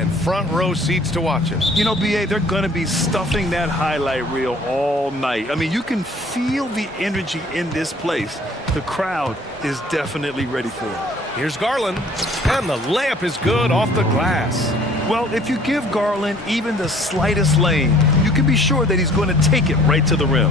and front row seats to watch it. You know, BA, they're going to be stuffing that highlight reel all night. I mean, you can feel the energy in this place. The crowd is definitely ready for it. Here's Garland, and the layup is good off the glass. Well, if you give Garland even the slightest lane, you can be sure that he's going to take it right to the rim.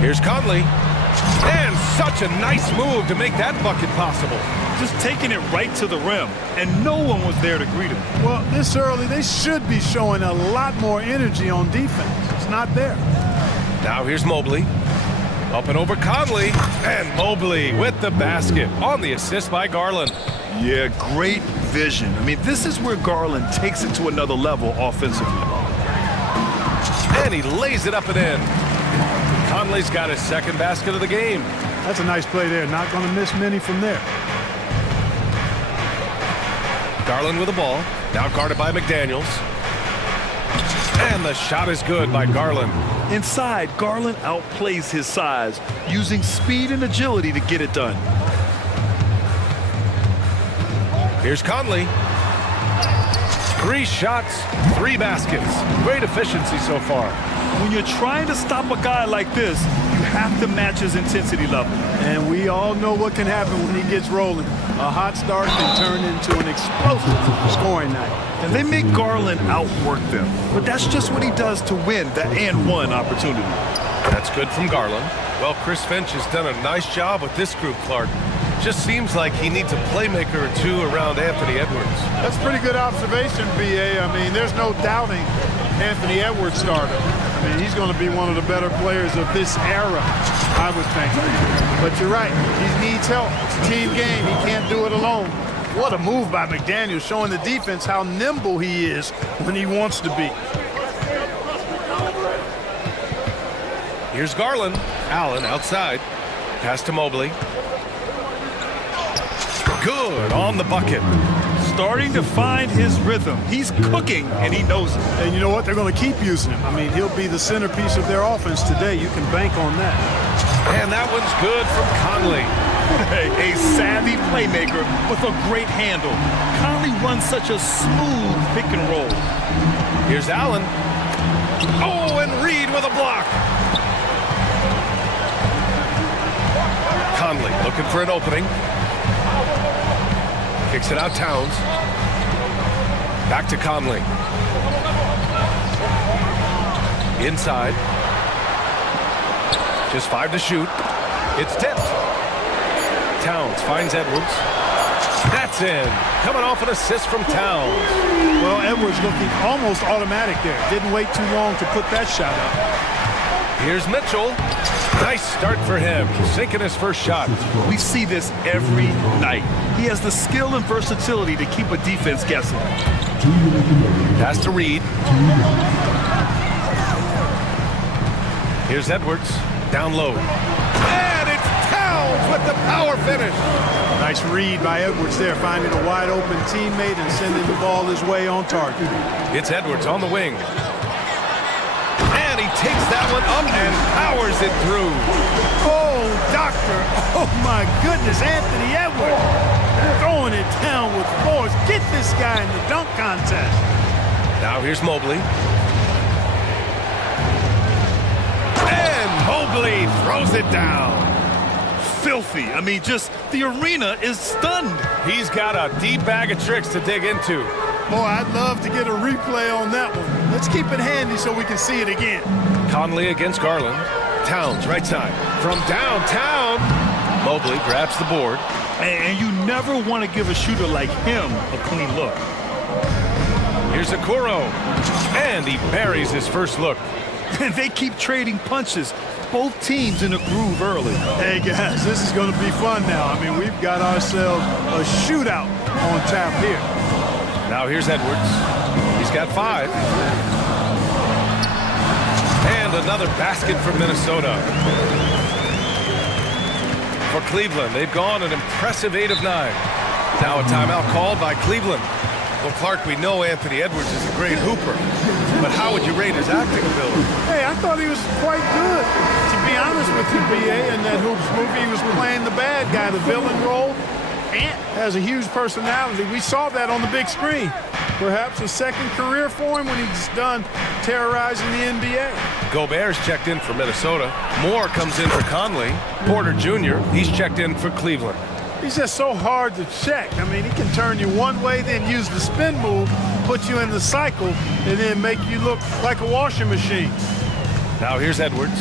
Here's Conley, and such a nice move to make that bucket possible. Just taking it right to the rim, and no one was there to greet him. Well, this early, they should be showing a lot more energy on defense. It's not there. Now here's Mobley. Up and over Conley, and Mobley with the basket on the assist by Garland. Yeah, great vision. I mean, this is where Garland takes it to another level offensively. And he lays it up and in. Conley's got his second basket of the game. That's a nice play there. Not going to miss many from there. Garland with the ball. Now guarded by McDaniels. And the shot is good by Garland. Inside, Garland outplays his size, using speed and agility to get it done. Here's Conley. 3 shots, 3 baskets. Great efficiency so far. When you're trying to stop a guy like this, you have to match his intensity level. And we all know what can happen when he gets rolling. A hot start can turn into an explosive scoring night. And they make Garland outwork them. But that's just what he does to win the and-one opportunity. That's good from Garland. Well, Chris Finch has done a nice job with this group, Clark. Just seems like he needs a playmaker or two around Anthony Edwards. That's a pretty good observation, B.A. I mean, there's no doubting Anthony Edwards starter. I mean, he's going to be one of the better players of this era, I would think. But you're right. He needs help. It's a team game. He can't do it alone. What a move by McDaniel, showing the defense how nimble he is when he wants to be. Here's Garland. Allen outside. Pass to Mobley. Good on the bucket. Starting to find his rhythm. He's cooking, and he knows it. And you know what? They're going to keep using him. I mean, he'll be the centerpiece of their offense today. You can bank on that. And that one's good from Conley. A savvy playmaker with a great handle. Conley runs such a smooth pick and roll. Here's Allen. Oh, and Reed with a block. Conley looking for an opening. Kicks it out Towns. Back to Conley. Inside. Just 5 to shoot. It's tipped. Towns finds Edwards. That's in. Coming off an assist from Towns. Well, Edwards looking almost automatic there. Didn't wait too long to put that shot up. Here's Mitchell. Nice start for him. Sinking his first shot. We see this every night. He has the skill and versatility to keep a defense guessing. Pass to Reed. Here's Edwards. Down low. And it's Towns with the power finish. Nice read by Edwards there, finding a wide open teammate and sending the ball his way on target. It's Edwards on the wing. And he takes that one up and powers it through. Oh, doctor. Oh, my goodness. Anthony Edwards throwing it down with force. Get this guy in the dunk contest. Now here's Mobley. And Mobley throws it down. Filthy. I mean, just the arena is stunned. He's got a deep bag of tricks to dig into. Boy, I'd love to get a replay on that one. Let's keep it handy so we can see it again. Conley against Garland. Towns, right side. From downtown, Mobley grabs the board. And you never want to give a shooter like him a clean look. Here's Okoro. And he buries his first look. And they keep trading punches. Both teams in a groove early. Hey, guys, this is going to be fun now. I mean, we've got ourselves a shootout on tap here. Now here's Edwards. He's got 5. And another basket for Minnesota. For Cleveland, they've gone an impressive 8 of 9. Now a timeout called by Cleveland. Well, Clark, we know Anthony Edwards is a great hooper, but how would you rate his acting ability? Hey, I thought he was quite good. To be honest with you, B.A., in that Hoops movie, he was playing the bad guy, the villain role. Ant has a huge personality. We saw that on the big screen. Perhaps a second career for him when he's done terrorizing the NBA. Gobert's checked in for Minnesota. Moore comes in for Conley. Porter Jr., he's checked in for Cleveland. He's just so hard to check. I mean, he can turn you one way, then use the spin move, put you in the cycle, and then make you look like a washing machine. Now here's Edwards.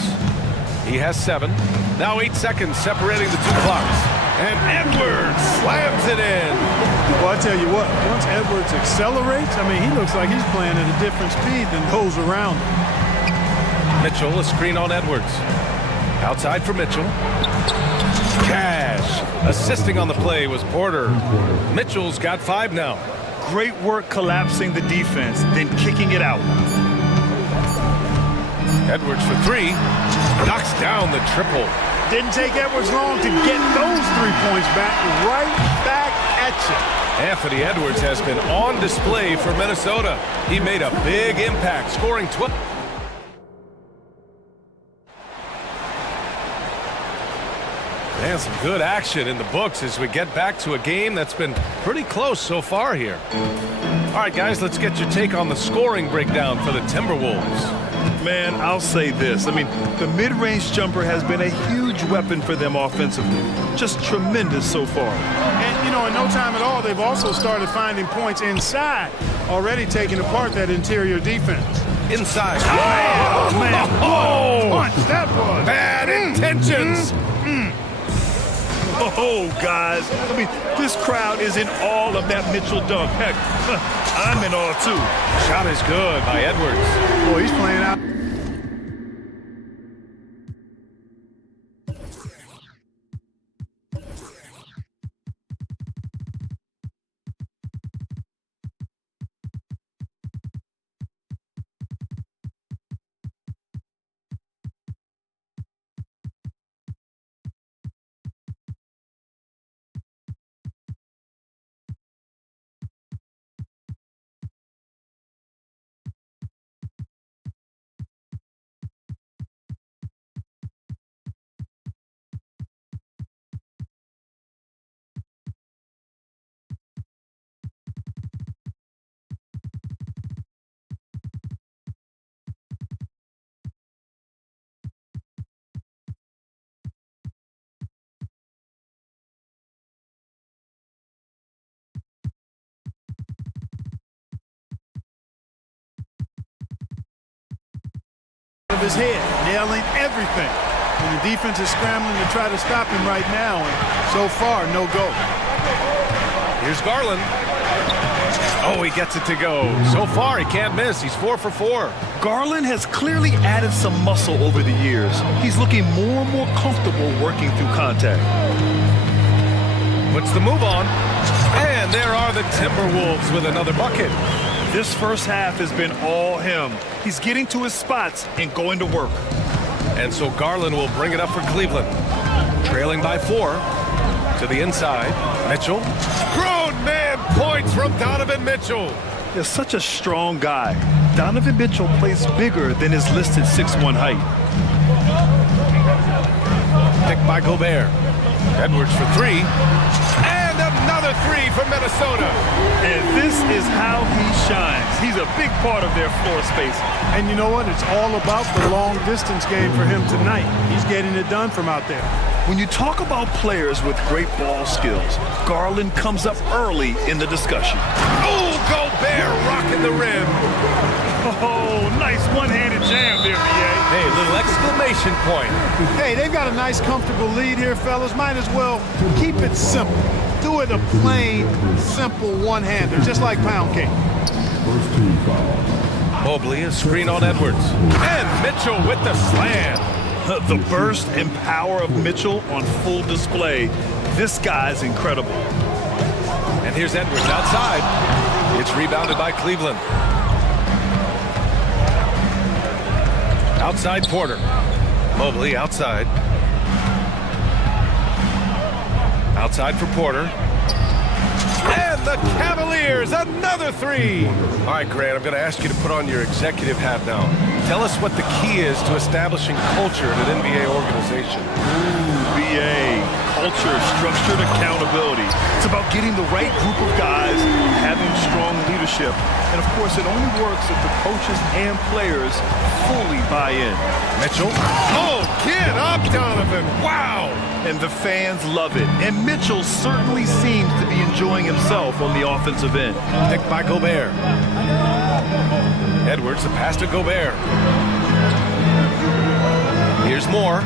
He has 7. Now 8 seconds separating the two clocks. And Edwards slams it in. Well, I tell you what, once Edwards accelerates, I mean, he looks like he's playing at a different speed than those around him. Mitchell, a screen on Edwards. Outside for Mitchell. Cash. Assisting on the play was Porter. Mitchell's got 5 now. Great work collapsing the defense, then kicking it out. Edwards for 3. Knocks down the triple. Didn't take Edwards long to get those 3 points back, right back at you. Anthony Edwards has been on display for Minnesota. He made a big impact, scoring 12. And some good action in the books as we get back to a game that's been pretty close so far here. All right, guys, let's get your take on the scoring breakdown for the Timberwolves. Man, I'll say this. I mean, the mid-range jumper has been a huge weapon for them offensively. Just tremendous so far. And, you know, in no time at all, they've also started finding points inside, already taking apart that interior defense. Inside. Oh, man. Oh, Punch, that was. bad intentions. Oh, guys. I mean, this crowd is in awe of that Mitchell dunk. Heck, I'm in awe, too. Shot is good by Edwards. Boy, he's playing out. Of his head, nailing everything. And the defense is scrambling to try to stop him right now, and so far, no go. Here's Garland. Oh, he gets it to go. So far, he can't miss. He's 4 for 4. Garland has clearly added some muscle over the years. He's looking more and more comfortable working through contact. Puts the move on. And there are the Timberwolves with another bucket. This first half has been all him. He's getting to his spots and going to work. And so Garland will bring it up for Cleveland. Trailing by 4. To the inside. Mitchell. Grown man points from Donovan Mitchell. He's such a strong guy. Donovan Mitchell plays bigger than his listed 6'1" height. Picked by Gobert. Edwards for 3. And another 3 for Minnesota. And this is how he shines. He's a big part of their floor space. And you know what? It's all about the long distance game for him tonight. He's getting it done from out there. When you talk about players with great ball skills, Garland comes up early in the discussion. Oh, Gobert rocking the rim. Oh, nice one-handed jam there, B.A. Hey, little exclamation point. Hey, they've got a nice, comfortable lead here, fellas. Might as well keep it simple. Do it a plain, simple one-hander, just like pound cake. Mobley, a screen on Edwards. And Mitchell with the slam. The burst and power of Mitchell on full display. This guy's incredible. And here's Edwards outside. It's rebounded by Cleveland. Outside Porter. Mobley outside. Outside for Porter. And the Cavaliers, another 3. All right, Grant, I'm going to ask you to put on your executive hat now. Tell us what the key is to establishing culture in an NBA organization. Ooh, BA. culture, structured accountability. It's about getting the right group of guys, having strong leadership. And of course, it only works if the coaches and players fully buy in. Mitchell. Oh, get up, Donovan. Wow. And the fans love it. And Mitchell certainly seems to be enjoying himself on the offensive end. Picked by Gobert. Edwards, the pass to Gobert. Here's more.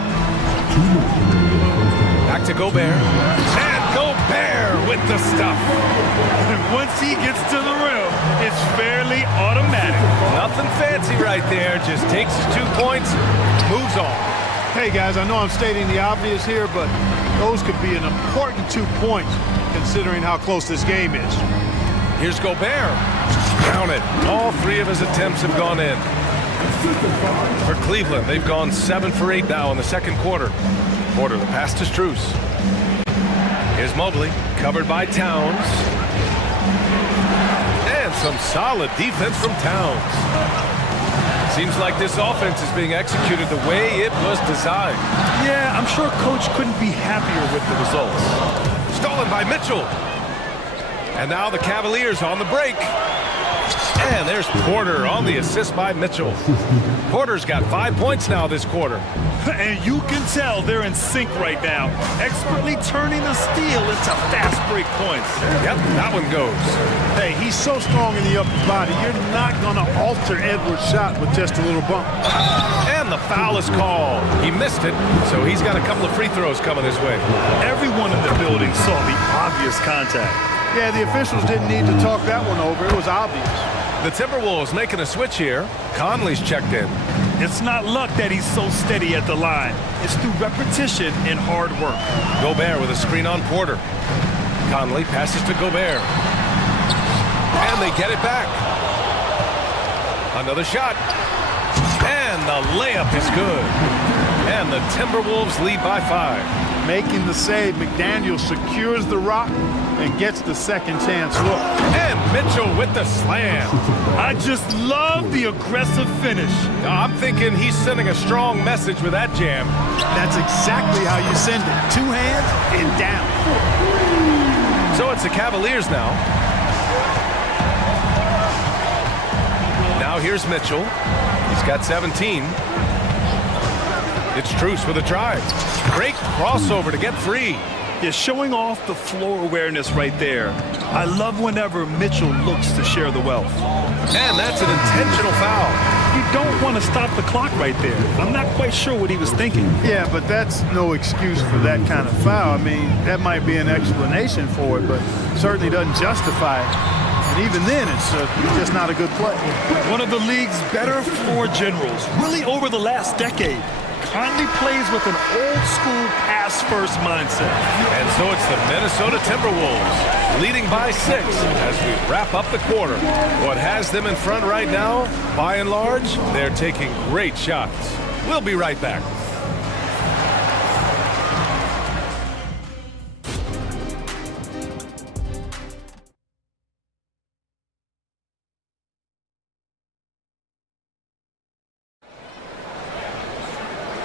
Back to Gobert. And Gobert with the stuff. And once he gets to the rim, it's fairly automatic. Nothing fancy right there. Just takes his 2 points, moves on. Hey, guys, I know I'm stating the obvious here, but those could be an important 2 points considering how close this game is. Here's Gobert. Count it. All 3 of his attempts have gone in. For Cleveland, they've gone 7 for 8 now in the second quarter. Porter, the pass to Strus. Here's Mobley, covered by Towns. And some solid defense from Towns. Seems like this offense is being executed the way it was designed. Yeah, I'm sure Coach couldn't be happier with the results. Stolen by Mitchell. And now the Cavaliers on the break. And there's Porter on the assist by Mitchell. Porter's got 5 points now this quarter. And you can tell they're in sync right now, expertly turning the steal into fast break points. Yep, that one goes. Hey, he's so strong in the upper body, you're not going to alter Edwards' shot with just a little bump. And the foul is called. He missed it, so he's got a couple of free throws coming his way. Everyone in the building saw the obvious contact. Yeah, the officials didn't need to talk that one over. It was obvious. The Timberwolves making a switch here. Conley's checked in. It's not luck that he's so steady at the line. It's through repetition and hard work. Gobert with a screen on Porter. Conley passes to Gobert. And they get it back. Another shot. And the layup is good. And the Timberwolves lead by 5. Making the save, McDaniel secures the rock and gets the second chance look. And Mitchell with the slam. I just love the aggressive finish. I'm thinking he's sending a strong message with that jam. That's exactly how you send it. 2 hands and down. So it's the Cavaliers now. Now here's Mitchell. He's got 17. It's Strus with a drive. Great crossover to get free. You're showing off the floor awareness right there. I love whenever Mitchell looks to share the wealth. And that's an intentional foul. You don't want to stop the clock right there. I'm not quite sure what he was thinking. Yeah, but that's no excuse for that kind of foul. I mean, that might be an explanation for it, but certainly doesn't justify it. And even then, it's just not a good play. One of the league's better floor generals, really over the last decade. Conley plays with an old-school pass-first mindset. And so it's the Minnesota Timberwolves leading by 6 as we wrap up the quarter. What has them in front right now, by and large, they're taking great shots. We'll be right back.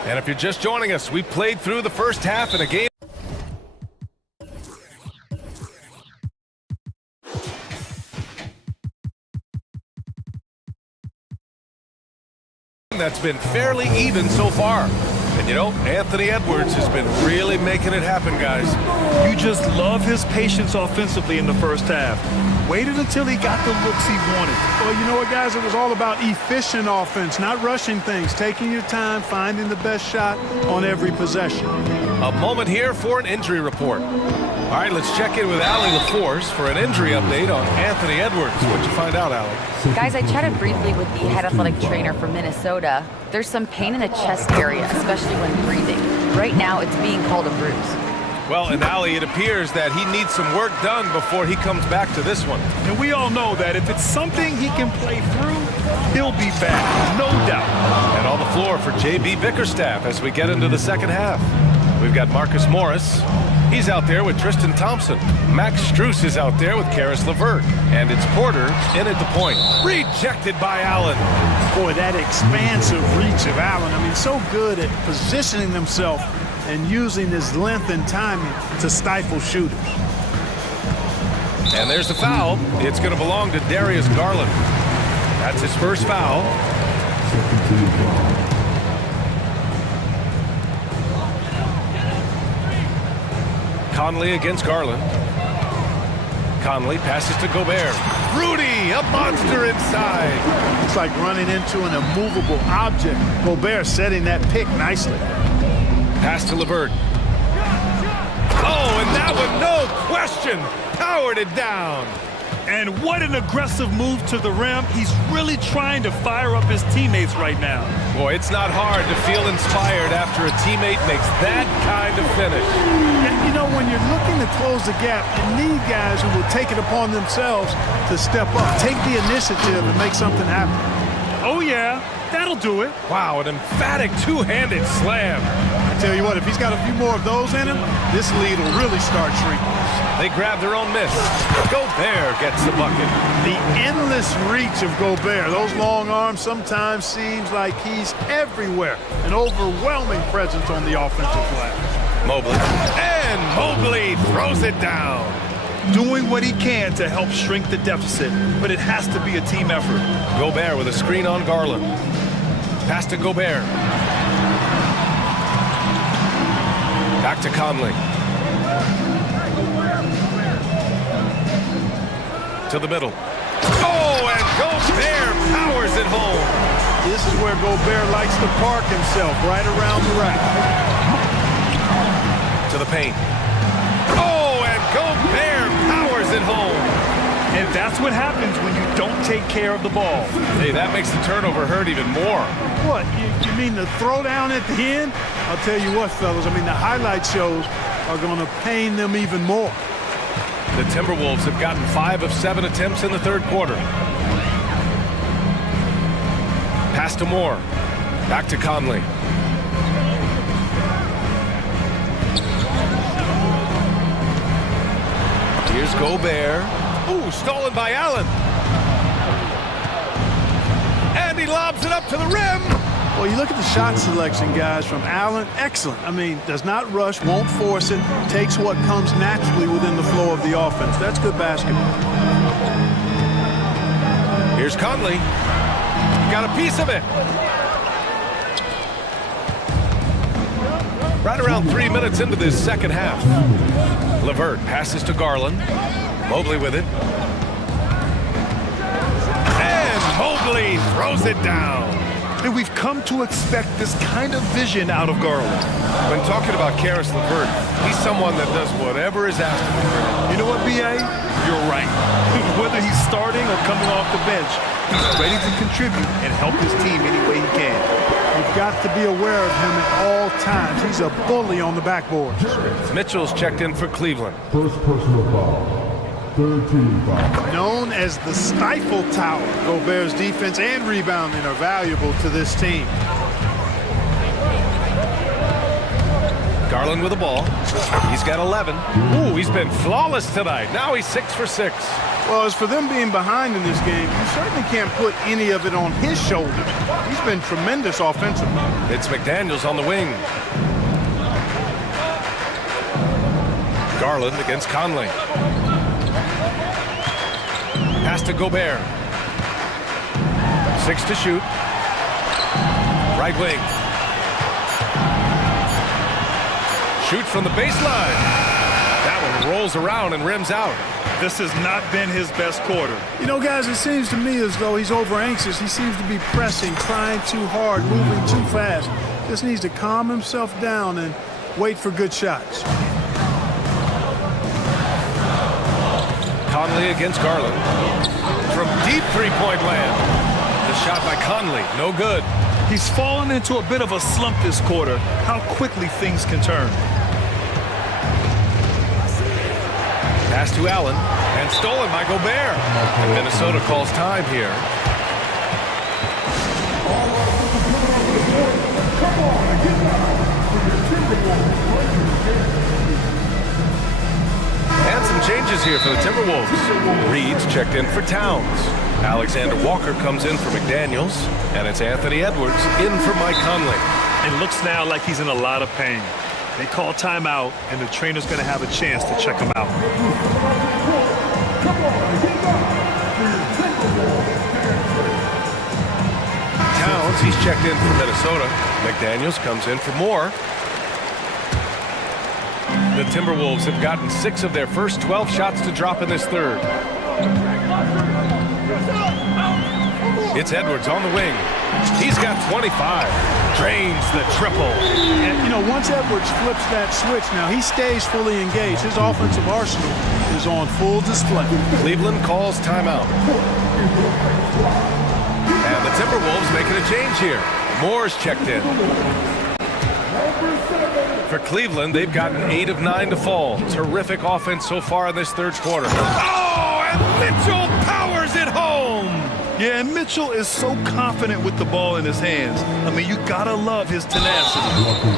And if you're just joining us, we played through the first half in a game that's been fairly even so far. And you know, Anthony Edwards has been really making it happen, guys. You just love his patience offensively in the first half. Waited until he got the looks he wanted. Well, you know what, guys? It was all about efficient offense, not rushing things, taking your time, finding the best shot on every possession. A moment here for an injury report. All right, let's check in with Allie LaForce for an injury update on Anthony Edwards. What'd you find out, Allie? Guys, I chatted briefly with the head athletic trainer from Minnesota. There's some pain in the chest area, especially when breathing. Right now, it's being called a bruise. Well, and Allie, it appears that he needs some work done before he comes back to this one. And we all know that if it's something he can play through, he'll be back, no doubt. And on the floor for J.B. Bickerstaff as we get into the second half. We've got Marcus Morris. He's out there with Tristan Thompson. Max Strus is out there with Karis LeVert. And it's Porter in at the point. Rejected by Allen. Boy, that expansive reach of Allen. I mean, so good at positioning himself and using his length and timing to stifle shooters. And there's the foul. It's going to belong to Darius Garland. That's his first foul. Conley against Garland. Conley passes to Gobert. Rudy, a monster inside. It's like running into an immovable object. Gobert setting that pick nicely. Pass to LeVert. Oh, and that one, no question, powered it down. And what an aggressive move to the rim. He's really trying to fire up his teammates right now. Boy, it's not hard to feel inspired after a teammate makes that kind of finish. And you know, when you're looking to close the gap, you need guys who will take it upon themselves to step up, take the initiative and make something happen. Oh yeah, that'll do it. Wow, an emphatic two-handed slam. I tell you what, if he's got a few more of those in him, this lead will really start shrinking. They grab their own miss. Gobert gets the bucket. The endless reach of Gobert, those long arms sometimes seems like he's everywhere. An overwhelming presence on the offensive glass. Mobley. And Mobley throws it down. Doing what he can to help shrink the deficit, but it has to be a team effort. Gobert with a screen on Garland. Pass to Gobert. Back to Conley. To the middle. Oh, and Gobert powers it home. This is where Gobert likes to park himself, right around the rack. To the paint. Oh, and Gobert powers it home. And that's what happens when you don't take care of the ball. Hey, that makes the turnover hurt even more. What, you mean the throwdown at the end? I'll tell you what, fellas, I mean, the highlight shows are going to pain them even more. The Timberwolves have gotten 5 of 7 attempts in the third quarter. Pass to Moore. Back to Conley. Here's Gobert. Ooh, stolen by Allen. And he lobs it up to the rim. Well, you look at the shot selection, guys, from Allen, excellent. I mean, does not rush, won't force it, takes what comes naturally within the flow of the offense. That's good basketball. Here's Conley. He got a piece of it. Right around 3 minutes into this second half. LeVert passes to Garland. Mobley with it. And Mobley throws it down. And we've come to expect this kind of vision out of Garland. When talking about Karis LeVert, he's someone that does whatever is asked of him. You know what, B.A.? You're right. Whether he's starting or coming off the bench, he's ready to contribute and help his team any way he can. You've got to be aware of him at all times. He's a bully on the backboard. Mitchell's checked in for Cleveland. First personal foul. Third team foul. Known as the stifle tower, Gobert's defense and rebounding are valuable to this team. Garland with the ball. He's got 11. Ooh, he's been flawless tonight. Now he's 6 for 6. Well, as for them being behind in this game, you certainly can't put any of it on his shoulders. He's been tremendous offensively. It's McDaniels on the wing. Garland against Conley. Pass to Gobert. 6 to shoot. Right wing. Shoots from the baseline. That one rolls around and rims out. This has not been his best quarter. You know, guys, it seems to me as though he's over anxious. He seems to be pressing, trying too hard, moving too fast. Just needs to calm himself down and wait for good shots. Conley against Garland. From deep three-point land. The shot by Conley, no good. He's fallen into a bit of a slump this quarter. How quickly things can turn. Pass to Allen, and stolen by Gobert. And Minnesota calls time here. And some changes here for the Timberwolves. Reed's checked in for Towns. Alexander Walker comes in for McDaniels. And it's Anthony Edwards in for Mike Conley. It looks now like he's in a lot of pain. They call timeout, and the trainer's going to have a chance to check him out. Towns, he's checked in for Minnesota. McDaniels comes in for more. The Timberwolves have gotten 6 of their first 12 shots to drop in this third. It's Edwards on the wing. He's got 25. Drains the triple. And, you know, once Edwards flips that switch, now he stays fully engaged. His offensive arsenal is on full display. Cleveland calls timeout. And the Timberwolves making a change here. Moore's checked in. For Cleveland, they've gotten 8 of 9 to fall. Terrific offense so far in this third quarter. Oh, and Mitchell powers it home. Yeah, and Mitchell is so confident with the ball in his hands. I mean, you gotta love his tenacity.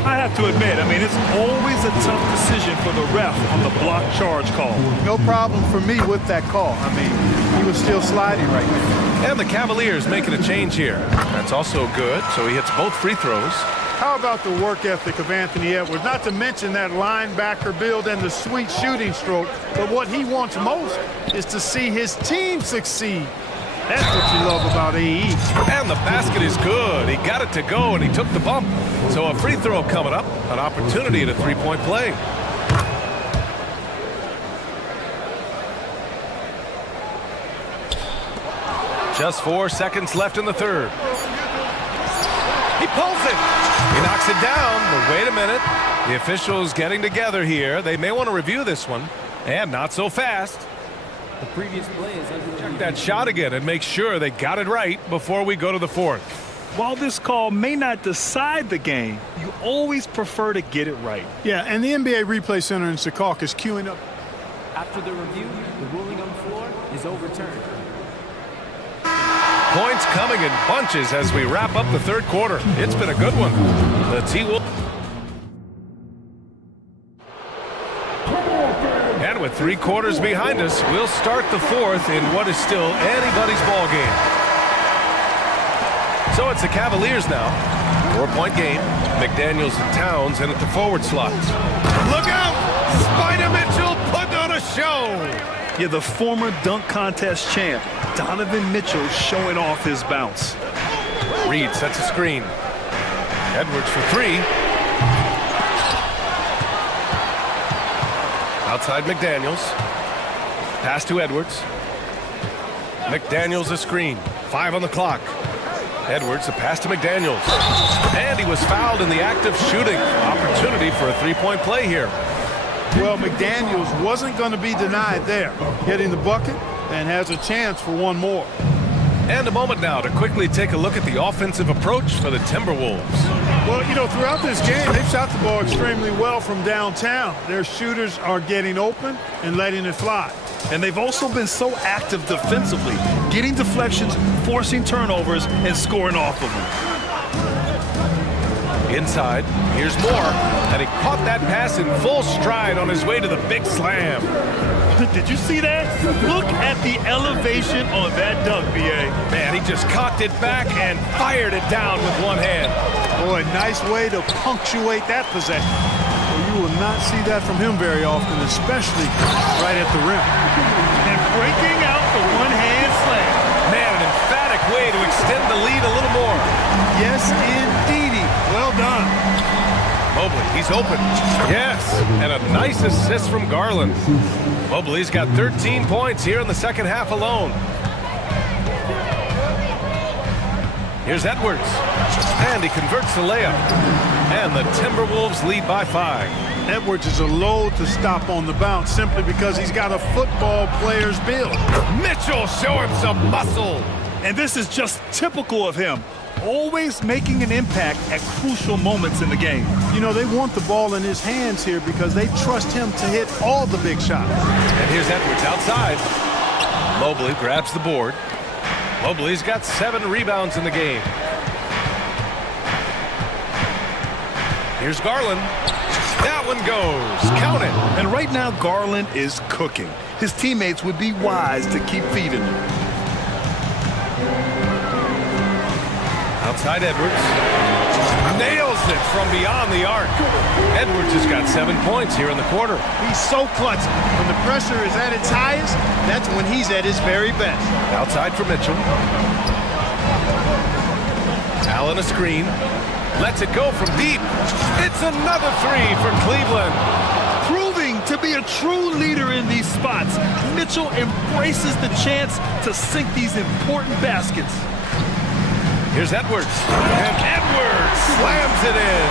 I have to admit, I mean, it's always a tough decision for the ref on the block charge call. No problem for me with that call. I mean, he was still sliding right there. And the Cavaliers making a change here. That's also good, so he hits both free throws. How about the work ethic of Anthony Edwards? Not to mention that linebacker build and the sweet shooting stroke, but what he wants most is to see his team succeed. That's what you love about AE. And the basket is good. He got it to go, and he took the bump. So a free throw coming up, an opportunity at a three-point play. Just 4 seconds left in the third. He pulls it. He knocks it down, but wait a minute. The officials getting together here. They may want to review this one, and not so fast. The previous play is under Check that shot again and make sure they got it right before we go to the fourth. While this call may not decide the game, you always prefer to get it right. Yeah, and the NBA Replay Center in Secaucus is queuing up. After the review, the ruling on the floor is overturned. Points coming in bunches as we wrap up the third quarter. It's been a good one. The T-Wolves. And with 3 quarters behind us, we'll start the fourth in what is still anybody's ball game. So it's the Cavaliers now. 4-point game. McDaniels and Towns in at the forward slots. Look out! Spider Mitchell putting on a show! Yeah, the former dunk contest champ, Donovan Mitchell, showing off his bounce. Reed sets a screen. Edwards for 3. Outside McDaniels. Pass to Edwards. McDaniels a screen. 5 on the clock. Edwards, the pass to McDaniels. And he was fouled in the act of shooting. Opportunity for a 3-point play here. Well, McDaniels wasn't going to be denied there. Getting the bucket and has a chance for one more. And a moment now to quickly take a look at the offensive approach for the Timberwolves. Well, you know, throughout this game, they've shot the ball extremely well from downtown. Their shooters are getting open and letting it fly. And they've also been so active defensively, getting deflections, forcing turnovers, and scoring off of them. Inside, here's Moore, and he caught that pass in full stride on his way to the big slam. Did you see that? Look at the elevation on that dunk, B.A. Man, he just cocked it back and fired it down with one hand. Boy, nice way to punctuate that possession. Well, you will not see that from him very often, especially right at the rim. And breaking out the one-hand slam. Man, an emphatic way to extend the lead a little more. Yes, indeedy. Well done. Mobley, he's open. Yes, and a nice assist from Garland. Mobley's got 13 points here in the second half alone. Here's Edwards, and he converts the layup. And the Timberwolves lead by 5. Edwards is a load to stop on the bounce simply because he's got a football player's build. Mitchell showing some muscle. And this is just typical of him. Always making an impact at crucial moments in the game. You know, they want the ball in his hands here because they trust him to hit all the big shots. And here's Edwards outside. Mobley grabs the board. Mobley's got 7 rebounds in the game. Here's Garland. That one goes. Count it. And right now, Garland is cooking. His teammates would be wise to keep feeding him. Outside Edwards. nails it from beyond the arc. Edwards has got 7 points here in the quarter. He's so clutch. When the pressure is at its highest, that's when he's at his very best. Outside for Mitchell. Allen a screen. Lets it go from deep. It's another three for Cleveland. Proving to be a true leader in these spots, Mitchell embraces the chance to sink these important baskets. Here's Edwards. And Edwards slams it in.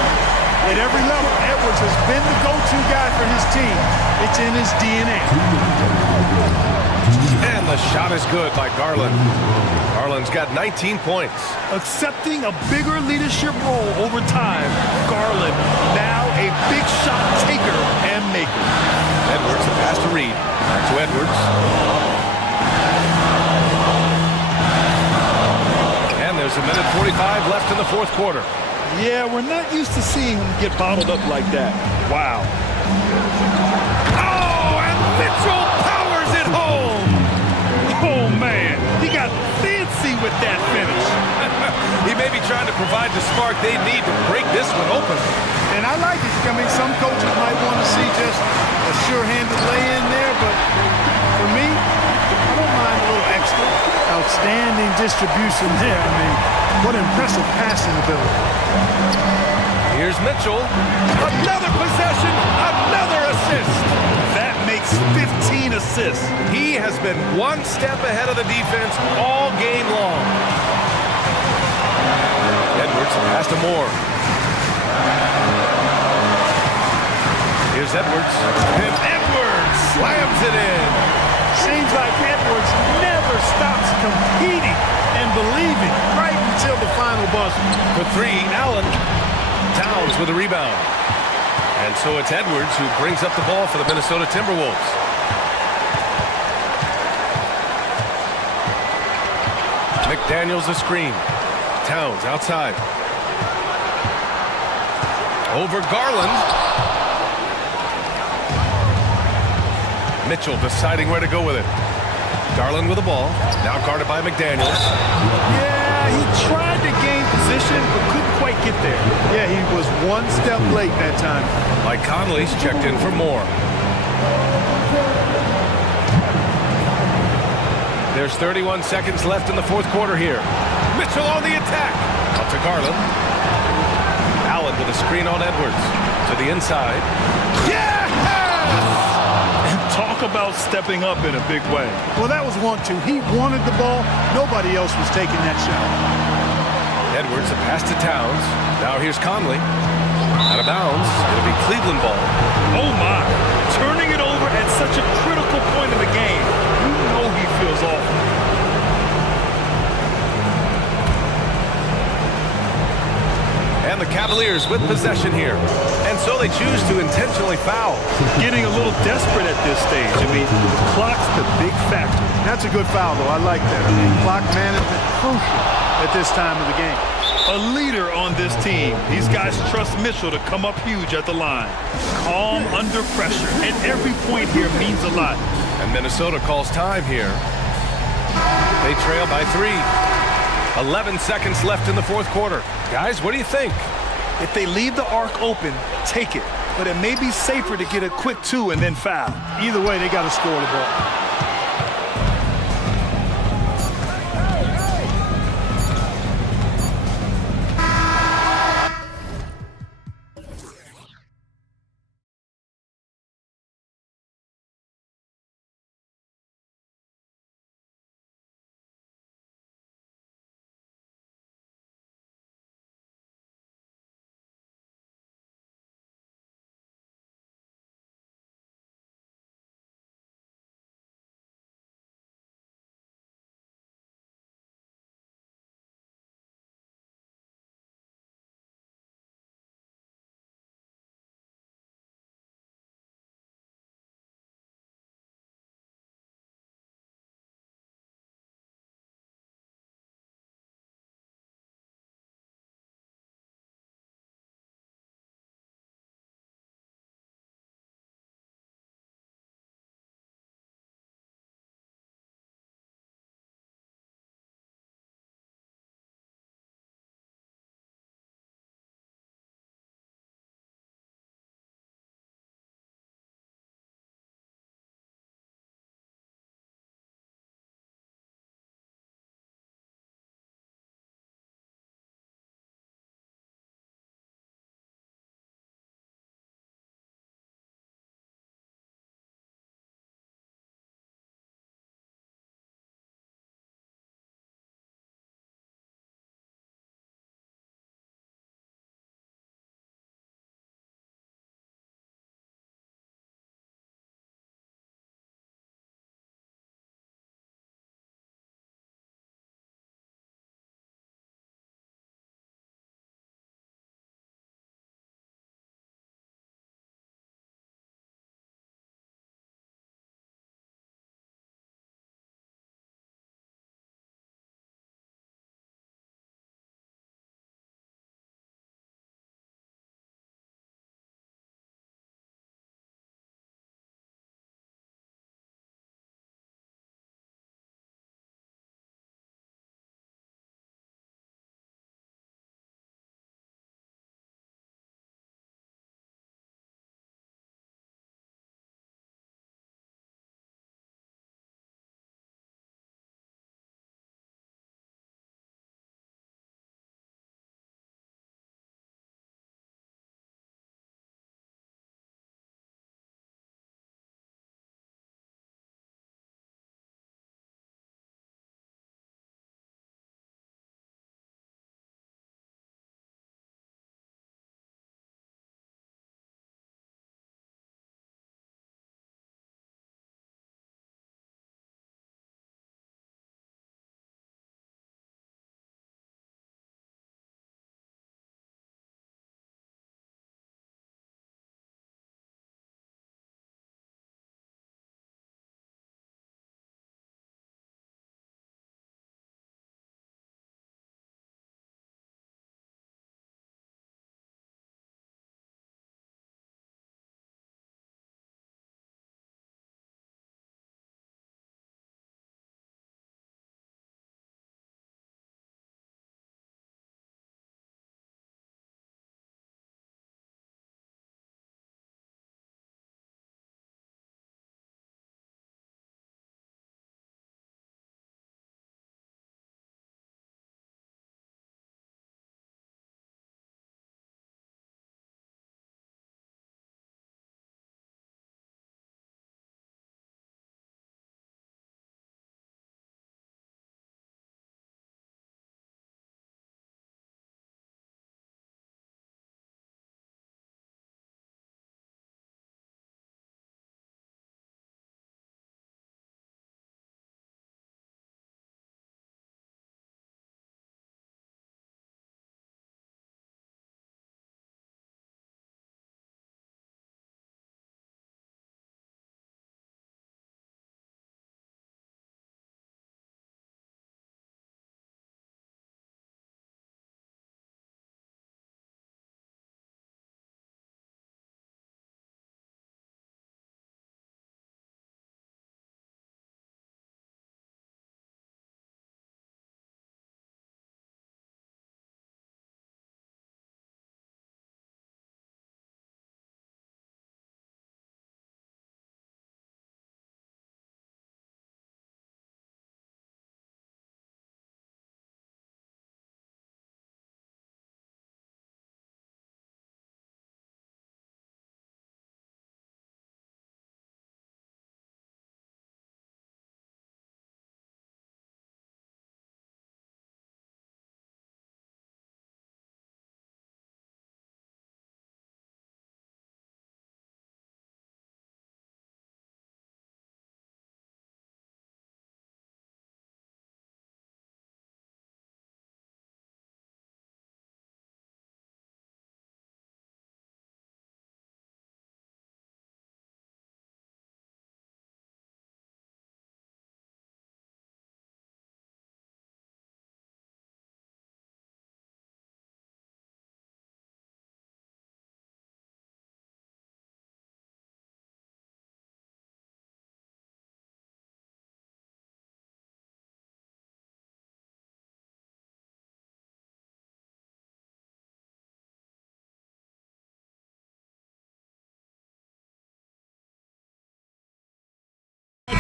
At every level, Edwards has been the go-to guy for his team. It's in his DNA. And the shot is good by Garland. Garland's got 19 points. Accepting a bigger leadership role over time, Garland now a big shot taker and maker. Edwards, a pass to Reed. Back to Edwards. And there's a minute 45 left in the fourth quarter. Yeah, we're not used to seeing him get bottled up like that. Wow. Oh, and Mitchell powers it home. Oh, man. He got fancy with that finish. He may be trying to provide the spark they need to break this one open. And I like it. I mean, some coaches might want to see just a sure-handed lay-in there, but for me, I don't mind a little extra. Outstanding distribution there. I mean, what impressive passing ability. Here's Mitchell. Another possession, another assist. That makes 15 assists. He has been one step ahead of the defense all game long. Edwards pass to Moore. Here's Edwards. And Edwards slams it in. Seems like Edwards never stops competing and believing right until the final buzzer. For three, Allen. Towns with a rebound. And so it's Edwards who brings up the ball for the Minnesota Timberwolves. McDaniels a screen. Towns outside. Over Garland. Mitchell deciding where to go with it. Garland with the ball. Now guarded by McDaniels. Yeah, he tried to gain position, but couldn't quite get there. Yeah, he was one step late that time. Mike Conley's checked in for more. There's 31 seconds left in the fourth quarter here. Mitchell on the attack. Out to Garland. Allen with a screen on Edwards. To the inside. Yes! Talk about stepping up in a big way. Well, that was 1-2. He wanted the ball. Nobody else was taking that shot. Edwards, a pass to Towns. Now here's Conley. Out of bounds. It'll be Cleveland ball. Oh, my. Turning it over at such a critical point in the game. You know he feels awful. And the Cavaliers with possession here. And so they choose to intentionally foul. Getting a little desperate at this stage. I mean, the clock's the big factor. That's a good foul, though. I like that. I mean, clock management crucial at this time of the game. A leader on this team. These guys trust Mitchell to come up huge at the line. Calm under pressure. And every point here means a lot. And Minnesota calls time here. They trail by 3. 11 seconds left in the fourth quarter. Guys, what do you think? If they leave the arc open, take it. But it may be safer to get a quick 2 and then foul. Either way, they got to score the ball.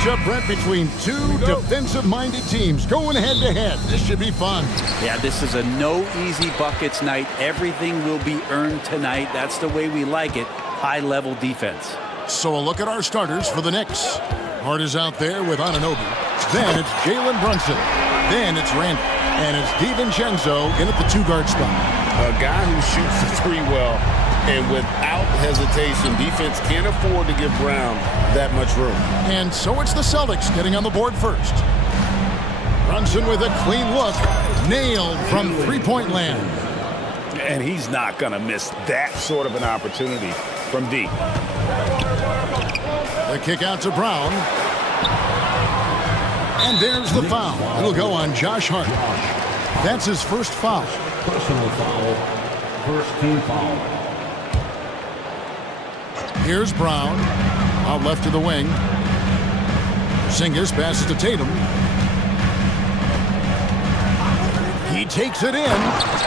matchup, Brent, between two defensive-minded teams going head-to-head. This should be fun. Yeah, this is a no easy buckets night. Everything will be earned tonight. That's the way we like it. High-level defense. So a look at our starters for the Knicks. Hart is out there with Anunoby. Then it's Jalen Brunson. Then it's Randall. And it's DiVincenzo in at the two-guard spot. A guy who shoots the three well, and without hesitation, defense can't afford to give Brown that much room. And so it's the Celtics getting on the board first. Brunson with a clean look. Nailed from three-point land. And he's not going to miss that sort of an opportunity from D. The kick out to Brown. And there's the foul. It'll go on Josh Hart. That's his first foul. Personal foul. First team foul. Here's Brown. Out left to the wing. Porzingis passes to Tatum. He takes it in.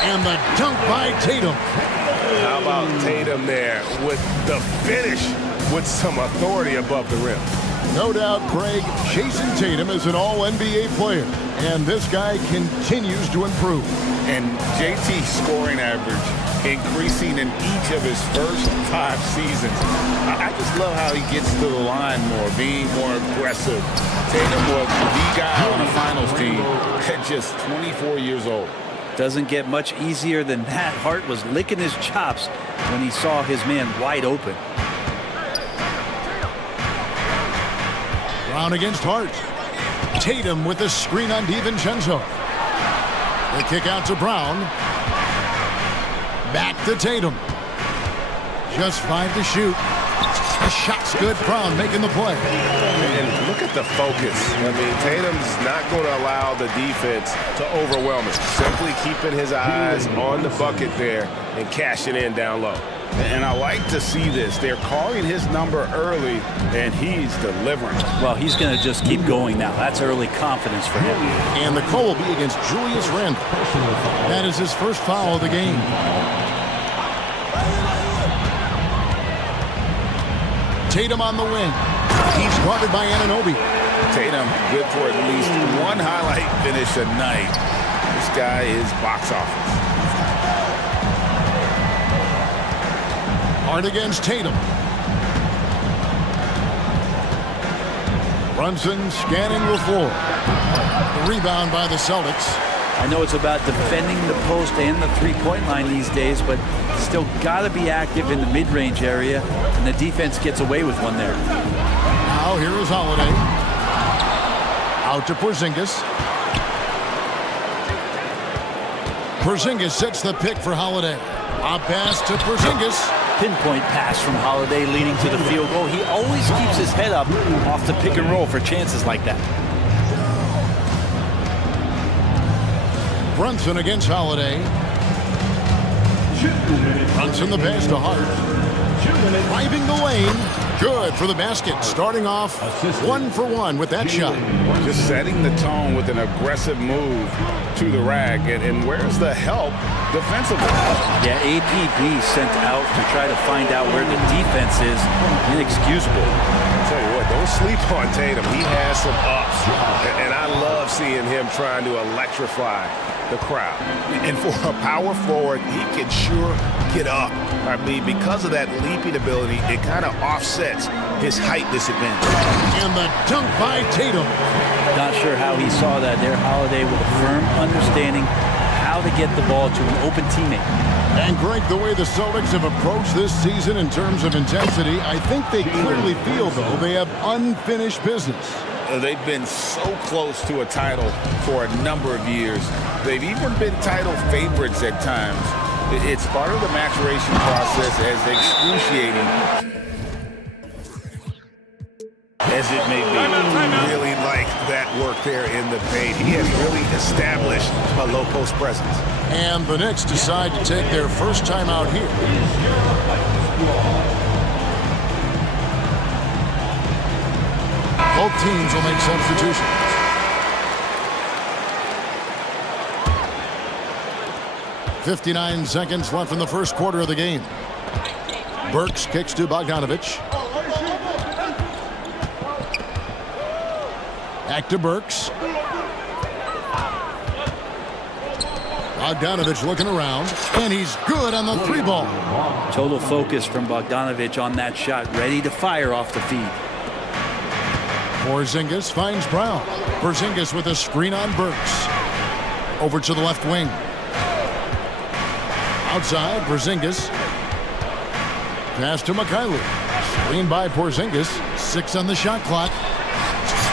And the dunk by Tatum. How about Tatum there with the finish with some authority above the rim? No doubt, Craig, Jason Tatum is an all-NBA player, and this guy continues to improve. And JT's scoring average increasing in each of his first 5 seasons. I just love how he gets to the line more, being more aggressive. Tatum was the guy on the finals team at just 24 years old. Doesn't get much easier than that. Hart was licking his chops when he saw his man wide open. Brown against Hart. Tatum with the screen on DiVincenzo. The kick out to Brown. Back to Tatum. Just 5 to shoot. The shot's good. Brown making the play. And look at the focus. I mean, Tatum's not going to allow the defense to overwhelm him. Simply keeping his eyes on the bucket there and cashing in down low. And I like to see this. They're calling his number early, and he's delivering. Well, he's going to just keep going now. That's early confidence for him. And the call will be against Julius Randle. That is his first foul of the game. Tatum on the wing. He's guarded by Anunoby. Tatum good for at least one highlight finish a night. This guy is box office. Hart against Tatum. Brunson scanning the floor. The rebound by the Celtics. I know it's about defending the post and the three-point line these days, but still got to be active in the mid-range area, and the defense gets away with one there. Now here is Holiday. Out to Porzingis. Porzingis sets the pick for Holiday. A pass to Porzingis. Pinpoint pass from Holiday leading to the field goal. He always keeps his head up off the pick and roll for chances like that. Brunson against Holiday. Brunson the pass to Hart. Driving the lane. Good for the basket. Starting off 1 for 1 with that shot. Just setting the tone with an aggressive move to the rack. And where's the help defensively? Yeah, APB sent out to try to find out where the defense is. Inexcusable. I'll tell you what, don't sleep on Tatum. He has some ups. And I love seeing him trying to electrify the crowd. And for a power forward, he can sure get up. I mean, because of that leaping ability, it kind of offsets his height disadvantage. And the dunk by Tatum. Not sure how he saw that there. Holiday with a firm understanding how to get the ball to an open teammate. And Greg, the way the Celtics have approached this season in terms of intensity, I think they clearly feel, though, they have unfinished business. They've been so close to a title for a number of years. They've even been title favorites at times. It's part of the maturation process, as excruciating as it may be. Really like that work there in the paint. He has really established a low post presence. And the Knicks decide to take their first time out here. Both teams will make substitutions. .59 seconds left in the first quarter of the game. Burks kicks to Bogdanovich. Back to Burks. Bogdanovich looking around, and he's good on the 3-ball. Total focus from Bogdanovich on that shot, ready to fire off the feed. Porzingis finds Brown. Porzingis with a screen on Burks. Over to the left wing. Outside, Porzingis. Pass to Mikhailuk. Screen by Porzingis. 6 on the shot clock.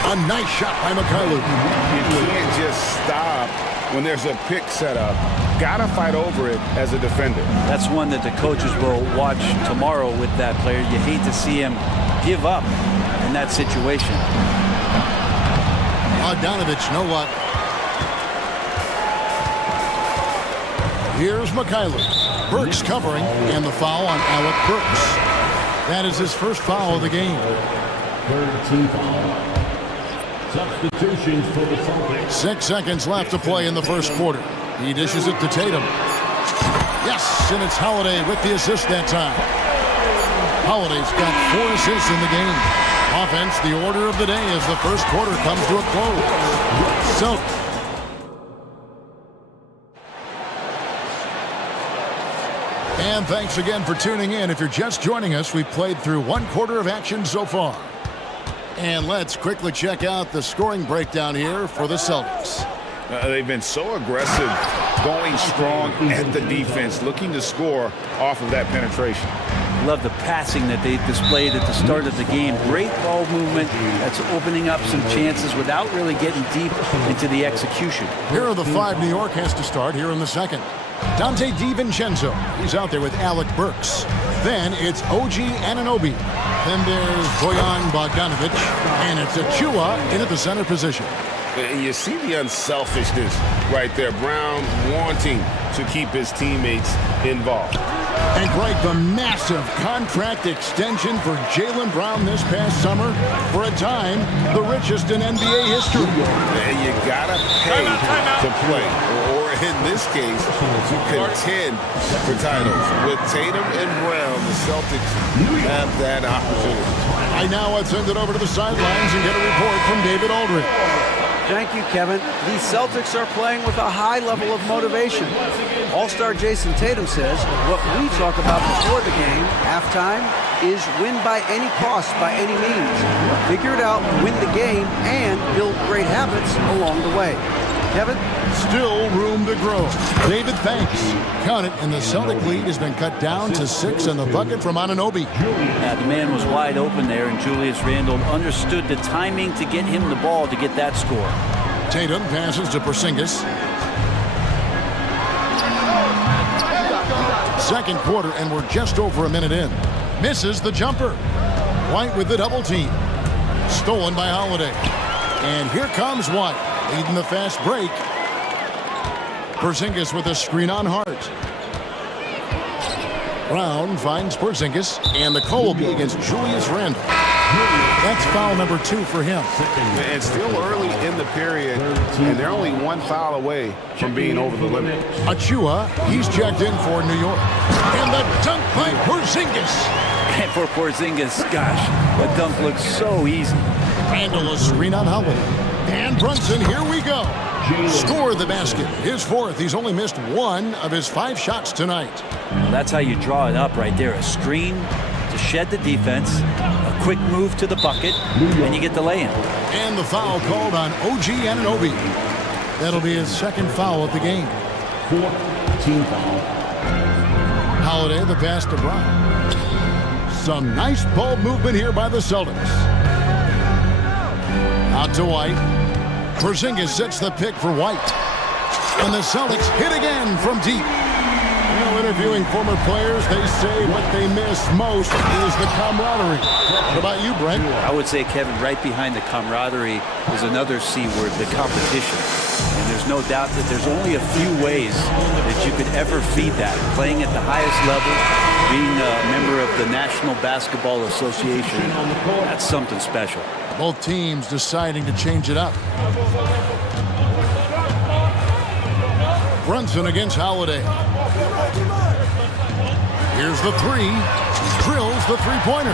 A nice shot by Mikhailuk. You can't just stop when there's a pick set up. Gotta fight over it as a defender. That's one that the coaches will watch tomorrow with that player. You hate to see him give up in that situation. Bogdanovich, no luck. Here's Mikhailuk. Burks covering, and the foul on Alec Burks. That is his first foul of the game. Third team foul. Substitutions for the Celtics. 6 seconds left to play in the first quarter. He dishes it to Tatum. Yes, and it's Holiday with the assist that time. Holiday's got 4 assists in the game. Offense, the order of the day as the first quarter comes to a close. Celtics. And thanks again for tuning in. If you're just joining us, we've played through 1 quarter of action so far. And let's quickly check out the scoring breakdown here for the Celtics. They've been so aggressive, going strong at the defense, looking to score off of that penetration. Love the passing that they displayed at the start of the game. Great ball movement that's opening up some chances without really getting deep into the execution. Here are the 5 New York has to start here in the second. Dante DiVincenzo, he's out there with Alec Burks. Then it's OG Anunoby. Then there's Bojan Bogdanovich, and it's Achua in at the center position. You see the unselfishness right there. Brown wanting to keep his teammates involved. And Greg, the massive contract extension for Jaylen Brown this past summer. For a time, the richest in NBA history. And you gotta pay to play, or in this case, to contend for titles. With Tatum and Brown, the Celtics have that opportunity. Right now, let's send it over to the sidelines and get a report from David Aldridge. Thank you, Kevin. The Celtics are playing with a high level of motivation. All-star Jason Tatum says what we talk about before the game, halftime, is win by any cost, by any means. Figure it out, win the game, and build great habits along the way. Kevin? Still room to grow. David, thanks. Count it, and the Celtic lead has been cut down to 6 on the bucket from Anunoby. Yeah, the man was wide open there, and Julius Randle understood the timing to get him the ball to get that score. Tatum passes to Porzingis. Second quarter, and we're just over a minute in. Misses the jumper. White with the double team. Stolen by Holiday. And here comes White, leading the fast break. Porzingis with a screen on Hart. Brown finds Porzingis, and the call will be against Julius Randle. That's foul number 2 for him. And still early in the period, and they're only 1 foul away from being over the limit. Achua, he's checked in for New York. And the dunk by Porzingis. And for Porzingis, gosh, the dunk looks so easy. Randle a screen on Holiday. And Brunson, here we go. Scored the basket. His 4th. He's only missed 1 of his 5 shots tonight. Well, that's how you draw it up right there. A screen to shed the defense, a quick move to the bucket, and you get the lay-in. And the foul called on OG Anunoby. That'll be his 2nd foul of the game. 4th team foul. Holiday, the pass to Brown. Some nice ball movement here by the Celtics. Out to White. Porzingis sets the pick for White. And the Celtics hit again from deep. Well, interviewing former players, they say what they miss most is the camaraderie. What about you, Brent? I would say, Kevin, right behind the camaraderie is another C word, the competition. And there's no doubt that there's only a few ways that you could ever feed that. Playing at the highest level, being a member of the National Basketball Association, that's something special. Both teams deciding to change it up. Brunson against Holiday. Here's the 3. Drills the 3-pointer.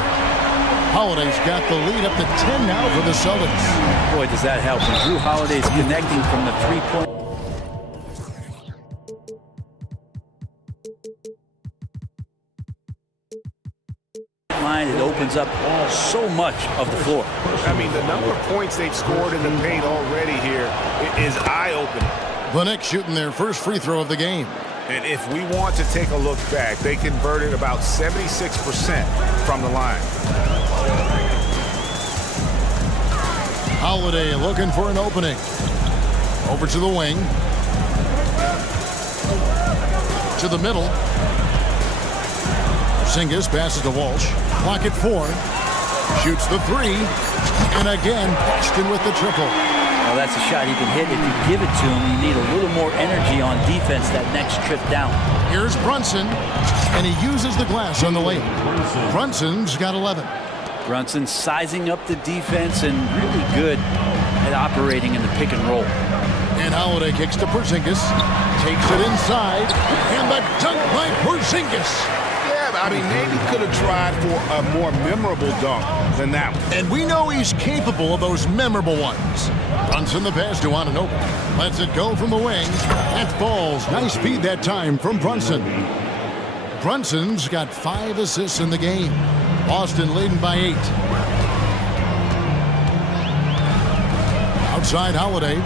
Holiday's got the lead up to 10 now for the Celtics. Boy, does that help. And Drew Holiday's connecting from the three-point line. It opens up so much of the floor. I mean, the number of points they've scored in the paint already here is eye-opening. The Knicks shooting their first free throw of the game. And if we want to take a look back, they converted about 76% from the line. Holiday looking for an opening. Over to the wing. To the middle. Porzingis passes to Walsh. Clock at 4. Shoots the 3. And again, Boston with the triple. Well, that's a shot he can hit. If you give it to him, you need a little more energy on defense that next trip down. Here's Brunson, and he uses the glass on the lane. Brunson's got 11. Brunson sizing up the defense and really good at operating in the pick and roll. And Holiday kicks to Porzingis, takes it inside, and the dunk by Porzingis. I mean, maybe could have tried for a more memorable dunk than that one. And we know he's capable of those memorable ones. Brunson the pass to Anunoby. Lets it go from the wing. That falls. Nice feed that time from Brunson. Brunson's got 5 assists in the game. Boston leading by 8. Outside Holiday.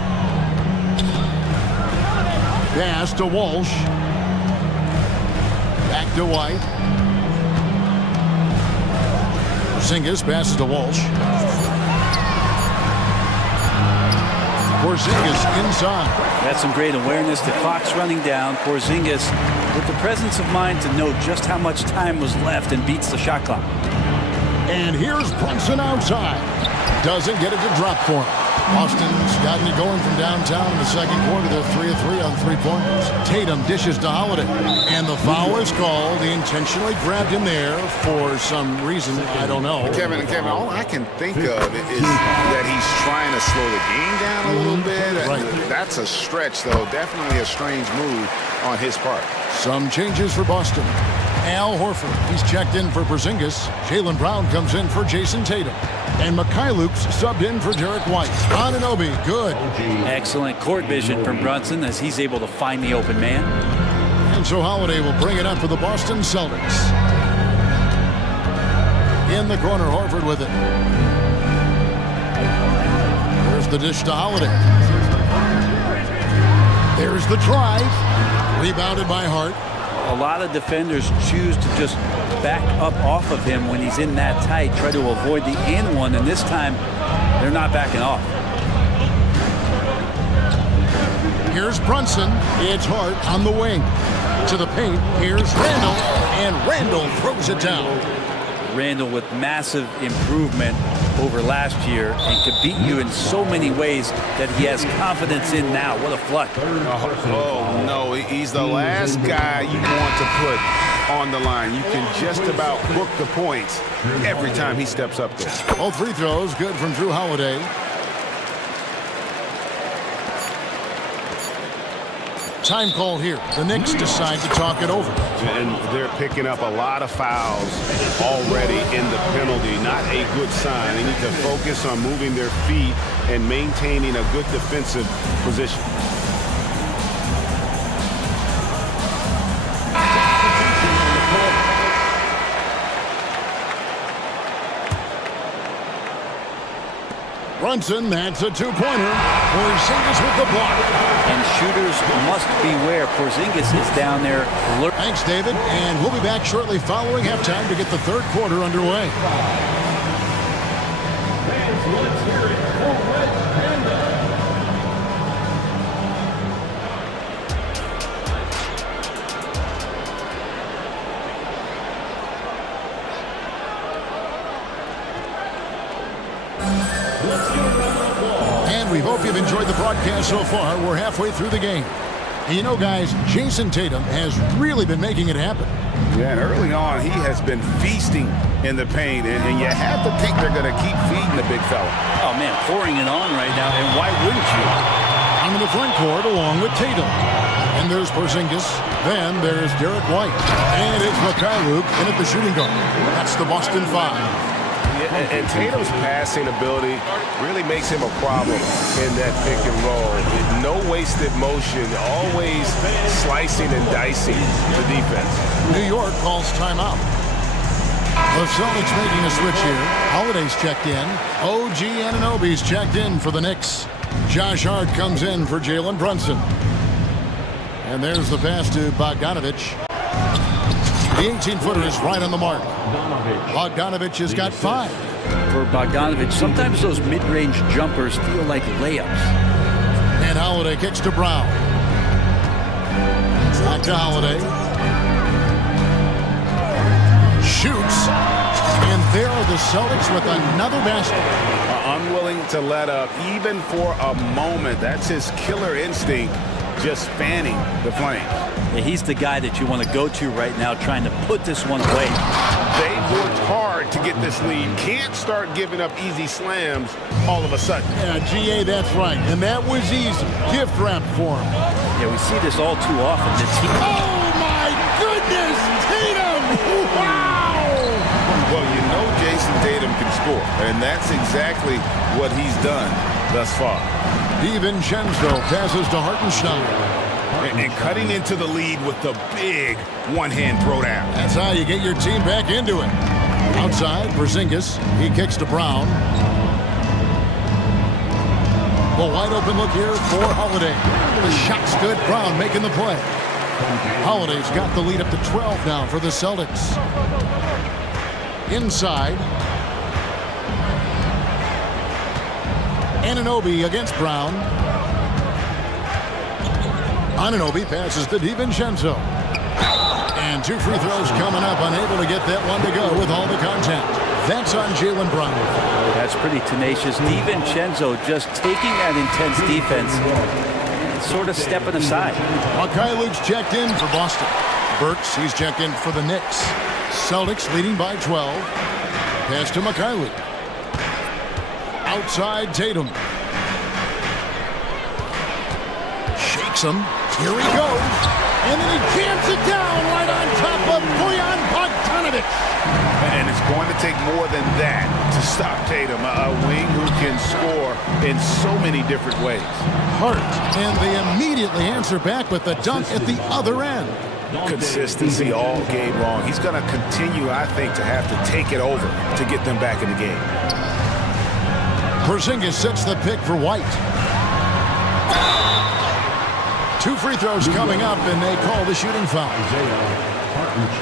Pass to Walsh. Back to White. Porzingis passes to Walsh. Porzingis inside. That's some great awareness. The clock's running down. Porzingis with the presence of mind to know just how much time was left and beats the shot clock. And here's Brunson outside. Doesn't get it to drop for him. Boston's gotten it going from downtown in the second quarter. They're 3 of 3 on 3-pointers. Tatum dishes to Holiday. And the foul is called. He intentionally grabbed him there for some reason. I don't know. Kevin, all I can think of is that he's trying to slow the game down a little bit. Right. That's a stretch, though. Definitely a strange move on his part. Some changes for Boston. Al Horford, he's checked in for Porzingis. Jaylen Brown comes in for Jason Tatum. And Mikhailuk's subbed in for Derek White. Anunoby, good. Excellent court vision from Brunson as he's able to find the open man. And so Holiday will bring it up for the Boston Celtics. In the corner, Horford with it. There's the dish to Holiday. There's the drive. Rebounded by Hart. A lot of defenders choose to just back up off of him when he's in that tight, try to avoid the and one, and this time they're not backing off. Here's Brunson. It's Hart on the wing. To the paint. Here's Randall. And Randall throws it down. Randall with massive improvement over last year and could beat you in so many ways that he has confidence in now. What a flush. Oh, no, he's the last guy you want to put on the line. You can just about book the points every time he steps up there. All 3 throws good from Drew Holiday. Time call here. The Knicks decide to talk it over. And they're picking up a lot of fouls already in the penalty. Not a good sign. They need to focus on moving their feet and maintaining a good defensive position. Brunson, that's a 2-pointer. Porzingis with the block. And shooters must beware. Porzingis is down there. Thanks, David. And we'll be back shortly following halftime to get the third quarter underway. And we hope you've enjoyed the broadcast so far. We're halfway through the game. And you know, guys, Jason Tatum has really been making it happen. Yeah, and early on, he has been feasting in the paint, and you have to think they're going to keep feeding the big fella. Oh, man, pouring it on right now, and why wouldn't you? On the front court along with Tatum. And there's Porzingis. Then there's Derek White. And it's Mikhailuk in at the shooting guard. That's the Boston 5. And Tatum's passing ability really makes him a problem in that pick and roll. No wasted motion, always slicing and dicing the defense. New York calls timeout. The Celtics making a switch here. Holiday's checked in. OG Anunoby's checked in for the Knicks. Josh Hart comes in for Jalen Brunson. And there's the pass to Bogdanovich. The 18-footer is right on the mark. Bogdanovich has got 5. For Bogdanovich, sometimes those mid-range jumpers feel like layups. And Holiday kicks to Brown. Back to Holiday. Shoots. And there are the Celtics with another basket. Unwilling to let up even for a moment. That's his killer instinct, just fanning the flames. Yeah, he's the guy that you want to go to right now, trying to put this one away. They've worked hard to get this lead. Can't start giving up easy slams all of a sudden. Yeah, GA, that's right. And that was easy. Gift wrap for him. Yeah, we see this all too often. The team. Oh, my goodness! Tatum! Wow! Well, you know Jason Tatum can score, and that's exactly what he's done thus far. DiVincenzo passes to Hartenstein. And cutting into the lead with the big one-hand throwdown. That's how you get your team back into it. Outside, Porzingis. He kicks to Brown. The wide open look here for Holiday. The shot's good. Brown making the play. Holiday's got the lead up to 12 now for the Celtics. Inside. Anunoby against Brown. Anunoby passes to DiVincenzo. And 2 free throws coming up, unable to get that one to go with all the contact. That's on Jaylen Brown. That's pretty tenacious. DiVincenzo just taking that intense defense and sort of stepping aside. Mikhailov's checked in for Boston. Burks, he's checked in for the Knicks. Celtics leading by 12. Pass to Mikhailov. Outside Tatum. Shakes him. Here he goes. And then he jams it down right on top of Bojan Bogdanović. And it's going to take more than that to stop Tatum, a wing who can score in so many different ways. Hart, and they immediately answer back with the dunk at the other end. Consistency all game long. He's going to continue, I think, to have to take it over to get them back in the game. Porzingis sets the pick for White. 2 free throws coming up, and they call the shooting foul.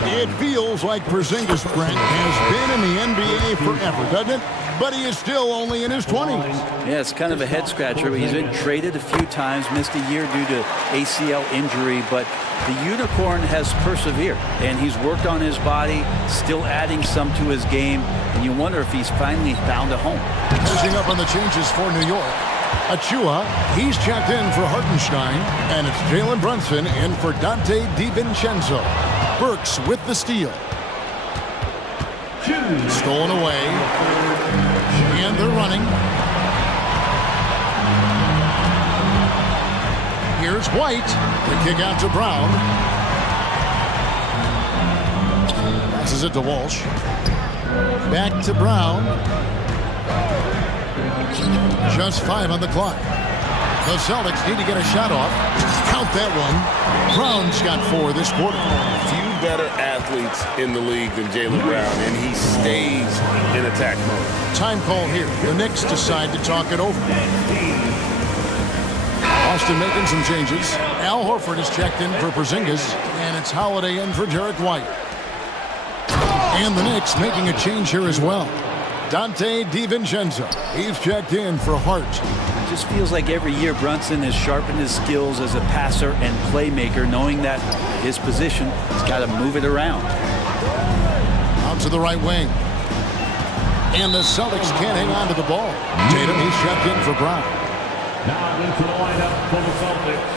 It feels like Porzingis, Brent, has been in the NBA forever, doesn't it? But he is still only in his 20s. Yeah, it's kind of a head-scratcher. He's been traded a few times, missed a year due to ACL injury, but the Unicorn has persevered, and he's worked on his body, still adding some to his game, and you wonder if he's finally found a home. Catching up on the changes for New York. Achua, he's checked in for Hartenstein, and it's Jalen Brunson in for Dante DiVincenzo. Burks with the steal. Stolen away. And they're running. Here's White. The kick out to Brown. Passes it to Walsh. Back to Brown. Just 5 on the clock. The Celtics need to get a shot off. Count that one. Brown's got 4 this quarter. Few better athletes in the league than Jaylen Brown, and he stays in attack mode. Time call here. The Knicks decide to talk it over. Austin making some changes. Al Horford is checked in for Porzingis, and it's Holiday in for Derek White. And the Knicks making a change here as well. Dante DiVincenzo. He's checked in for Hart. It just feels like every year Brunson has sharpened his skills as a passer and playmaker, knowing that his position, he's got to move it around. Out to the right wing. And the Celtics can't hang on to the ball. Tatum, he's checked in for Brown. Now into the lineup for the Celtics.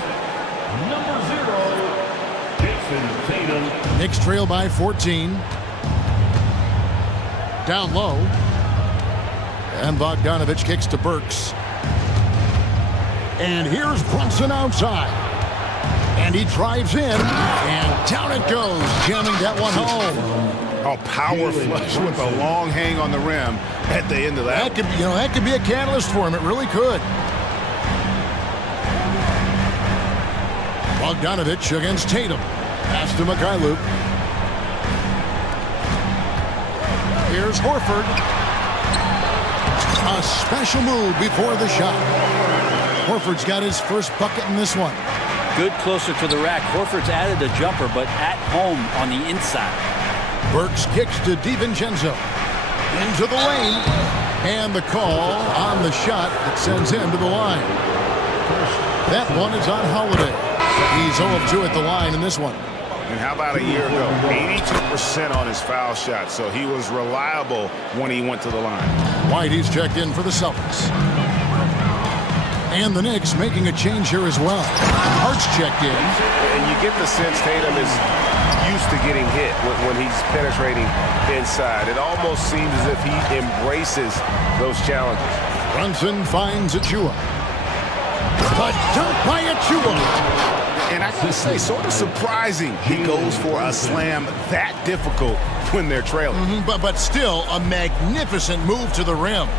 Number 0, Jason Tatum. Knicks trail by 14. Down low. And Bogdanovich kicks to Burks. And here's Brunson outside. And he drives in. And down it goes, jamming that one home. A power flush with a long hang on the rim at the end of that. That could be a catalyst for him. It really could. Bogdanovich against Tatum. Pass to Mikhailuk. Here's Horford. A special move before the shot. Horford's got his first bucket in this one. Good closer to the rack. Horford's added a jumper, but at home on the inside. Burks kicks to DiVincenzo. Into the lane. And the call on the shot that sends him to the line. That one is on Holiday. He's 0-2 at the line in this one. And how about a year ago? 82% on his foul shot, so he was reliable when he went to the line. Whitey's checked in for the Celtics. And the Knicks making a change here as well. Hart's checked in. And you get the sense Tatum is used to getting hit when he's penetrating inside. It almost seems as if he embraces those challenges. Brunson finds Achua. The dunk by Achua. And I can say, sort of surprising he goes for a slam that difficult when they're trailing. But still a magnificent move to the rim.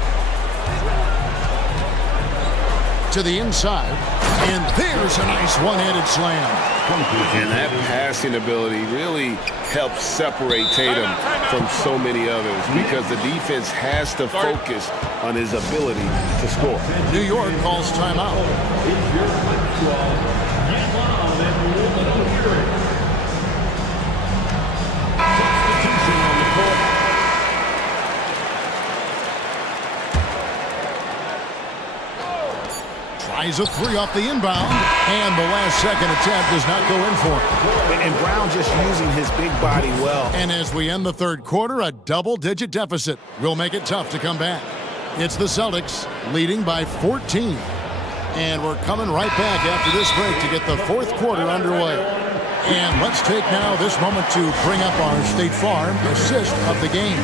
To the inside, and there's a nice one-handed slam. And that passing ability really helps separate Tatum from so many others because the defense has to focus on his ability to score. New York calls timeout. Tries a three off the inbound, and the last second attempt does not go in for him. And Brown just using his big body well. And as we end the third quarter, a double-digit deficit will make it tough to come back. It's the Celtics leading by 14. And we're coming right back after this break to get the fourth quarter underway. And let's take now this moment to bring up our State Farm assist of the game.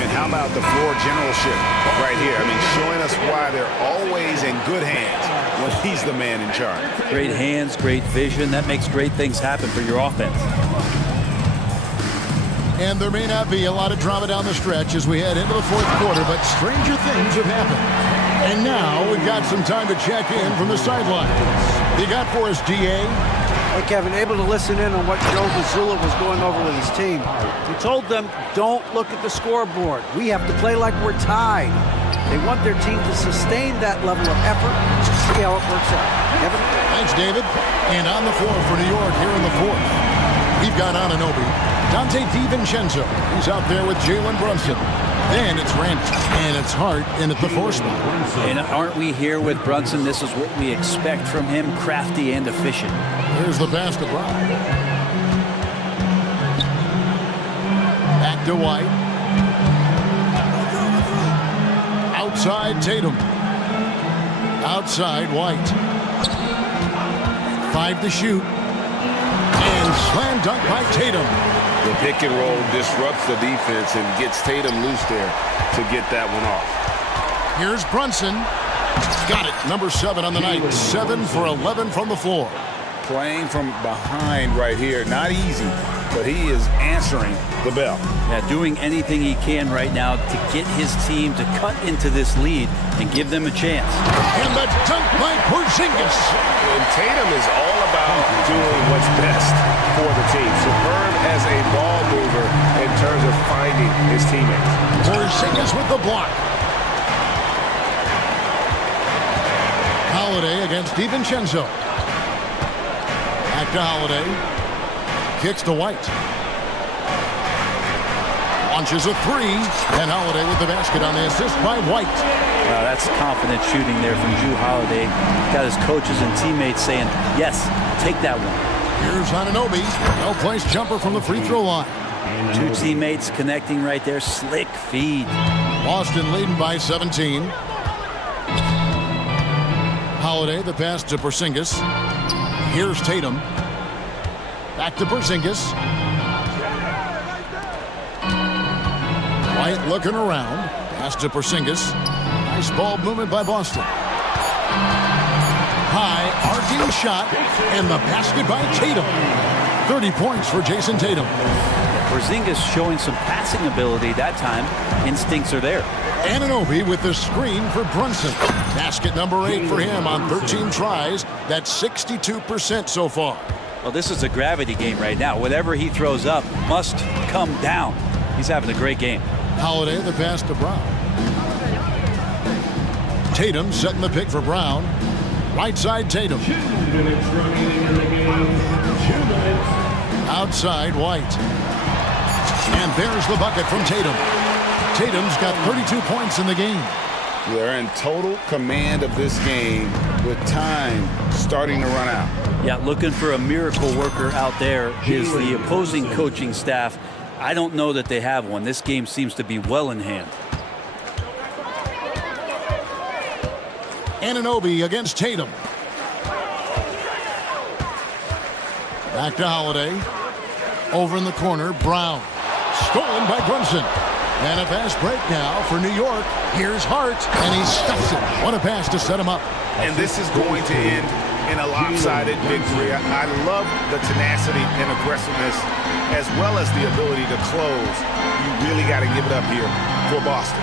And how about the floor generalship right here? I mean, showing us why they're always in good hands when he's the man in charge. Great hands, great vision. That makes great things happen for your offense. And there may not be a lot of drama down the stretch as we head into the fourth quarter, but stranger things have happened. And now we've got some time to check in from the sidelines. You got for us, DA? Hey, Kevin, able to listen in on what Joe Mazzulla was going over with his team. He told them, don't look at the scoreboard. We have to play like we're tied. They want their team to sustain that level of effort. See how it works out. Kevin? Thanks, David. And on the floor for New York here in the fourth, we've got Anunoby, Dante DiVincenzo. He's out there with Jalen Brunson. Then it's Randy, and it's Hart in at the four spot. And aren't we here with Brunson? This is what we expect from him, crafty and efficient. Here's the pass to Brown. Back to White. Outside Tatum. Outside White. 5 to shoot. And slam dunk by Tatum. The pick and roll disrupts the defense and gets Tatum loose there to get that one off. Here's Brunson. Got it. Number 7 on the night. 7 for 11 from the floor. Playing from behind right here. Not easy, but he is answering the bell. Yeah, doing anything he can right now to get his team to cut into this lead and give them a chance. And the dunk by Porzingis. And Tatum is all about doing what's best for the team. Superb as a ball mover in terms of finding his teammates. Porzingis with the block. Holiday against DiVincenzo. Back to Holiday. Kicks to White. Launches a three. And Holiday with the basket on the assist by White. That's confident shooting there from Jrue Holiday. Got his coaches and teammates saying, yes, take that one. Here's Anunoby. Well-placed jumper from the free throw line. Two teammates connecting right there. Slick feed. Boston leading by 17. Holiday, the pass to Porzingis. Here's Tatum. Back to Porzingis. White looking around. Pass to Porzingis. Nice ball movement by Boston. High arcing shot. And the basket by Tatum. 30 points for Jason Tatum. Porzingis showing some passing ability that time. Instincts are there. Anunoby with the screen for Brunson. Basket number 8 for him on 13 tries. That's 62% so far. Well, this is a gravity game right now. Whatever he throws up must come down. He's having a great game. Holiday the pass to Brown. Tatum setting the pick for Brown. Right side Tatum. 2 minutes remaining in the game. 2 minutes. Outside White. And there's the bucket from Tatum. Tatum's got 32 points in the game. They're in total command of this game with time starting to run out. Yeah, looking for a miracle worker out there is the opposing coaching staff. I don't know that they have one. This game seems to be well in hand. Anunoby against Tatum. Back to Holiday. Over in the corner, Brown. Stolen by Brunson. And a fast break now for New York. Here's Hart, and he stuffs it. What a pass to set him up. And this is going to end in a lopsided victory. I love the tenacity and aggressiveness, as well as the ability to close. You really got to give it up here for Boston.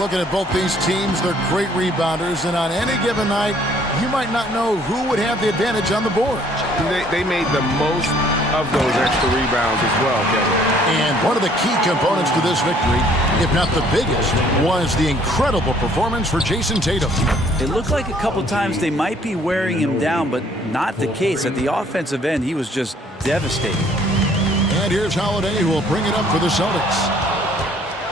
Looking at both these teams, they're great rebounders, and on any given night, you might not know who would have the advantage on the board. They made the most of those extra rebounds as well, Kevin. And one of the key components to this victory, if not the biggest, was the incredible performance for Jason Tatum. It looked like a couple times they might be wearing him down, but not the case. At the offensive end, he was just devastating. And here's Holiday, who will bring it up for the Celtics.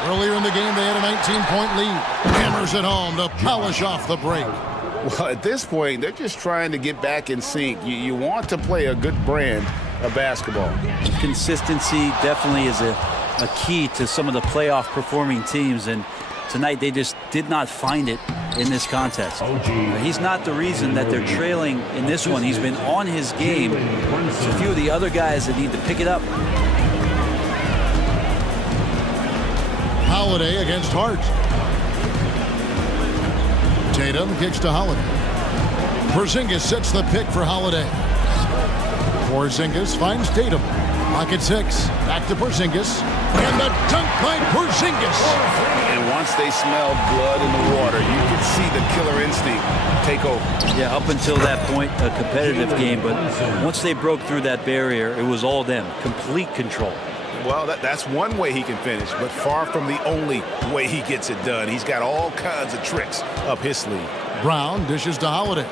Earlier in the game, they had a 19-point lead. Hammers it home to polish off the break. Well, at this point, they're just trying to get back in sync. You want to play a good brand of basketball. Consistency definitely is a key to some of the playoff performing teams, and tonight they just did not find it in this contest. He's not the reason that they're trailing in this one. He's been on his game. It's a few of the other guys that need to pick it up. Holiday against Hart. Tatum kicks to Holiday. Porzingis sets the pick for Holiday. Porzingis finds Tatum. Pocket 6. Back to Porzingis. And the dunk by Porzingis. And once they smell blood in the water, you can see the killer instinct take over. Yeah, up until that point, a competitive game, but once they broke through that barrier, it was all them. Complete control. Well, that's one way he can finish, but far from the only way he gets it done. He's got all kinds of tricks up his sleeve. Brown dishes to Holiday.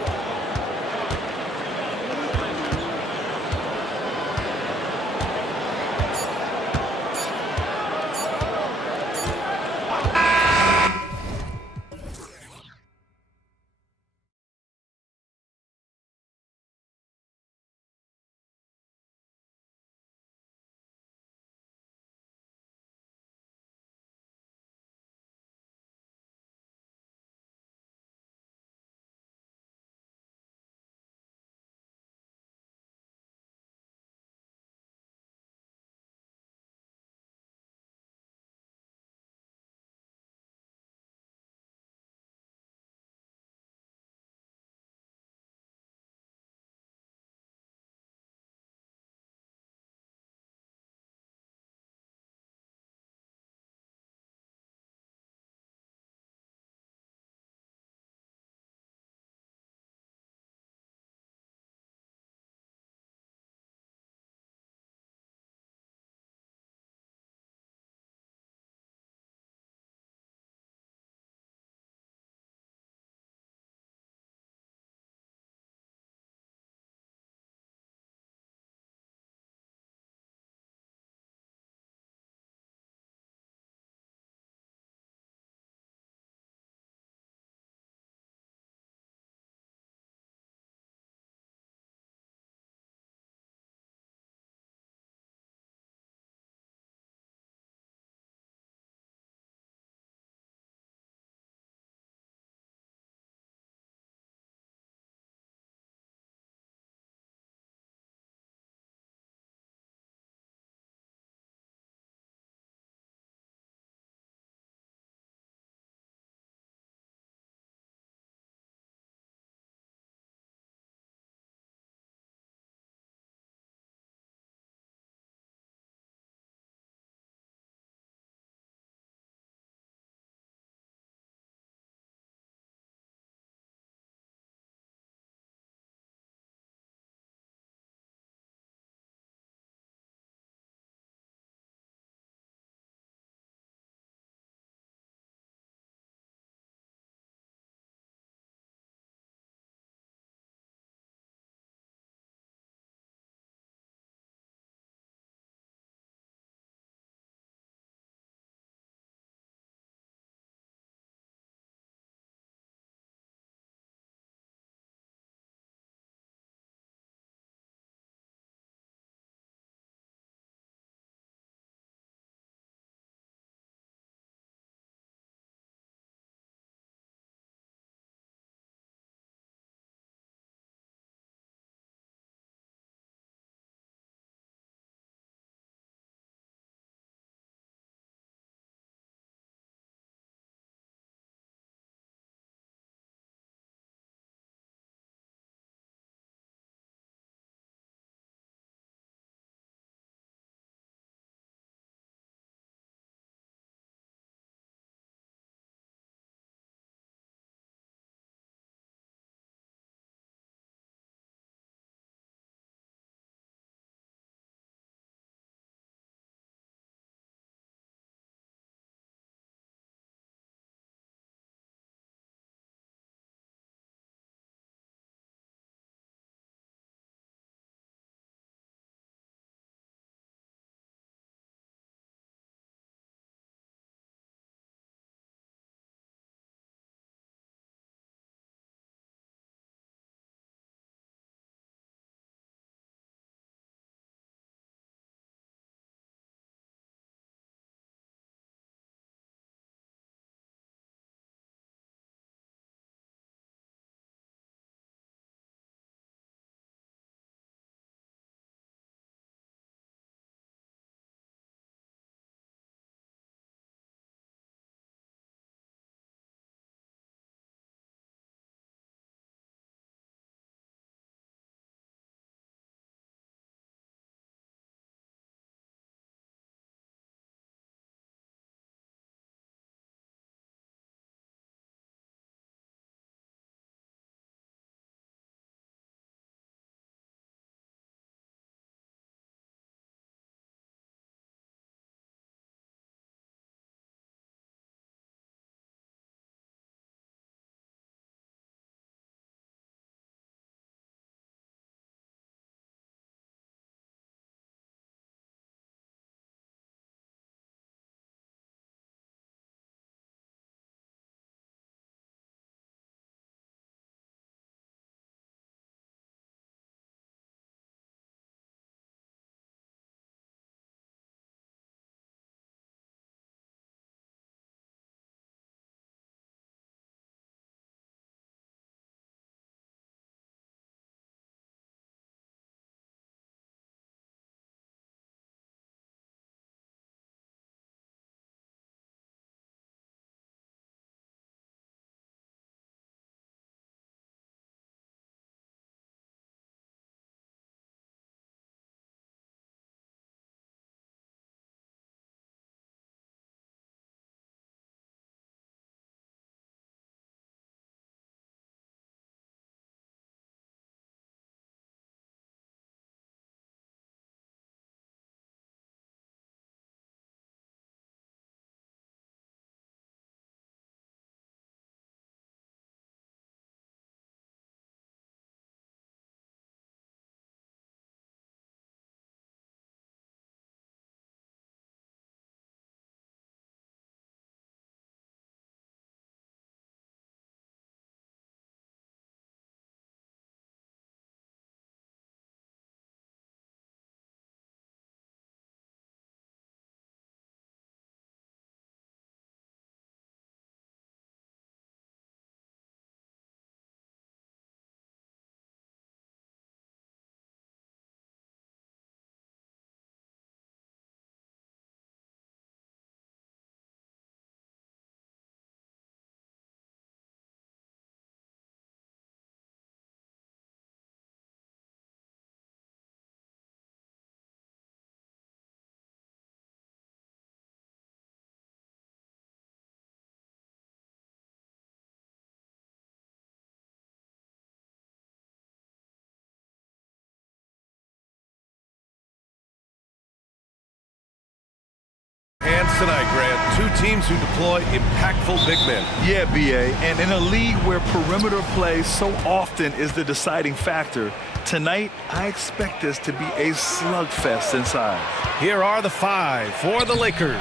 tonight, Grant. Two teams who deploy impactful big men. Yeah, B.A., and in a league where perimeter play so often is the deciding factor, tonight I expect this to be a slugfest inside. Here are the five for the Lakers.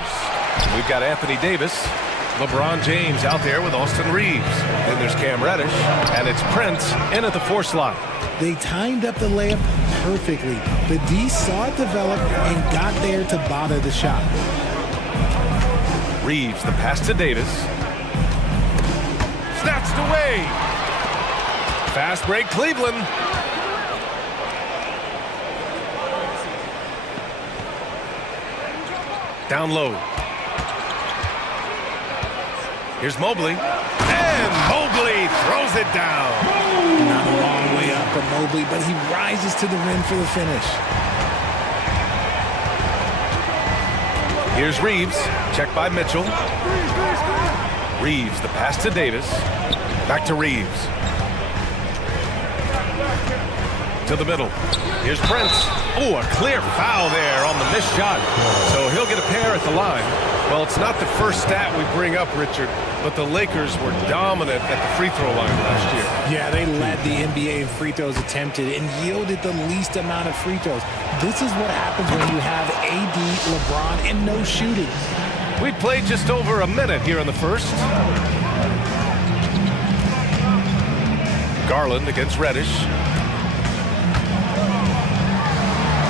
We've got Anthony Davis, LeBron James out there with Austin Reeves. Then there's Cam Reddish, and it's Prince in at the 4 slot. They timed up the layup perfectly, but D saw it develop and got there to bother the shot. Reeves, the pass to Davis. Snatched away. Fast break, Cleveland. Down low. Here's Mobley. And Mobley throws it down. Not a long way up for Mobley, but he rises to the rim for the finish. Here's Reeves. Check by Mitchell. Reeves, the pass to Davis. Back to Reeves. To the middle. Here's Prince. Oh, a clear foul there on the missed shot. So he'll get a pair at the line. Well, it's not the first stat we bring up, Richard, but the Lakers were dominant at the free throw line last year. Yeah, they led the NBA in free throws attempted and yielded the least amount of free throws. This is what happens when you have AD, LeBron, and no shooting. We played just over a minute here in the first. Garland against Reddish.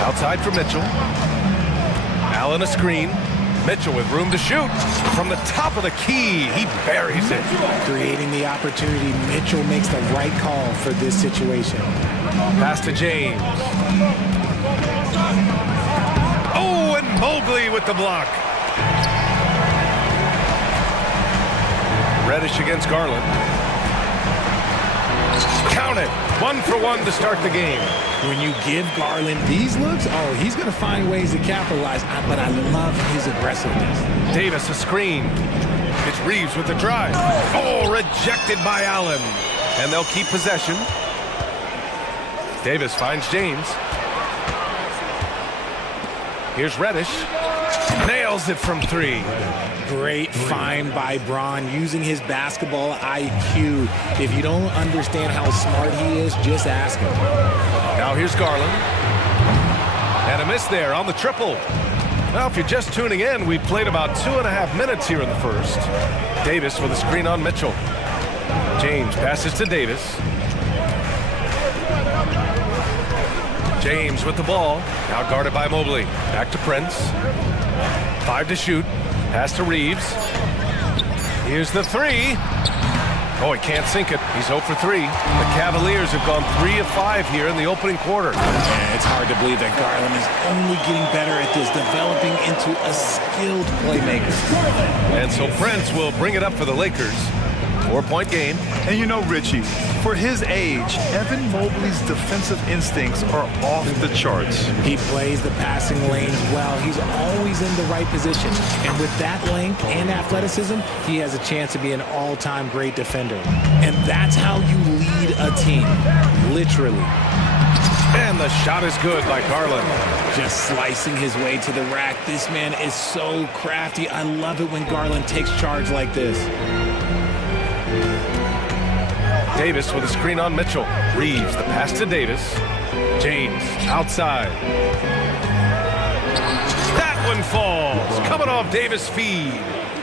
Outside for Mitchell. Allen a screen. Mitchell with room to shoot. From the top of the key, he buries it. Creating the opportunity, Mitchell makes the right call for this situation. Pass to James. Oh, and Mobley with the block. Reddish against Garland. Count it. 1 for 1 to start the game. When you give Garland these looks, oh, he's going to find ways to capitalize, but I love his aggressiveness. Davis a screen. It's Reeves with the drive. Oh, rejected by Allen. And they'll keep possession. Davis finds James. Here's Reddish. Nails it from 3. Great find by Bron using his basketball IQ. If you don't understand how smart he is, just ask him. Now here's Garland. And a miss there on the triple. Now, if you're just tuning in, we've played about 2.5 minutes here in the first. Davis with a screen on Mitchell. James passes to Davis. James with the ball. Now guarded by Mobley. Back to Prince. 5 to shoot. Pass to Reeves. Here's the 3. Oh, he can't sink it. He's 0 for 3. The Cavaliers have gone 3 of 5 here in the opening quarter. Yeah, it's hard to believe that Garland is only getting better at this, developing into a skilled playmaker. And so Prince will bring it up for the Lakers. 4-point game. And you know, Richie, for his age, Evan Mobley's defensive instincts are off the charts. He plays the passing lanes well. He's always in the right position. And with that length and athleticism, he has a chance to be an all-time great defender. And that's how you lead a team, literally. And the shot is good by Garland. Just slicing his way to the rack. This man is so crafty. I love it when Garland takes charge like this. Davis with a screen on Mitchell. Reeves, the pass to Davis. James, outside. That one falls. Coming off Davis' feed.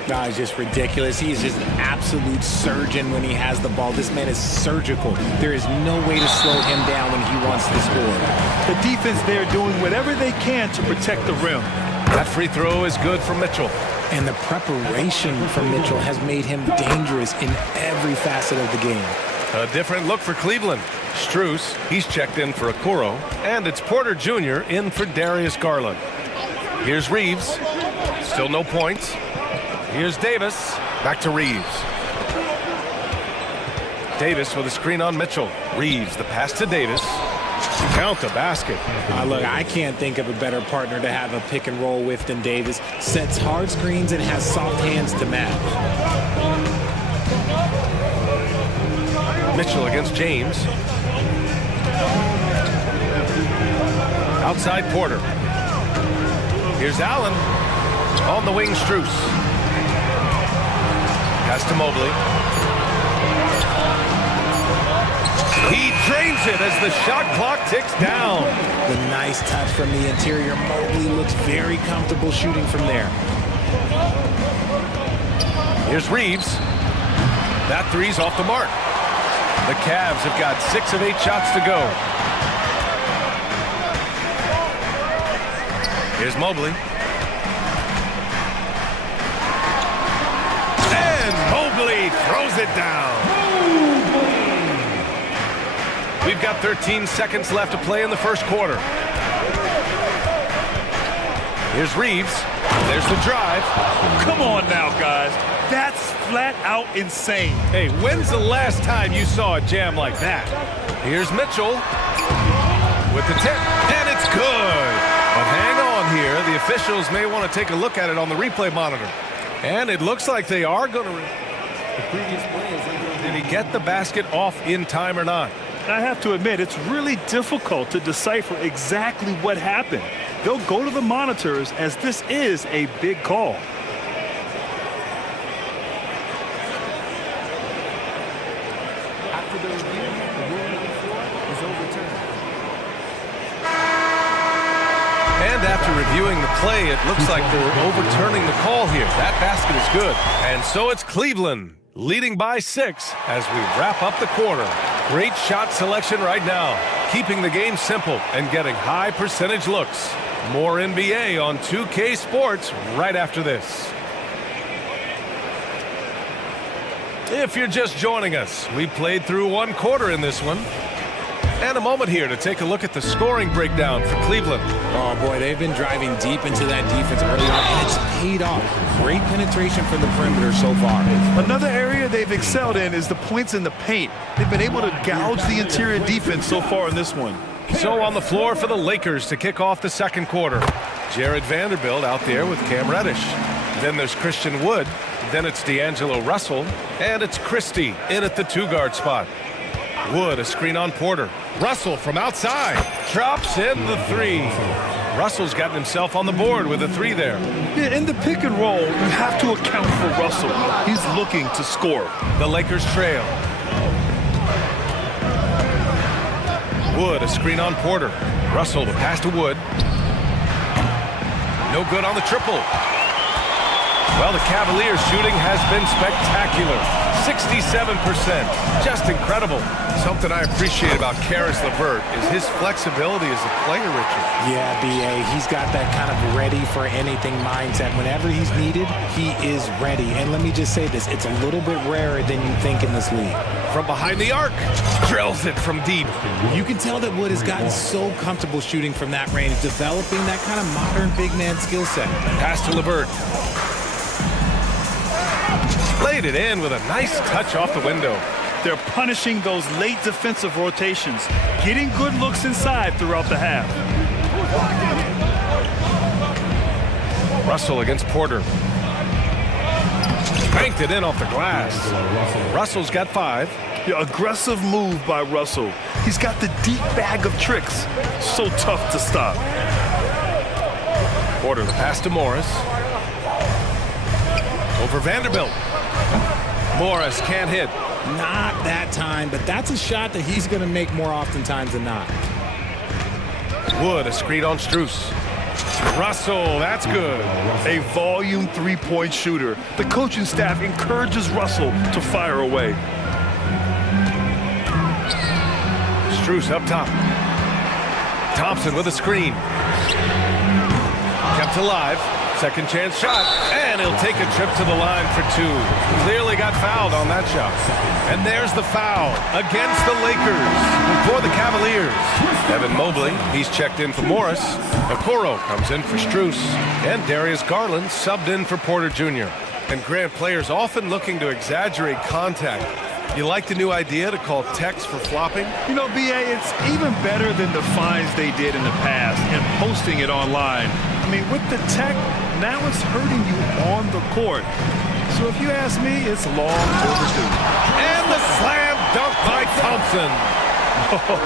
No, it's just ridiculous. He is just an absolute surgeon when he has the ball. This man is surgical. There is no way to slow him down when he wants to score. The defense there doing whatever they can to protect the rim. That free throw is good from Mitchell. And the preparation from Mitchell has made him dangerous in every facet of the game. A different look for Cleveland. Strus, he's checked in for Okoro. And it's Porter Jr. in for Darius Garland. Here's Reeves. Still no points. Here's Davis. Back to Reeves. Davis with a screen on Mitchell. Reeves, the pass to Davis. Count the basket. Look, I can't think of a better partner to have a pick and roll with than Davis. Sets hard screens and has soft hands to match. Mitchell against James. Outside Porter. Here's Allen. On the wing, Strus. Pass to Mobley. He drains it as the shot clock ticks down. The nice touch from the interior. Mobley looks very comfortable shooting from there. Here's Reeves. That three's off the mark. The Cavs have got 6 of 8 shots to go. Here's Mobley. And Mobley throws it down. We've got 13 seconds left to play in the first quarter. Here's Reeves. There's the drive. Come on now, guys. That's flat out insane. Hey, when's the last time you saw a jam like that? Here's Mitchell with the tip, and it's good. But hang on here. The officials may want to take a look at it on the replay monitor. And it looks like they are going to... The previous play is... Did he get the basket off in time or not? I have to admit, it's really difficult to decipher exactly what happened. They'll go to the monitors as this is a big call. After the review, the ruling on the floor is overturned. And after reviewing the play, it looks like they're overturning the call here. That basket is good. And so it's Cleveland leading by 6 as we wrap up the quarter. Great shot selection right now, keeping the game simple and getting high percentage looks. More NBA on 2K Sports right after this. If you're just joining us, we played through one quarter in this one. And a moment here to take a look at the scoring breakdown for Cleveland. Oh, boy, they've been driving deep into that defense early on, and it's paid off. Great penetration from the perimeter so far. Another area they've excelled in is the points in the paint. They've been able to gouge the interior defense so far in this one. So on the floor for the Lakers to kick off the second quarter. Jared Vanderbilt out there with Cam Reddish. Then there's Christian Wood. Then it's D'Angelo Russell. And it's Christie in at the 2-guard spot. Wood, a screen on Porter. Russell from outside. Drops in the 3. Russell's gotten himself on the board with a 3 there. Yeah, in the pick and roll, you have to account for Russell. He's looking to score. The Lakers trail. Wood, a screen on Porter. Russell, the pass to Wood. No good on the triple. Well, the Cavaliers' shooting has been spectacular. 67%. Just incredible. Something I appreciate about Karis LeVert is his flexibility as a player, Richard. Yeah, B.A., he's got that kind of ready-for-anything mindset. Whenever he's needed, he is ready. And let me just say this, it's a little bit rarer than you think in this league. From behind the arc, drills it from deep. You can tell that Wood has gotten so comfortable shooting from that range, developing that kind of modern big man skill set. Pass to LeVert. Laid it in with a nice touch off the window. They're punishing those late defensive rotations, getting good looks inside throughout the half. Russell against Porter. Banked it in off the glass. Russell's got 5. Yeah, aggressive move by Russell. He's got the deep bag of tricks. So tough to stop. Porter, the pass to Morris. Over Vanderbilt. Morris can't hit. Not that time, but that's a shot that he's going to make more oftentimes than not. Wood, a screen on Strus. Russell, that's good. A volume three-point shooter. The coaching staff encourages Russell to fire away. Strus up top. Thompson with a screen. Kept alive. Second chance shot, and he'll take a trip to the line for 2. Clearly got fouled on that shot. And there's the foul against the Lakers for the Cavaliers. Evan Mobley, he's checked in for Morris. Okoro comes in for Strus. And Darius Garland subbed in for Porter Jr. And Grant, players often looking to exaggerate contact. You like the new idea to call techs for flopping? You know, B.A., it's even better than the fines they did in the past and posting it online. I mean, with the tech, now it's hurting you on the court. So if you ask me, it's long overdue. And the slam dunk by Thompson.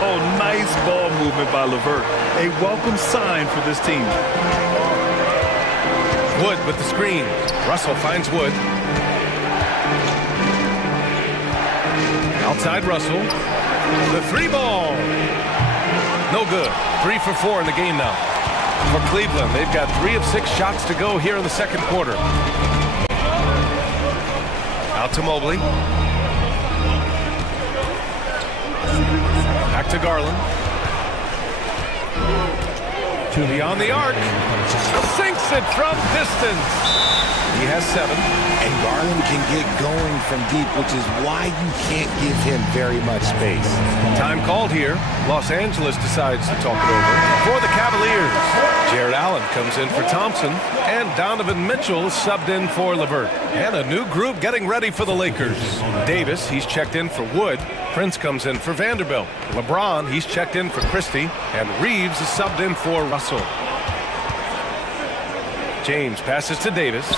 Oh, nice ball movement by LeVert. A welcome sign for this team. Wood with the screen. Russell finds Wood. Outside Russell. The three ball. No good. 3 for 4 in the game now. For Cleveland, they've got 3 of 6 shots to go here in the second quarter. Out to Mobley. Back to Garland. Beyond the arc. Sinks it from distance. He has 7. And Garland can get going from deep, which is why you can't give him very much space. Time called here. Los Angeles decides to talk it over. For the Cavaliers, Jared Allen comes in for Thompson, and Donovan Mitchell subbed in for LeVert. And a new group getting ready for the Lakers. Davis, he's checked in for Wood. Prince comes in for Vanderbilt. LeBron, he's checked in for Christie. And Reeves is subbed in for Russell. James passes to Davis.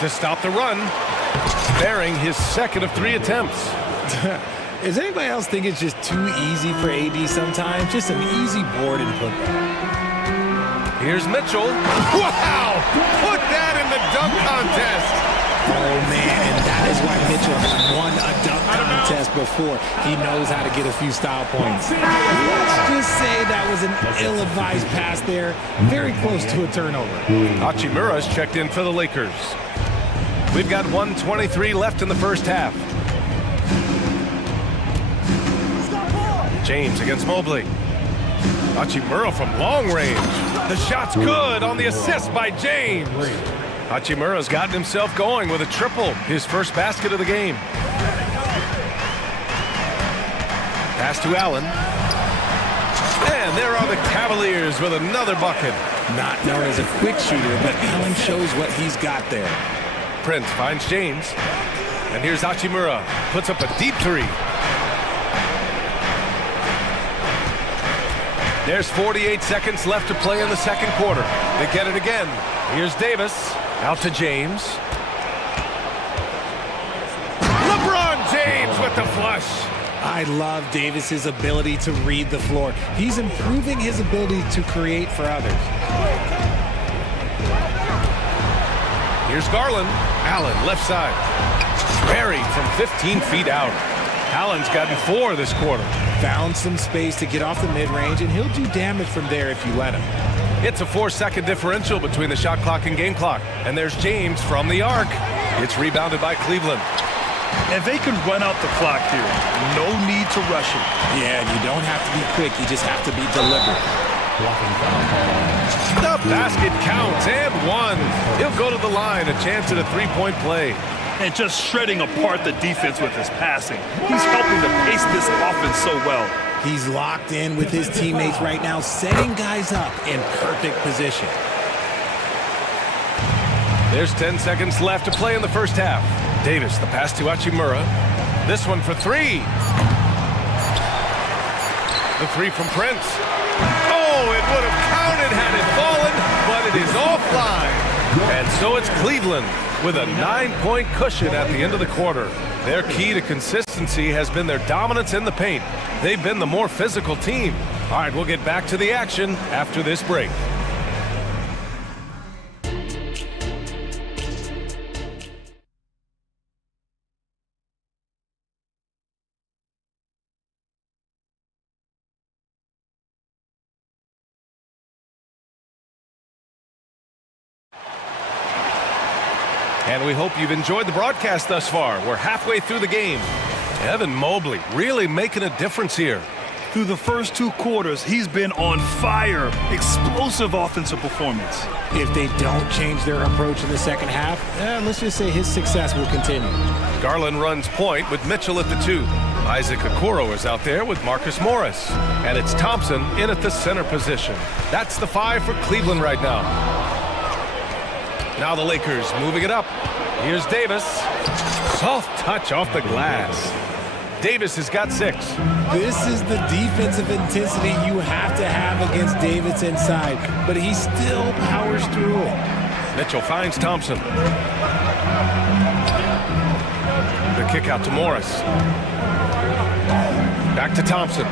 To stop the run, bearing his second of 3 attempts. Does anybody else think it's just too easy for AD sometimes? Just an easy board and football. Here's Mitchell. Wow! Put that in the dunk contest. Oh, man, and that is why Mitchell has won a dunk contest before. He knows how to get a few style points. Let's just say that was an ill-advised pass there. Very close to a turnover. Hachimura's checked in for the Lakers. We've got 1:23 left in the first half. James against Mobley. Hachimura from long range. The shot's good on the assist by James. Hachimura's gotten himself going with a triple, his first basket of the game. Pass to Allen. And there are the Cavaliers with another bucket. Not known as a quick shooter, but Allen shows what he's got there. Prince finds James. And here's Hachimura. Puts up a deep 3. There's 48 seconds left to play in the second quarter. They get it again. Here's Davis. Out to James. LeBron James with the flush. I love Davis's ability to read the floor. He's improving his ability to create for others. Here's Garland. Allen, left side. Buried from 15 feet out. Allen's gotten 4 this quarter. Found some space to get off the mid-range, and he'll do damage from there if you let him. It's a 4-second differential between the shot clock and game clock. And there's James from the arc. It's rebounded by Cleveland. And they can run out the clock here. No need to rush it. Yeah, you don't have to be quick. You just have to be deliberate. The basket counts and 1. He'll go to the line, a chance at a 3-point play. And just shredding apart the defense with his passing. He's helping to pace this offense so well. He's locked in with his teammates right now, setting guys up in perfect position. There's 10 seconds left to play in the first half. Davis, the pass to Hachimura. This one for 3. The 3 from Prince. Oh, it would have counted had it fallen, but it is offline. And so it's Cleveland with a 9-point cushion at the end of the quarter. Their key to consistency has been their dominance in the paint. They've been the more physical team. All right, we'll get back to the action after this break. And we hope you've enjoyed the broadcast thus far. We're halfway through the game. Evan Mobley really making a difference here. Through the first 2 quarters, he's been on fire. Explosive offensive performance. If they don't change their approach in the second half, let's just say his success will continue. Garland runs point with Mitchell at the 2. Isaac Okoro is out there with Marcus Morris. And it's Thompson in at the center position. That's the 5 for Cleveland right now. Now the Lakers moving it up. Here's Davis. Soft touch off the glass. Davis has got 6. This is the defensive intensity you have to have against Davis inside, but he still powers through it. Mitchell finds Thompson. The kick out to Morris. Back to Thompson.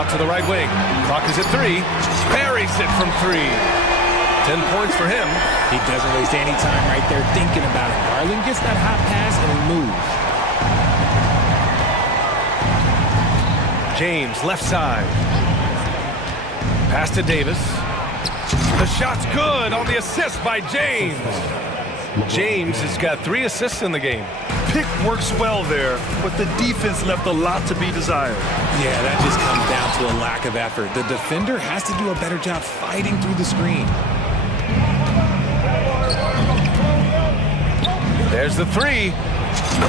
Out to the right wing. Clock is at 3. Buries it from 3. 10 points for him. He doesn't waste any time right there thinking about it. Garland gets that hot pass and he moves. James, left side. Pass to Davis. The shot's good on the assist by James. James has got 3 assists in the game. Pick works well there, but the defense left a lot to be desired. Yeah, that just comes down to a lack of effort. The defender has to do a better job fighting through the screen. There's the 3.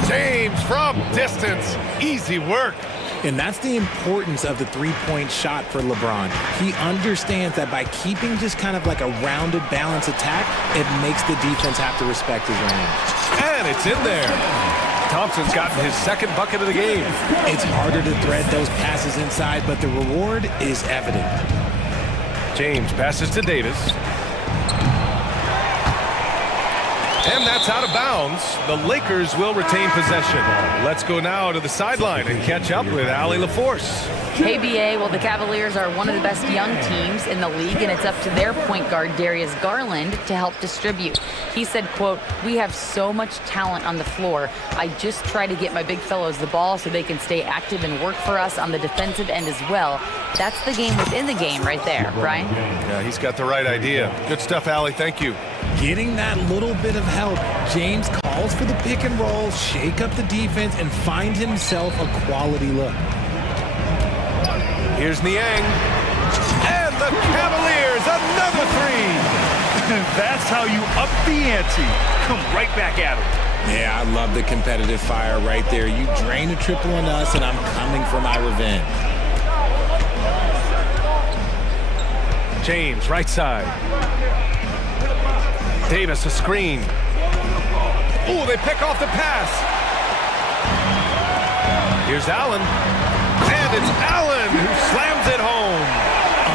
James from distance. Easy work. And that's the importance of the three-point shot for LeBron. He understands that by keeping just kind of like a rounded, balanced attack, it makes the defense have to respect his range. And it's in there. Thompson's gotten his second bucket of the game. It's harder to thread those passes inside, but the reward is evident. James passes to Davis. And that's out of bounds. The Lakers will retain possession. Let's go now to the sideline and catch up with Allie LaForce. Hey, BA, well, the Cavaliers are one of the best young teams in the league, and it's up to their point guard, Darius Garland, to help distribute. He said, quote, "We have so much talent on the floor. I just try to get my big fellows the ball so they can stay active and work for us on the defensive end as well." That's the game within the game right there, Brian. Yeah, he's got the right idea. Good stuff, Allie. Thank you. Getting that little bit of help, James calls for the pick and roll, shake up the defense, and find himself a quality look. Here's Niang. And the Cavaliers, another 3. That's how you up the ante. Come right back at him. Yeah, I love the competitive fire right there. You drain a triple on us, and I'm coming for my revenge. James, right side. Davis, a screen. Ooh, they pick off the pass. Here's Allen. And it's Allen who slams it home.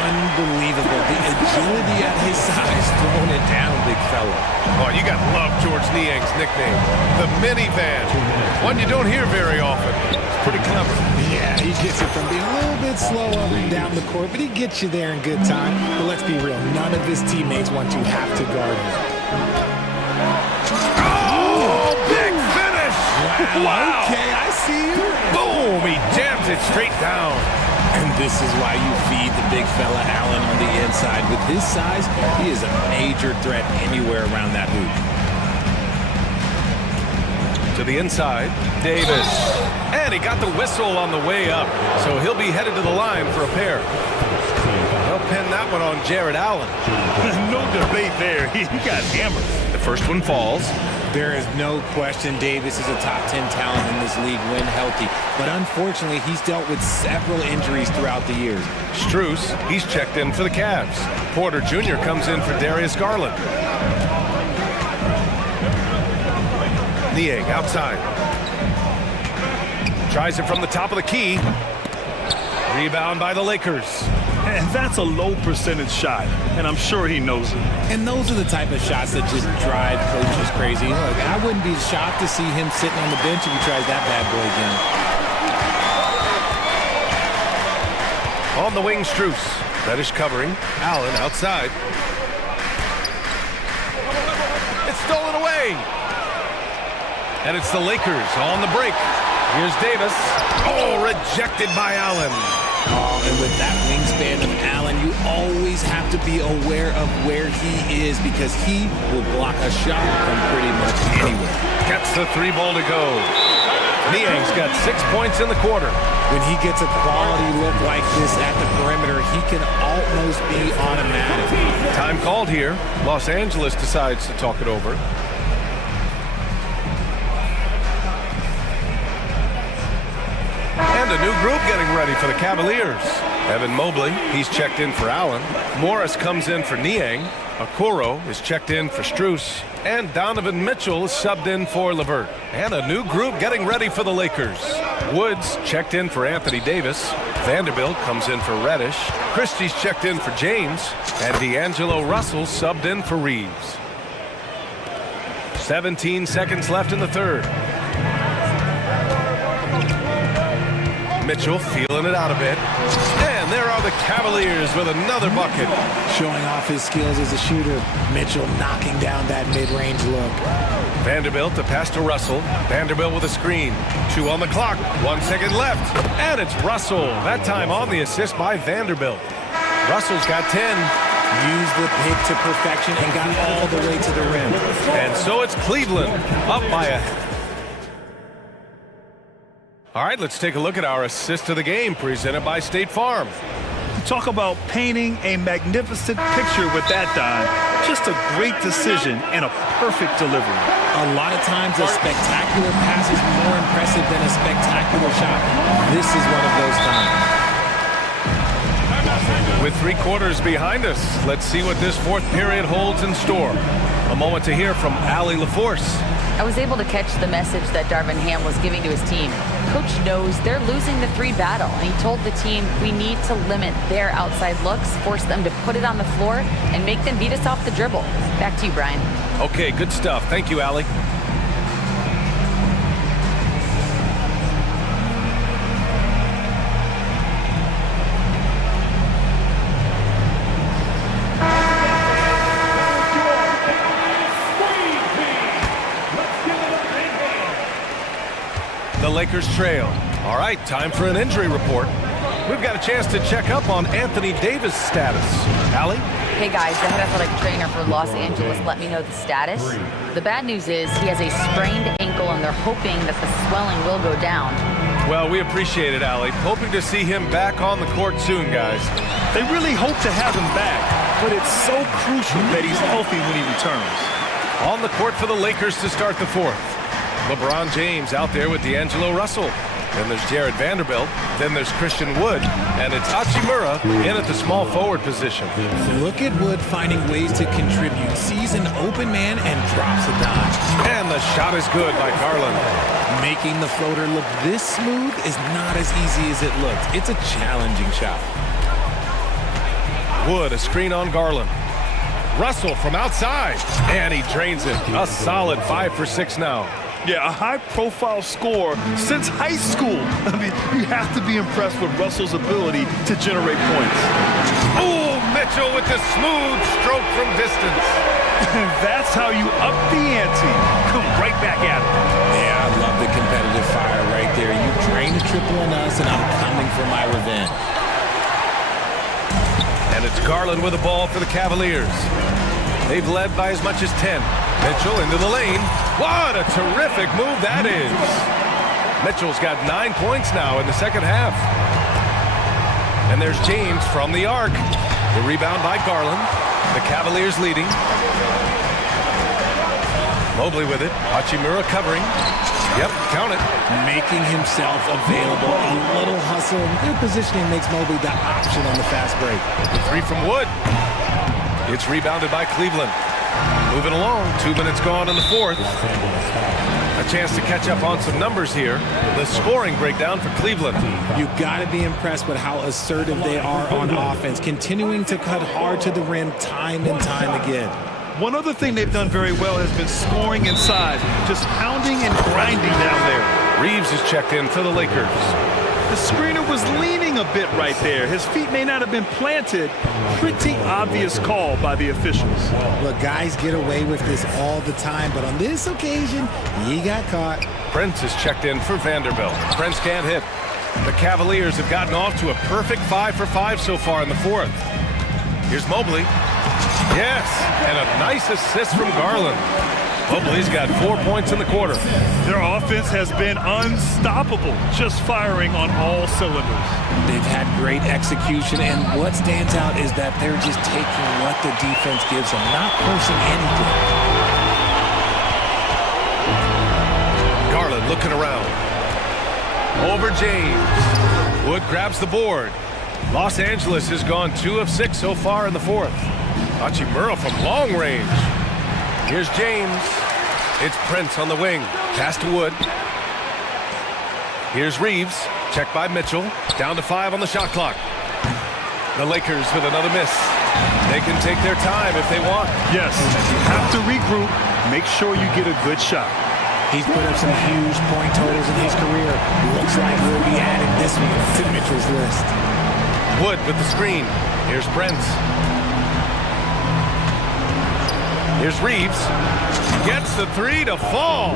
Unbelievable. The agility at his size, throwing it down, big fella. Oh, you got to love George Niang's nickname, the minivan. One you don't hear very often. It's pretty clever. Yeah, he gets it from being a little bit slow up and down the court, but he gets you there in good time. But let's be real, none of his teammates want to have to guard him. Oh, big finish! Wow. Okay, I see you. Boom, he jams it straight down. And this is why you feed the big fella Allen on the inside. With his size, he is a major threat anywhere around that hoop. To the inside, Davis. And he got the whistle on the way up, so he'll be headed to the line for a pair. They'll pin that one on Jared Allen. No debate there. He got hammered. The first one falls. There is no question Davis is a top 10 talent in this league when healthy. But unfortunately, he's dealt with several injuries throughout the years. Strus, he's checked in for the Cavs. Porter Jr. comes in for Darius Garland. Niang outside. Tries it from the top of the key. Rebound by the Lakers. And that's a low percentage shot, and I'm sure he knows it. And those are the type of shots that just drive coaches crazy. Look, I wouldn't be shocked to see him sitting on the bench if he tries that bad boy again. On the wing, Strus. Reddish covering. Allen outside. It's stolen away. And it's the Lakers on the break. Here's Davis. Oh, rejected by Allen. Oh, and with that wingspan of Allen, you always have to be aware of where he is because he will block a shot from pretty much anywhere. Gets the 3 ball to go. Niang's got 6 points in the quarter. When he gets a quality look like this at the perimeter, he can almost be automatic. Time called here. Los Angeles decides to talk it over. And a new group getting ready for the Cavaliers. Evan Mobley, he's checked in for Allen. Morris comes in for Niang. Okoro is checked in for Strus. And Donovan Mitchell is subbed in for LeVert. And a new group getting ready for the Lakers. Woods checked in for Anthony Davis. Vanderbilt comes in for Reddish. Christie's checked in for James. And D'Angelo Russell subbed in for Reeves. 17 seconds left in the third. Mitchell feeling it out a bit. And there are the Cavaliers with another bucket. Showing off his skills as a shooter. Mitchell knocking down that mid-range look. Vanderbilt to pass to Russell. Vanderbilt with a screen. 2 on the clock. 1 second left. And it's Russell. That time on the assist by Vanderbilt. Russell's got 10. Used the pick to perfection and got all the way to the rim. And so it's Cleveland up by a... All right, let's take a look at our assist of the game presented by State Farm. Talk about painting a magnificent picture with that dime. Just a great decision and a perfect delivery. A lot of times a spectacular pass is more impressive than a spectacular shot. This is one of those times. With 3 quarters behind us, let's see what this fourth period holds in store. A moment to hear from Allie LaForce. I was able to catch the message that Darvin Ham was giving to his team. Coach knows they're losing the 3 battle, and he told the team we need to limit their outside looks, force them to put it on the floor, and make them beat us off the dribble. Back to you, Brian. Okay, good stuff. Thank you, Allie. The Lakers trail. All right, time for an injury report. We've got a chance to check up on Anthony Davis' status. Allie? Hey guys, the head athletic trainer for Los Angeles let me know the status. The bad news is he has a sprained ankle and they're hoping that the swelling will go down. Well, we appreciate it, Allie. Hoping to see him back on the court soon, guys. They really hope to have him back, but it's so crucial that he's healthy when he returns. On the court for the Lakers to start the fourth. LeBron James out there with D'Angelo Russell. Then there's Jared Vanderbilt. Then there's Christian Wood. And it's Hachimura in at the small forward position. Look at Wood finding ways to contribute. Sees an open man and drops a dime. And the shot is good by Garland. Making the floater look this smooth is not as easy as it looks. It's a challenging shot. Wood, a screen on Garland. Russell from outside. And he drains it. A solid 5 for 6 now. Yeah, a high-profile score since high school. I mean, you have to be impressed with Russell's ability to generate points. Oh, Mitchell with the smooth stroke from distance. And that's how you up the ante. Come right back at it. Yeah, I love the competitive fire right there. You drain a triple on us, and I'm coming for my revenge. And it's Garland with the ball for the Cavaliers. They've led by as much as 10. Mitchell into the lane. What a terrific move that is. Mitchell's got 9 points now in the second half. And there's James from the arc. The rebound by Garland. The Cavaliers leading. Mobley with it. Hachimura covering. Yep, count it. Making himself available. A little hustle. Good positioning makes Mobley the option on the fast break. The 3 from Wood. It's rebounded by Cleveland. Moving along, 2 minutes gone in the fourth. A chance to catch up on some numbers here. The scoring breakdown for Cleveland. You've got to be impressed with how assertive they are on offense, continuing to cut hard to the rim time and time again. One other thing they've done very well has been scoring inside, just pounding and grinding down there. Reeves is checked in for the Lakers. The screener was leaning a bit right there. His feet may not have been planted. Pretty obvious call by the officials. Look, guys get away with this all the time, but on this occasion, he got caught. Prince is checked in for Vanderbilt. Prince can't hit. The Cavaliers have gotten off to a perfect 5 for 5 so far in the fourth. Here's Mobley. Yes, and a nice assist from Garland. Mobley's got 4 points in the quarter. Their offense has been unstoppable, just firing on all cylinders. They've had great execution, and what stands out is that they're just taking what the defense gives them, not forcing anything. Garland looking around. Over James. Wood grabs the board. Los Angeles has gone 2 of 6 so far in the fourth. Hachimura from long range. Here's James. It's Prince on the wing. Pass to Wood. Here's Reeves. Checked by Mitchell. Down to 5 on the shot clock. The Lakers with another miss. They can take their time if they want. Yes, you have to regroup. Make sure you get a good shot. He's put up some huge point totals in his career. Looks like we'll be adding this one to Mitchell's list. Wood with the screen. Here's Prince. Here's Reeves. Gets the three to fall.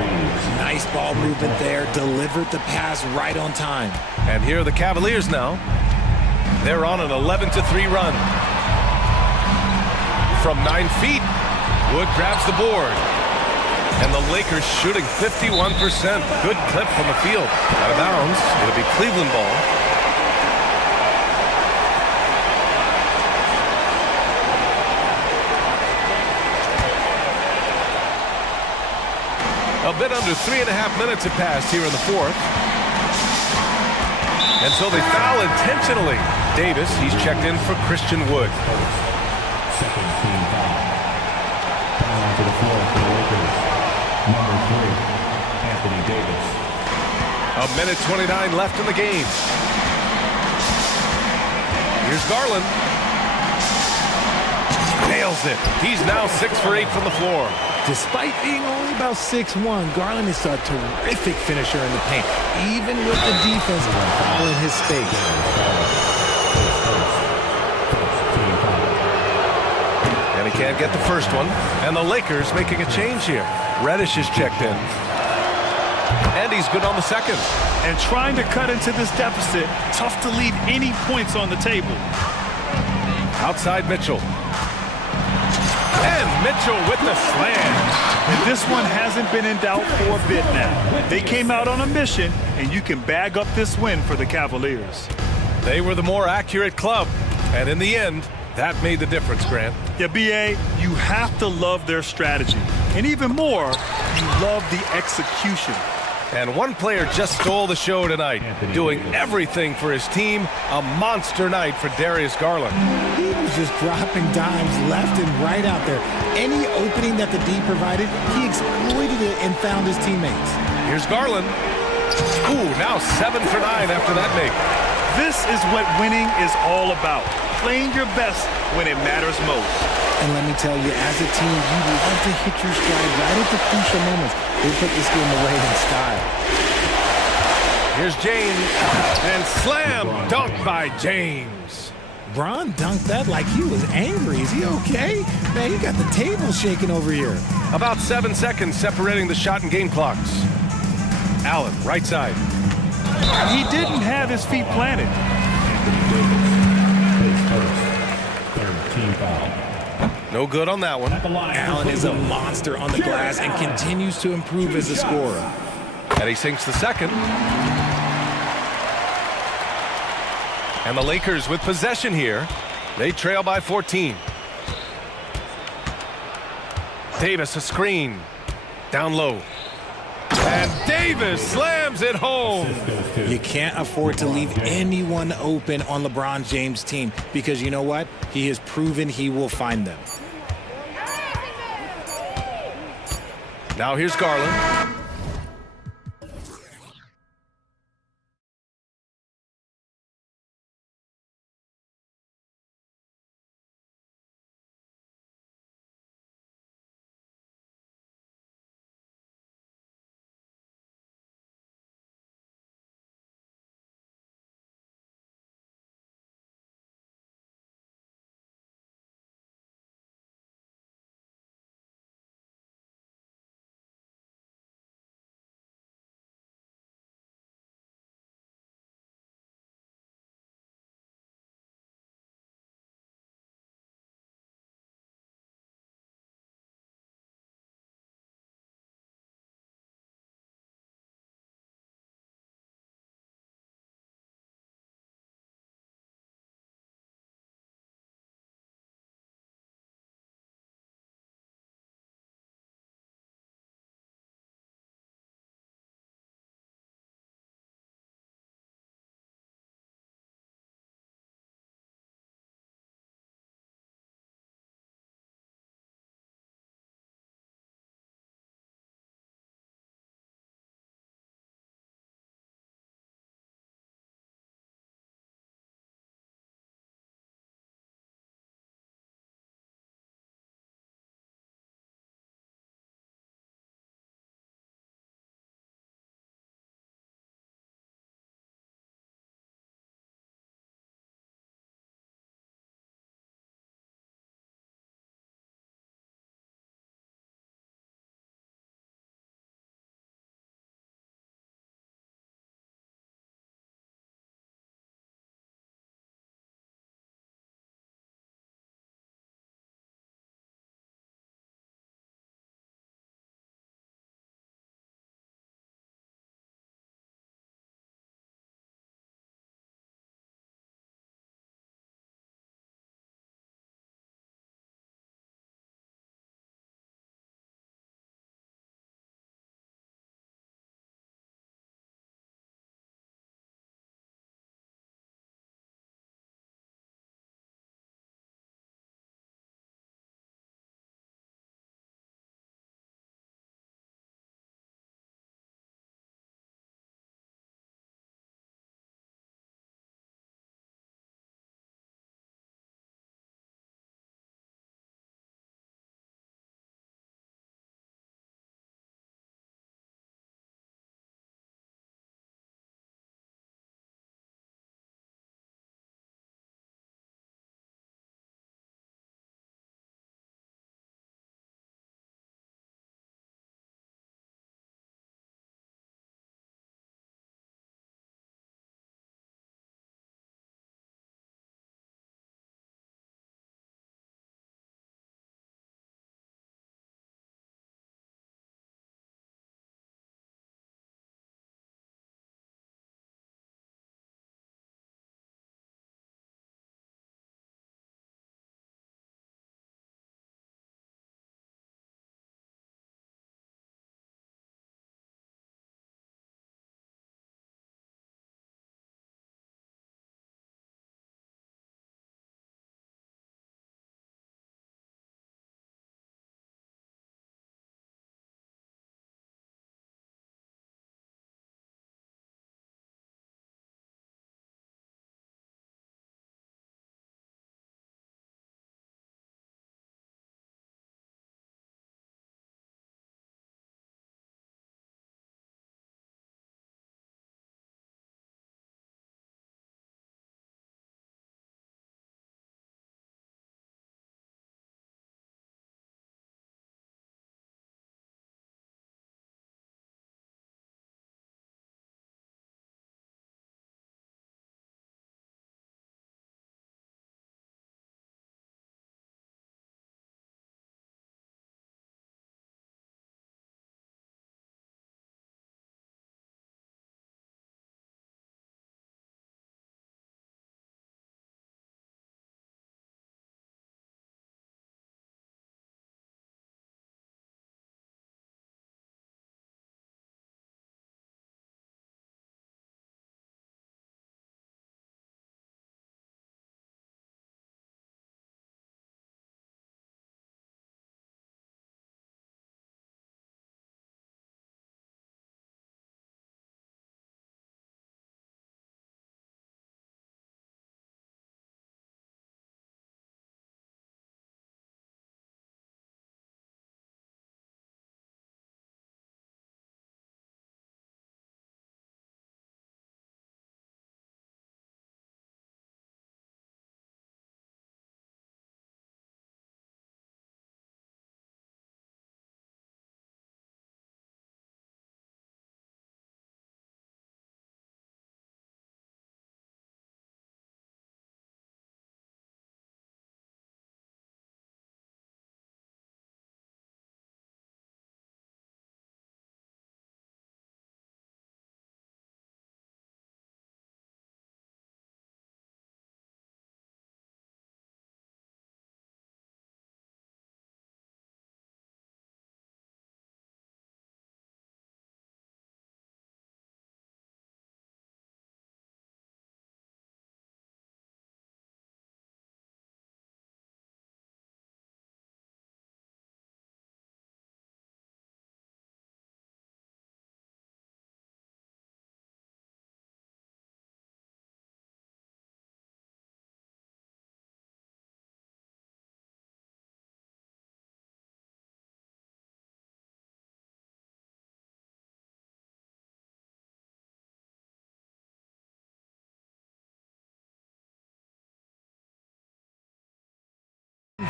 Nice ball movement there. Delivered the pass right on time. And here are the Cavaliers now. They're on an 11-3 run. From 9 feet, Wood grabs the board. And the Lakers shooting 51%. Good clip from the field. Out of bounds. It'll be Cleveland ball. A bit under 3.5 minutes have passed here in the fourth. And so they foul intentionally. Davis, he's checked in for Christian Wood. Second team foul. Foul onto the floor for the Lakers. Number 3, Anthony Davis. A minute 29 left in the game. Here's Garland. Nails it. He's now 6 for 8 from the floor. Despite being only about 6'1", Garland is a terrific finisher in the paint, even with the defense all in his space. And he can't get the first one. And the Lakers making a change here. Reddish is checked in. And he's good on the second. And trying to cut into this deficit, tough to leave any points on the table. Outside Mitchell. And Mitchell with the slam. And this one hasn't been in doubt for a bit now. They came out on a mission, and you can bag up this win for the Cavaliers. They were the more accurate club. And in the end, that made the difference, Grant. Yeah, B.A., you have to love their strategy. And even more, you love the execution. And one player just stole the show tonight, doing everything for his team. A monster night for Darius Garland. He was just dropping dimes left and right out there. Any opening that the D provided, he exploited it and found his teammates. Here's Garland. Ooh, now 7 for 9 after that make. This is what winning is all about. Playing your best when it matters most. And let me tell you, as a team, you love to hit your stride right at the crucial moments. They put this game away in style. Here's James. And slam dunk by James. Bron dunked that like he was angry. Is he okay? Man, you got the table shaking over here. About 7 seconds separating the shot and game clocks. Allen, right side. He didn't have his feet planted. Third team foul. No good on that one. Allen is a monster on the glass and continues to improve as a scorer. And he sinks the second. And the Lakers with possession here. They trail by 14. Davis a screen. Down low. And Davis slams it home. You can't afford to leave anyone open on LeBron James' team because you know what? He has proven he will find them. Now here's Garland.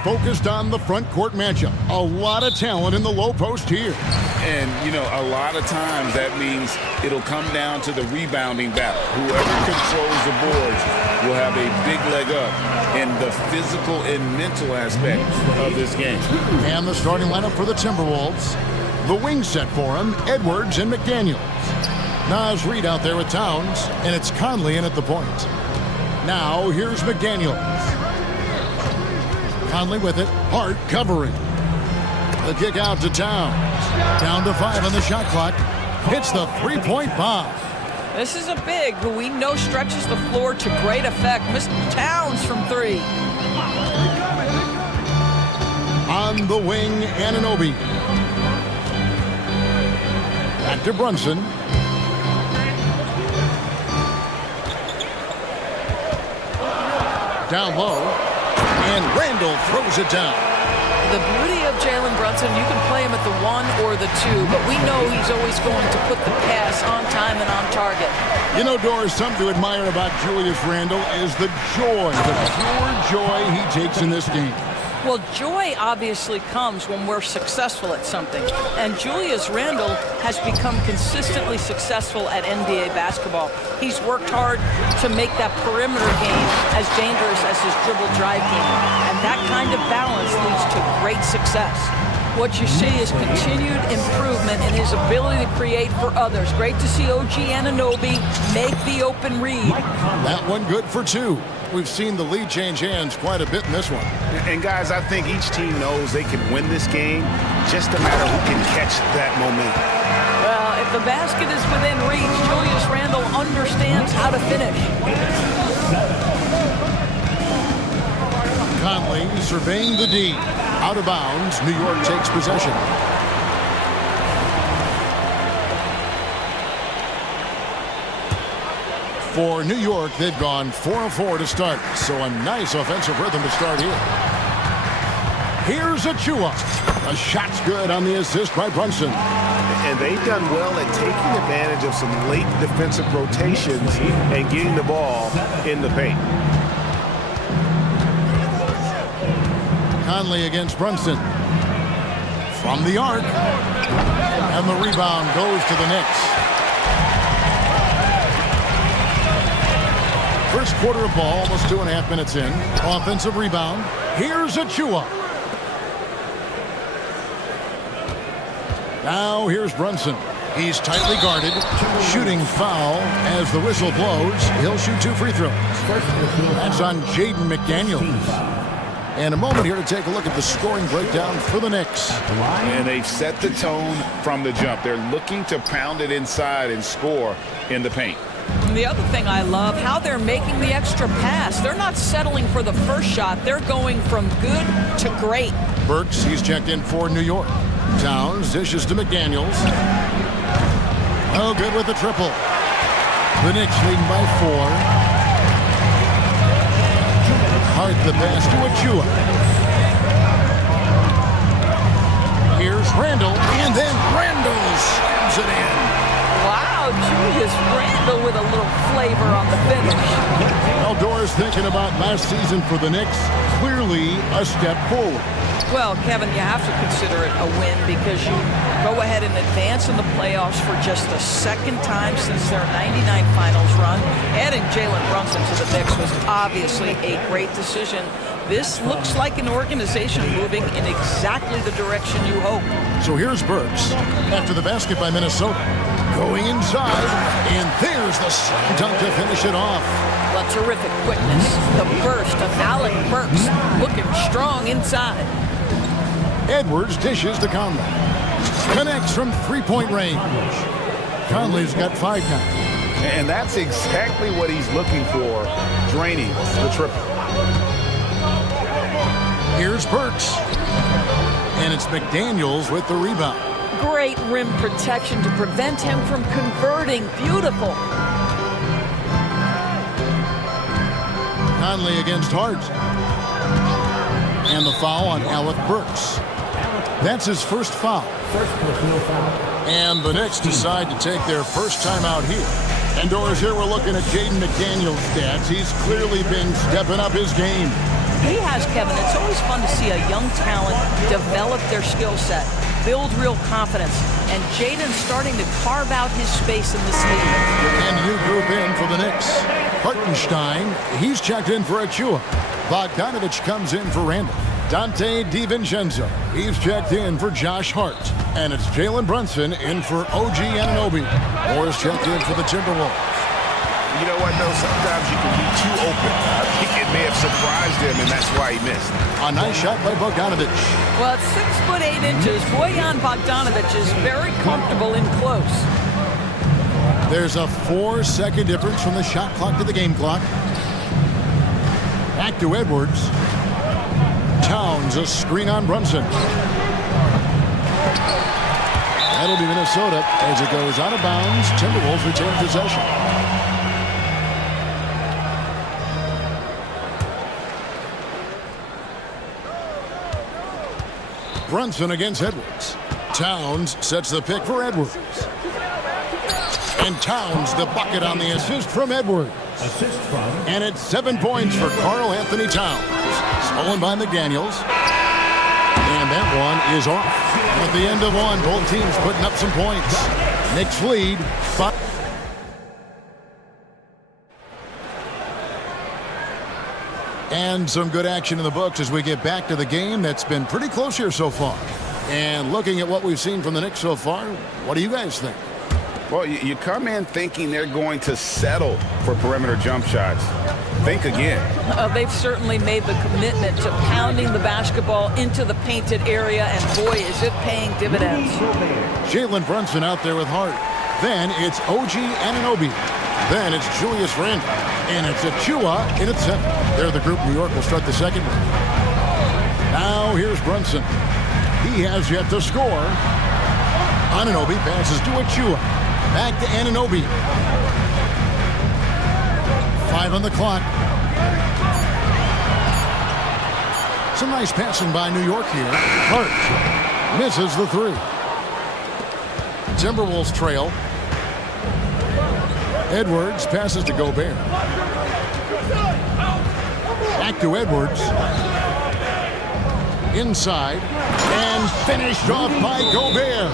focused on the front court matchup. A lot of talent in the low post here. And, you know, a lot of times that means it'll come down to the rebounding battle. Whoever controls the boards will have a big leg up in the physical and mental aspect of this game. And the starting lineup for the Timberwolves. The wing set for him, Edwards and McDaniels. Nas Reed out there with Towns, and it's Conley in at the point. Now, here's McDaniels. Conley with it, Hart covering. The kick out to Towns. Down to 5 on the shot clock. Hits the three-point bomb. This is a big who we know stretches the floor to great effect. Mr. Towns from 3. On the wing, Anunoby. Back to Brunson. Down low. And Randall throws it down. The beauty of Jalen Brunson, you can play him at the 1 or the 2, but we know he's always going to put the pass on time and on target. You know, Doris, something to admire about Julius Randle is the joy, the pure joy he takes in this game. Well, joy obviously comes when we're successful at something. And Julius Randle has become consistently successful at NBA basketball. He's worked hard to make that perimeter game as dangerous as his dribble drive game. And that kind of balance leads to great success. What you see is continued improvement in his ability to create for others. Great to see OG Anunoby make the open read. That one good for 2. We've seen the lead change hands quite a bit in this one. And guys, I think each team knows they can win this game, just a matter who can catch that momentum. Well, if the basket is within reach, Julius Randle understands how to finish. Conley surveying the D. Out of bounds, New York takes possession. For New York, they've gone 4 of 4 to start, so a nice offensive rhythm to start here. Here's Achua. A shot's good on the assist by Brunson. And they've done well at taking advantage of some late defensive rotations and getting the ball in the paint. Conley against Brunson. From the arc. And the rebound goes to the Knicks. First quarter of ball, almost 2.5 minutes in. Offensive rebound. Here's Achua. Now here's Brunson. He's tightly guarded. Shooting foul as the whistle blows. He'll shoot 2 free throws. That's on Jaden McDaniels. And a moment here to take a look at the scoring breakdown for the Knicks. And they've set the tone from the jump. They're looking to pound it inside and score in the paint. And the other thing I love, how they're making the extra pass. They're not settling for the first shot. They're going from good to great. Burks, he's checked in for New York. Towns dishes to McDaniels. Oh, good with the triple. The Knicks leading by 4. Hart the pass to Achua. Here's Randall, and then Randall slams it in. Wow, Julius Randle with a little flavor on the finish. Well, Doris, thinking about last season for the Knicks, clearly a step forward. Well, Kevin, you have to consider it a win because you go ahead and advance in the playoffs for just the second time since their '99 finals run. Adding Jalen Brunson to the mix was obviously a great decision. This looks like an organization moving in exactly the direction you hope. So here's Burks after the basket by Minnesota. Going inside, and there's the slam dunk to finish it off. Well, terrific quickness. The burst of Alec Burks looking strong inside. Edwards dishes to Conley. Connects from 3-point range. Conley's got 5 now. And that's exactly what he's looking for, draining the triple. Here's Burks. And it's McDaniels with the rebound. Great rim protection to prevent him from converting. Beautiful. Conley against Hart. And the foul on Alec Burks. That's his first foul. And the Knicks decide to take their first time out here. And Doris, here we're looking at Jaden McDaniels' stats. He's clearly been stepping up his game. he has, Kevin, it's always fun to see a young talent develop their skill set, build real confidence, and Jaden's starting to carve out his space in this league. And a new group in for the Knicks. Hartenstein, he's checked in for Achua. Bogdanovich comes in for Randall. Dante DiVincenzo, he's checked in for Josh Hart. And it's Jalen Brunson in for OG Anunoby. Moore's checked in for the Timberwolves. You know what, though? Sometimes you can be too open. I think it may have surprised him, and that's why he missed. A nice shot by Bogdanovich. Well, at 6'8". Bojan Bogdanovich is very comfortable in close. There's a 4-second difference from the shot clock to the game clock. Back to Edwards. Towns, a screen on Brunson. That'll be Minnesota as it goes out of bounds. Timberwolves retain possession. Brunson against Edwards. Towns sets the pick for Edwards. And Towns the bucket on the assist from Edwards. Assist from. And it's 7 points for Karl Anthony Towns. Stolen by McDaniels. And that one is off. At the end of one, both teams putting up some points. Knicks lead. And some good action in the books as we get back to the game that's been pretty close here so far. And looking at what we've seen from the Knicks so far, what do you guys think? Well, you come in thinking they're going to settle for perimeter jump shots. Think again. They've certainly made the commitment to pounding the basketball into the painted area, and boy, is it paying dividends. Jalen Brunson out there with Hart. Then it's OG Anunoby. Then it's Julius Randle. And it's Achua in its center. They're the group New York will start the second one. Now here's Brunson. He has yet to score. Anunoby passes to Achua. Back to Anunoby. 5 on the clock. Some nice passing by New York here. Hart misses the three. Timberwolves trail. Edwards passes to Gobert. Back to Edwards. Inside. And finished off by Gobert.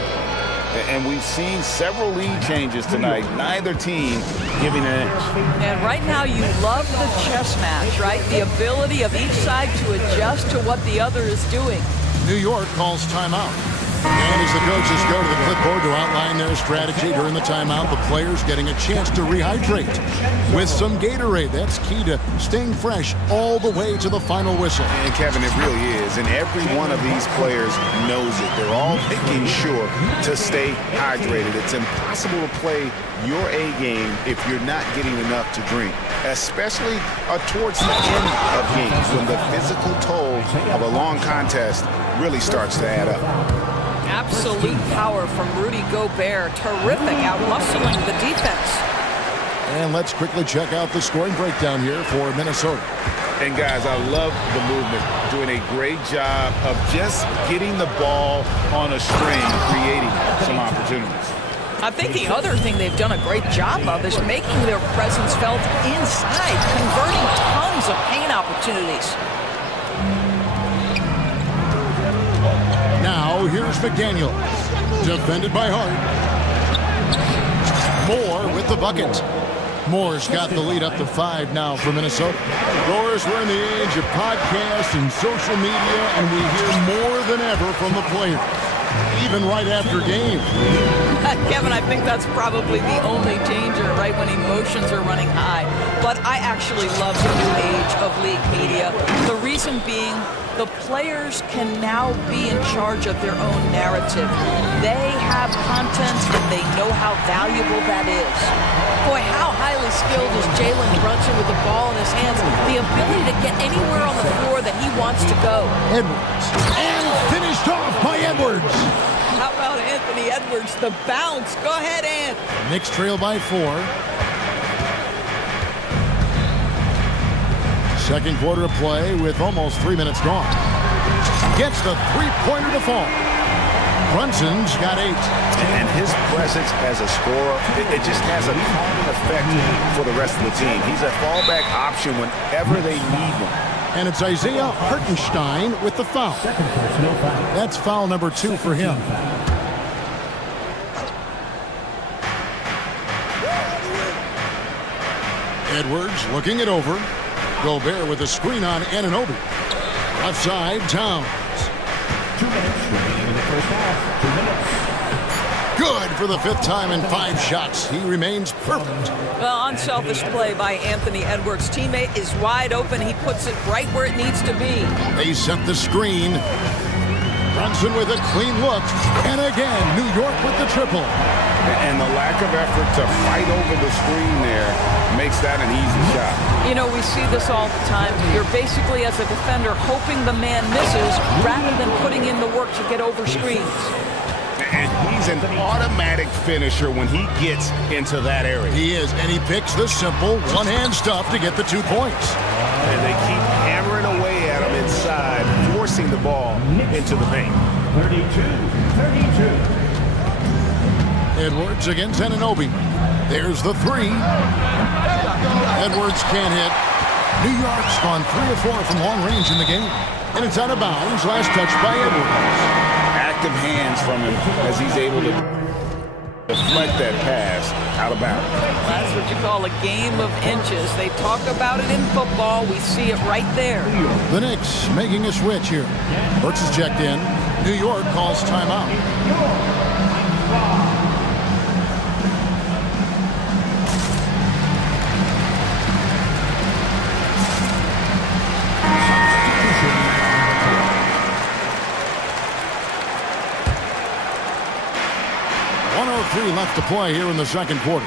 And we've seen several lead changes tonight. Neither team giving an inch. And right now you love the chess match, right? The ability of each side to adjust to what the other is doing. New York calls timeout. And as the coaches go to the clipboard to outline their strategy during the timeout, the players getting a chance to rehydrate with some Gatorade. That's key to staying fresh all the way to the final whistle. And Kevin, it really is. And every one of these players knows it. They're all making sure to stay hydrated. It's impossible to play your A game if you're not getting enough to drink, especially towards the end of games when the physical toll of a long contest really starts to add up. Absolute power from Rudy Gobert. Terrific, out-muscling the defense. And let's quickly check out the scoring breakdown here for Minnesota. And guys, I love the movement. Doing a great job of just getting the ball on a string, creating some opportunities. I think the other thing they've done a great job of is making their presence felt inside, converting tons of paint opportunities. Now, here's McDaniels. Defended by Hart. Moore with the bucket. Moore's got the lead up to 5 now for Minnesota. Doris, we're in the age of podcasts and social media, and we hear more than ever from the players, even right after games. Kevin, I think that's probably the only danger, right, when emotions are running high. But I actually love the new age of league media. The reason being, the players can now be in charge of their own narrative. They have content and they know how valuable that is. Boy, how highly skilled is Jalen Brunson with the ball in his hands? The ability to get anywhere on the floor that he wants to go. Edwards. And finished off by Edwards. How about Anthony Edwards, the bounce? Go ahead, Ant. Knicks trail by 4. Second quarter of play with almost 3 minutes gone. Gets the three-pointer to fall. Brunson's got 8. And his presence as a scorer, it just has a calming effect for the rest of the team. He's a fallback option whenever they need one. And it's Isaiah Hartenstein with the foul. That's foul number 2 for him. Edwards looking it over. Gobert with a screen on Anunoby. Left side, Towns. 2 minutes remaining in the first half. 2 minutes. Good for the 5th time in 5 shots. He remains perfect. Well, unselfish play by Anthony Edwards. Teammate is wide open. He puts it right where it needs to be. They set the screen. Brunson with a clean look. And again, New York with the triple. And the lack of effort to fight over the screen there makes that an easy shot. You know, we see this all the time. You're basically, as a defender, hoping the man misses rather than putting in the work to get over screens. And he's an automatic finisher when he gets into that area. He is, and he picks the simple one-hand stuff to get the 2 points. And they keep hammering away at him inside, forcing the ball into the paint. 32. Edwards against Anunoby. There's the 3. Edwards can't hit. New York's gone 3 of 4 from long range in the game. And it's out of bounds. Last touch by Edwards. Active hands from him as he's able to deflect that pass out of bounds. That's what you call a game of inches. They talk about it in football. We see it right there. The Knicks making a switch here. Burks is checked in. New York calls timeout. Left to play here in the second quarter.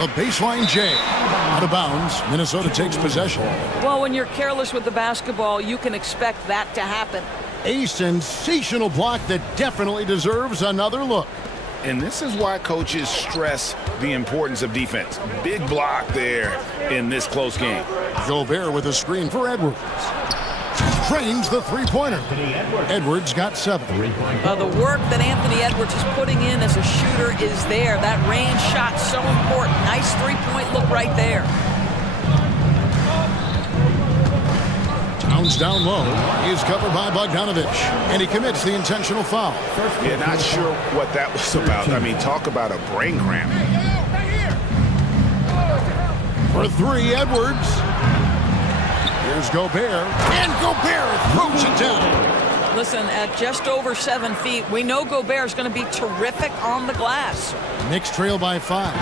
A baseline J. Out of bounds. Minnesota takes possession. Well, when you're careless with the basketball, you can expect that to happen. A sensational block that definitely deserves another look. And this is why coaches stress the importance of defense. Big block there in this close game. Gobert with a screen for Edwards. Trains the 3-pointer. Edwards got 7. The work that Anthony Edwards is putting in as a shooter is there. That range shot so important. Nice 3-point look right there. Towns down low. He is covered by Bogdanovich. And he commits the intentional foul. Yeah, not sure what that was about. I mean, talk about a brain cramp. For 3, Edwards. Here's Gobert, and Gobert throws it down. Listen, at just over 7 feet, we know Gobert's going to be terrific on the glass. Knicks trail by 5.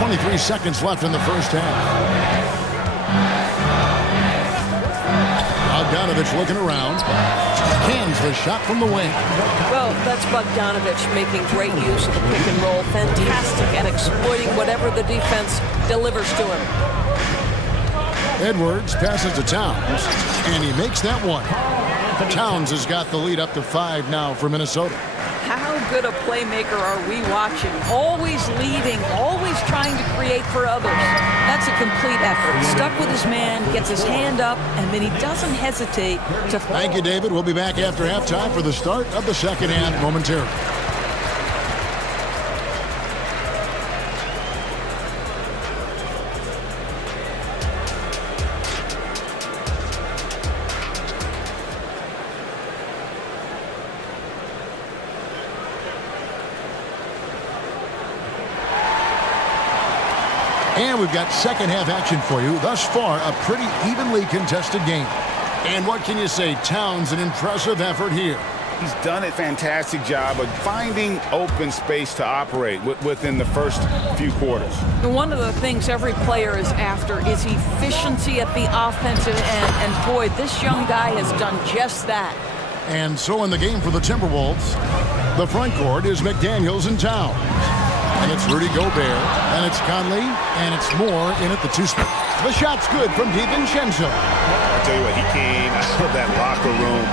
23 seconds left in the first half. Bogdanovich looking around. Cans the shot from the wing. Well, that's Bogdanovich making great use of the pick and roll. Fantastic at exploiting whatever the defense delivers to him. Edwards passes to Towns, and he makes that one. Towns has got the lead up to 5 now for Minnesota. How good a playmaker are we watching? Always leading, always trying to create for others. That's a complete effort. Stuck with his man, gets his hand up, and then he doesn't hesitate to... Thank you, David. We'll be back after halftime for the start of the second half momentarily. And we've got second half action for you. Thus far, a pretty evenly contested game. And what can you say? Towns, an impressive effort here. He's done a fantastic job of finding open space to operate within the first few quarters. One of the things every player is after is efficiency at the offensive end. And boy, this young guy has done just that. And so in the game for the Timberwolves, the front court is McDaniels and Towns. And it's Rudy Gobert, and it's Conley, and it's Moore in at the 2 spot. The shot's good from DiVincenzo. I tell you what, he came out of that locker room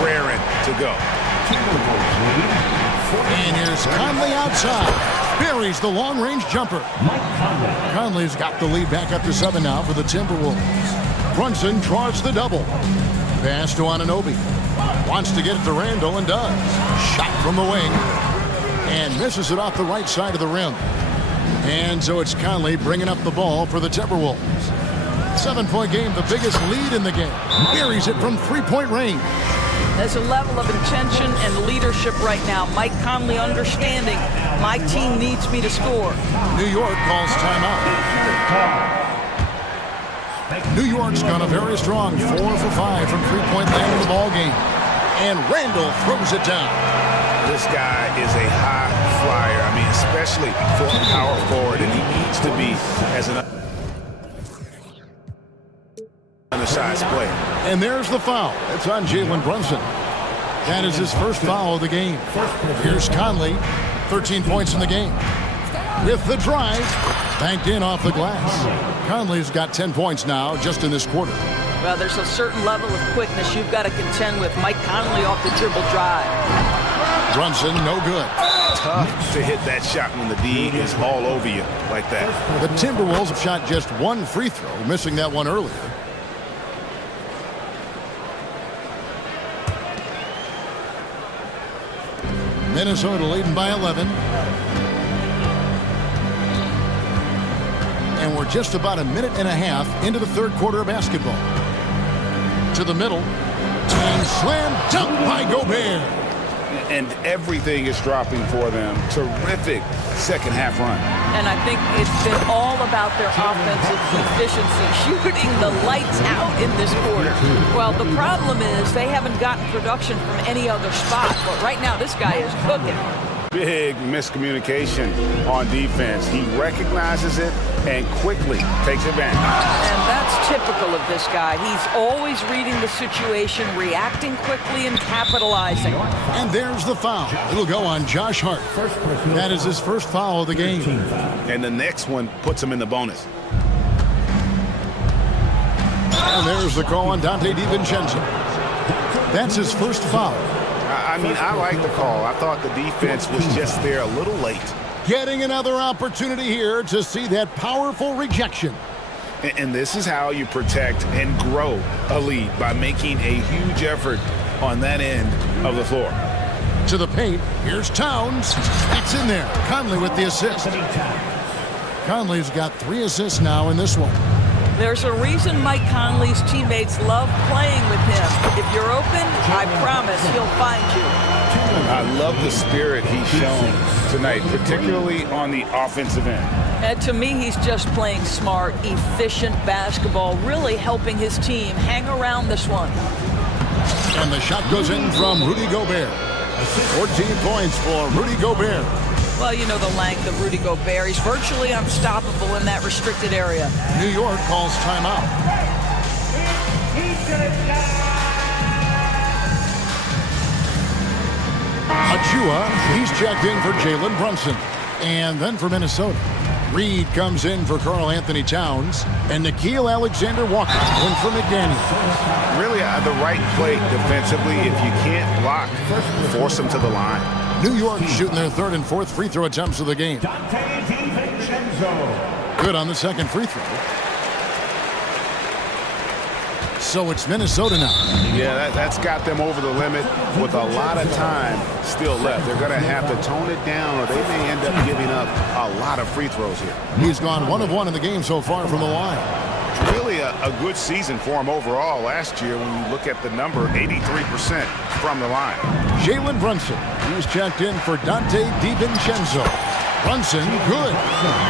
raring to go. And here's Conley outside. Buries the long-range jumper. Conley's got the lead back up to 7 now for the Timberwolves. Brunson draws the double. Pass to Anunoby. Wants to get it to Randall and does. Shot from the wing. And misses it off the right side of the rim. And so it's Conley bringing up the ball for the Timberwolves. 7-point game, the biggest lead in the game. Buries it from three-point range. There's a level of intention and leadership right now. Mike Conley understanding my team needs me to score. New York calls timeout. New York's gone a very strong 4 for 5 from three-point land in the ball game. And Randall throws it down. This guy is a high flyer. I mean, especially for a power forward, and he needs to be as an undersized player. And there's the foul. It's on Jalen Brunson. That is his first foul of the game. Here's Conley, 13 points in the game. With the drive, banked in off the glass. Conley's got 10 points now just in this quarter. Well, there's a certain level of quickness you've got to contend with. Mike Conley off the dribble drive. Brunson, no good. Tough to hit that shot when the D is all over you like that. The Timberwolves have shot just one free throw, missing that one earlier. Minnesota leading by 11. And we're just about a minute and a half into the third quarter of basketball. To the middle. And slam dunk by Gobert. And everything is dropping for them. Terrific second half run. And I think it's been all about their offensive efficiency, shooting the lights out in this quarter. Well, the problem is they haven't gotten production from any other spot. But right now, this guy is cooking. Big miscommunication on defense. He recognizes it and quickly takes advantage. And that's typical of this guy. He's always reading the situation, reacting quickly, and capitalizing. And there's the foul. It'll go on Josh Hart. That is his first foul of the game. And the next one puts him in the bonus. And there's the call on Dante DiVincenzo. That's his first foul. I mean, I like the call. I thought the defense was just there a little late. Getting another opportunity here to see that powerful rejection. And this is how you protect and grow a lead, by making a huge effort on that end of the floor. To the paint, here's Towns. It's in there. Conley with the assist. Conley's got 3 assists now in this one. There's a reason Mike Conley's teammates love playing with him. If you're open, I promise he'll find you. I love the spirit he's shown tonight, particularly on the offensive end. And to me, he's just playing smart, efficient basketball, really helping his team hang around this one. And the shot goes in from Rudy Gobert. 14 points for Rudy Gobert. Well, you know the length of Rudy Gobert. He's virtually unstoppable in that restricted area. New York calls timeout. Achua, he's checked in for Jalen Brunson. And then for Minnesota, Reed comes in for Karl Anthony Towns. And Nickeil Alexander-Walker in for McDaniel. Really the right play defensively. If you can't block, force them to the line. New York shooting their third and fourth free throw attempts of the game. Good on the second free throw. So it's Minnesota now. Yeah, that's got them over the limit with a lot of time still left. They're going to have to tone it down, or they may end up giving up a lot of free throws here. He's gone 1 of 1 in the game so far from the line. Really a good season for him overall last year when you look at the number, 83% from the line. Jalen Brunson, he's checked in for Dante DiVincenzo. Brunson, good.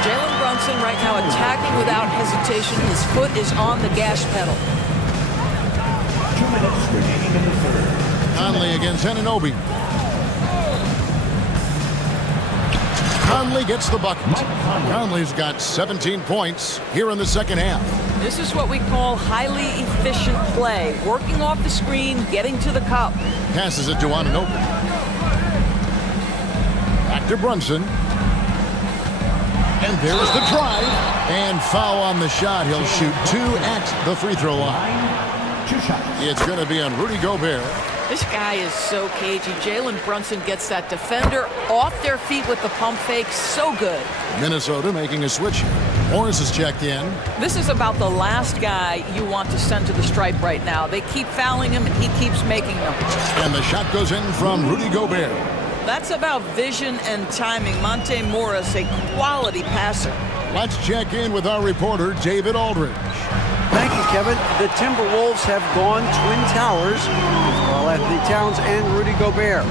Jalen Brunson right now attacking without hesitation. His foot is on the gas pedal. 2 minutes remaining in the third. Conley against Anunoby. Conley gets the bucket. Conley's got 17 points here in the second half. This is what we call highly efficient play. Working off the screen, getting to the cup. Passes it to Anunoby. Back to Brunson. And there's the drive. And foul on the shot. He'll shoot 2 at the free throw line. It's going to be on Rudy Gobert. This guy is so cagey. Jalen Brunson gets that defender off their feet with the pump fake. So good. Minnesota making a switch here. Morris is checked in. This is about the last guy you want to send to the stripe right now. They keep fouling him, and he keeps making them. And the shot goes in from Rudy Gobert. That's about vision and timing. Monte Morris, a quality passer. Let's check in with our reporter, David Aldridge. Thank you, Kevin. The Timberwolves have gone Twin Towers with Karl-Anthony Towns and Rudy Gobert.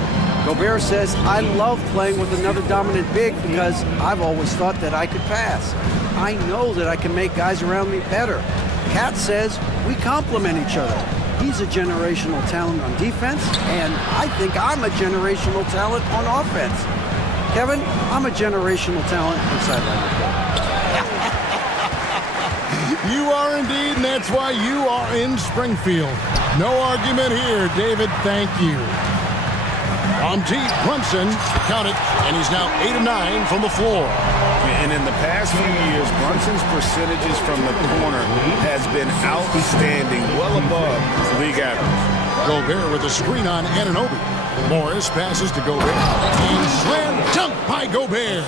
Gobert says, I love playing with another dominant big because I've always thought that I could pass. I know that I can make guys around me better. Cat says, we complement each other. He's a generational talent on defense, and I think I'm a generational talent on offense. Kevin, I'm a generational talent on sideline. You are indeed, and that's why you are in Springfield. No argument here, David. Thank you. On deep, Brunson, count it, and he's now 8 of 9 from the floor. And in the past few years, Brunson's percentages from the corner has been outstanding, well above league average. Gobert with a screen on Anunoby. Morris passes to Gobert. And slam dunk by Gobert.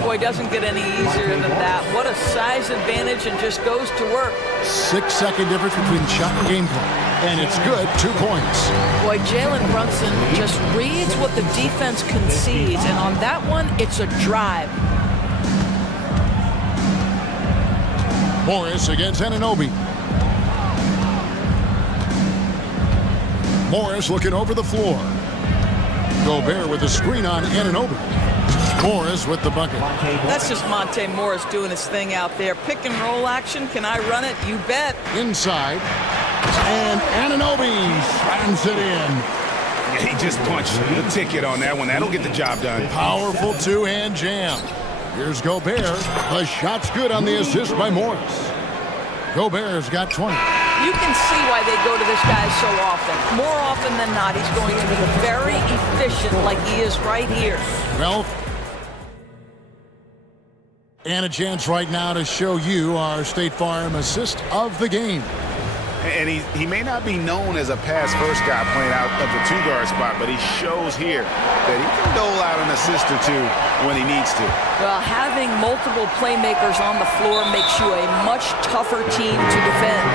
Boy, doesn't get any easier than that. What a size advantage, and just goes to work. 6-second difference between shot and game clock. And it's good, 2 points. Boy, Jalen Brunson just reads what the defense concedes, and on that one, it's a drive. Morris against Anunoby. Morris looking over the floor. Gobert with a screen on Anunoby. Morris with the bucket. That's just Monte Morris doing his thing out there. Pick and roll action. Can I run it? You bet. Inside. And Anunoby slams it in. He just punched the ticket on that one. That'll get the job done. Powerful two-hand jam. Here's Gobert. The shot's good on the assist by Morris. Gobert's got 20. You can see why they go to this guy so often. More often than not, he's going to be very efficient like he is right here. Well, and a chance right now to show you our State Farm assist of the game. And he may not be known as a pass-first guy playing out of the two-guard spot, but he shows here that he can dole out an assist or two when he needs to. Well, having multiple playmakers on the floor makes you a much tougher team to defend.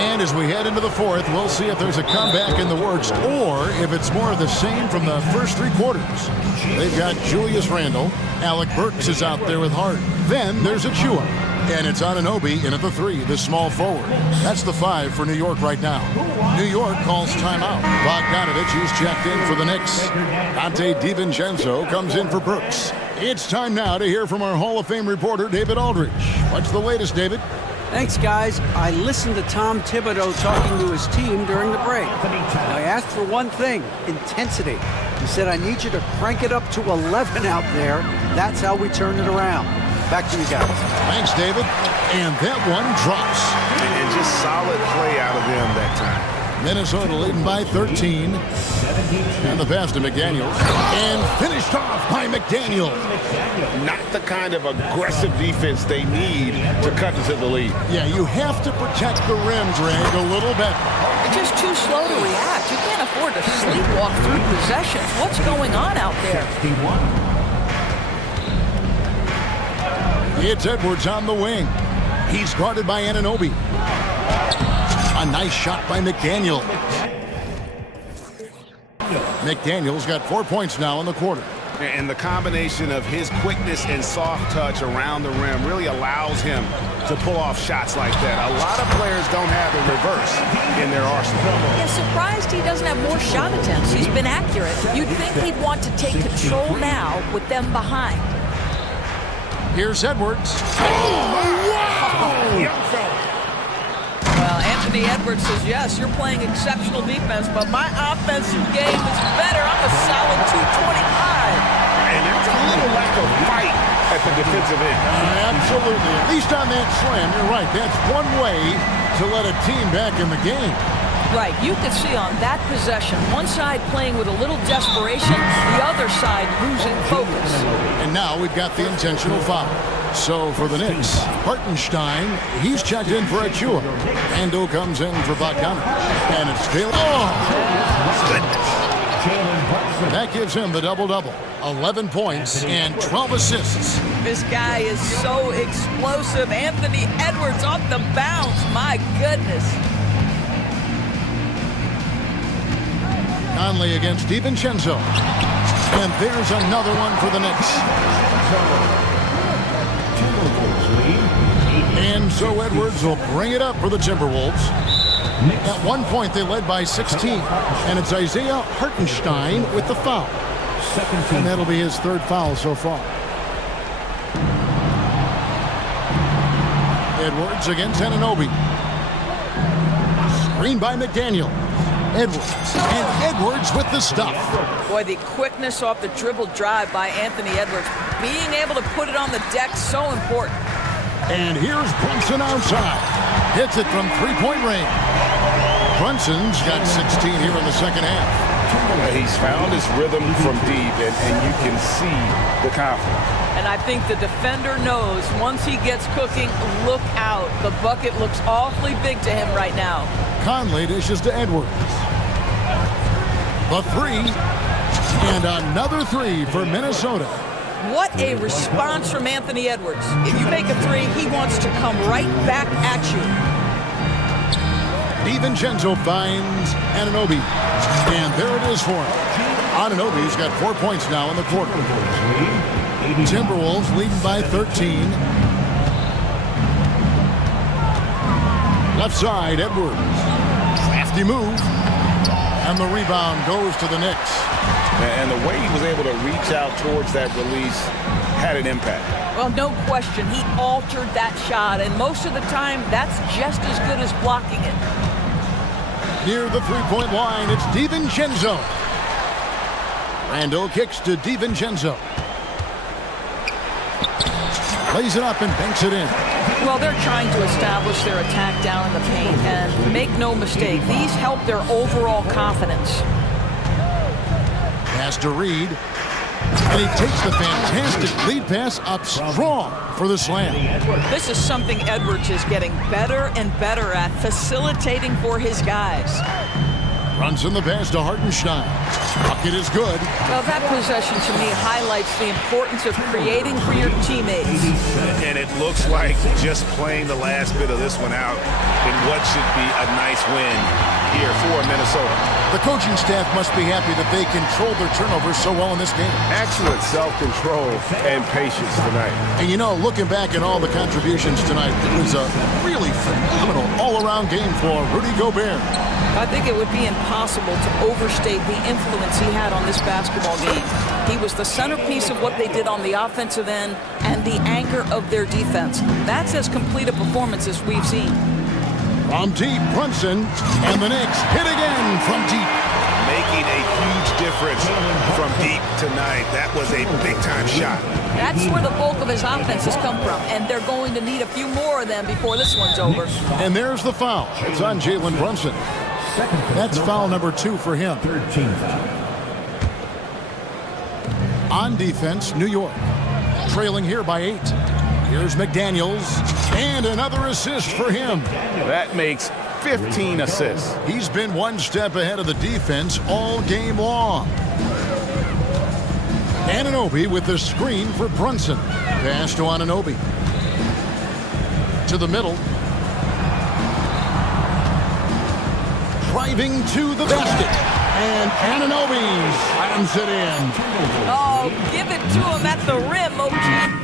And as we head into the fourth, we'll see if there's a comeback in the works or if it's more of the same from the first 3 quarters. They've got Julius Randle. Alec Burks is out there with Hart. Then there's Achua. And it's Anunoby in at the 3, the small forward. That's the 5 for New York right now. New York calls timeout. Bogdanovich, who's checked in for the Knicks. Dante DiVincenzo comes in for Brooks. It's time now to hear from our Hall of Fame reporter, David Aldridge. What's the latest, David? Thanks, guys. I listened to Tom Thibodeau talking to his team during the break. I asked for one thing, intensity. He said, I need you to crank it up to 11 out there. That's how we turn it around. Back to you guys. Thanks, David. And that one drops. And just solid play out of them that time. Minnesota leading by 13. And the pass to McDaniels. And finished off by McDaniels. Not the kind of aggressive defense they need to cut into the lead. Yeah, you have to protect the rim, Greg, a little bit. They're just too slow to react. You can't afford to sleepwalk through possessions. What's going on out there? It's Edwards on the wing. He's guarded by Anunoby. A nice shot by McDaniel. McDaniel's got 4 points now in the quarter. And the combination of his quickness and soft touch around the rim really allows him to pull off shots like that. A lot of players don't have the reverse in their arsenal. Yeah, surprised he doesn't have more shot attempts. He's been accurate. You'd think he'd want to take control now with them behind. Here's Edwards. Well, Anthony Edwards says, yes, you're playing exceptional defense, but my offensive game is better. I'm a solid 225. And there's a little lack of fight at the defensive end. Absolutely. At least on that slam, you're right. That's one way to let a team back in the game. Right. You could see on that possession, one side playing with a little desperation, the other side losing focus. And now we've got the intentional foul. So for the Knicks, Hartenstein, he's checked in for Achua. Ando comes in for Bogdanovich. And it's Taylor. Oh, goodness. That gives him the double-double. 11 points and 12 assists. This guy is so explosive. Anthony Edwards off the bounce. My goodness. Conley against DiVincenzo. And there's another one for the Knicks. And so Edwards will bring it up for the Timberwolves. At one point, they led by 16. And it's Isaiah Hartenstein with the foul. And that'll be his third foul so far. Edwards against Anunoby. Screen by McDaniel. Edwards. And Edwards with the stuff. Boy, the quickness off the dribble drive by Anthony Edwards. Being able to put it on the deck, so important. And here's Brunson outside. Hits it from three-point range. Brunson's got 16 here in the second half. He's found his rhythm from deep, and you can see the confidence. And I think the defender knows once he gets cooking, look out. The bucket looks awfully big to him right now. Conley dishes to Edwards. The three. And another three for Minnesota. What a response from Anthony Edwards. If you make a three, he wants to come right back at you. DiVincenzo finds Anunoby. And there it is for him. Anunoby's got 4 points now in the quarter. Timberwolves leading by 13. Left side, Edwards. Crafty move. And the rebound goes to the Knicks. And the way he was able to reach out towards that release had an impact. Well, no question. He altered that shot, and most of the time, that's just as good as blocking it. Near the three-point line, it's DiVincenzo. Randall kicks to DiVincenzo. Lays it up and banks it in. Well, they're trying to establish their attack down in the paint, and make no mistake, these help their overall confidence. Pass to Reed. And he takes the fantastic lead pass up strong for the slam. This is something Edwards is getting better and better at, facilitating for his guys. Runs in the pass to Hartenstein. Bucket is good. Well, that possession to me highlights the importance of creating for your teammates. And it looks like just playing the last bit of this one out in what should be a nice win here for Minnesota. The coaching staff must be happy that they controlled their turnovers so well in this game. Excellent self-control and patience tonight. And you know, looking back at all the contributions tonight, it was a really phenomenal all-around game for Rudy Gobert. I think it would be impossible to overstate the influence he had on this basketball game. He was the centerpiece of what they did on the offensive end and the anchor of their defense. That's as complete a performance as we've seen. From deep, Brunson, and the Knicks hit again from deep. Making a huge difference from deep tonight. That was a big-time shot. That's where the bulk of his offense has come from, and they're going to need a few more of them before this one's over. And there's the foul. It's on Jalen Brunson. That's foul number 2 for him. 13 foul. On defense, New York. Trailing here by 8. Here's McDaniels. And another assist for him. That makes 15 assists. He's been one step ahead of the defense all game long. Anunoby with the screen for Brunson. Pass to Anunoby. To the middle. Driving to the basket. And Anunoby slams it in. Oh, give it to him at the rim, OG.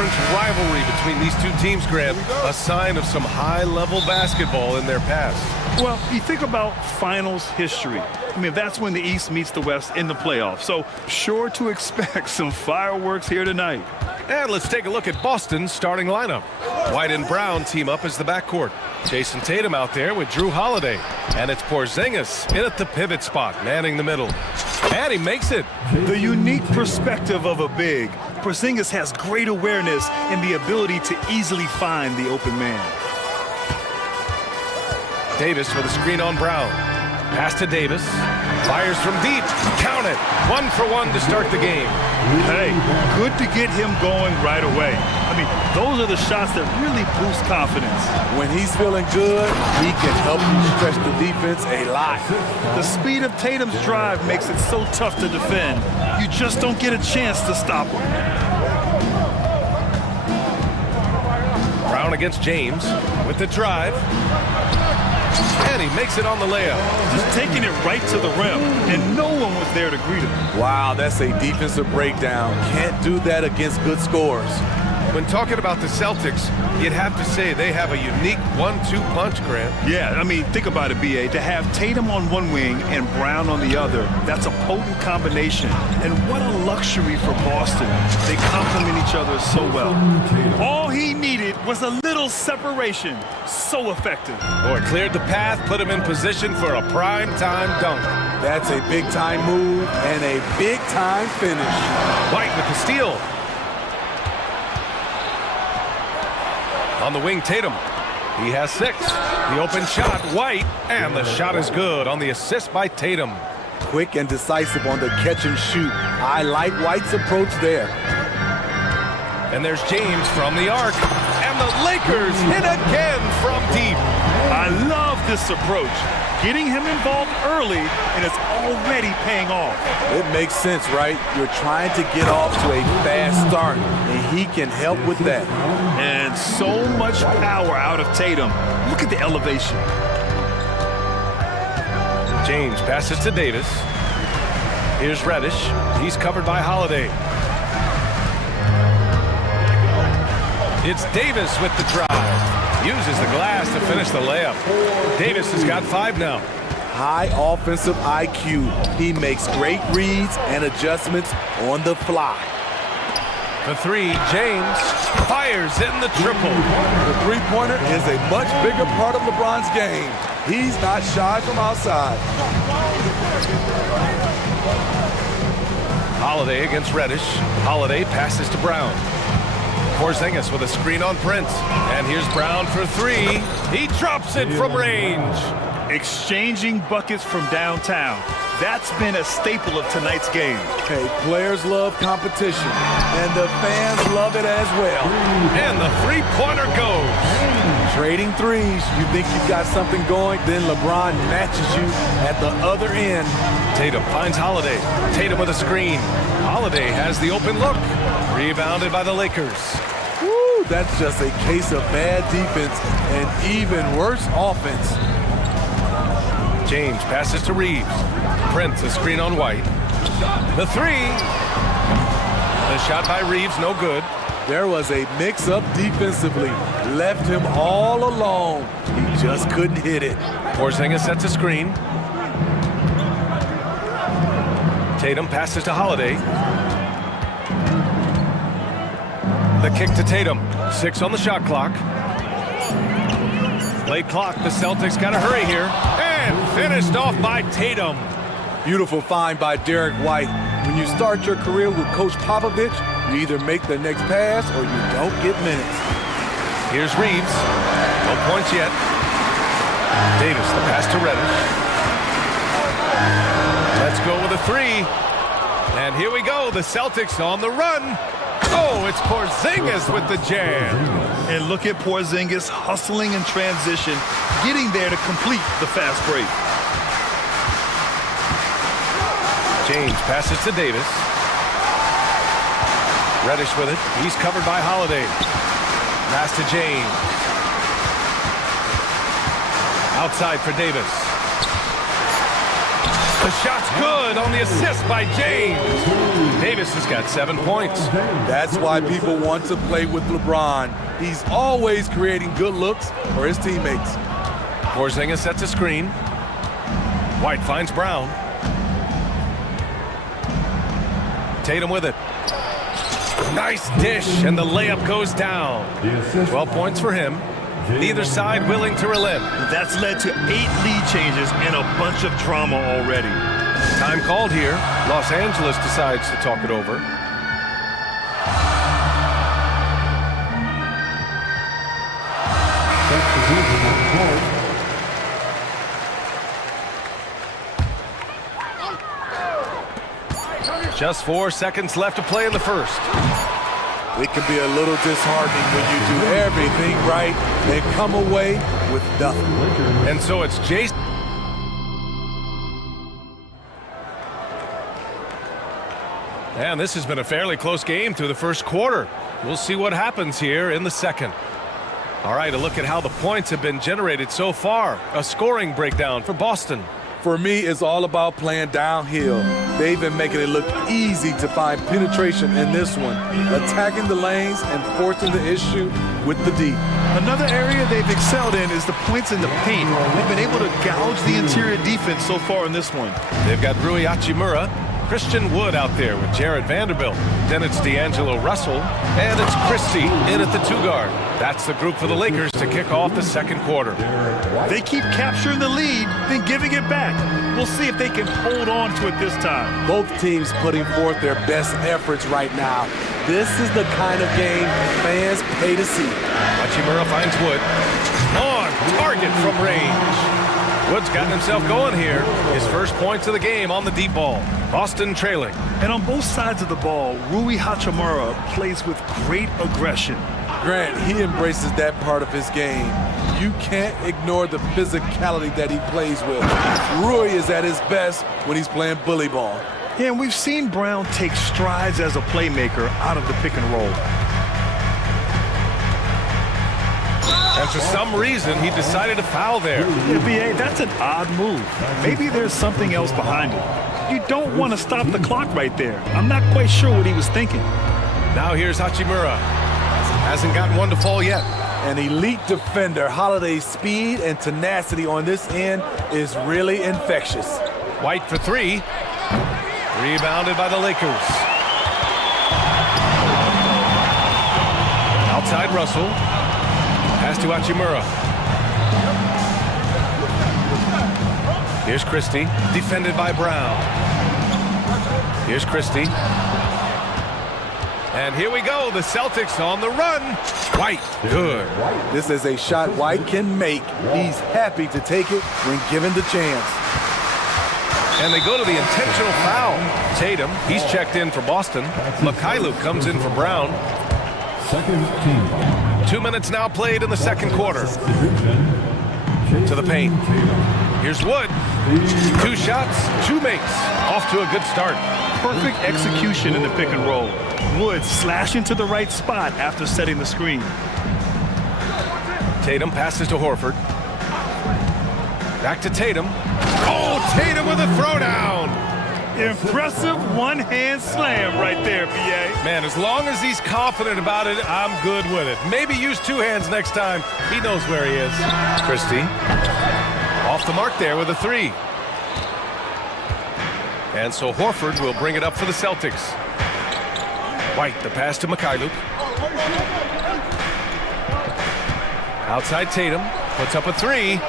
conference rivalry between these two teams, Grant, a sign of some high-level basketball in their past. Well, you think about finals history. I mean, that's when the East meets the West in the playoffs. So sure to expect some fireworks here tonight. And let's take a look at Boston's starting lineup. White and Brown team up as the backcourt. Jason Tatum out there with Drew Holiday. And it's Porzingis in at the pivot spot, manning the middle. And he makes it. The unique perspective of a big. Porzingis has great awareness and the ability to easily find the open man. Davis with a screen on Brown. Pass to Davis. Fires from deep. Count it. 1-for-1 to start the game. Hey, good to get him going right away. I mean, those are the shots that really boost confidence. When he's feeling good, he can help you stretch the defense a lot. The speed of Tatum's drive makes it so tough to defend. You just don't get a chance to stop him. Brown against James with the drive. And he makes it on the layup. Just taking it right to the rim, and no one was there to greet him. Wow, that's a defensive breakdown. Can't do that against good scores. When talking about the Celtics, you'd have to say they have a unique 1-2 punch, Grant. Yeah, I mean, think about it, B.A. To have Tatum on one wing and Brown on the other, that's a potent combination. And what a luxury for Boston. They complement each other so well. All he needed was a little separation. So effective. Boy, cleared the path, put him in position for a prime-time dunk. That's a big-time move and a big-time finish. White with the steal. On the wing, Tatum. He has 6. The open shot, White, and the shot is good on the assist by Tatum. Quick and decisive on the catch and shoot. I like White's approach there. And there's James from the arc. And the Lakers hit again from deep. I love this approach. Getting him involved early, and it's already paying off. It makes sense, right? You're trying to get off to a fast start, and he can help with that. And so much power out of Tatum. Look at the elevation. James passes to Davis. Here's Reddish. He's covered by Holiday. It's Davis with the drive. Uses the glass to finish the layup. Davis has got 5 now. High offensive IQ. He makes great reads and adjustments on the fly. The 3, James fires in the triple. The three-pointer is a much bigger part of LeBron's game. He's not shy from outside. Holiday against Reddish. Holiday passes to Brown. Porzingis with a screen on Prince. And here's Brown for 3. He drops it from range. Exchanging buckets from downtown. That's been a staple of tonight's game. Hey, players love competition, and the fans love it as well. And the three-pointer goes. Trading threes. You think you've got something going, then LeBron matches you at the other end. Tatum finds Holiday. Tatum with a screen. Holiday has the open look. Rebounded by the Lakers. Woo, that's just a case of bad defense and even worse offense. James passes to Reeves. Prince, a screen on White. The 3. The shot by Reeves, no good. There was a mix-up defensively. Left him all alone. He just couldn't hit it. Porzingis sets a screen. Tatum passes to Holiday. The kick to Tatum. 6 on the shot clock. Late clock. The Celtics got to hurry here. And finished off by Tatum. Beautiful find by Derek White. When you start your career with Coach Popovich, you either make the next pass or you don't get minutes. Here's Reeves. No points yet. Davis, the pass to Reddish. Let's go with a 3. And here we go. The Celtics on the run. Oh, it's Porzingis with the jam. And look at Porzingis hustling in transition, getting there to complete the fast break. James passes to Davis. Reddish with it. He's covered by Holiday. Pass to James. Outside for Davis. The shot's good on the assist by James. Davis has got 7 points. That's why people want to play with LeBron. He's always creating good looks for his teammates. Porzingis sets a screen. White finds Brown. Tatum with it. Nice dish, and the layup goes down. 12 points for him. Neither side willing to relent. That's led to 8 lead changes and a bunch of drama already. Time called here. Los Angeles decides to talk it over. Just 4 seconds left to play in the first. It can be a little disheartening when you do everything right and come away with nothing. And so it's Jason. And this has been a fairly close game through the first quarter. We'll see what happens here in the second. All right, a look at how the points have been generated so far. A scoring breakdown for Boston. For me, it's all about playing downhill. They've been making it look easy to find penetration in this one, attacking the lanes and forcing the issue with the D. Another area they've excelled in is the points in the paint. They've been able to gouge the interior defense so far in this one. They've got Rui Hachimura, Christian Wood out there with Jared Vanderbilt. Then it's D'Angelo Russell, and it's Christie in at the 2-guard. That's the group for the Lakers to kick off the second quarter. They keep capturing the lead, then giving it back. We'll see if they can hold on to it this time. Both teams putting forth their best efforts right now. This is the kind of game fans pay to see. Hachimura finds Wood. On target from range. Wood's gotten himself going here. His first points of the game on the deep ball. Boston trailing. And on both sides of the ball, Rui Hachimura plays with great aggression. Grant, he embraces that part of his game. You can't ignore the physicality that he plays with. Rui is at his best when he's playing bully ball. Yeah, and we've seen Brown take strides as a playmaker out of the pick and roll. And for some reason, he decided to foul there. Yeah, B.A., that's an odd move. Maybe there's something else behind it. You don't want to stop the clock right there. I'm not quite sure what he was thinking. Now here's Hachimura. Hasn't gotten one to fall yet. An elite defender. Holiday's speed and tenacity on this end is really infectious. White for 3. Rebounded by the Lakers. Outside Russell. Pass to Hachimura. Here's Christie, defended by Brown. Here's Christie. And here we go, the Celtics on the run. White, good. This is a shot White can make. He's happy to take it when given the chance. And they go to the intentional foul. Tatum, he's checked in for Boston. Mikhailuk comes in for Brown. Second team. 2 minutes now played in the second quarter. To the paint. Here's Wood. 2 shots, 2 makes. Off to a good start. Perfect execution in the pick and roll. Wood slashing to the right spot after setting the screen. Tatum passes to Horford. Back to Tatum. Oh, Tatum with a throwdown. Impressive one-hand slam right there, B.A. Man, as long as he's confident about it, I'm good with it. Maybe use 2 hands next time. He knows where he is. Christie. Off the mark there with a 3. And so Horford will bring it up for the Celtics. White, the pass to Mikhailuk. Outside Tatum, puts up a 3.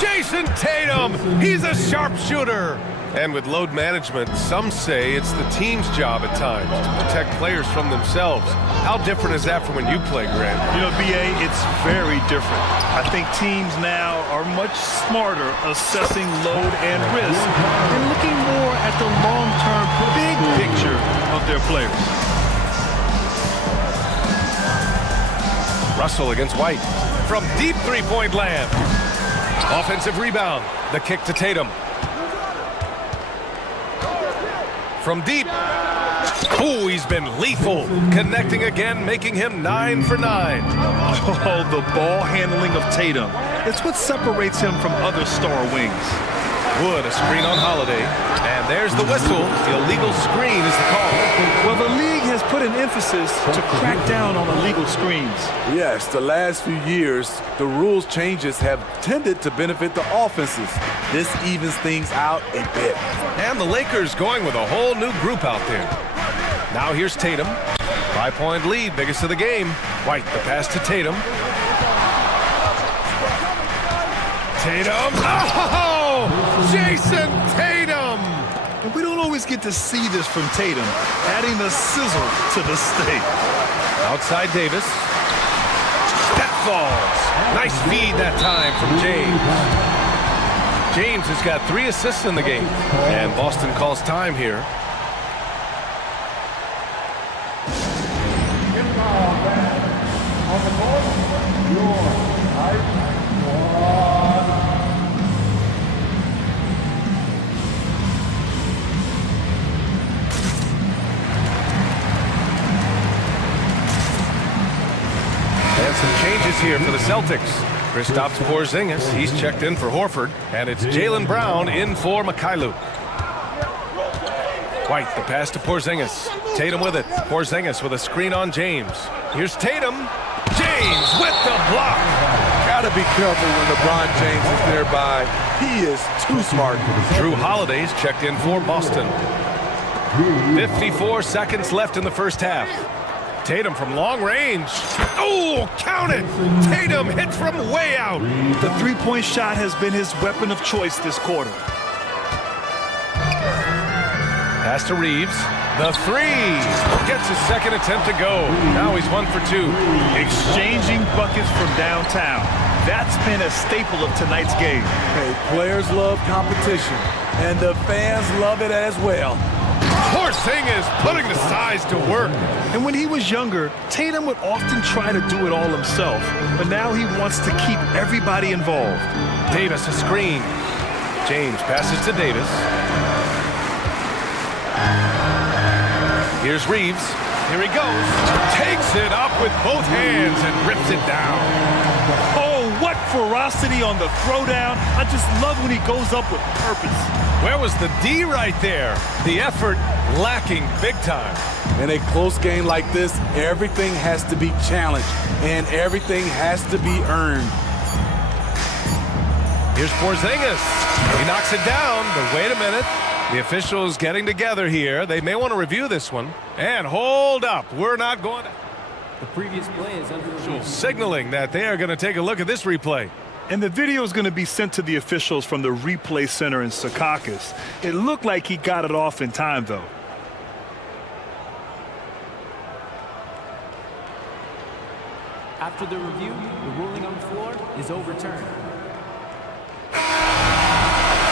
Jason Tatum, he's a sharpshooter. And with load management, some say it's the team's job at times to protect players from themselves. How different is that from when you play, Grant? You know, B.A., it's very different. I think teams now are much smarter assessing load and risk and looking more at the long-term big picture of their players. Russell against White. From deep three-point land. Offensive rebound. The kick to Tatum. From deep. Oh, he's been lethal. Connecting again, making him 9 for 9. Oh, the ball handling of Tatum. It's what separates him from other star wings. Wood, a screen on Holiday. And there's the whistle. Illegal screen is the call. Well, the league has put an emphasis to crack down on illegal screens. Yes, the last few years, the rules changes have tended to benefit the offenses. This evens things out a bit. And the Lakers going with a whole new group out there. Now here's Tatum. 5-point lead, biggest of the game. White, the pass to Tatum. Tatum. Oh! Jason Tatum! And we don't always get to see this from Tatum, adding the sizzle to the steak. Outside Davis. That falls. Nice feed that time from James. James has got 3 assists in the game. And Boston calls time here. And some changes here for the Celtics. Kristaps Porzingis, he's checked in for Horford. And it's Jaylen Brown in for Mikhailuk. White, the pass to Porzingis. Tatum with it. Porzingis with a screen on James. Here's Tatum. James with the block. Gotta be careful when LeBron James is nearby. He is too smart. Drew Holiday's checked in for Boston. 54 seconds left in the first half. Tatum from long range. Oh, count it! Tatum hits from way out. The three-point shot has been his weapon of choice this quarter. Pass to Reeves. The three. Gets his second attempt to go. Now he's 1 for 2. Exchanging buckets from downtown. That's been a staple of tonight's game. Hey, players love competition, and the fans love it as well. Porzingis putting the size to work. And when he was younger, Tatum would often try to do it all himself. But now he wants to keep everybody involved. Davis a screen. James passes to Davis. Here's Reeves. Here he goes. Takes it up with both hands and rips it down. Oh, what ferocity on the throwdown. I just love when he goes up with purpose. Where was the D right there? The effort lacking big time. In a close game like this, everything has to be challenged, and everything has to be earned. Here's Porzingis. He knocks it down, but wait a minute. The officials getting together here. They may want to review this one. And hold up. We're not going to... The previous play is under... Signaling that they are going to take a look at this replay. And the video is going to be sent to the officials from the replay center in Secaucus. It looked like he got it off in time, though. After the review, the ruling on the floor is overturned.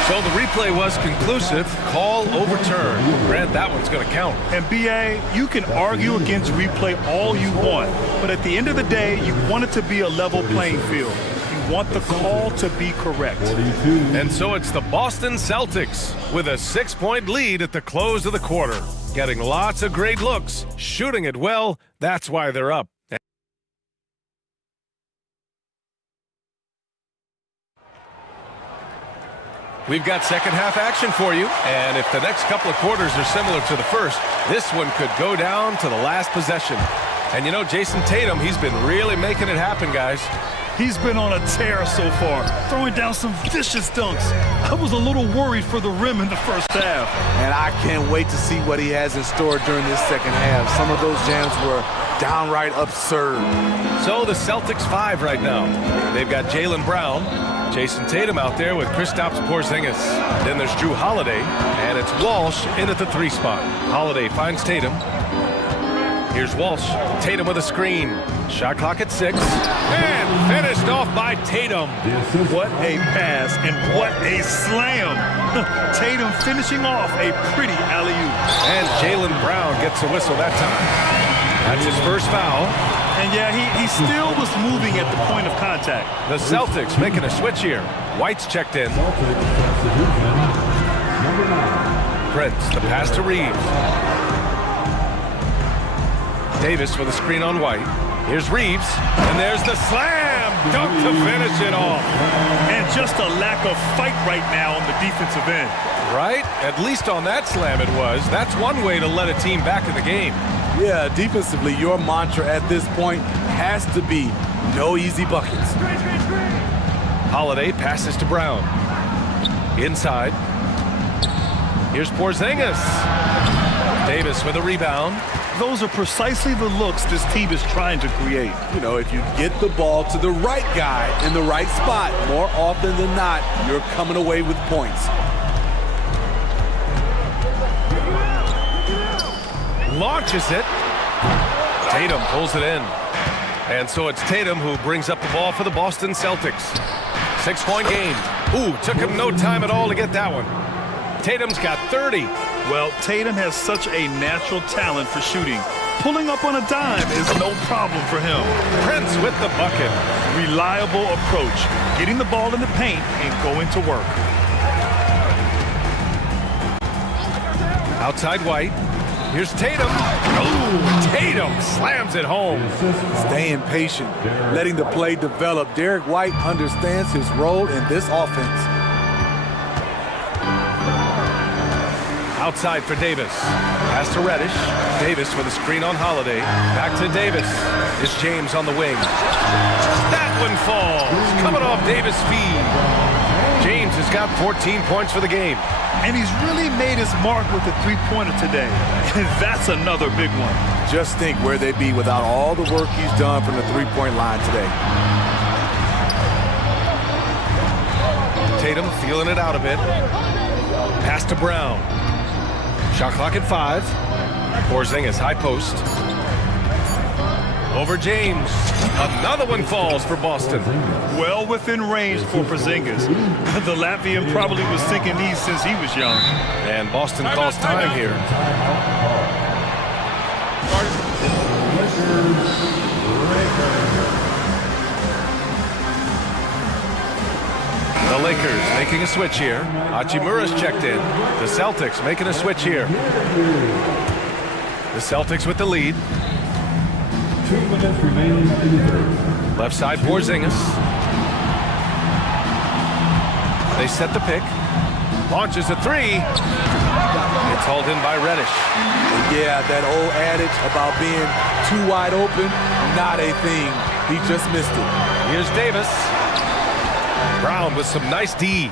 So the replay was conclusive. Call overturned. Grant, that one's going to count. And B.A., you can argue against replay all you want, but at the end of the day, you want it to be a level playing field. You want the call to be correct. And so it's the Boston Celtics with a 6-point lead at the close of the quarter. Getting lots of great looks, shooting it well. That's why they're up. We've got second half action for you, and if the next couple of quarters are similar to the first, this one could go down to the last possession. And you know, Jason Tatum, he's been really making it happen, guys. He's been on a tear so far, throwing down some vicious dunks. I was a little worried for the rim in the first half. And I can't wait to see what he has in store during this second half. Some of those jams were downright absurd. So the Celtics 5 right now. They've got Jaylen Brown, Jason Tatum out there with Kristaps Porzingis. Then there's Drew Holiday, and it's Walsh in at the 3 spot. Holiday finds Tatum. Here's Walsh. Tatum with a screen. Shot clock at 6. And finished off by Tatum. What a pass and what a slam. Tatum finishing off a pretty alley-oop. And Jaylen Brown gets a whistle that time. That's his first foul. And yeah, he still was moving at the point of contact. The Celtics making a switch here. White's checked in. Prince, the pass to Reeves. Davis with a screen on White. Here's Reeves, and there's the slam dunk to finish it off. And just a lack of fight right now on the defensive end. Right? At least on that slam it was. That's one way to let a team back in the game. Yeah, defensively, your mantra at this point has to be no easy buckets. Holiday passes to Brown. Inside. Here's Porzingis. Davis with a rebound. Those are precisely the looks this team is trying to create. You know, if you get the ball to the right guy in the right spot, more often than not, you're coming away with points. Launches it. Tatum pulls it in. And so it's Tatum who brings up the ball for the Boston Celtics. 6-point game. Ooh, took him no time at all to get that one. Tatum's got 30. Well, Tatum has such a natural talent for shooting. Pulling up on a dime is no problem for him. Prince with the bucket. Reliable approach. Getting the ball in the paint and going to work. Outside White. Here's Tatum. Ooh, Tatum slams it home. Staying patient, letting the play develop. Derek White understands his role in this offense. Outside for Davis. Pass to Reddish. Davis with a screen on Holiday. Back to Davis. It's James on the wing. That one falls. Coming off Davis' feed. James has got 14 points for the game. And he's really made his mark with the three-pointer today. And that's another big one. Just think where they'd be without all the work he's done from the three-point line today. Tatum feeling it out a bit. Pass to Brown. Shot clock at 5. Porzingis high post. Over James. Another one falls for Boston. Well within range for Porzingis. The Latvian probably was thinking these since he was young. And Boston calls time here. The Lakers making a switch here. Hachimura's checked in. The Celtics making a switch here. The Celtics with the lead. 2 minutes remaining in the third. Left side Porzingis. They set the pick. Launches a three. It's hauled in by Reddish. Yeah, that old adage about being too wide open, not a thing. He just missed it. Here's Davis. Brown with some nice D.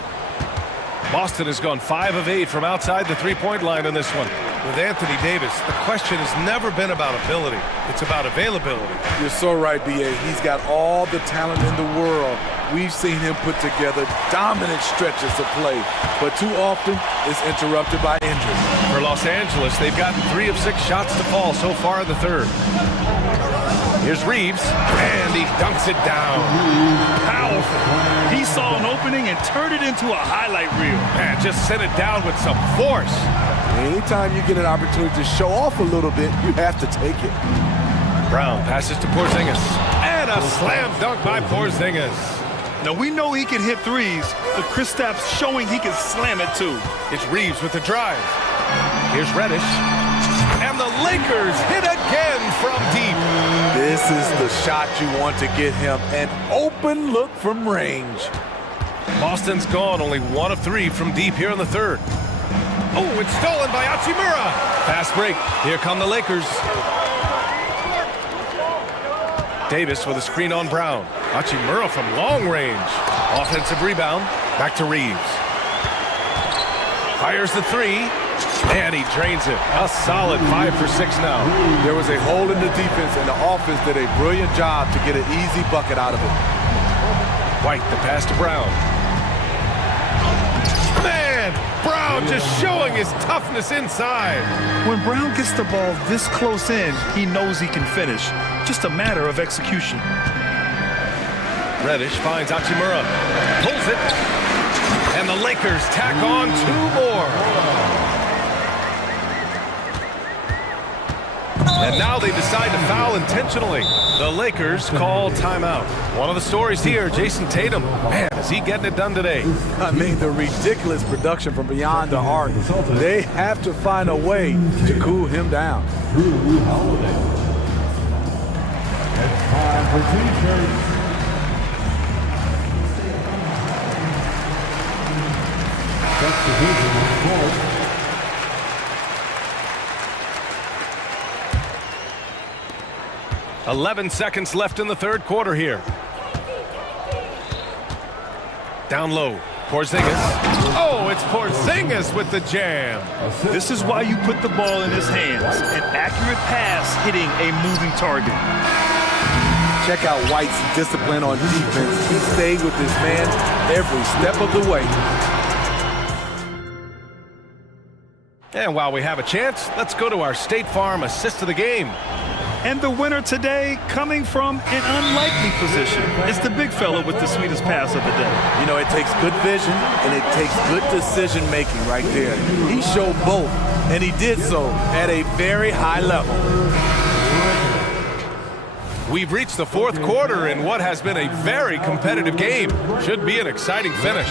Boston has gone 5 of 8 from outside the three-point line in this one. With Anthony Davis, the question has never been about ability. It's about availability. You're so right, B.A. He's got all the talent in the world. We've seen him put together dominant stretches of play, but too often it's interrupted by injury. For Los Angeles, they've gotten 3 of 6 shots to fall so far in the third. Here's Reeves, and he dunks it down. Powerful. He saw an opening and turned it into a highlight reel. Man, just sent it down with some force. Anytime you get an opportunity to show off a little bit, you have to take it. Brown passes to Porzingis. And a slam dunk by Porzingis. Now, we know he can hit threes, but Kristaps showing he can slam it too. It's Reeves with the drive. Here's Reddish. And the Lakers hit again from deep. This is the shot you want to get him. An open look from range. Boston's gone only 1 of 3 from deep here in the third. Oh, it's stolen by Hachimura. Fast break. Here come the Lakers. Davis with a screen on Brown. Hachimura from long range. Offensive rebound. Back to Reeves. Fires the 3. And he drains it. A solid 5 for 6 now. There was a hole in the defense, and the offense did a brilliant job to get an easy bucket out of it. White, the pass to Brown. Man, Brown just showing his toughness inside. When Brown gets the ball this close in, he knows he can finish. Just a matter of execution. Reddish finds Hachimura. Pulls it. And the Lakers tack on 2 more. And now they decide to foul intentionally. The Lakers call timeout. One of the stories here, Jason Tatum. Man, is he getting it done today? I mean, the ridiculous production from beyond the arc. They have to find a way to cool him down. It's time for T-shirts. Next division on the floor. 11 seconds left in the third quarter here. Down low, Porzingis. Oh, it's Porzingis with the jam. This is why you put the ball in his hands. An accurate pass hitting a moving target. Check out White's discipline on defense. He stayed with his man every step of the way. And while we have a chance, let's go to our State Farm assist of the game. And the winner today coming from an unlikely position. It's the big fella with the sweetest pass of the day. You know, it takes good vision and it takes good decision making right there. He showed both, and he did so at a very high level. We've reached the fourth quarter in what has been a very competitive game. Should be an exciting finish.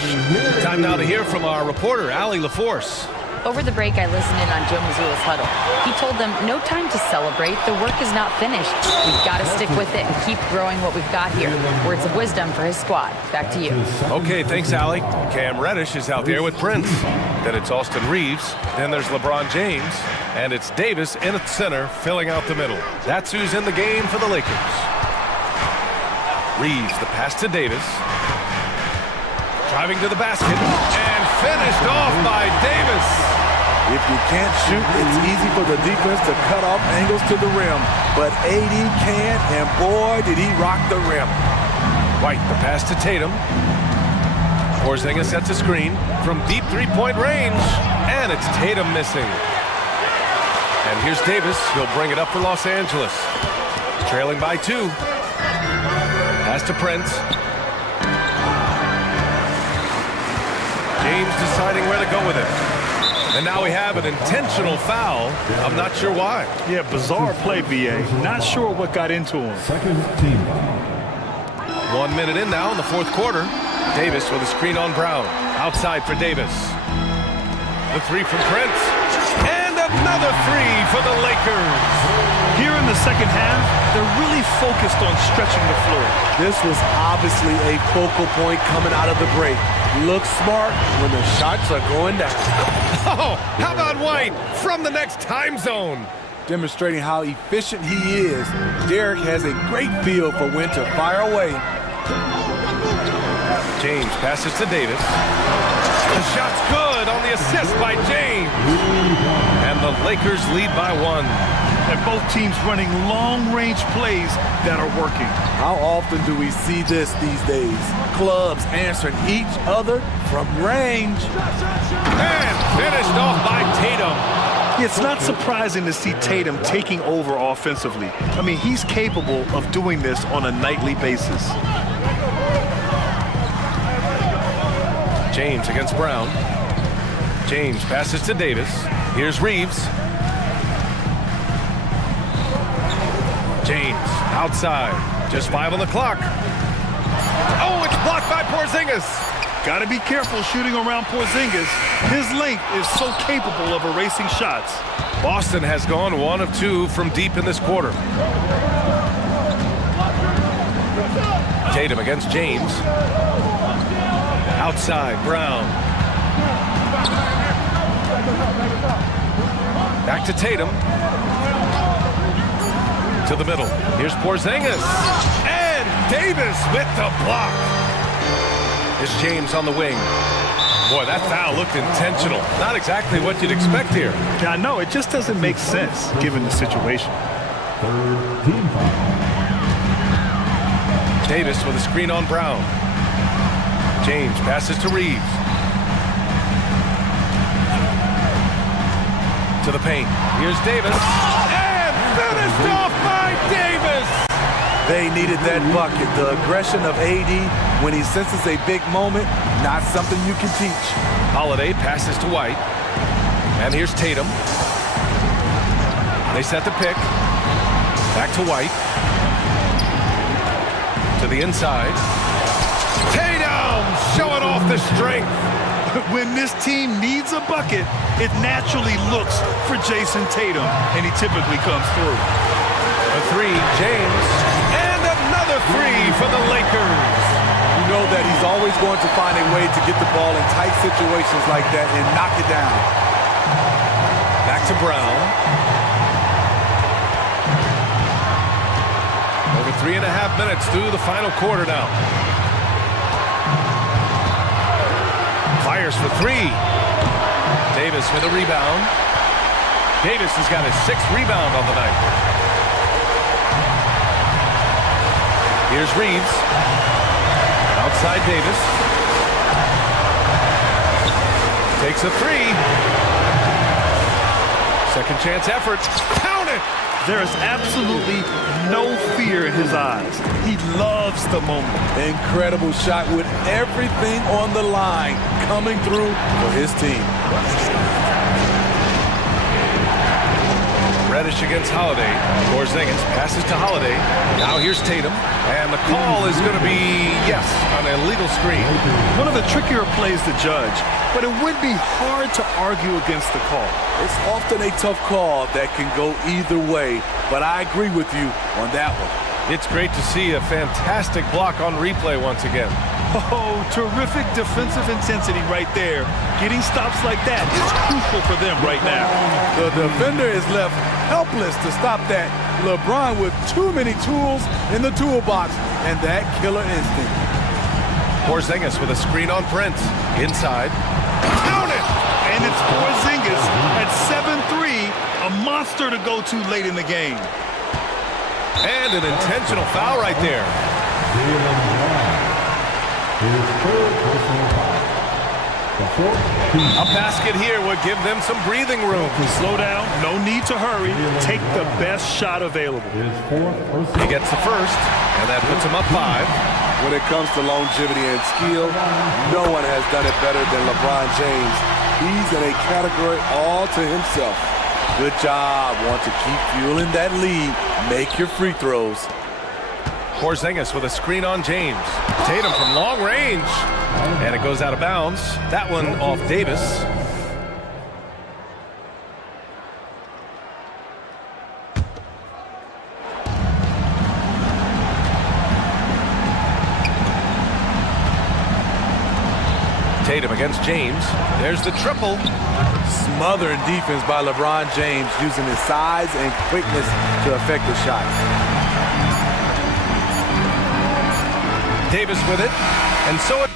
Time now to hear from our reporter, Allie LaForce. Over the break, I listened in on Joe Mazzulla's huddle. He told them, no time to celebrate. The work is not finished. We've got to stick with it and keep growing what we've got here. Words of wisdom for his squad. Back to you. Okay, thanks, Allie. Cam Reddish is out there with Prince. Then it's Austin Reeves. Then there's LeBron James. And it's Davis in at center, filling out the middle. That's who's in the game for the Lakers. Reeves, the pass to Davis. Driving to the basket. And finished off by Davis. If you can't shoot, it's easy for the defense to cut off angles to the rim. But AD can, and boy, did he rock the rim. White, the pass to Tatum. Porzingis sets a screen from deep three-point range. And it's Tatum missing. And here's Davis. He'll bring it up for Los Angeles. Trailing by 2. Pass to Prince. James deciding where to go with it. And now we have an intentional foul. I'm not sure why. Yeah, bizarre play, BA. Not sure what got into him. Second team foul. 1 minute in now in the fourth quarter. Davis with a screen on Brown. Outside for Davis. The three from Prince. And another three for the Lakers. Here in the second half, they're really focused on stretching the floor. This was obviously a focal point coming out of the break. Look smart when the shots are going down. Oh, how about White from the next time zone? Demonstrating how efficient he is, Derek has a great feel for when to fire away. James passes to Davis. The shot's good on the assist by James. And the Lakers lead by 1. And both teams running long-range plays that are working. How often do we see this these days? Clubs answering each other from range. And finished off by Tatum. It's not surprising to see Tatum taking over offensively. I mean, he's capable of doing this on a nightly basis. James against Brown. James passes to Davis. Here's Reeves. James outside. Just 5 on the clock. Oh, it's blocked by Porzingis. Got to be careful shooting around Porzingis. His length is so capable of erasing shots. Boston has gone 1 of 2 from deep in this quarter. Tatum against James. Outside, Brown. Back to Tatum. To the middle. Here's Porzingis. And Davis with the block. Here's James on the wing. Boy, that foul looked intentional. Not exactly what you'd expect here. Yeah, I know. It just doesn't make sense given the situation. Third team foul. Davis with a screen on Brown. James passes to Reeves. To the paint. Here's Davis. And finished off by Davis. They needed that bucket. The aggression of AD when he senses a big moment, not something you can teach. Holiday passes to White. And here's Tatum. They set the pick. Back to White. To the inside. Tatum showing off the strength. When this team needs a bucket, it naturally looks for Jason Tatum, and he typically comes through. A three, James. And another three for the Lakers. know that he's always going to find a way to get the ball in tight situations like that and knock it down. Back to Brown. Over 3.5 minutes through the final quarter now. Fires for three. Davis with a rebound. Davis has got his 6th rebound on the night. Here's Reeves. Outside Davis. Takes a three. Second chance effort. Count it! There is absolutely no fear in his eyes. He loves the moment. Incredible shot with everything on the line coming through for his team. Reddish against Holiday. Porzingis passes to Holiday. Now here's Tatum. And the call is going to be, yes, an illegal screen. One of the trickier plays to judge, but it would be hard to argue against the call. It's often a tough call that can go either way, but I agree with you on that one. It's great to see a fantastic block on replay once again. Oh, terrific defensive intensity right there. Getting stops like that is crucial for them right now. The defender is left helpless to stop that. LeBron with too many tools in the toolbox and that killer instinct. Porzingis with a screen on Prince. Inside. Count it! And it's Porzingis at 7-3, a monster to go to late in the game. And an intentional foul right there. A basket here would give them some breathing room. Slow down, no need to hurry. Take the best shot available. He gets the first, and that puts him up 5. When it comes to longevity and skill, no one has done it better than LeBron James. He's in a category all to himself. Good job. Want to keep fueling that lead. Make your free throws. Porzingis with a screen on James. Tatum from long range. And it goes out of bounds. That one off Davis. Tatum against James. There's the triple. Smothering defense by LeBron James, using his size and quickness to affect the shot. Davis with it. And so it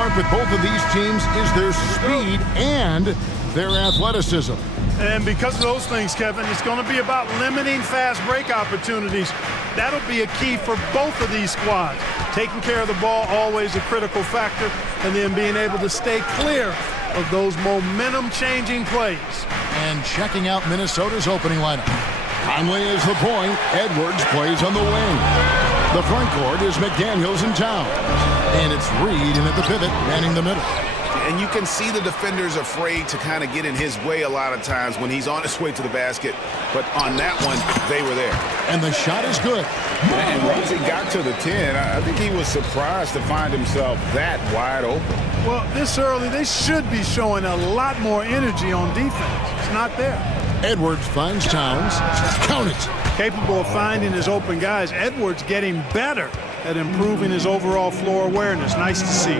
hallmark with both of these teams is their speed and their athleticism. And because of those things, Kevin, it's going to be about limiting fast break opportunities. That'll be a key for both of these squads. Taking care of the ball, always a critical factor, and then being able to stay clear of those momentum-changing plays. And checking out Minnesota's opening lineup. Conley is the point. Edwards plays on the wing. The front court is McDaniels and Towns. And it's Reed in at the pivot, manning the middle. And you can see the defenders afraid to kind of get in his way a lot of times when he's on his way to the basket. But on that one, they were there. And the shot is good. And once he got to the 10, I think he was surprised to find himself that wide open. Well, this early, they should be showing a lot more energy on defense. It's not there. Edwards finds Towns. Count it. Capable of finding his open guys. Edwards getting better at improving his overall floor awareness. Nice to see.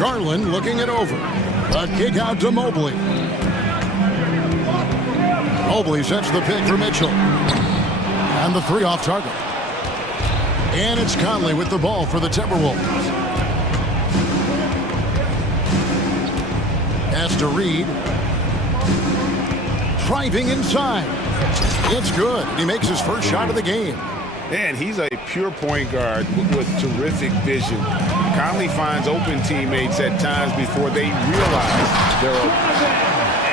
Garland looking it over. A kick out to Mobley. Mobley sets the pick for Mitchell. And the three off target. And it's Conley with the ball for the Timberwolves. Pass to Reed. Driving inside. It's good. He makes his first shot of the game. And he's a pure point guard with terrific vision. Conley finds open teammates at times before they realize they're open.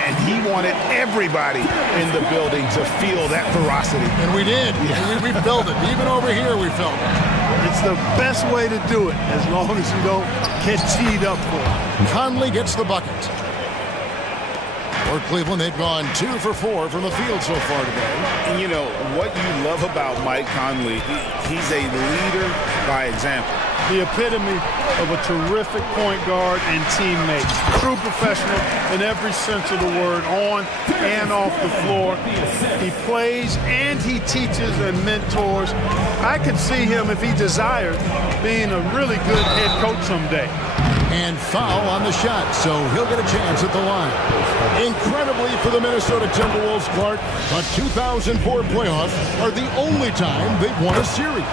And he wanted everybody in the building to feel that ferocity. And we did. Yeah. We felt it. Even over here, we felt it. It's the best way to do it, as long as you don't get teed up for it. Conley gets the bucket. For Cleveland, they've gone 2 for 4 from the field so far today. And you know, what you love about Mike Conley, he's a leader by example. The epitome of a terrific point guard and teammate. True professional in every sense of the word, on and off the floor. He plays and he teaches and mentors. I could see him, if he desired, being a really good head coach someday. And foul on the shot, so he'll get a chance at the line. Incredibly for the Minnesota Timberwolves, Clark, but 2004 playoffs are the only time they've won a series.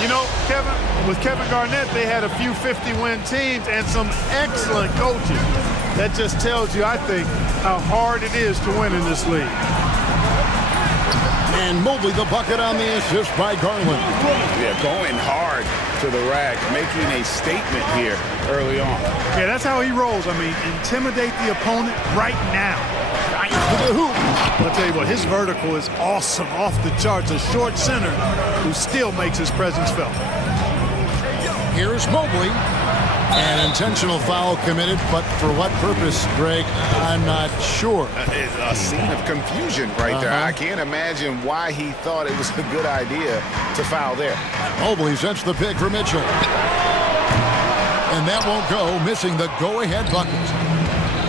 You know, Kevin, with Kevin Garnett, they had a few 50-win teams and some excellent coaches. That just tells you, I think, how hard it is to win in this league. And Mobley the bucket on the assist by Garland. Yeah, going hard to the rack, making a statement here early on. Yeah, that's how he rolls. I mean, intimidate the opponent right now. Right to the hoop. I'll tell you what, his vertical is awesome, off the charts. A short center who still makes his presence felt. Here's Mobley. An intentional foul committed, but for what purpose, Greg? I'm not sure. A scene of confusion right there. I can't imagine why he thought it was a good idea to foul there. Mobley sets the pick for Mitchell. And that won't go, missing the go-ahead bucket.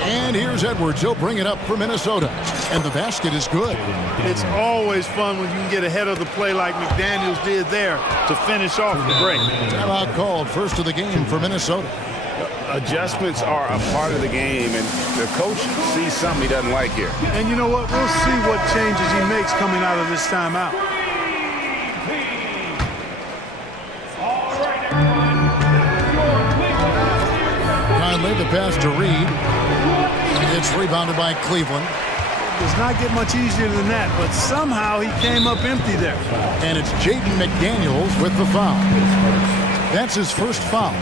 And here's Edwards. He'll bring it up for Minnesota. And the basket is good. It's always fun when you can get ahead of the play like McDaniels did there to finish off the break. Timeout called, first of the game for Minnesota. Adjustments are a part of the game, and the coach sees something he doesn't like here. And you know what? We'll see what changes he makes coming out of this timeout. Conley, the pass to Reed. It's rebounded by Cleveland. Does not get much easier than that, but somehow he came up empty there. And it's Jaden McDaniels with the foul. That's his first foul.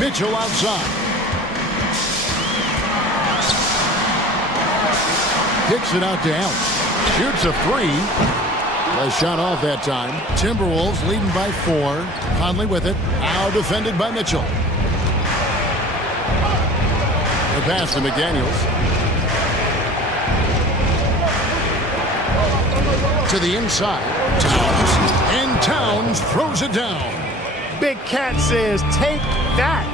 Mitchell outside. Kicks it out to Allen. Shoots a three. A shot off that time. Timberwolves leading by 4. Conley with it. Now defended by Mitchell. The pass to McDaniels. To the inside. Towns. And Towns throws it down. Big Cat says, take that.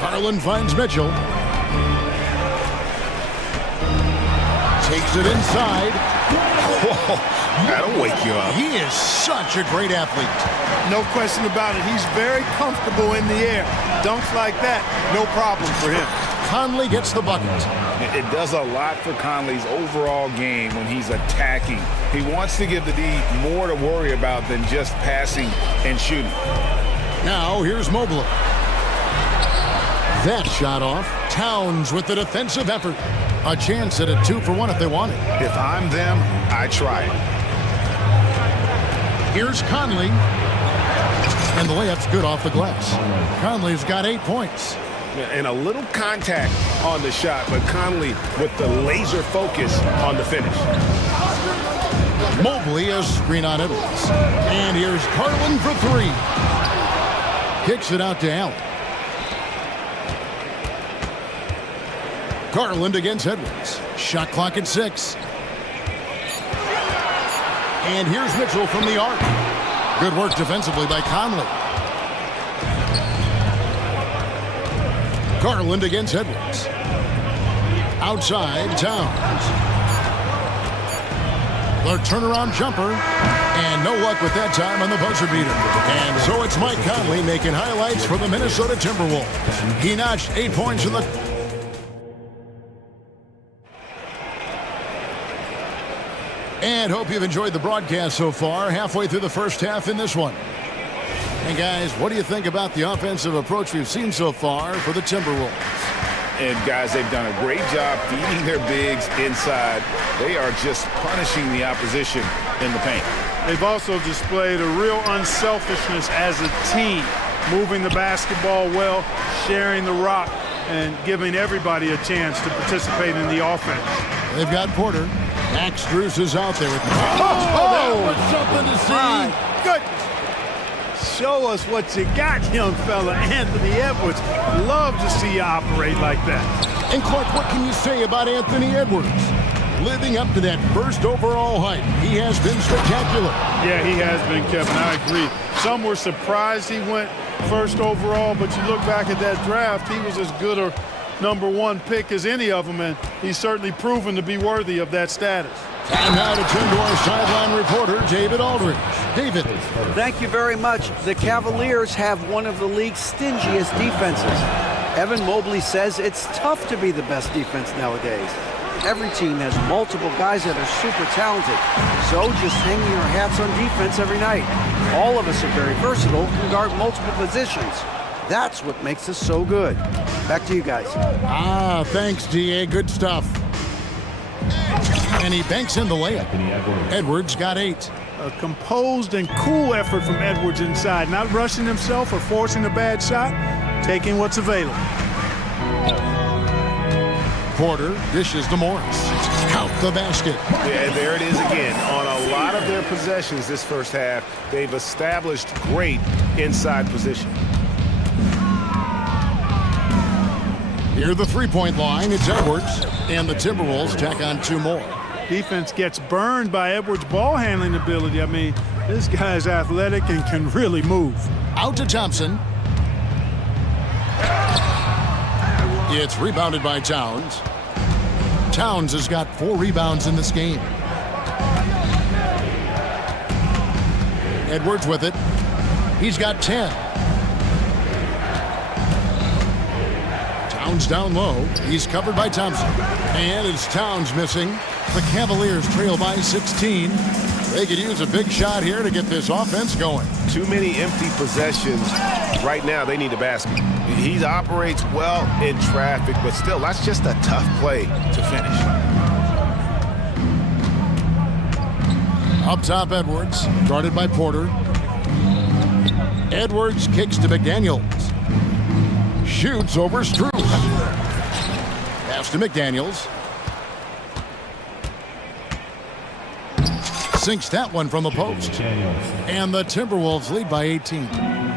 Garland finds Mitchell. Takes it inside. Whoa, that'll wake you up. He is such a great athlete. No question about it. He's very comfortable in the air. Dunks like that, no problem for him. Conley gets the bucket. It does a lot for Conley's overall game when he's attacking. He wants to give the D more to worry about than just passing and shooting. Now here's Mobley. That shot off. Towns with the defensive effort. A chance at a 2-for-1 if they want it. If I'm them, I try it. Here's Conley. And the layup's good off the glass. Conley's got 8 points. And a little contact on the shot, but Conley with the laser focus on the finish. Mobley a screen on Edwards. And here's Garland for 3. Kicks it out to Allen. Garland against Edwards. Shot clock at 6. And here's Mitchell from the arc. Good work defensively by Conley. Garland against Edwards. Outside, Towns. The turnaround jumper. And no luck with that time on the buzzer beater. And so it's Mike Conley making highlights for the Minnesota Timberwolves. He notched 8 points in the... And hope you've enjoyed the broadcast so far. Halfway through the first half in this one. And guys, what do you think about the offensive approach we've seen so far for the Timberwolves? And guys, they've done a great job feeding their bigs inside. They are just punishing the opposition in the paint. They've also displayed a real unselfishness as a team, moving the basketball well, sharing the rock, and giving everybody a chance to participate in the offense. They've got Porter. Max Strus is out there with them. That was something to see. My goodness. Show us what you got, young fella. Anthony Edwards. Love to see you operate like that. And Clark, what can you say about Anthony Edwards? Living up to that first overall hype, he has been spectacular. Yeah, he has been, Kevin. I agree. Some were surprised he went first overall, but you look back at that draft, he was as good a #1 pick as any of them, and he's certainly proven to be worthy of that status. And now to turn to our sideline reporter, David Aldridge. David. Thank you very much. The Cavaliers have one of the league's stingiest defenses. Evan Mobley says it's tough to be the best defense nowadays. Every team has multiple guys that are super talented. So just hanging our hats on defense every night. All of us are very versatile, can guard multiple positions. That's what makes us so good. Back to you guys. Thanks, DA. Good stuff. And he banks in the layup. Edwards got 8. A composed and cool effort from Edwards inside, not rushing himself or forcing a bad shot, taking what's available. Porter dishes to Morris. Count the basket. Yeah, there it is again. On a lot of their possessions this first half, they've established great inside position. Near the three-point line, it's Edwards, and the Timberwolves tack on 2 more. Defense gets burned by Edwards' ball handling ability. I mean, this guy's athletic and can really move. Out to Thompson. It's rebounded by Towns. Towns has got 4 rebounds in this game. Edwards with it. He's got 10. Towns down low. He's covered by Thompson. And it's Towns missing. The Cavaliers trail by 16. They could use a big shot here to get this offense going. Too many empty possessions. Right now, they need a basket. He operates well in traffic, but still, that's just a tough play to finish. Up top, Edwards, guarded by Porter. Edwards kicks to McDaniels. Shoots over Strus. Pass to McDaniels. Sinks that one from the post. And the Timberwolves lead by 18.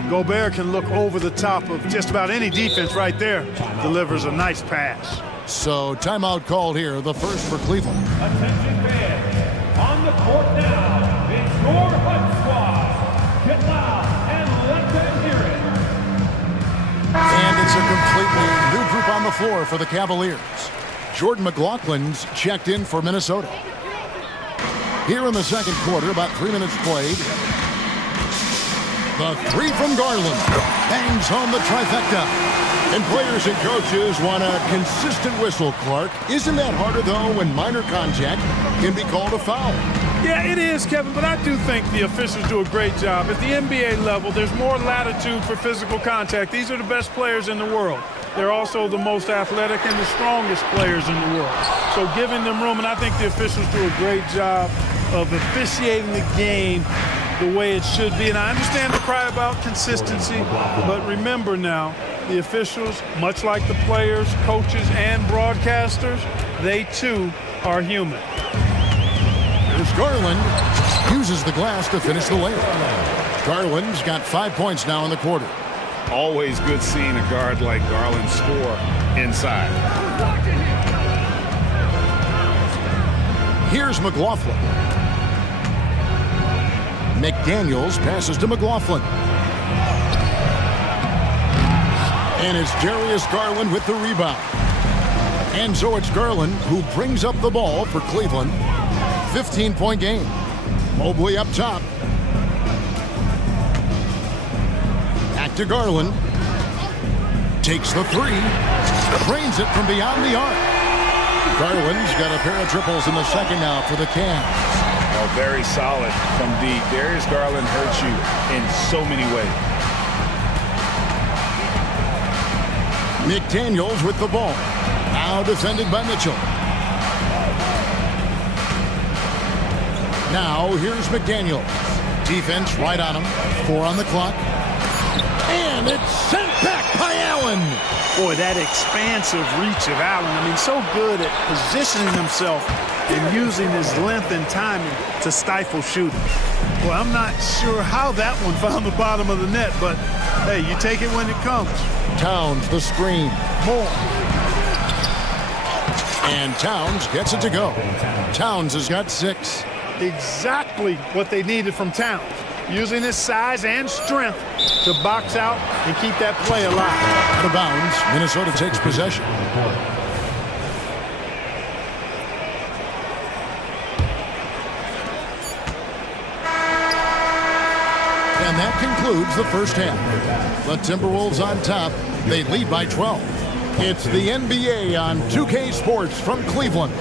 Gobert can look over the top of just about any defense right there. Delivers a nice pass. So timeout called here, the first for Cleveland. Attention fans, on the court now, it's your HUD squad. Get loud and let them hear it. And it's a completely new group on the floor for the Cavaliers. Jordan McLaughlin's checked in for Minnesota. Here in the second quarter, about 3 minutes played. The 3 from Garland. Bangs home the trifecta. And players and coaches want a consistent whistle, Clark. Isn't that harder, though, when minor contact can be called a foul? Yeah, it is, Kevin, but I do think the officials do a great job. At the NBA level, there's more latitude for physical contact. These are the best players in the world. They're also the most athletic and the strongest players in the world. So giving them room, and I think the officials do a great job of officiating the game the way it should be. And I understand the cry about consistency, but remember now, the officials, much like the players, coaches, and broadcasters, they too are human. Here's Garland. Uses the glass to finish the layup. Garland's got 5 points now in the quarter. Always good seeing a guard like Garland score inside. Here's McLaughlin. McDaniels passes to McLaughlin. And it's Darius Garland with the rebound. And so it's Garland who brings up the ball for Cleveland. 15-point game. Mobley up top. Back to Garland. Takes the three. Drains it from beyond the arc. Garland's got a pair of triples in the second now for the Cavs. Oh, very solid from deep. Darius Garland hurts you in so many ways. McDaniels with the ball. Now defended by Mitchell. Now here's McDaniels. Defense right on him. 4 on the clock. And it's sent back by Allen. Boy, that expansive reach of Allen. I mean, so good at positioning himself and using his length and timing to stifle shooting. Well, I'm not sure how that one found the bottom of the net, but hey, you take it when it comes. Towns the screen. More. And Towns gets it to go. Towns has got 6. Exactly what they needed from Towns. Using his size and strength to box out and keep that play alive. Out of bounds, Minnesota takes possession. And that concludes the first half. The Timberwolves on top. They lead by 12. It's the NBA on 2K Sports from Cleveland.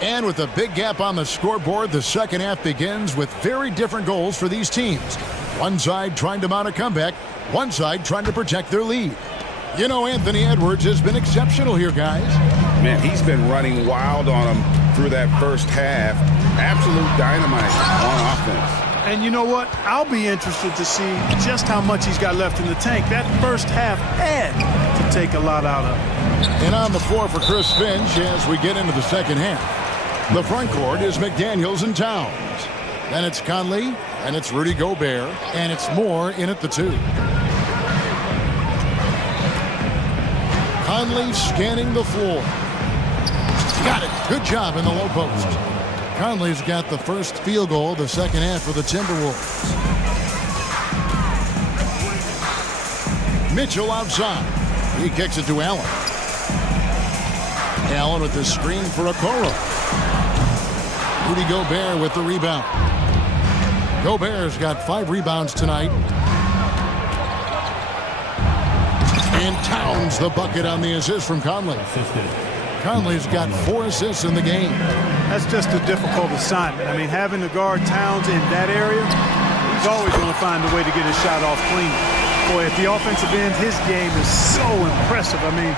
And with a big gap on the scoreboard, the second half begins with very different goals for these teams. One side trying to mount a comeback, one side trying to protect their lead. You know, Anthony Edwards has been exceptional here, guys. Man, he's been running wild on them through that first half. Absolute dynamite on offense. And you know what? I'll be interested to see just how much he's got left in the tank. That first half had to take a lot out of him. And on the floor for Chris Finch as we get into the second half. The front court is McDaniels and Towns. Then it's Conley, and it's Rudy Gobert, and it's Moore in at the 2. Conley scanning the floor. Got it. Good job in the low post. Conley's got the first field goal of the second half for the Timberwolves. Mitchell outside. He kicks it to Allen. Allen with the screen for Okoro. Rudy Gobert with the rebound. Gobert's got 5 rebounds tonight. And Towns the bucket on the assist from Conley. Conley's got 4 assists in the game. That's just a difficult assignment. I mean, having to guard Towns in that area, he's always going to find a way to get his shot off clean. Boy, at the offensive end, his game is so impressive. I mean,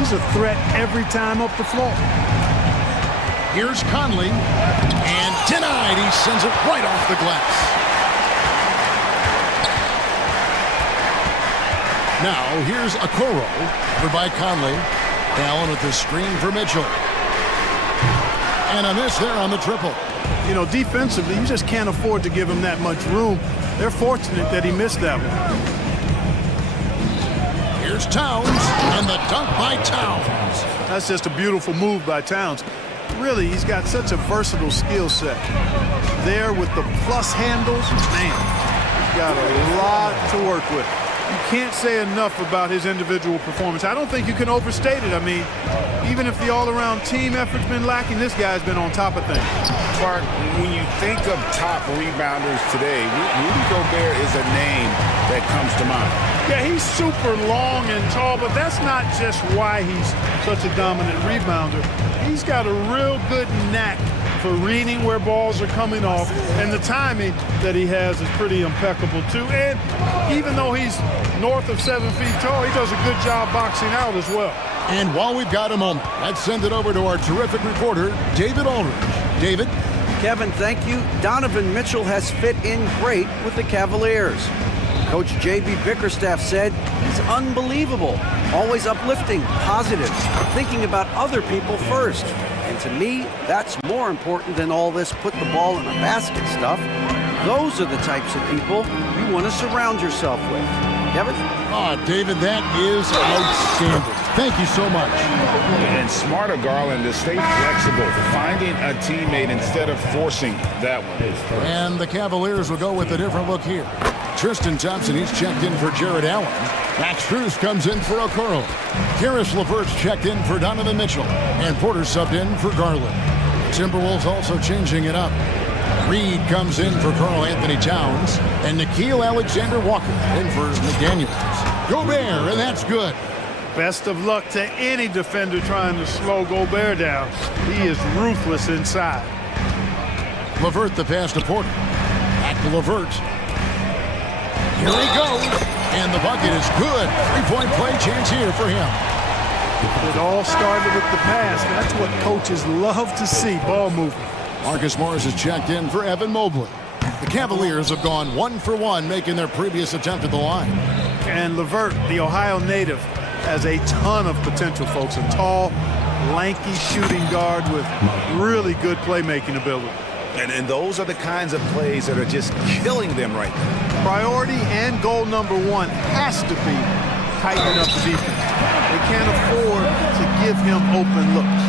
he's a threat every time up the floor. Here's Conley, and denied. He sends it right off the glass. Now, here's Okoro, covered by Conley. Allen with the screen for Mitchell. And a miss there on the triple. You know, defensively, you just can't afford to give him that much room. They're fortunate that he missed that one. Here's Towns, and the dunk by Towns. That's just a beautiful move by Towns. really, he's got such a versatile skill set. There with the plus handles, man, he's got a lot to work with. You can't say enough about his individual performance. I don't think you can overstate it. I mean, even if the all-around team effort's been lacking, this guy's been on top of things. Clark, when you think of top rebounders today, Rudy Gobert is a name that comes to mind. Yeah, he's super long and tall, but that's not just why he's such a dominant rebounder. He's got a real good knack for reading where balls are coming off, and the timing that he has is pretty impeccable too. And even though he's north of 7 feet tall, he does a good job boxing out as well. And while we've got a moment, let's send it over to our terrific reporter, David Aldridge. David? Kevin, thank you. Donovan Mitchell has fit in great with the Cavaliers. Coach J.B. Bickerstaff said he's unbelievable, always uplifting, positive, thinking about other people first. And to me, that's more important than all this put the ball in a basket stuff. Those are the types of people you want to surround yourself with. Kevin? Oh, David, that is outstanding. Thank you so much. And smart of Garland to stay flexible, finding a teammate instead of forcing that one. And the Cavaliers will go with a different look here. Tristan Thompson, he's checked in for Jared Allen. Max Strus comes in for Okoro. Karis LeVert's checked in for Donovan Mitchell. And Porter subbed in for Garland. Timberwolves also changing it up. Reed comes in for Karl Anthony Towns. And Nickeil Alexander-Walker in for McDaniels. Gobert, and that's good. Best of luck to any defender trying to slow Gobert down. He is ruthless inside. LeVert the pass to Porter. Back to LeVert. Here he goes. And the bucket is good. Three-point play chance here for him. It all started with the pass. That's what coaches love to see, ball movement. Marcus Morris is checked in for Evan Mobley. The Cavaliers have gone 1 for 1, making their previous attempt at the line. And LeVert, the Ohio native, has a ton of potential, folks. A tall, lanky shooting guard with really good playmaking ability. And those are the kinds of plays that are just killing them right now. Priority and goal number one has to be tightening up the defense. They can't afford to give him open looks.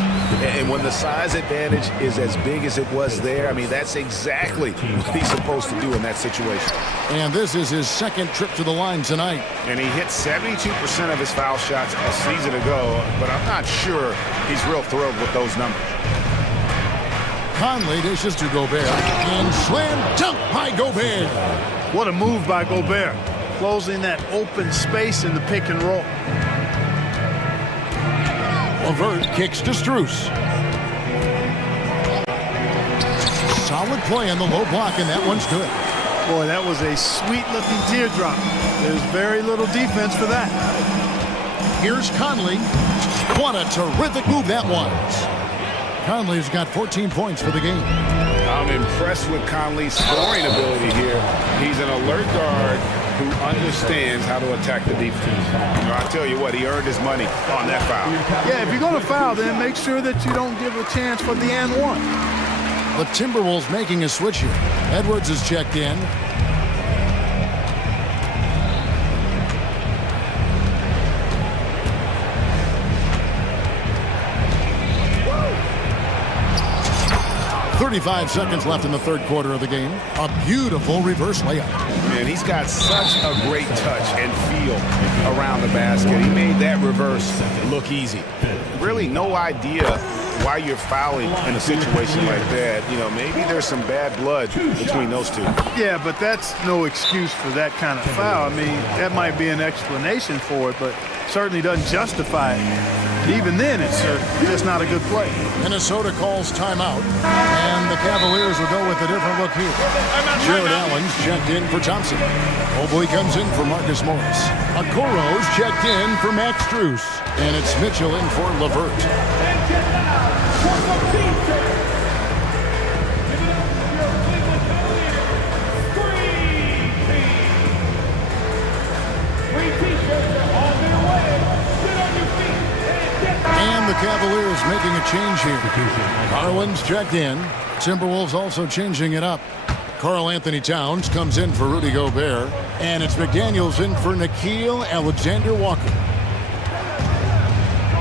And when the size advantage is as big as it was there, I mean, that's exactly what he's supposed to do in that situation. And this is his second trip to the line tonight. And he hit 72% of his foul shots a season ago, but I'm not sure he's real thrilled with those numbers. Conley dishes to Gobert. And slam dunk by Gobert. What a move by Gobert. Closing that open space in the pick and roll. LeVert kicks to Strus. Solid play on the low block, and that one's good. Boy, that was a sweet-looking teardrop. There's very little defense for that. Here's Conley. What a terrific move that was. Conley's got 14 points for the game. I'm impressed with Conley's scoring ability here. He's an alert guard who understands how to attack the defense. I'll tell you what, he earned his money on that foul. Yeah, if you're going to foul, then make sure that you don't give a chance for the and one. The Timberwolves making a switch here. Edwards is checked in. .35 seconds left in the third quarter of the game. A beautiful reverse layup. Man, he's got such a great touch and feel around the basket. He made that reverse look easy. Really no idea why you're fouling in a situation like that. You know, maybe there's some bad blood between those two. Yeah, but that's no excuse for that kind of foul. I mean, that might be an explanation for it, but certainly doesn't justify it. Even then, it's just not a good play. Minnesota calls timeout, and the Cavaliers will go with a different look here. Jared Allen's checked in for Thompson. Mobley comes in for Marcus Morris. Okoro's checked in for Max Strus, and it's Mitchell in for LeVert. And the Cavaliers making a change here. Garland's checked in. Timberwolves also changing it up. Karl Anthony Towns comes in for Rudy Gobert. And it's McDaniels in for Nickeil Alexander-Walker.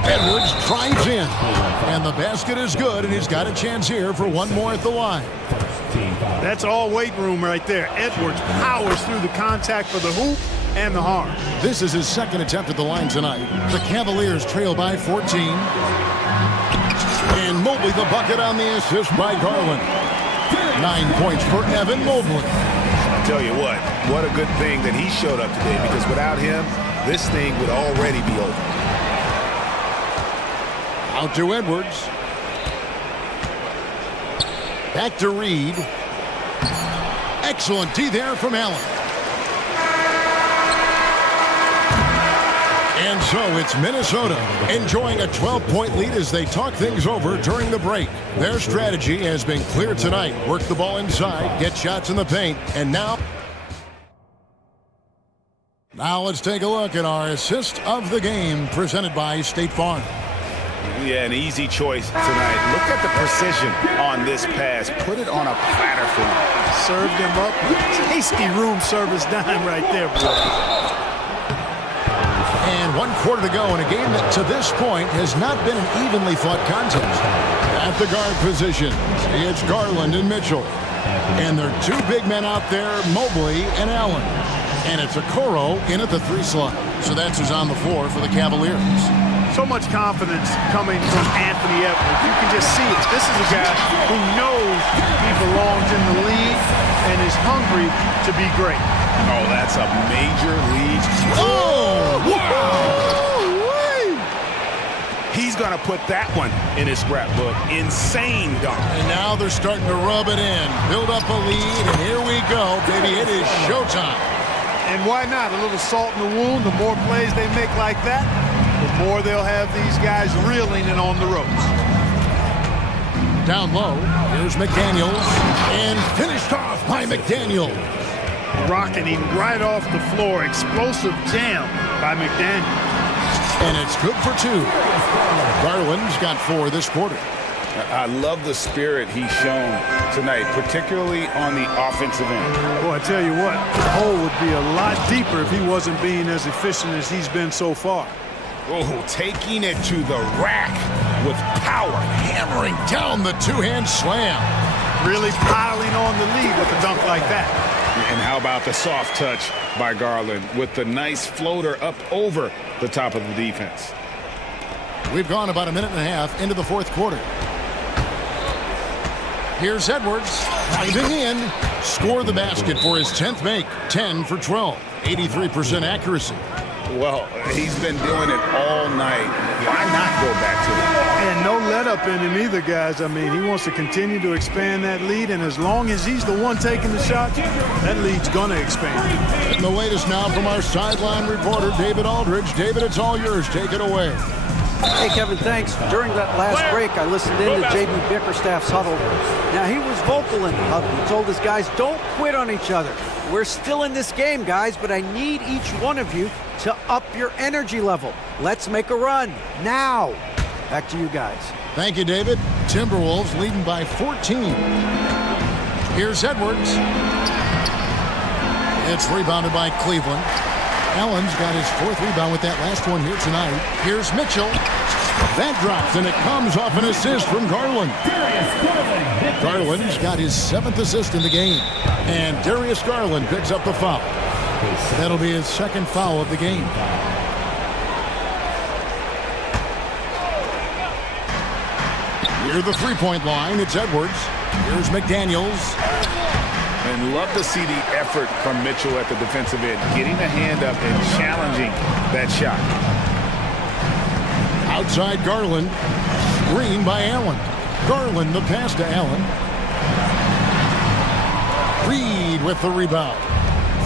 Edwards drives in. And the basket is good, and he's got a chance here for one more at the line. That's all weight room right there. Edwards powers through the contact for the hoop and the harm. This is his second attempt at the line tonight. The Cavaliers trail by 14. And Mobley the bucket on the assist by Garland. 9 points for Evan Mobley. I'll tell you what a good thing that he showed up today, because without him, this thing would already be over. Out to Edwards. Back to Reed. Excellent D there from Allen. And so it's Minnesota enjoying a 12-point lead as they talk things over during the break. Their strategy has been clear tonight. Work the ball inside, get shots in the paint, and now let's take a look at our assist of the game presented by State Farm. Yeah, an easy choice tonight. Look at the precision on this pass. Put it on a platter for him. Served him up. Tasty room service dime right there, boy. And 1 quarter to go in a game that to this point has not been an evenly fought contest. At the guard position, it's Garland and Mitchell. And there are 2 big men out there, Mobley and Allen. And it's Okoro in at the 3 slot. So that's who's on the floor for the Cavaliers. So much confidence coming from Anthony Edwards. You can just see it. This is a guy who knows he belongs in the league and is hungry to be great. Oh, that's a major league. Oh, wow! He's going to put that one in his scrapbook. Insane dunk. And now they're starting to rub it in. Build up a lead, and here we go, baby. It is showtime. And why not? A little salt in the wound. The more plays they make like that, the more they'll have these guys reeling and on the ropes. Down low, here's McDaniels, and finished off by McDaniel. Rocketing right off the floor. Explosive jam by McDaniel. And it's good for 2. Garland's got 4 this quarter. I love the spirit he's shown tonight, particularly on the offensive end. Boy, I tell you what, the hole would be a lot deeper if he wasn't being as efficient as he's been so far. Oh, taking it to the rack with power. Hammering down the 2-hand slam. Really piling on the lead with a dunk like that. And how about the soft touch by Garland with the nice floater up over the top of the defense. We've gone about a minute and a half into the 4th quarter. Here's Edwards, diving in. Score the basket for his 10th make. 10 for 12. 83% accuracy. Well, he's been doing it all night. Why not go back to it? And no let up in him either, guys. I mean, he wants to continue to expand that lead, and as long as he's the one taking the shots, that lead's going to expand. And the latest now from our sideline reporter, David Aldridge. David, it's all yours. Take it away. Hey, Kevin, thanks. During that last break, I listened in to J.B. Bickerstaff's huddle. Now, he was vocal in the huddle. He told his guys, don't quit on each other. We're still in this game, guys, but I need each one of you to up your energy level. Let's make a run now. Back to you guys. Thank you, David. Timberwolves leading by 14. Here's Edwards. It's rebounded by Cleveland. Allen's got his 4th rebound with that last one here tonight. Here's Mitchell. That drops, and it comes off an assist from Garland. Garland's got his 7th assist in the game. And Darius Garland picks up the foul. That'll be his 2nd foul of the game. Near the 3-point line, it's Edwards. Here's McDaniels. And love to see the effort from Mitchell at the defensive end, getting the hand up and challenging that shot. Outside Garland. Screen by Allen. Garland the pass to Allen. Reed with the rebound.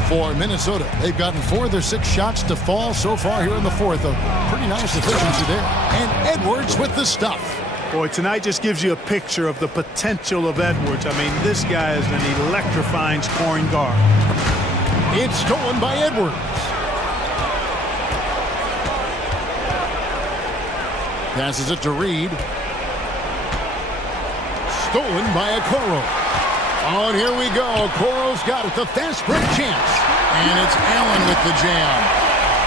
For Minnesota, they've gotten 4 of their 6 shots to fall so far here in the 4th. A pretty nice efficiency there. And Edwards with the stuff. Boy, tonight just gives you a picture of the potential of Edwards. I mean, this guy is an electrifying scoring guard. It's stolen by Edwards. Passes it to Reed. Stolen by Okoro. Oh, and here we go. Okoro's got it. The fast break chance. And it's Allen with the jam.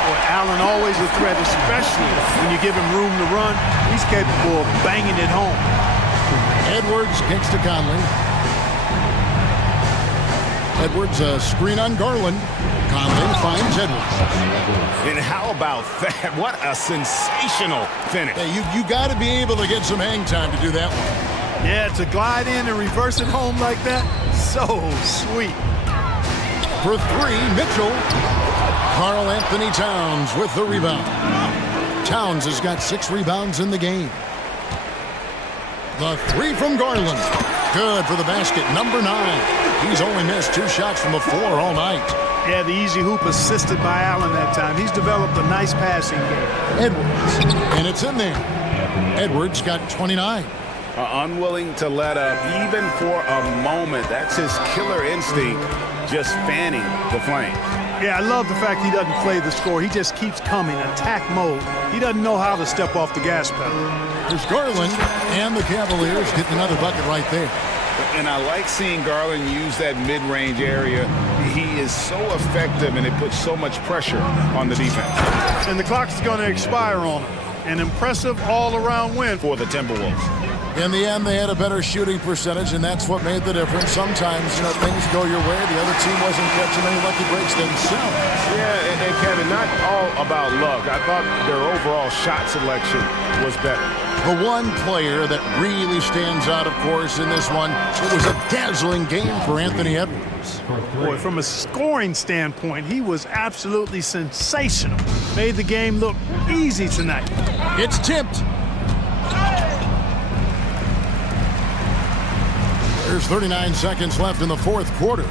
Boy, Allen always a threat, especially when you give him room to run. He's capable of banging it home. Edwards kicks to Conley. Edwards, a screen on Garland. Conley finds Edwards. And how about that? What a sensational finish. Hey, you got to be able to get some hang time to do that one. Yeah, to glide in and reverse it home like that, so sweet. For three, Mitchell. Karl Anthony Towns with the rebound. Towns has got 6 rebounds in the game. The three from Garland. Good for the basket, number 9. He's only missed 2 shots from the floor all night. Yeah, the easy hoop assisted by Allen that time. He's developed a nice passing game. Edwards, and it's in there. Edwards got 29. Unwilling to let up, even for a moment. That's his killer instinct, just fanning the flames. Yeah, I love the fact he doesn't play the score. He just keeps coming, attack mode. He doesn't know how to step off the gas pedal. There's Garland, and the Cavaliers get another bucket right there. And I like seeing Garland use that mid-range area. He is so effective, and it puts so much pressure on the defense. And the clock is going to expire on him. An impressive all-around win for the Timberwolves. In the end, they had a better shooting percentage, and that's what made the difference. Sometimes, things go your way. The other team wasn't catching any lucky breaks themselves. Yeah, and Kevin, not all about luck. I thought their overall shot selection was better. The one player that really stands out, of course, in this one, it was a dazzling game for Anthony Edwards. Boy, from a scoring standpoint, he was absolutely sensational. Made the game look easy tonight. It's tipped. There's 39 seconds left in the fourth quarter.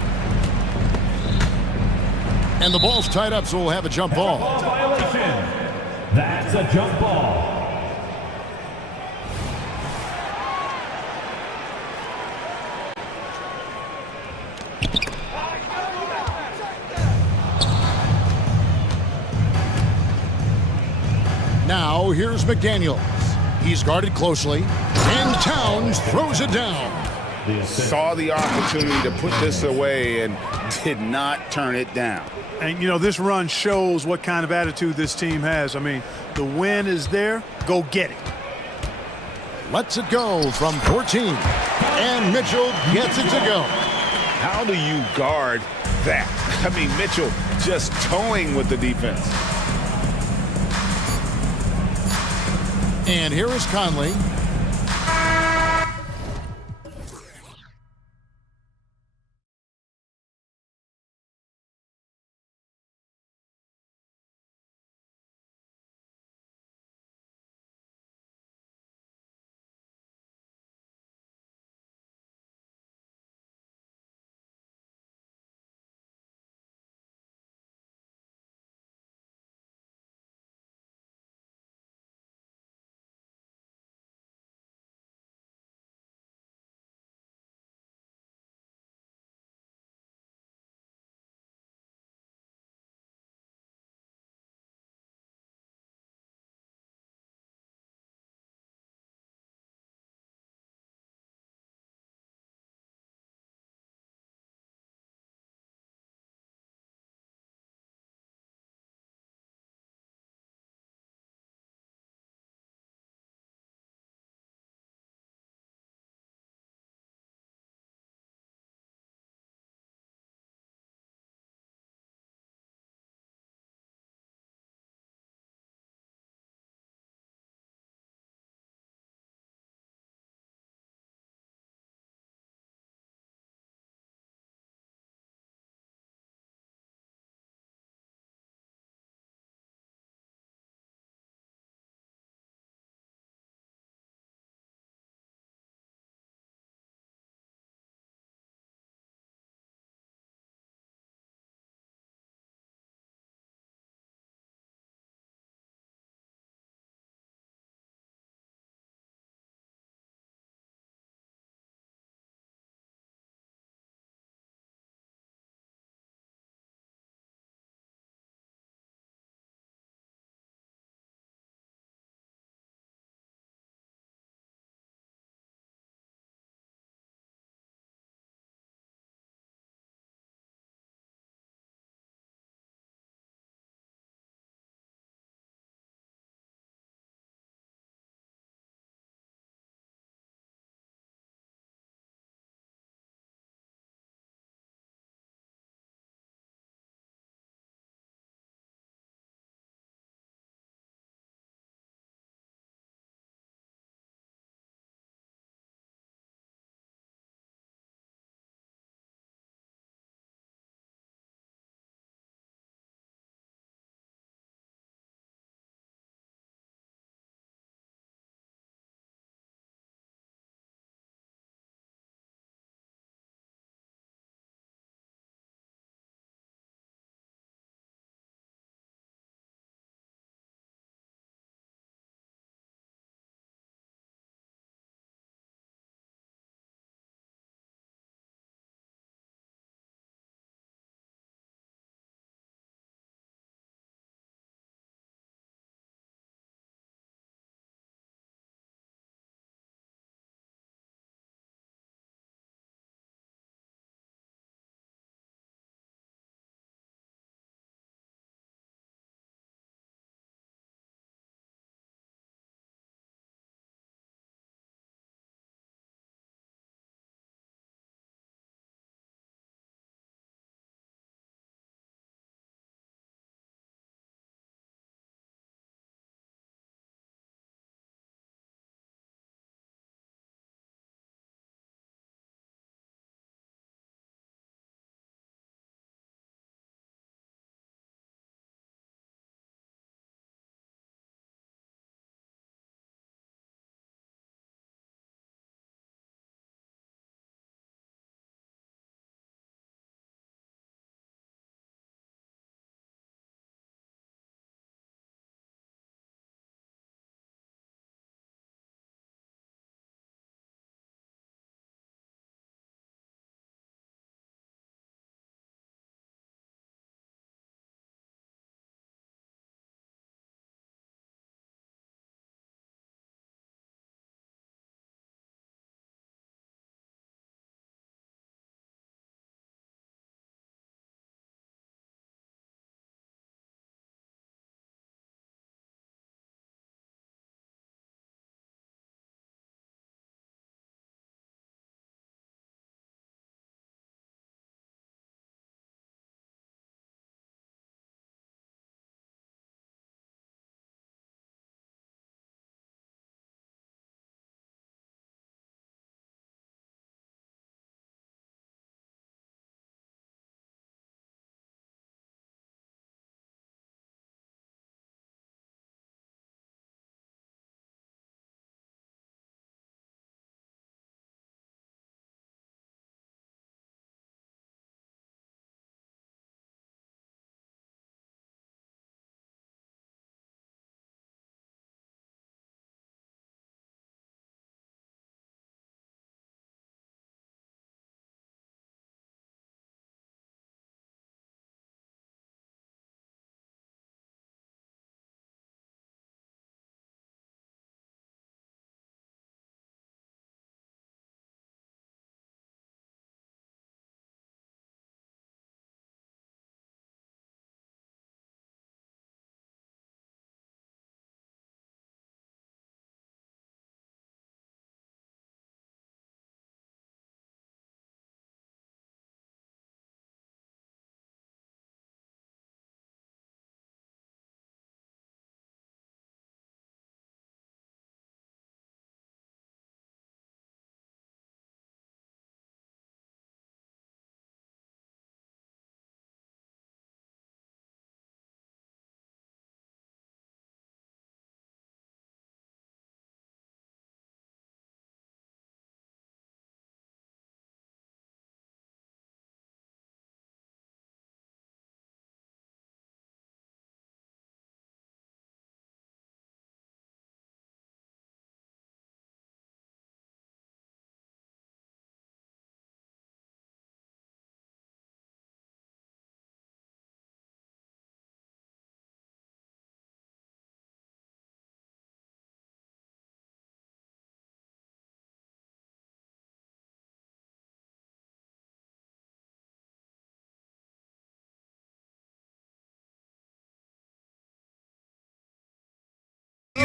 And the ball's tied up, so we'll have a jump ball. Violation. That's a jump ball. Now, here's McDaniels. He's guarded closely, and Towns throws it down. Saw the opportunity to put this away and did not turn it down. And, this run shows what kind of attitude this team has. I mean, the win is there. Go get it. Lets it go from 14. And Mitchell gets it to go. How do you guard that? I mean, Mitchell just towing with the defense. And here is Conley.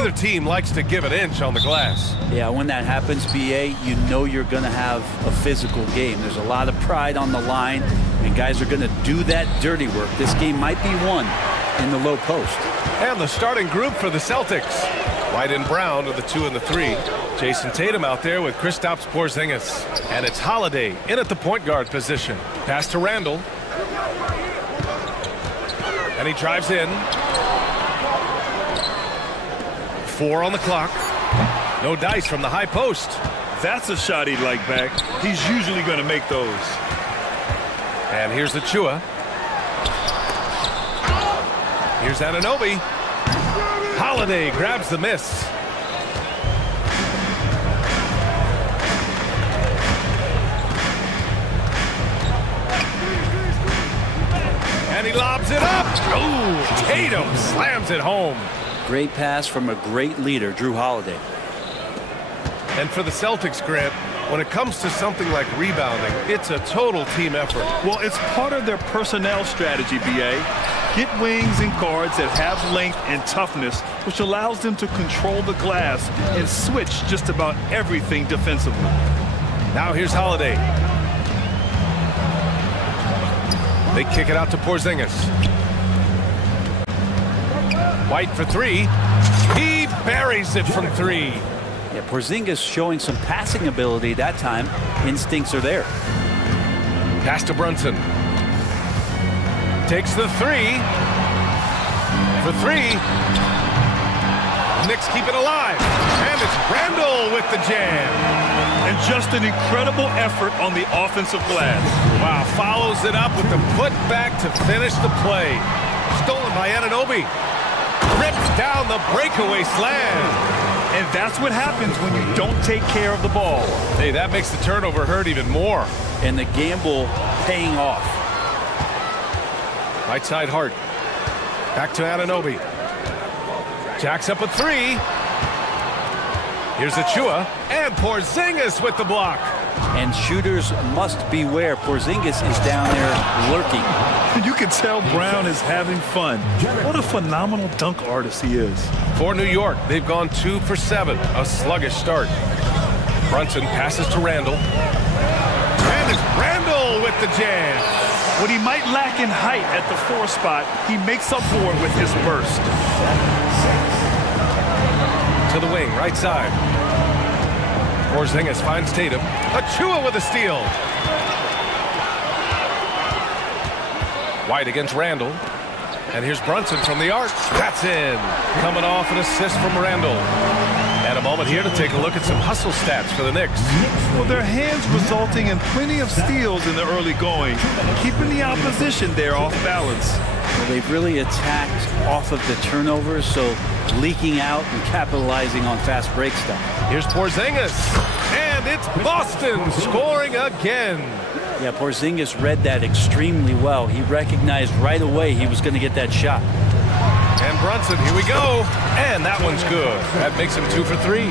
Neither team likes to give an inch on the glass. Yeah, when that happens, BA, you know you're going to have a physical game. There's a lot of pride on the line, and guys are going to do that dirty work. This game might be won in the low post. And the starting group for the Celtics. White and Brown are the 2 and the 3. Jason Tatum out there with Kristaps Porzingis. And it's Holiday in at the point guard position. Pass to Randall. And he drives in. 4 on the clock. No dice from the high post. That's a shot he'd like back. He's usually going to make those. And here's the Chua. Here's Anunoby. Holiday grabs the miss. And he lobs it up. Ooh, Tatum slams it home. Great pass from a great leader, Drew Holiday. And for the Celtics, Grant, when it comes to something like rebounding, it's a total team effort. Well, it's part of their personnel strategy, BA. Get wings and guards that have length and toughness, which allows them to control the glass and switch just about everything defensively. Now here's Holiday. They kick it out to Porzingis. White for 3. He buries it from 3. Yeah, Porzingis showing some passing ability that time. Instincts are there. Pass to Brunson. Takes the 3. For 3. Knicks keep it alive. And it's Randall with the jam. And just an incredible effort on the offensive glass. Wow, follows it up with the putback to finish the play. Stolen by Anunoby. Rips down the breakaway slam. And that's what happens when you don't take care of the ball. Hey, that makes the turnover hurt even more. And the gamble paying off. Right side Hart. Back to Anunoby. Jacks up a 3. Here's Achua. And Porzingis with the block. And shooters must beware. Porzingis is down there lurking. You can tell Brown is having fun. What a phenomenal dunk artist he is. For New York, they've gone 2 for 7. A sluggish start. Brunson passes to Randall. And it's Randall with the jam. What he might lack in height at the 4 spot, he makes up for it with his burst. To the wing, right side. Porzingis finds Tatum. Achua with a steal. White against Randall. And here's Brunson from the arc. That's in. Coming off an assist from Randall. And a moment here to take a look at some hustle stats for the Knicks. Well, their hands resulting in plenty of steals in the early going, keeping the opposition there off balance. Well, they've really attacked off of the turnovers, so leaking out and capitalizing on fast break stuff. Here's Porzingis. And it's Boston scoring again. Yeah, Porzingis read that extremely well. He recognized right away he was going to get that shot. And Brunson, here we go. And that one's good. That makes him 2 for 3.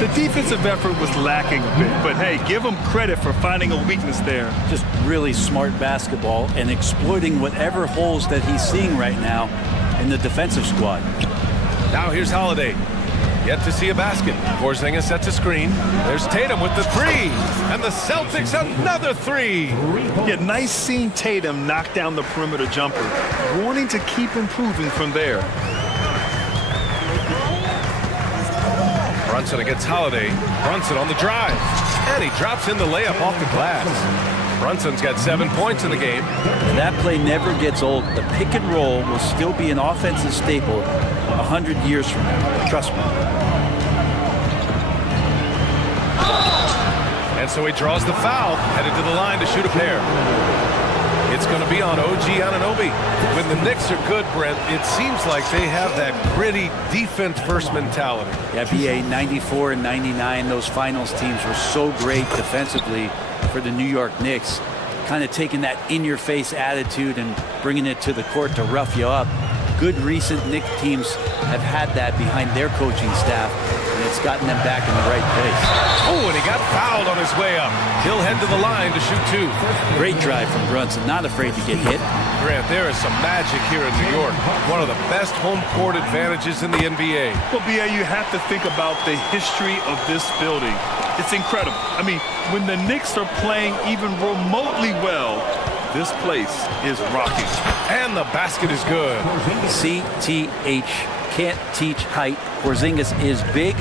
The defensive effort was lacking a bit, but hey, give him credit for finding a weakness there. Just really smart basketball and exploiting whatever holes that he's seeing right now in the defensive squad. Now here's Holiday. Yet to see a basket. Porzingis sets a screen. There's Tatum with the 3. And the Celtics another 3. Yeah, nice seeing Tatum knock down the perimeter jumper. Wanting to keep improving from there. Brunson against Holiday. Brunson on the drive. And he drops in the layup off the glass. Brunson's got 7 points in the game. That play never gets old. The pick and roll will still be an offensive staple 100 years from now. Trust me. And so he draws the foul, headed to the line to shoot a pair. It's going to be on OG Anunoby. When the Knicks are good, Brent, it seems like they have that gritty defense-first mentality. Yeah, BA 94 and 99, those finals teams were so great defensively for the New York Knicks. Kind of taking that in-your-face attitude and bringing it to the court to rough you up. Good recent Knicks teams have had that behind their coaching staff, and it's gotten them back in the right place. Oh, and he got fouled on his way up. He'll head to the line to shoot 2. Great drive from Brunson, not afraid to get hit. Grant, there is some magic here in New York. One of the best home court advantages in the NBA. Well, B.A., you have to think about the history of this building. It's incredible. I mean, when the Knicks are playing even remotely well, this place is rocking. And the basket is good. CTH, can't teach height. Porzingis is big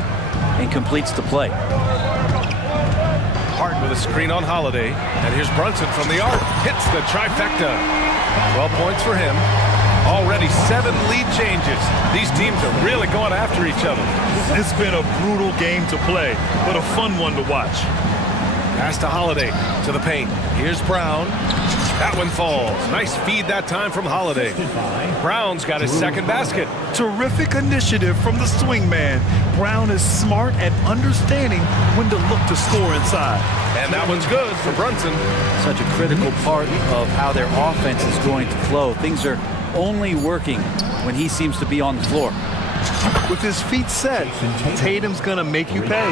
and completes the play. Hart with a screen on Holiday. And here's Brunson from the arc. Hits the trifecta. 12 points for him. Already 7 lead changes. These teams are really going after each other. It's been a brutal game to play, but a fun one to watch. Pass to Holiday, to the paint. Here's Brown. That one falls. Nice feed that time from Holiday. Brown's got his second basket. Terrific initiative from the swing man. Brown is smart at understanding when to look to score inside. And that one's good for Brunson. Such a critical part of how their offense is going to flow. Things are only working when he seems to be on the floor. With his feet set, Tatum's gonna make you pay.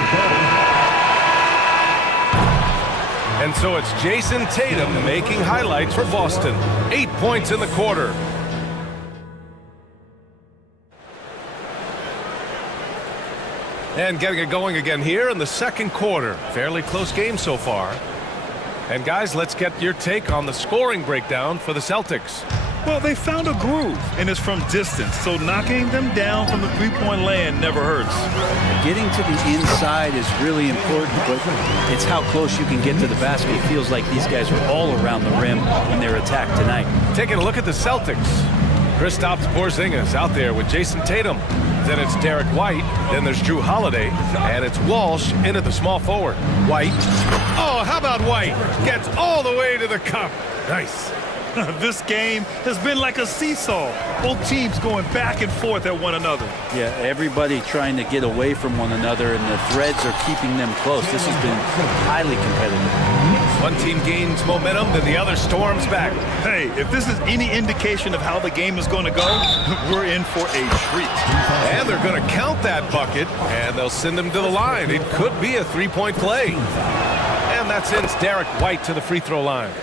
And so it's Jason Tatum making highlights for Boston. 8 points in the quarter. And getting it going again here in the second quarter. Fairly close game so far. And guys, let's get your take on the scoring breakdown for the Celtics. Well, they found a groove, and it's from distance, so knocking them down from the three-point land never hurts. Getting to the inside is really important, but it's how close you can get to the basket. It feels like these guys are all around the rim in their attack tonight. Taking a look at the Celtics. Kristaps Porzingis out there with Jason Tatum. Then it's Derek White. Then there's Drew Holiday. And it's Walsh into the small forward. White. Oh, how about White? Gets all the way to the cup. Nice. This game has been like a seesaw. Both teams going back and forth at one another. Yeah, everybody trying to get away from one another, and the threads are keeping them close. This has been highly competitive. One team gains momentum, then the other storms back. Hey, if this is any indication of how the game is going to go, we're in for a treat. And they're going to count that bucket, and they'll send him to the line. It could be a three-point play. And that sends Derek White to the free throw line.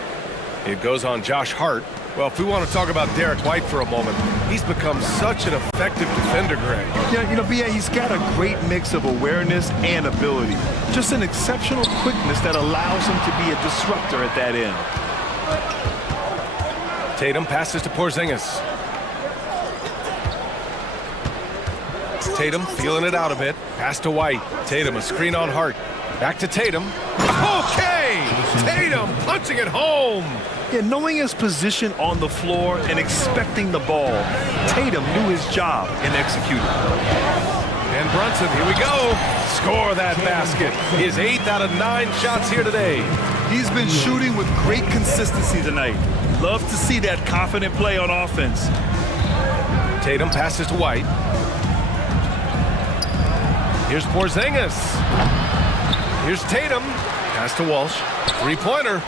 It goes on Josh Hart. Well, if we want to talk about Derek White for a moment, he's become such an effective defender, Greg. Yeah, you know, B.A., he's got a great mix of awareness and ability. Just an exceptional quickness that allows him to be a disruptor at that end. Tatum passes to Porzingis. Tatum feeling it out a bit. Pass to White. Tatum, a screen on Hart. Back to Tatum. Okay! Tatum punching it home. Yeah, knowing his position on the floor and expecting the ball, Tatum knew his job and executed. And Brunson, here we go. Score that basket. His 8th out of 9 shots here today. He's been shooting with great consistency tonight. Love to see that confident play on offense. Tatum passes to White. Here's Porzingis. Here's Tatum. Pass to Walsh. Three-pointer.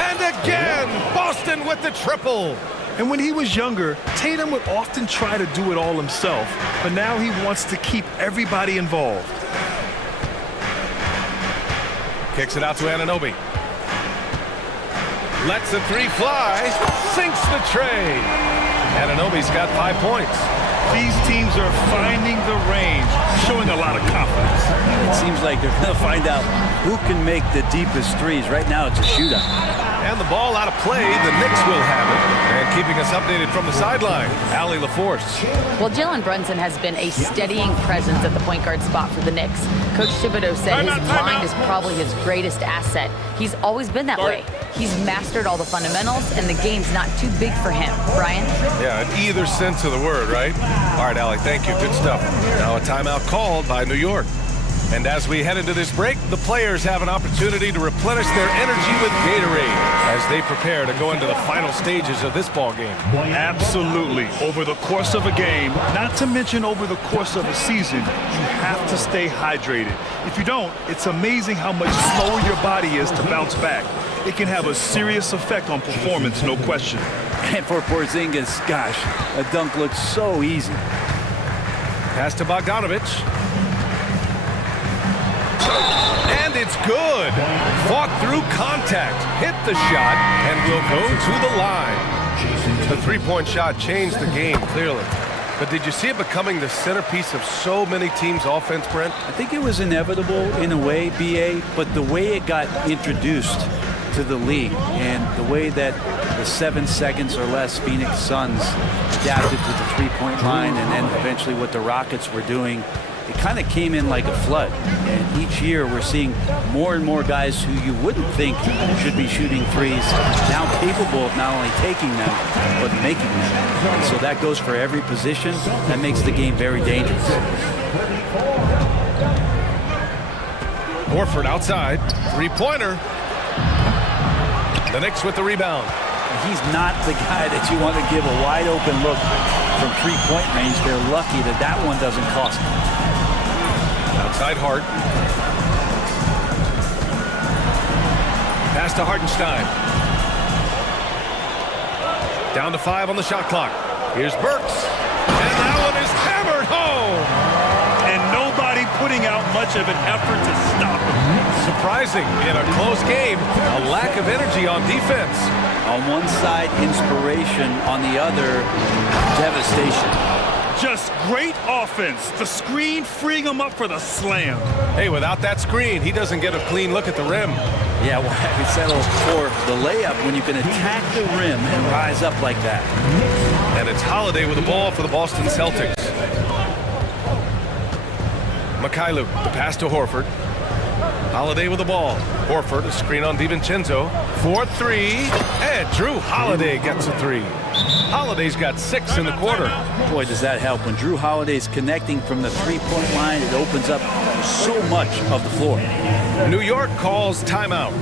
And again, Boston with the triple. And when he was younger, Tatum would often try to do it all himself, but now he wants to keep everybody involved. Kicks it out to Anunoby. Lets the three fly. Sinks the tray. Anunoby's got 5 points. These teams are finding the range, showing a lot of confidence. It seems like they're going to find out who can make the deepest threes. Right now, it's a shootout. And the ball out of play. The Knicks will have it. And keeping us updated from the sideline, Allie LaForce. Well, Jalen Brunson has been a steadying presence at the point guard spot for the Knicks. Coach Thibodeau said his mind is probably his greatest asset. He's always been that way. He's mastered all the fundamentals, and the game's not too big for him. Brian? Yeah, in either sense of the word, right? All right, Allie, thank you. Good stuff. Now a timeout called by New York. And as we head into this break, the players have an opportunity to replenish their energy with Gatorade as they prepare to go into the final stages of this ball game. Absolutely. Over the course of a game, not to mention over the course of a season, you have to stay hydrated. If you don't, it's amazing how much slower your body is to bounce back. It can have a serious effect on performance, no question. And for Porzingis, gosh, a dunk looks so easy. Pass to Bogdanovic. And it's good. Fought through contact, hit the shot, and will go to the line. The three-point shot changed the game, clearly. But did you see it becoming the centerpiece of so many teams' offense, Brent? I think it was inevitable in a way, BA, but the way it got introduced to the league and the way that the 7 seconds or less Phoenix Suns adapted to the three-point line and then eventually what the Rockets were doing, it kind of came in like a flood. And each year we're seeing more and more guys who you wouldn't think should be shooting threes now capable of not only taking them, but making them. And so that goes for every position. That makes the game very dangerous. Horford outside, three-pointer. The Knicks with the rebound. He's not the guy that you want to give a wide-open look from three-point range. They're lucky that that one doesn't cost them. Outside Hart. Pass to Hartenstein. Down to 5 on the shot clock. Here's Burks. And that one is hammered home. And nobody putting out much of an effort to stop him. Surprising in a close game, a lack of energy on defense. On one side, inspiration. On the other, devastation. Just great offense. The screen freeing him up for the slam. Hey, without that screen, he doesn't get a clean look at the rim. Yeah, well, we settle for the layup when you can attack the rim and rise up like that. And it's Holiday with the ball for the Boston Celtics. Mikhailuk, the pass to Horford. Holiday with the ball. Horford, a screen on DiVincenzo. 4-3, and Drew Holiday gets a 3. Holiday's got 6 in the quarter. Boy, does that help. When Drew Holiday's connecting from the three-point line, it opens up so much of the floor. New York calls timeout.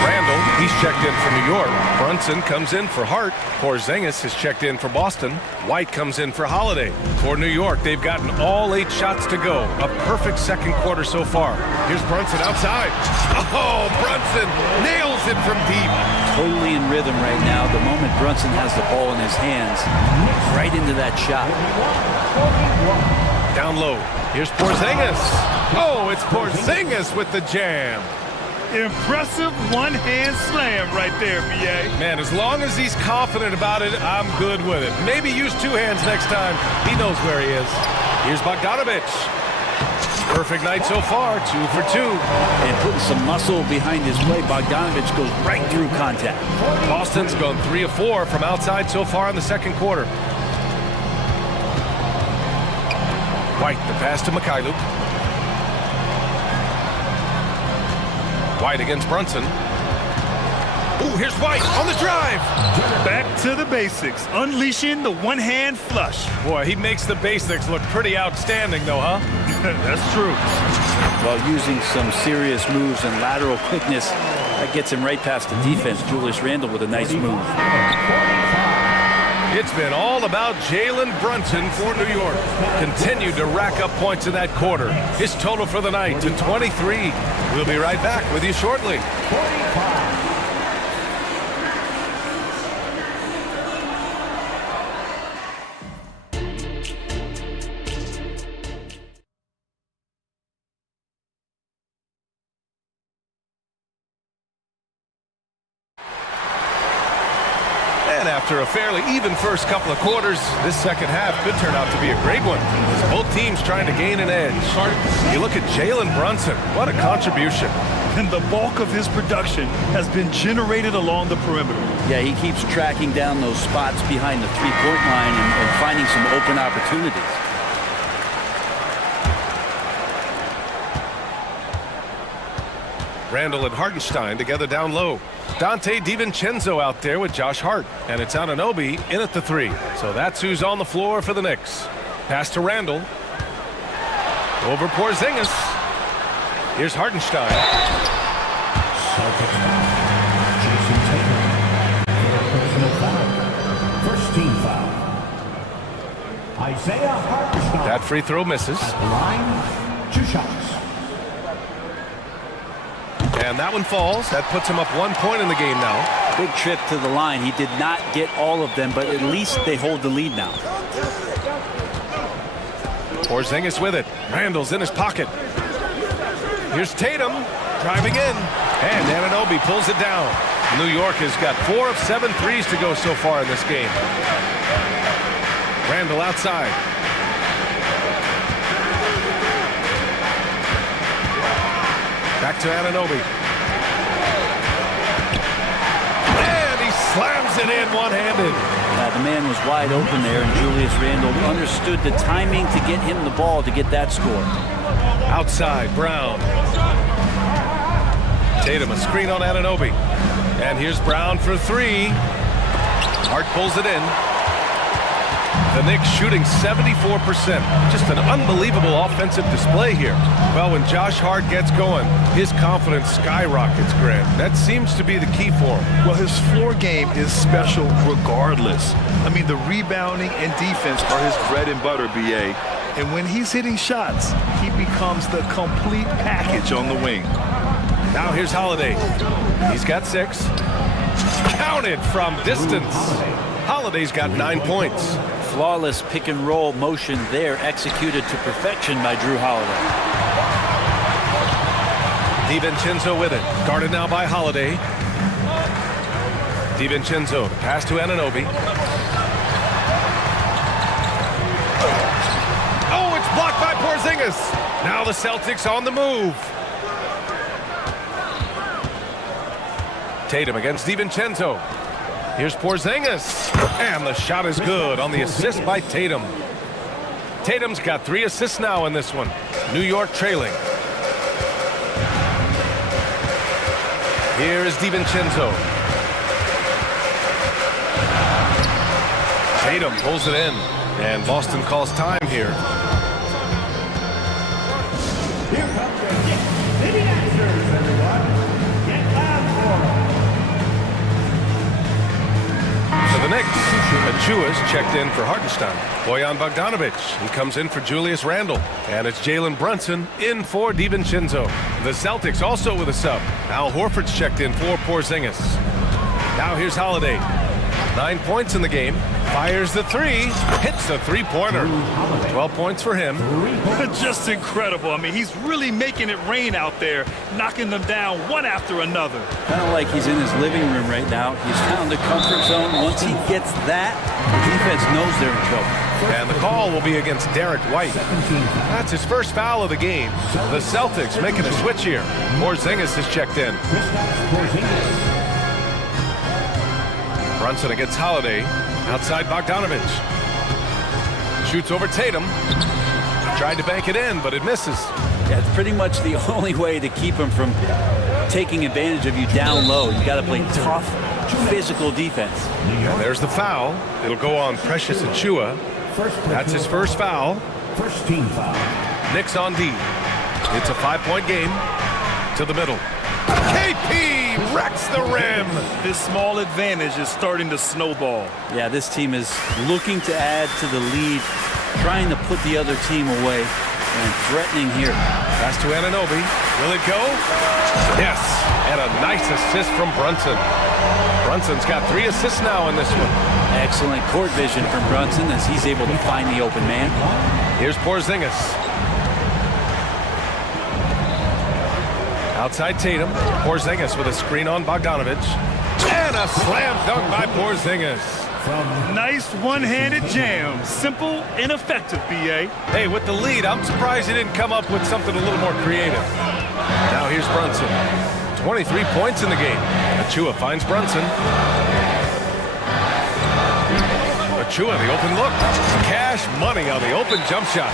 Randall, he's checked in for New York. Brunson comes in for Hart. Porzingis has checked in for Boston. White comes in for Holiday. For New York, they've gotten all 8 shots to go. A perfect second quarter so far. Here's Brunson outside. Oh, Brunson nails it from deep. Totally in rhythm right now. The moment Brunson has the ball in his hands, right into that shot. Down low. Here's Porzingis. Oh, it's Porzingis with the jam. Impressive one-hand slam right there, B.A. Man, as long as he's confident about it, I'm good with it. Maybe use 2 hands next time. He knows where he is. Here's Bogdanovic. Perfect night so far, 2 for 2. And putting some muscle behind his play, Bogdanovic goes right through contact. Boston's gone 3 of 4 from outside so far in the second quarter. White, the pass to Mikhailuk. White against Brunson. Ooh, here's White on the drive. Back to the basics, unleashing the one-hand flush. Boy, he makes the basics look pretty outstanding, though, huh? That's true. While using some serious moves and lateral quickness, that gets him right past the defense. Julius Randle with a nice move. It's been all about Jalen Brunson for New York. Continued to rack up points in that quarter. His total for the night to 23. We'll be right back with you shortly. And after a fairly even first couple of quarters, this second half could turn out to be a great one, as both teams trying to gain an edge. You look at Jalen Brunson, what a contribution. And the bulk of his production has been generated along the perimeter. Yeah, he keeps tracking down those spots behind the three-point line and finding some open opportunities. Randall and Hartenstein together down low. Dante DiVincenzo out there with Josh Hart. And it's Anunoby in at the 3. So that's who's on the floor for the Knicks. Pass to Randall. Over Porzingis. Here's Hartenstein. First team foul. Isaiah Hartenstein. That free throw misses. At the line, 2 shots. And that one falls. That puts him up 1 point in the game now. Big trip to the line. He did not get all of them, but at least they hold the lead now. Porzingis with it. Randall's in his pocket. Here's Tatum driving in. And Anunoby pulls it down. New York has got 4 of 7 threes to go so far in this game. Randall outside. Back to Anunoby. And he slams it in one-handed. The man was wide open there, and Julius Randle understood the timing to get him the ball to get that score. Outside, Brown. Tatum, a screen on Anunoby. And here's Brown for 3. Hart pulls it in. The Knicks shooting 74%. Just an unbelievable offensive display here. Well, when Josh Hart gets going, his confidence skyrockets, Grant. That seems to be the key for him. Well, his floor game is special regardless. I mean, the rebounding and defense are his bread and butter, BA. And when he's hitting shots, he becomes the complete package on the wing. Now here's Holiday. He's got 6. Counted from distance. Holiday's got 9 points. Flawless pick and roll motion there, executed to perfection by Drew Holiday. DiVincenzo with it. Guarded now by Holiday. DiVincenzo, pass to Anunoby. Oh, it's blocked by Porzingis. Now the Celtics on the move. Tatum against DiVincenzo. Here's Porzingis. And the shot is good on the assist by Tatum. Tatum's got 3 assists now in this one. New York trailing. Here is DiVincenzo. Tatum pulls it in. And Boston calls time here. Here comes your city answers, everyone. Get loud for them. For the Knicks, Achua's checked in for Hartenstein. Bojan Bogdanovic, he comes in for Julius Randle. And it's Jalen Brunson in for DiVincenzo. The Celtics also with a sub. Al Horford's checked in for Porzingis. Now here's Holiday. 9 points in the game. Fires the 3. Hits the three-pointer. 12 points for him. Just incredible. I mean, he's really making it rain out there, knocking them down one after another. Kind of like he's in his living room right now. He's found the comfort zone. Once he gets that, the defense knows they're in trouble. And the call will be against Derek White. That's his first foul of the game. The Celtics making a switch here. Porzingis is checked in. Brunson against Holiday. Outside Bogdanovic. Shoots over Tatum. Tried to bank it in, but it misses. Yeah, it's pretty much the only way to keep him from taking advantage of you down low. You got to play tough, physical defense. And there's the foul. It'll go on Precious Achiuwa. That's his first foul. First team foul. Knicks on D. It's a 5-point game. To the middle. KP wrecks the rim. This small advantage is starting to snowball. Yeah, this team is looking to add to the lead, trying to put the other team away, and threatening here. Pass to Anunoby. Will it go? Yes. And a nice assist from Brunson. Brunson's got 3 assists now in this one. Excellent court vision from Brunson as he's able to find the open man. Here's Porzingis. Outside Tatum. Porzingis with a screen on Bogdanovic. And a slam dunk by Porzingis. Nice one-handed jam. Simple and effective, B.A. Hey, with the lead, I'm surprised he didn't come up with something a little more creative. Now here's Brunson. 23 points in the game. Achiuwa finds Brunson. Achiuwa, the open look. Cash money on the open jump shot.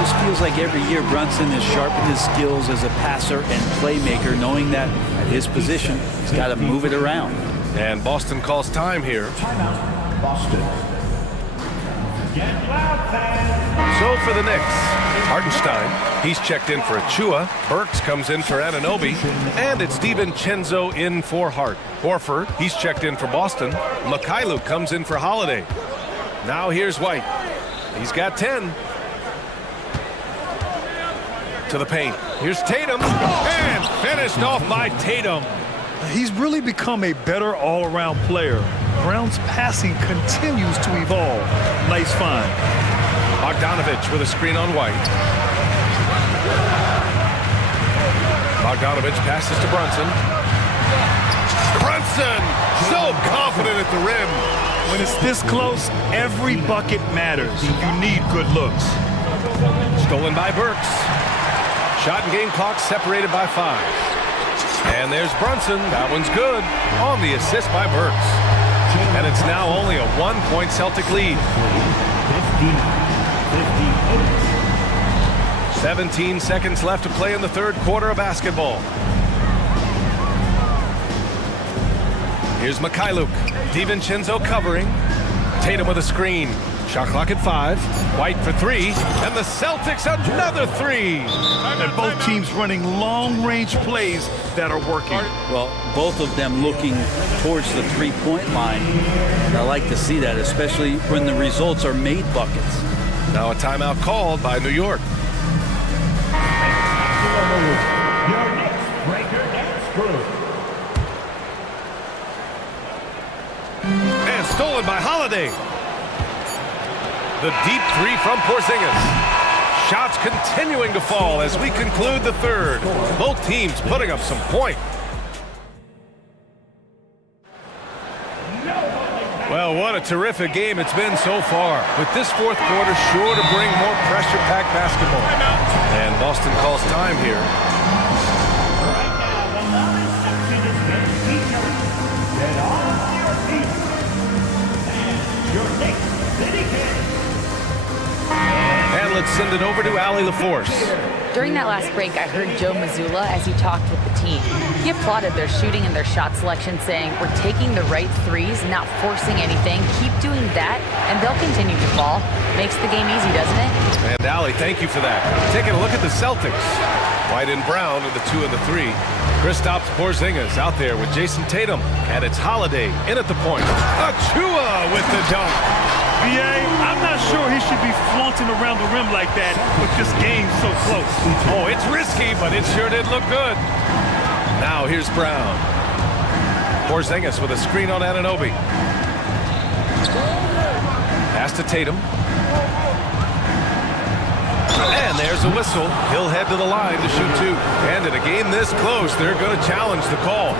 Just feels like every year Brunson has sharpened his skills as a passer and playmaker, knowing that at his position, he's got to move it around. And Boston calls time here. Timeout, Boston. Get loud, fans. So for the Knicks, Hartenstein, he's checked in for Achiuwa. Burks comes in for Anunoby. And it's DiVincenzo in for Hart. Horford, he's checked in for Boston. Mikhailuk comes in for Holiday. Now here's White. He's got 10. To the paint. Here's Tatum. And Finished off by Tatum. He's really become a better all-around player. Brown's passing continues to evolve. Nice find. Bogdanovich with a screen on White. Bogdanovich passes to Brunson. Brunson, so confident at the rim. When it's this close, every bucket matters. You need good looks. Stolen by Burks. Shot and game clock separated by 5. And there's Brunson. That one's good on the assist by Burks. And it's now only a 1-point Celtic lead. 17 seconds left to play in the third quarter of basketball. Here's Mikhailuk. DiVincenzo covering. Tatum with a screen. Shot clock at 5. White for 3. And the Celtics another 3. And both teams running long-range plays that are working. Well, both of them looking towards the three-point line. And I like to see that, especially when the results are made buckets. Now a timeout called by New York. Your next breaker and screw. And stolen by Holiday. The deep 3 from Porzingis. Shots continuing to fall as we conclude the third. Both teams putting up some point. Well, what a terrific game it's been so far. With this fourth quarter sure to bring more pressure-packed basketball. And Boston calls time here. And let's send it over to Allie LaForce. During that last break, I heard Joe Mazzulla as he talked with the team. He applauded their shooting and their shot selection, saying, "We're taking the right threes, not forcing anything. Keep doing that, and they'll continue to fall." Makes the game easy, doesn't it? And Allie, thank you for that. Taking a look at the Celtics. White and Brown are the 2 and the 3. Kristaps Porzingis out there with Jason Tatum. And it's Holiday in at the point. Achua with the dunk. BA, I'm not sure he should be flaunting around the rim like that with this game so close. Oh, it's risky, but it sure did look good. Now here's Brown. Porzingis with a screen on Anunoby. Pass to Tatum. And there's a whistle. He'll head to the line to shoot 2. And in a game this close, they're going to challenge the call.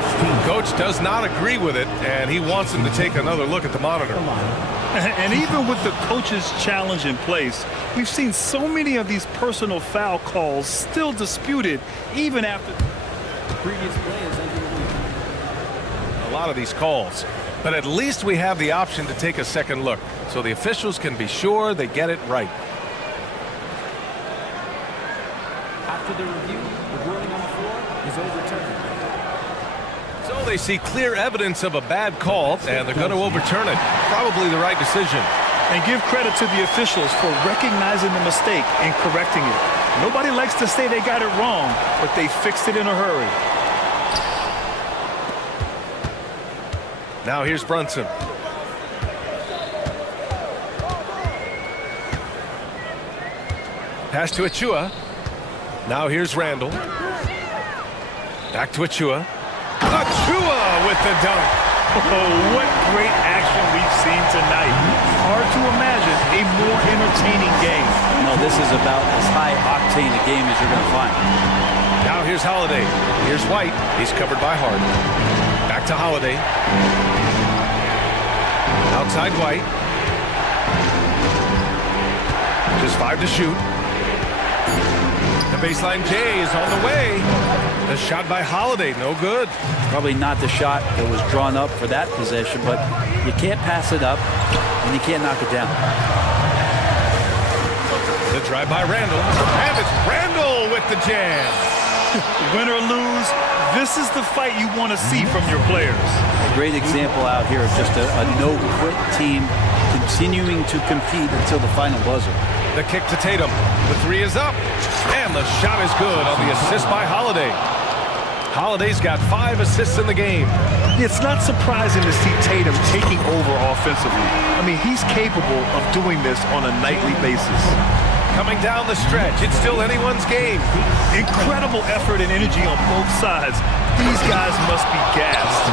Coach does not agree with it, and he wants him to take another look at the monitor. And even with the coach's challenge in place, we've seen so many of these personal foul calls still disputed even after The previous play is under the lead. A lot of these calls. But at least we have the option to take a second look, so the officials can be sure they get it right. After the review, the ruling on the floor is overturned. So they see clear evidence of a bad call, and they're going to overturn it. Probably the right decision. and give credit to the officials for recognizing the mistake and correcting it. Nobody likes to say they got it wrong, but they fixed it in a hurry. Now here's Brunson. Pass to Achua. Now here's Randall. Back to Achua. Achua with the dunk. Oh, what great action we've seen tonight. Hard to imagine a more entertaining game. No, this is about as high-octane a game as you're going to find. Now here's Holiday. Here's White. He's covered by Hart. Back to Holiday. Outside White. Just 5 to shoot. The baseline J is on the way. The shot by Holiday, no good. Probably not the shot that was drawn up for that possession, but you can't pass it up, and you can't knock it down. The drive by Randall, and it's Randall with the jam. Win or lose, this is the fight you want to see from your players. A great example out here of just a no-quit team continuing to compete until the final buzzer. The kick to Tatum. The three is up. And the shot is good on the assist by Holiday. Holiday's got 5 assists in the game. It's not surprising to see Tatum taking over offensively. I mean, he's capable of doing this on a nightly basis. coming down the stretch. It's still anyone's game. Incredible effort and energy on both sides. These guys must be gassed.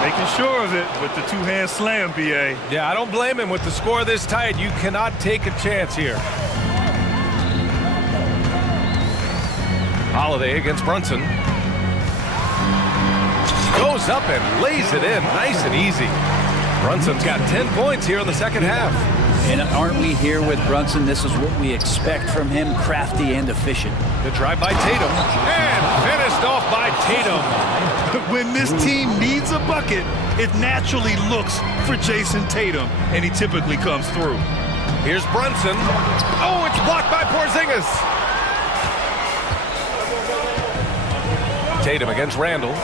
Making sure of it with the two-hand slam, B.A. Yeah, I don't blame him. With the score this tight, you cannot take a chance here. Holiday against Brunson. Goes up and lays it in, nice and easy. Brunson's got 10 points here in the second half. And aren't we here with Brunson? This is what we expect from him, crafty and efficient. Good drive by Tatum, and finished off by Tatum. When this team needs a bucket, it naturally looks for Jason Tatum, and he typically comes through. Here's Brunson. Oh, it's blocked by Porzingis. Tatum against Randall.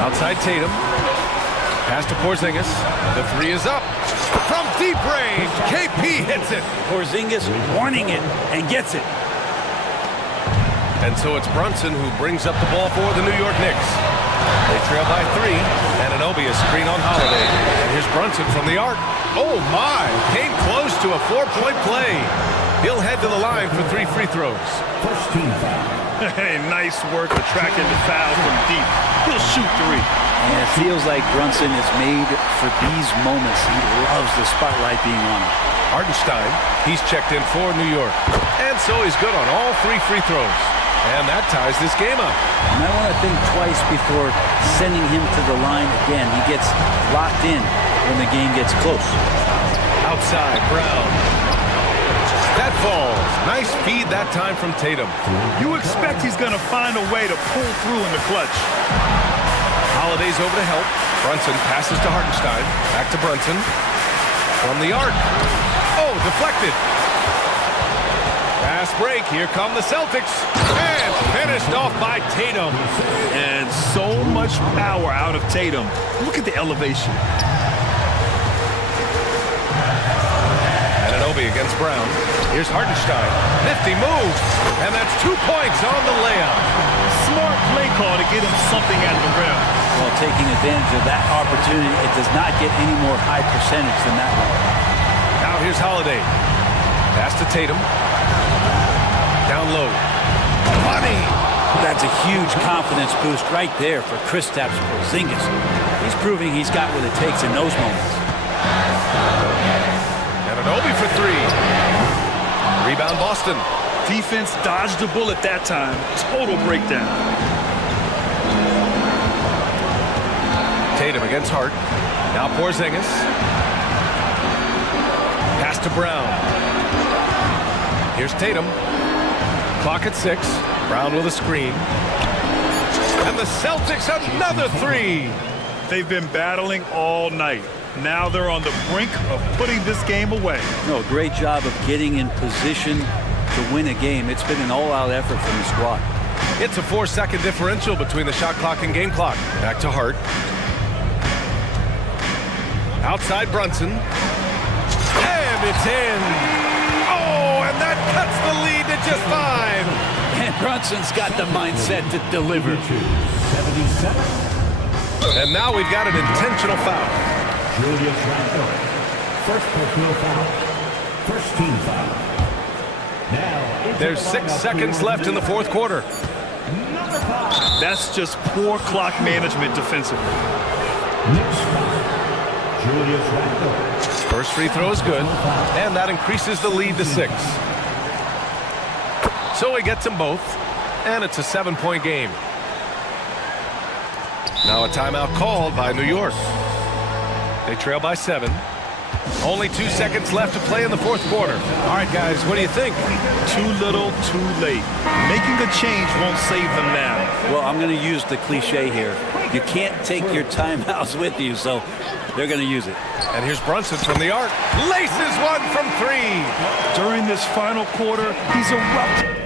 Outside Tatum. Pass to Porzingis. The three is up. From deep range, KP hits it. Porzingis wanting it and gets it. And so it's Brunson who brings up the ball for the New York Knicks. They trail by 3. Anunoby a screen on Holiday. And here's Brunson from the arc. Oh my! Came close to a 4-point play. He'll head to the line for 3 free throws. First team foul. Hey, nice work attracting the foul from deep. He'll shoot 3. And it feels like Brunson is made for these moments. He loves the spotlight being on him. Hartenstein, he's checked in for New York. And so he's good on all 3 free throws. And that ties this game up. And I want to think twice before sending him to the line again. He gets locked in when the game gets close. Outside, Brown. That falls. Nice feed that time from Tatum. You expect he's going to find a way to pull through in the clutch. Holiday's over to help. Brunson passes to Hartenstein. Back to Brunson. From the arc. Oh, deflected. Fast break. Here come the Celtics. And finished off by Tatum. And so much power out of Tatum. Look at the elevation. Anunoby against Brown. Here's Hartenstein. Nifty move. And that's 2 points on the layup. Smart play call to get him something at the rim. Well, taking advantage of that opportunity, it does not get any more high percentage than that one. Now here's Holiday. Pass to Tatum. Down low. Money! That's a huge confidence boost right there for Kristaps Porzingis. He's proving he's got what it takes in those moments. Anunoby for 3. Rebound Boston. Defense dodged the bullet that time. Total breakdown. Tatum against Hart. Now Porzingis. Pass to Brown. Here's Tatum. Clock at 6. Brown with a screen. And the Celtics another 3. They've been battling all night. Now they're on the brink of putting this game away. No, great job of getting in position to win a game. It's been an all-out effort from the squad. It's a 4-second differential between the shot clock and game clock. Back to Hart. Outside Brunson. And it's in. Oh, and that cuts the lead to just 5. And Brunson's got the mindset to deliver. 77. And now we've got an intentional foul. Julius Randle. First personal foul. First team foul. Now, there's 6 seconds left in the fourth quarter. Number 5. That's just poor clock management defensively. Next foul. Julius Randle. First free throw is good, and that increases the lead to 6. So he gets them both, and it's a 7-point game. Now a timeout called by New York. They trail by 7. Only 2 seconds left to play in the fourth quarter. All right, guys, what do you think? Too little, too late. Making a change won't save them now. Well, I'm going to use the cliche here. You can't take your timeouts with you, so they're going to use it. And here's Brunson from the arc. Laces one from 3. During this final quarter, he's erupted.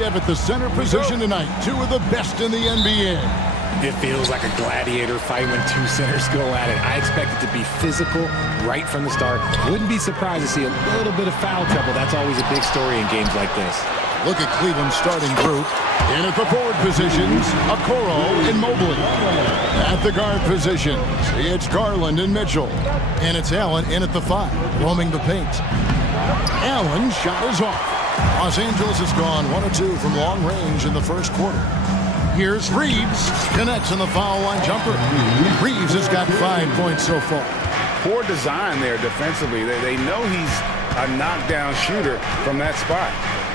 We have at the center position tonight, two of the best in the NBA. It feels like a gladiator fight when two centers go at it. I expect it to be physical right from the start. Wouldn't be surprised to see a little bit of foul trouble. That's always a big story in games like this. Look at Cleveland's starting group. In at the forward positions, Okoro and Mobley. At the guard positions, it's Garland and Mitchell. And it's Allen in at the 5, roaming the paint. Allen's shot is off. Los Angeles has gone 1 of 2 from long range in the first quarter. Here's Reeves, connects on the foul line jumper. Reeves has got 5 points so far. Poor design there defensively. They know he's a knockdown shooter from that spot.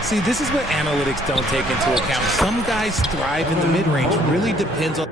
See, this is what analytics don't take into account. Some guys thrive in the mid-range. Really depends on...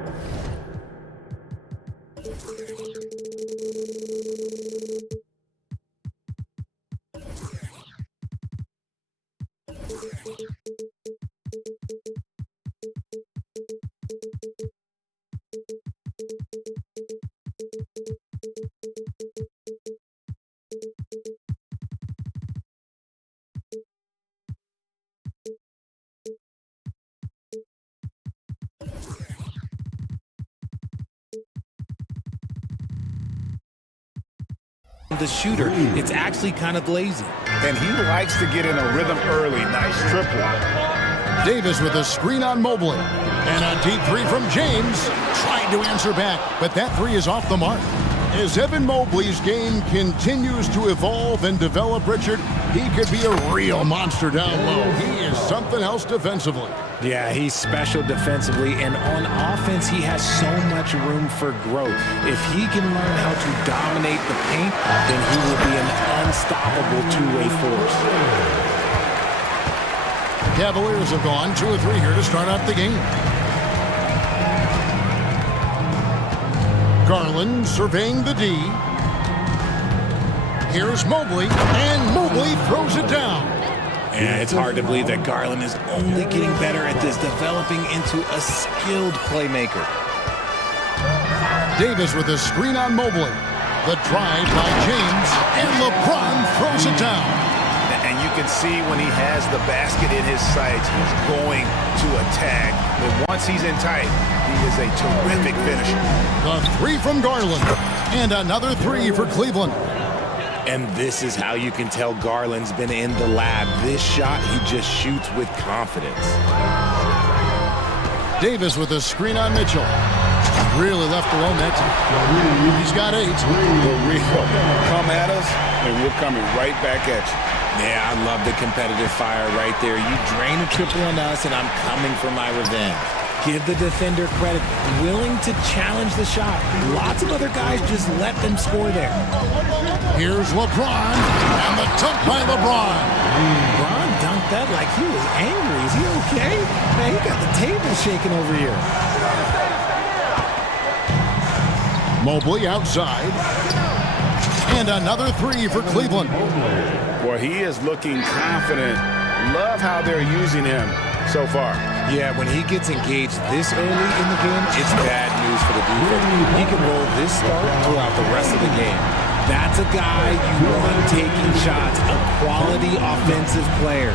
the shooter. It's actually kind of lazy. And he likes to get in a rhythm early. Nice triple. Davis with a screen on Mobley. And a deep 3 from James. Trying to answer back, but that 3 is off the mark. As Evan Mobley's game continues to evolve and develop, Richard, he could be a real monster down low. He is something else defensively. Yeah, he's special defensively, and on offense, he has so much room for growth. If he can learn how to dominate the paint, then he will be an unstoppable two-way force. Cavaliers have gone 2 of 3 here to start out the game. Garland surveying the D. Here's Mobley, and Mobley throws it down. And it's hard to believe that Garland is only getting better at this, developing into a skilled playmaker. Davis with a screen on Mobley. The drive by James, and LeBron throws it down. And you can see when he has the basket in his sights, he's going to attack. But once he's in tight, he is a terrific finisher. The 3 from Garland, and another 3 for Cleveland. And this is how you can tell Garland's been in the lab. This shot, he just shoots with confidence. Davis with a screen on Mitchell. Really left alone that time. He's got 8. For real. Come at us, and we're coming right back at you. Yeah, I love the competitive fire right there. You drain a triple on us, and I'm coming for my revenge. Give the defender credit, willing to challenge the shot. Lots of other guys just let them score there. Here's LeBron, and the dunk by LeBron. LeBron dunked that like he was angry. Is he okay? Man, he got the table shaking over here. Mobley outside. And another 3 for Cleveland. Boy, he is looking confident. Love how they're using him so far. Yeah, when he gets engaged this early in the game, it's bad news for the defense. He can roll this start throughout the rest of the game. That's a guy you want taking shots, a quality offensive player.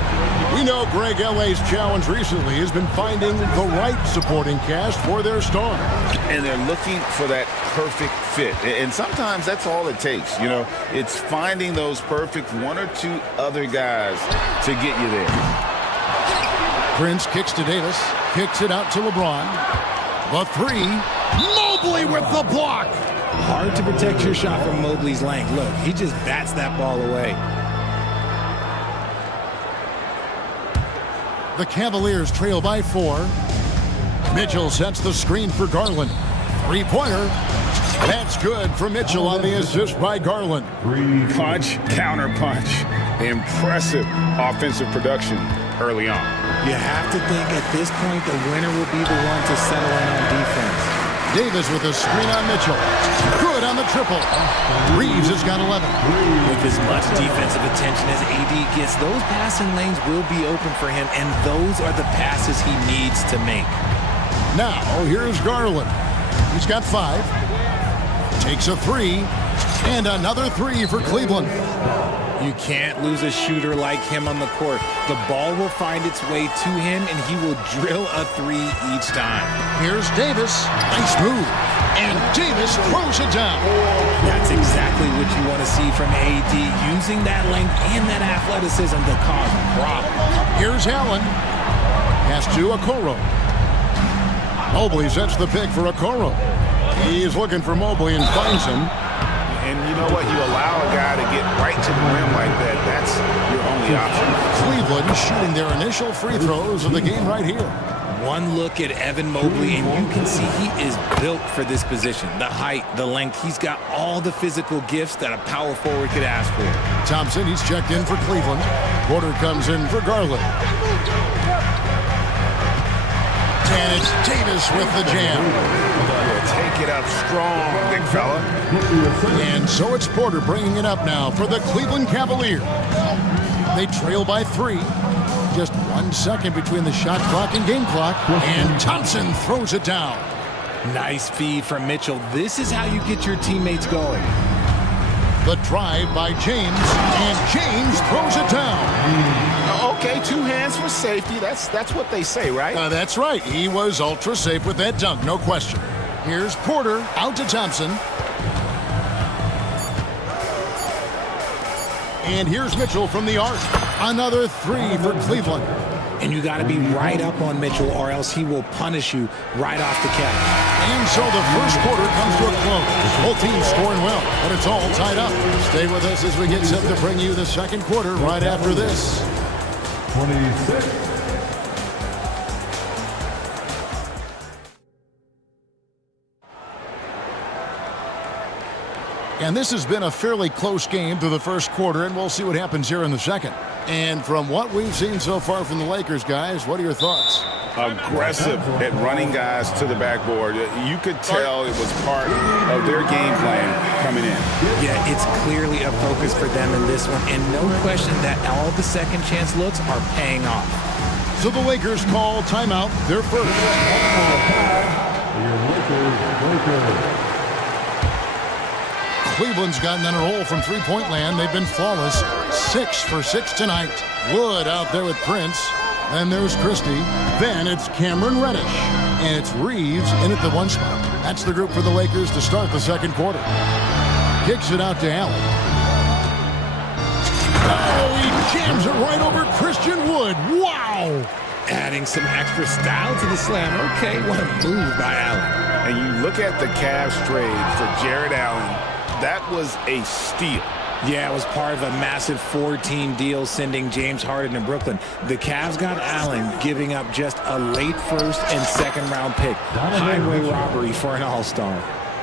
We know Greg L.A.'s challenge recently has been finding the right supporting cast for their star. And they're looking for that perfect fit. And sometimes that's all it takes. You know, it's finding those perfect 1 or 2 other guys to get you there. Prince kicks to Davis, kicks it out to LeBron. The 3, Mobley with the block. Hard to protect your shot from Mobley's length. Look, he just bats that ball away. The Cavaliers trail by 4. Mitchell sets the screen for Garland. 3-pointer. That's good for Mitchell on the assist by Garland. Punch, counter punch. Impressive offensive production early on. You have to think at this point the winner will be the one to settle in on defense. Davis with a screen on Mitchell. Good on the triple. Reeves has got 11. With as much defensive attention as AD gets, those passing lanes will be open for him, and those are the passes he needs to make. Now, here's Garland. He's got 5. Takes a 3. And another 3 for Cleveland. You can't lose a shooter like him on the court. The ball will find its way to him, and he will drill a three each time. Here's Davis. Nice move. And Davis throws it down. That's exactly what you want to see from AD, using that length and that athleticism to cause problems. Here's Allen. Pass to Okoro. Mobley sets the pick for Okoro. He's looking for Mobley and finds him. And you know what? You allow a guy to get right to the rim like that. That's your only option. Cleveland shooting their initial free throws of the game right here. One look at Evan Mobley, and you can see he is built for this position. The height, the length, he's got all the physical gifts that a power forward could ask for. Thompson, he's checked in for Cleveland. Porter comes in for Garland. And it's Davis with the jam. Take it up strong, big fella. And so it's Porter bringing it up now for the Cleveland Cavaliers. They trail by 3. Just 1 second between the shot clock and game clock. And Thompson throws it down. Nice feed from Mitchell. This is how you get your teammates going. The drive by James, and James throws it down. Okay, 2 hands for safety. That's what they say, right? That's right. He was ultra safe with that dunk, no question. Here's Porter out to Thompson. And here's Mitchell from the arc. Another 3 for Cleveland. And you got to be right up on Mitchell, or else he will punish you right off the catch. And so the first quarter comes to a close. Both teams scoring well, but it's all tied up. Stay with us as we get set to bring you the second quarter right after this. 26. And this has been a fairly close game through the first quarter, and we'll see what happens here in the second. And from what we've seen so far from the Lakers, guys, what are your thoughts? Aggressive at running guys to the backboard. You could tell it was part of their game plan coming in. Yeah, it's clearly a focus for them in this one, and no question that all the second chance looks are paying off. So the Lakers call timeout, their first. Cleveland's gotten on a roll from three-point land. They've been flawless. 6 for 6 tonight. Wood out there with Prince. Then there's Christie. Then it's Cameron Reddish. And it's Reeves in at the 1 spot. That's the group for the Lakers to start the second quarter. Kicks it out to Allen. Oh, he jams it right over Christian Wood. Wow! Adding some extra style to the slam. Okay, what a move by Allen. And you look at the Cavs trade for Jared Allen. That was a steal. Yeah, it was part of a massive 4-team deal sending James Harden to Brooklyn. The Cavs got Allen, giving up just a late first and second round pick. Highway robbery for an all-star.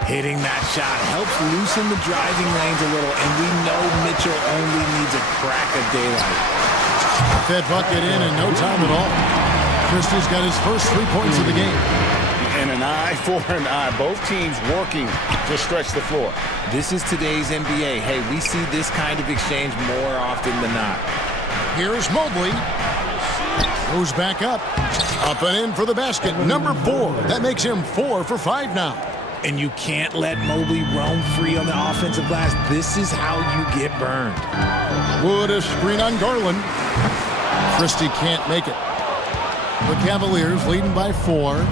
Hitting that shot helps loosen the driving lanes a little, and we know Mitchell only needs a crack of daylight. That bucket in no time at all. Christie's got his first 3 points of the game. And an eye for an eye. Both teams working to stretch the floor. This is today's NBA. Hey, we see this kind of exchange more often than not. Here's Mobley. Goes back up. Up and in for the basket. Number 4. That makes him 4 for 5 now. And you can't let Mobley roam free on the offensive glass. This is how you get burned. Wood a screen on Garland. Christie can't make it. The Cavaliers leading by 4.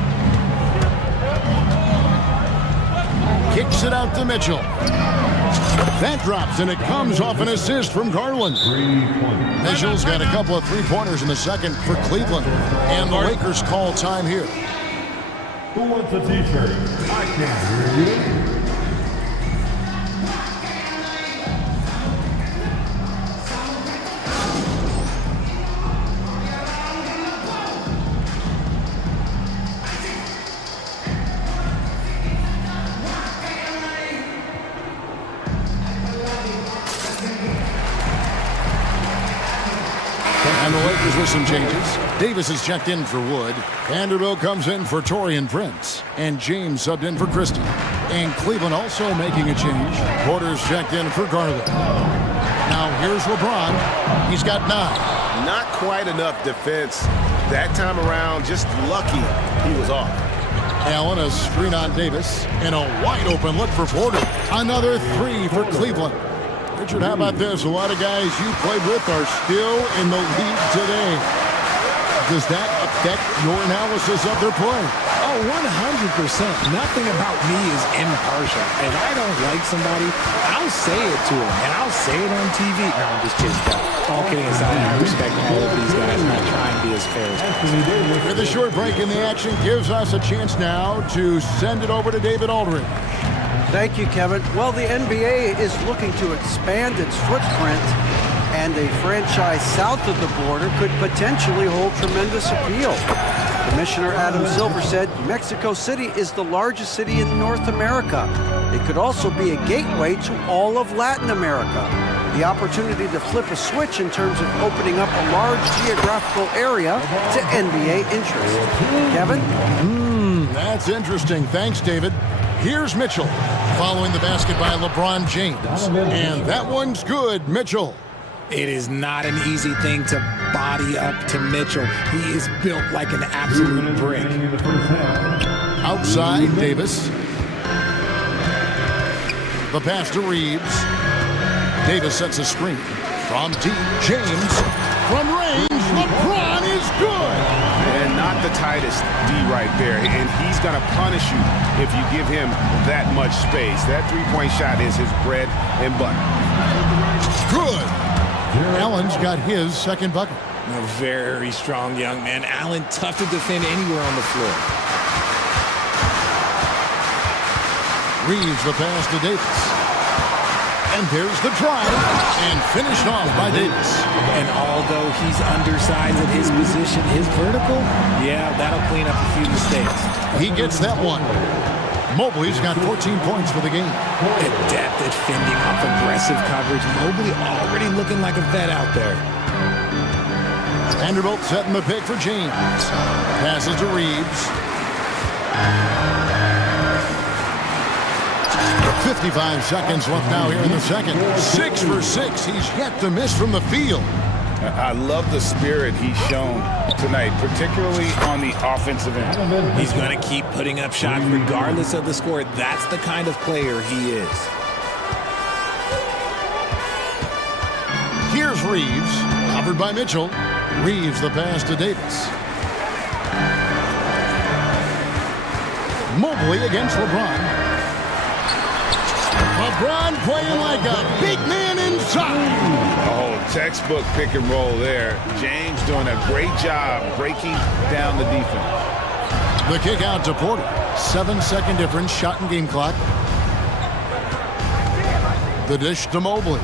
Kicks it out to Mitchell. That drops, and it comes off an assist from Garland. Mitchell's got a couple of three-pointers in the second for Cleveland. And the Lakers call time here. Who wants a t-shirt? I can't hear you. And the Lakers with some changes. Davis is checked in for Wood. Vanderbilt comes in for Taurean Prince. And James subbed in for Christie. And Cleveland also making a change. Porter's checked in for Garland. Now here's LeBron. He's got 9. Not quite enough defense. That time around, just lucky he was off. Allen a screen on Davis. And a wide open look for Porter. Another 3 for Cleveland. They're Richard, how about this? A lot of guys you played with are still in the league today. Does that affect your analysis of their play? Oh, 100%. Nothing about me is impartial. If I don't like somebody, I'll say it to them, and I'll say it on TV. No, I'm just kidding. All kidding aside, I respect all of these guys, and I try and be as fair as possible. With a short break in the action, gives us a chance now to send it over to David Aldridge. Thank you, Kevin. Well, the NBA is looking to expand its footprint, and a franchise south of the border could potentially hold tremendous appeal. Commissioner Adam Silver said Mexico City is the largest city in North America. It could also be a gateway to all of Latin America. The opportunity to flip a switch in terms of opening up a large geographical area to NBA interest. Kevin? That's interesting. Thanks, David. Here's Mitchell following the basket by LeBron James. And that one's good, Mitchell. It is not an easy thing to body up to Mitchell. He is built like an absolute brick. Outside, Davis. The pass to Reeves. Davis sets a screen. From deep, James. From range, LeBron is good. And not the tightest D right there. And he's going to punish you if you give him that much space. That three-point shot is his bread and butter. Good. Allen's got his second bucket. A very strong young man. Allen, tough to defend anywhere on the floor. Reeves the pass to Davis. And there's the drive. And finished off by Davis. And although he's undersized at his position, his vertical, yeah, that'll clean up a few mistakes. He gets that one. Mobley's got 14 points for the game. Adept at fending off aggressive coverage. Mobley already looking like a vet out there. Vanderbilt setting the pick for James. Passes to Reeves. 55 seconds left now here in the second. 6 for 6. He's yet to miss from the field. I love the spirit he's shown tonight, particularly on the offensive end. He's going to keep putting up shots regardless of the score. That's the kind of player he is. Here's Reeves, covered by Mitchell. Reeves the pass to Davis. Mobley against LeBron. LeBron playing like a big man inside. Oh, textbook pick and roll there. James doing a great job breaking down the defense. The kick out to Porter. 7-second difference, shot and game clock. The dish to Mobley.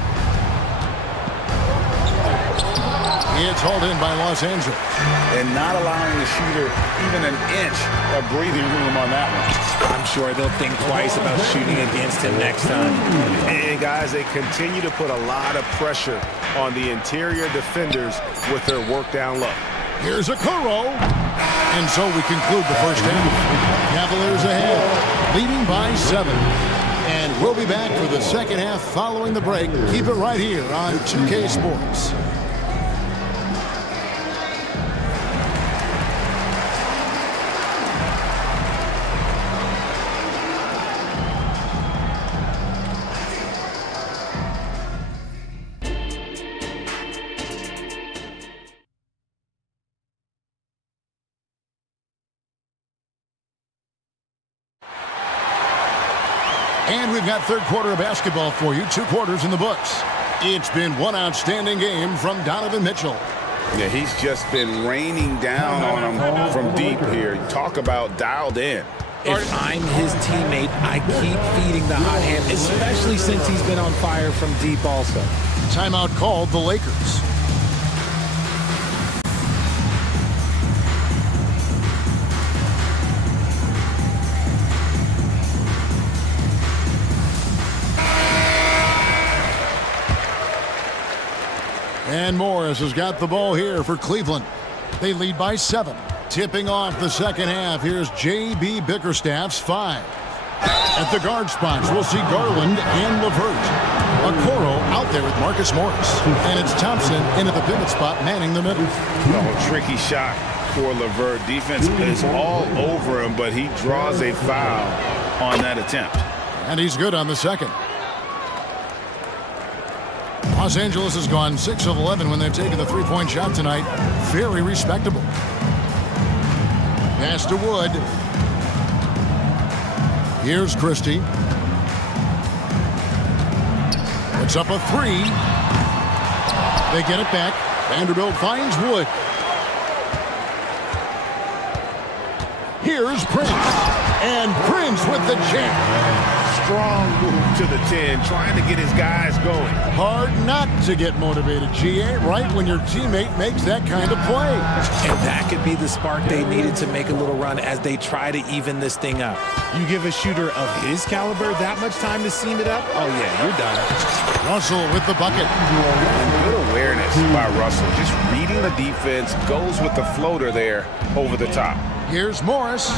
It's hauled in by Los Angeles. And not allowing the shooter even an inch of breathing room on that one. I'm sure they'll think twice about shooting against him next time. And guys, they continue to put a lot of pressure on the interior defenders with their work down low. Here's a Okoro. And so we conclude the first half. Cavaliers ahead, leading by 7. And we'll be back for the second half following the break. Keep it right here on 2K Sports. And we've got third quarter of basketball for you. 2 quarters in the books. It's been one outstanding game from Donovan Mitchell. Yeah, he's just been raining down on him from deep here. Talk about dialed in. If I'm his teammate, I keep feeding the hot hand, especially since he's been on fire from deep also. Timeout called the Lakers. And Morris has got the ball here for Cleveland. They lead by 7. Tipping off the second half, here's J.B. Bickerstaff's 5. At the guard spots, we'll see Garland and LeVert. Okoro out there with Marcus Morris. And it's Thompson into the pivot spot, manning the middle. Oh, tricky shot for LeVert. Defense is all over him, but he draws a foul on that attempt. And he's good on the second. Los Angeles has gone 6 of 11 when they've taken the three-point shot tonight. Very respectable. Pass to Wood. Here's Christie. Puts up a three. They get it back. Vanderbilt finds Wood. Here's Prince. And Prince with the jam. Strong move to the 10, trying to get his guys going. Hard not to get motivated, GA, right when your teammate makes that kind of play. And that could be the spark they needed to make a little run as they try to even this thing up. You give a shooter of his caliber that much time to seam it up, oh yeah, you're done. Russell with the bucket. Good awareness by Russell. Just reading the defense, goes with the floater there over the top. Here's Morris.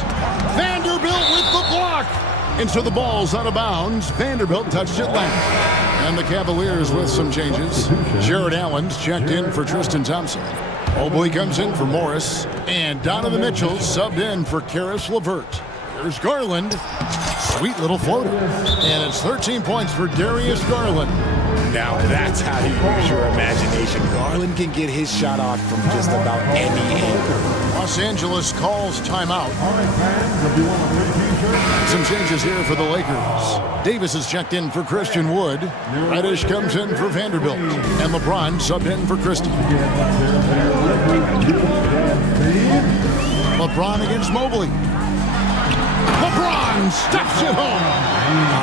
Vanderbilt with the block. And so the ball's out of bounds. Vanderbilt touched it last. And the Cavaliers with some changes. Jared Allen's checked in for Tristan Thompson. Mobley comes in for Morris. And Donovan Mitchell subbed in for Karis LeVert. Here's Garland. Sweet little floater. And it's 13 points for Darius Garland. Now that's how you use your imagination. Garland can get his shot off from just about any angle. Los Angeles calls timeout. Some changes here for the Lakers. Davis is checked in for Christian Wood. Reddish comes in for Vanderbilt. And LeBron subbed in for Christie. LeBron against Mobley. LeBron stuffs it home.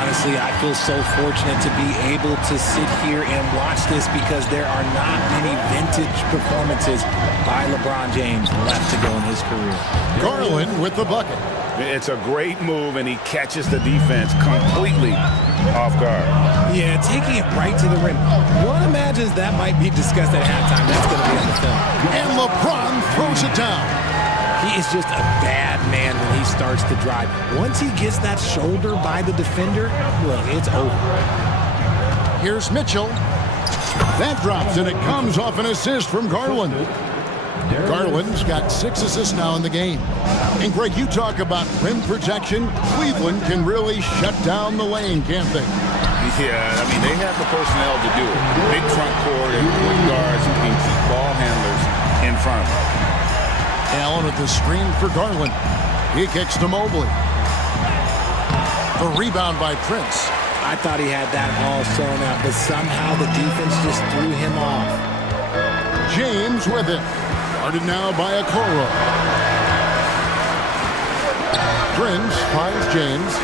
Honestly, I feel so fortunate to be able to sit here and watch this because there are not many vintage performances by LeBron James left to go in his career. Garland with the bucket. It's a great move, and he catches the defense completely off guard. Yeah, taking it right to the rim. One imagines that might be discussed at halftime. That's going to be on the film. And LeBron throws it down. He is just a bad man when he starts to drive. Once he gets that shoulder by the defender, well, it's over. Here's Mitchell. That drops, and it comes off an assist from Garland. Garland's got 6 assists now in the game. And Greg, you talk about rim protection. Cleveland can really shut down the lane, can't they? Yeah, I mean, they have the personnel to do it. Big front court and point guards who can keep ball handlers in front of them. Allen with the screen for Garland. He kicks to Mobley. The rebound by Prince. I thought he had that all sewn up, but somehow the defense just threw him off. James with it. Guarded now by Okoro. Prince finds James.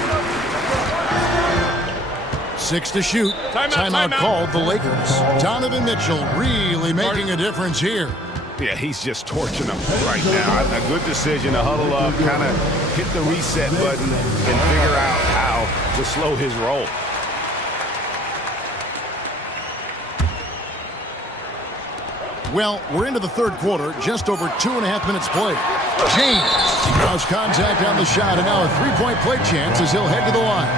6 to shoot. Timeout called the Lakers. Donovan Mitchell really making a difference here. Yeah, he's just torching them right now. A good decision to huddle up, kind of hit the reset button and figure out how to slow his roll. Well, we're into the third quarter, just over 2.5 minutes played. James draws contact on the shot, and now a three-point play chance as he'll head to the line.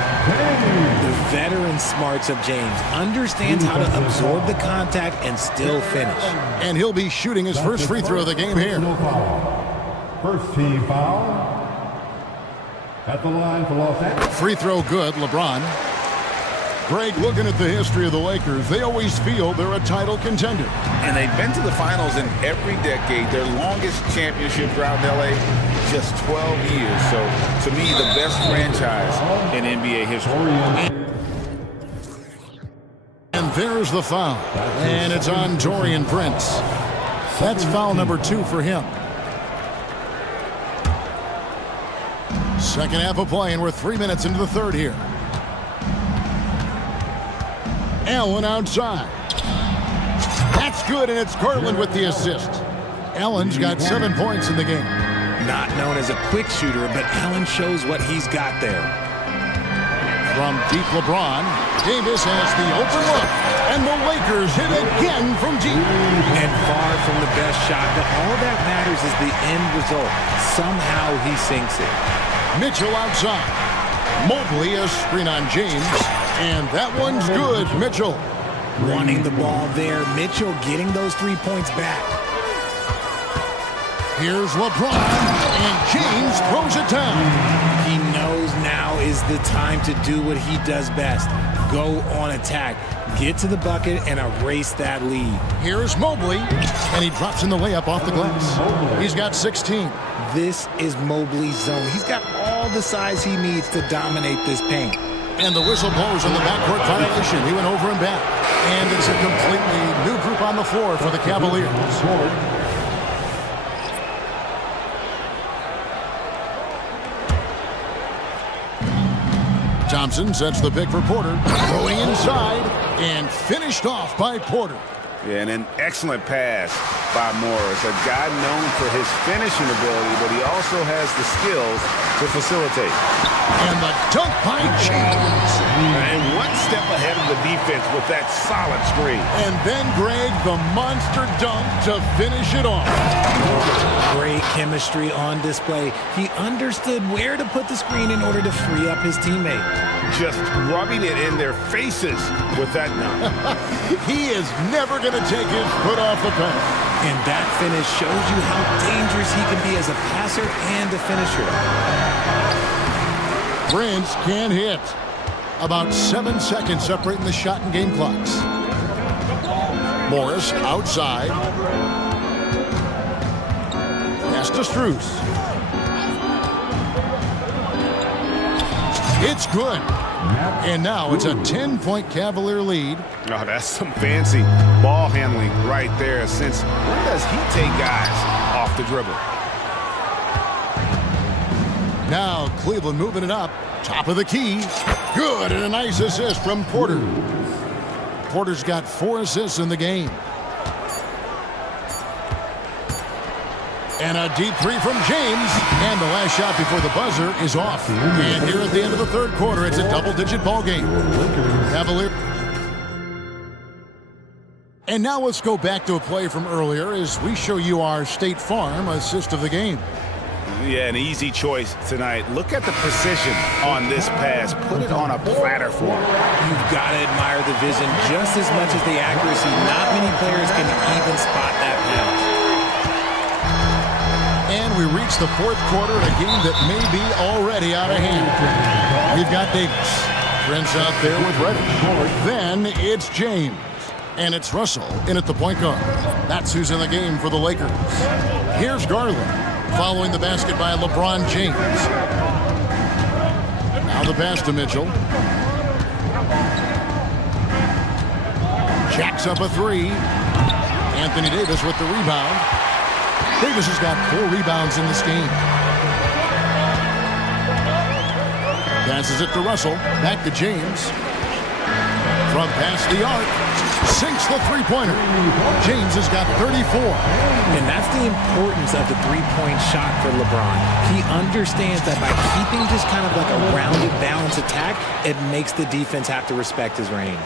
The veteran smarts of James understands how to absorb the contact and still finish. And he'll be shooting his first free throw of the game here. First team foul at the line for Los Angeles. Free throw good, LeBron. Greg, looking at the history of the Lakers, they always feel they're a title contender. And they've been to the finals in every decade. Their longest championship drought in LA, just 12 years. So, to me, the best franchise in NBA history. And there's the foul. And it's on Taurean Prince. That's foul number 2 for him. Second half of play, and we're 3 minutes into the third here. Allen outside. That's good, and it's Garland with the assist. Allen's got 7 points in the game. Not known as a quick shooter, but Allen shows what he's got there. From deep LeBron, Davis has the open look, and the Lakers hit again from deep. And far from the best shot, but all that matters is the end result. Somehow he sinks it. Mitchell outside. Mobley a screen on James. And that one's good, Mitchell. Wanting the ball there. Mitchell getting those 3 points back. Here's LeBron, and James throws it down. He knows now is the time to do what he does best. go on attack. Get to the bucket and erase that lead. Here's Mobley, and he drops in the layup off the glass. He's got 16. This is Mobley's zone. He's got all the size he needs to dominate this paint. And the whistle blows on the backcourt violation. He went over and back. And it's a completely new group on the floor for the Cavaliers. Thompson sets the pick for Porter. Going inside and finished off by Porter. Yeah, and an excellent pass by Morris, a guy known for his finishing ability, but he also has the skills to facilitate. And the dunk by James. And one step ahead of the defense with that solid screen. And then Greg, the monster dunk to finish it off. Great chemistry on display. He understood where to put the screen in order to free up his teammate. Just rubbing it in their faces with that dunk. He is never going to take his foot off the pedal. And that finish shows you how dangerous he can be as a passer and a finisher. Prince can't hit. About 7 seconds separating the shot and game clocks. Morris outside. Pass to Strus. It's good. And now it's a 10-point Cavalier lead. Oh, that's some fancy ball handling right there. Since when does he take guys off the dribble? Now Cleveland moving it up. Top of the key. Good, and a nice assist from Porter. Porter's got 4 assists in the game. And a deep three from James. And the last shot before the buzzer is off. And here at the end of the third quarter, it's a double-digit ball game. Cavalier. And now let's go back to a play from earlier as we show you our State Farm assist of the game. Yeah, an easy choice tonight. Look at the precision on this pass. Put it on a platter for him. You've got to admire the vision just as much as the accuracy. Not many players can even spot that pass. And we reach the fourth quarter in a game that may be already out of hand. We've got Davis. Prince out there with Reddish. Then it's James. And it's Russell in at the point guard. That's who's in the game for the Lakers. Here's Garland. Following the basket by LeBron James. Now the pass to Mitchell. Jacks up a three. Anthony Davis with the rebound. Davis has got 4 rebounds in this game. Passes it to Russell. Back to James. From past the arc. Sinks the three-pointer. James has got 34. And that's the importance of the three-point shot for LeBron. He understands that by keeping just kind of like a rounded, balanced attack, it makes the defense have to respect his range.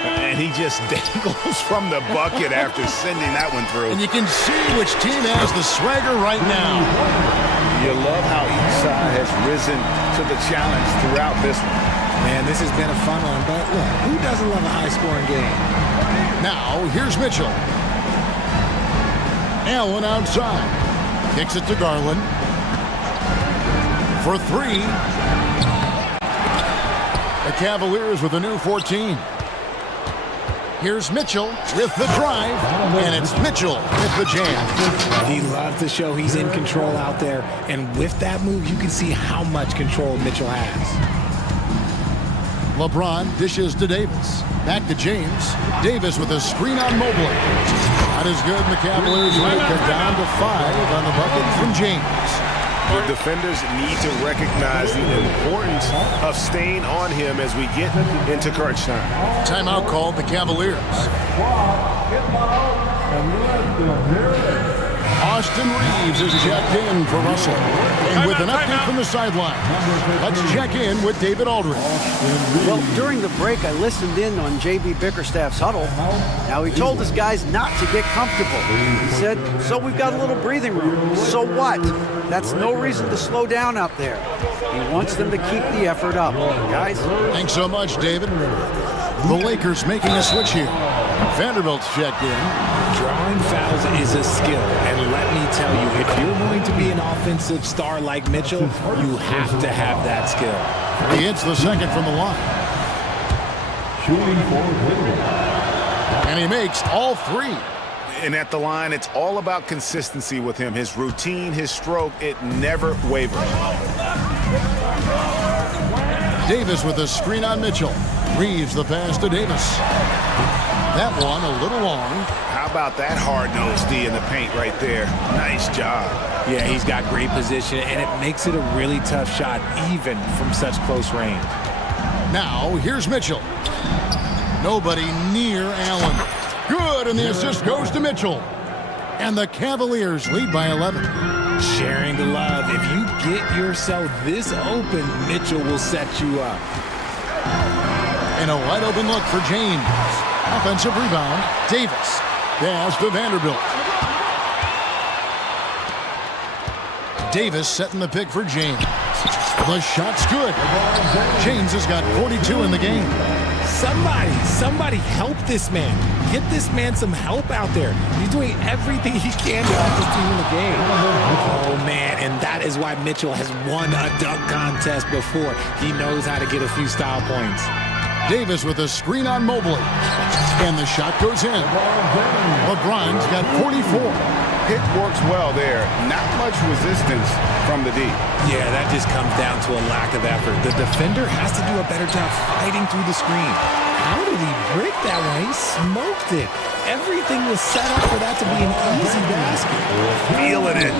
And he just dangles from the bucket after sending that one through. And you can see which team has the swagger right now. You love how each side has risen to the challenge throughout this one. Man, this has been a fun one, but look, who doesn't love a high-scoring game? Now, here's Mitchell. Allen outside. Kicks it to Garland. For 3. The Cavaliers with a new 14. Here's Mitchell with the drive, and it's Mitchell with the jam. He loves to show he's in control out there, and with that move, you can see how much control Mitchell has. LeBron dishes to Davis. Back to James. Davis with a screen on Mobley. Not as good, and the Cavaliers lead cut down to 5 on the bucket from James. The defenders need to recognize the importance of staying on him as we get into crunch time. Timeout called the Cavaliers. Austin Reeves is checked in for Russell. And with an update from the sideline, let's check in with David Aldridge. Well, during the break, I listened in on J.B. Bickerstaff's huddle. Now, he told his guys not to get comfortable. He said, so we've got a little breathing room. So what? That's no reason to slow down out there. He wants them to keep the effort up. Guys? Thanks so much, David. The Lakers making a switch here. Vanderbilt's checked in. Drawing fouls is a skill, and let me tell you, if you're going to be an offensive star like Mitchell, you have to have that skill. He hits the second from the line. shooting for Cleveland. And he makes all three. And at the line, it's all about consistency with him. His routine, his stroke, it never wavers. Davis with a screen on Mitchell. Reeves the pass to Davis. That one a little long. How about that hard-nosed D in the paint right there? Nice job. Yeah, he's got great position, and it makes it a really tough shot, even from such close range. Now, here's Mitchell. Nobody near Allen. Good, and the assist goes to Mitchell. And the Cavaliers lead by 11. Sharing the love. If you get yourself this open, Mitchell will set you up. And a wide open look for James. Offensive rebound, Davis. Pass to Vanderbilt. Davis setting the pick for James. The shot's good. James has got 42 in the game. Somebody help this man. Get this man some help out there. He's doing everything he can to help his team in the game. Oh, man, and that is why Mitchell has won a dunk contest before. He knows how to get a few style points. Davis with a screen on Mobley. And the shot goes in. LeBron's got 44. Pick works well there. Not much resistance from the D. Yeah, that just comes down to a lack of effort. The defender has to do a better job fighting through the screen. How did he break that one? He smoked it. Everything was set up for that to be an easy basket. Feeling it.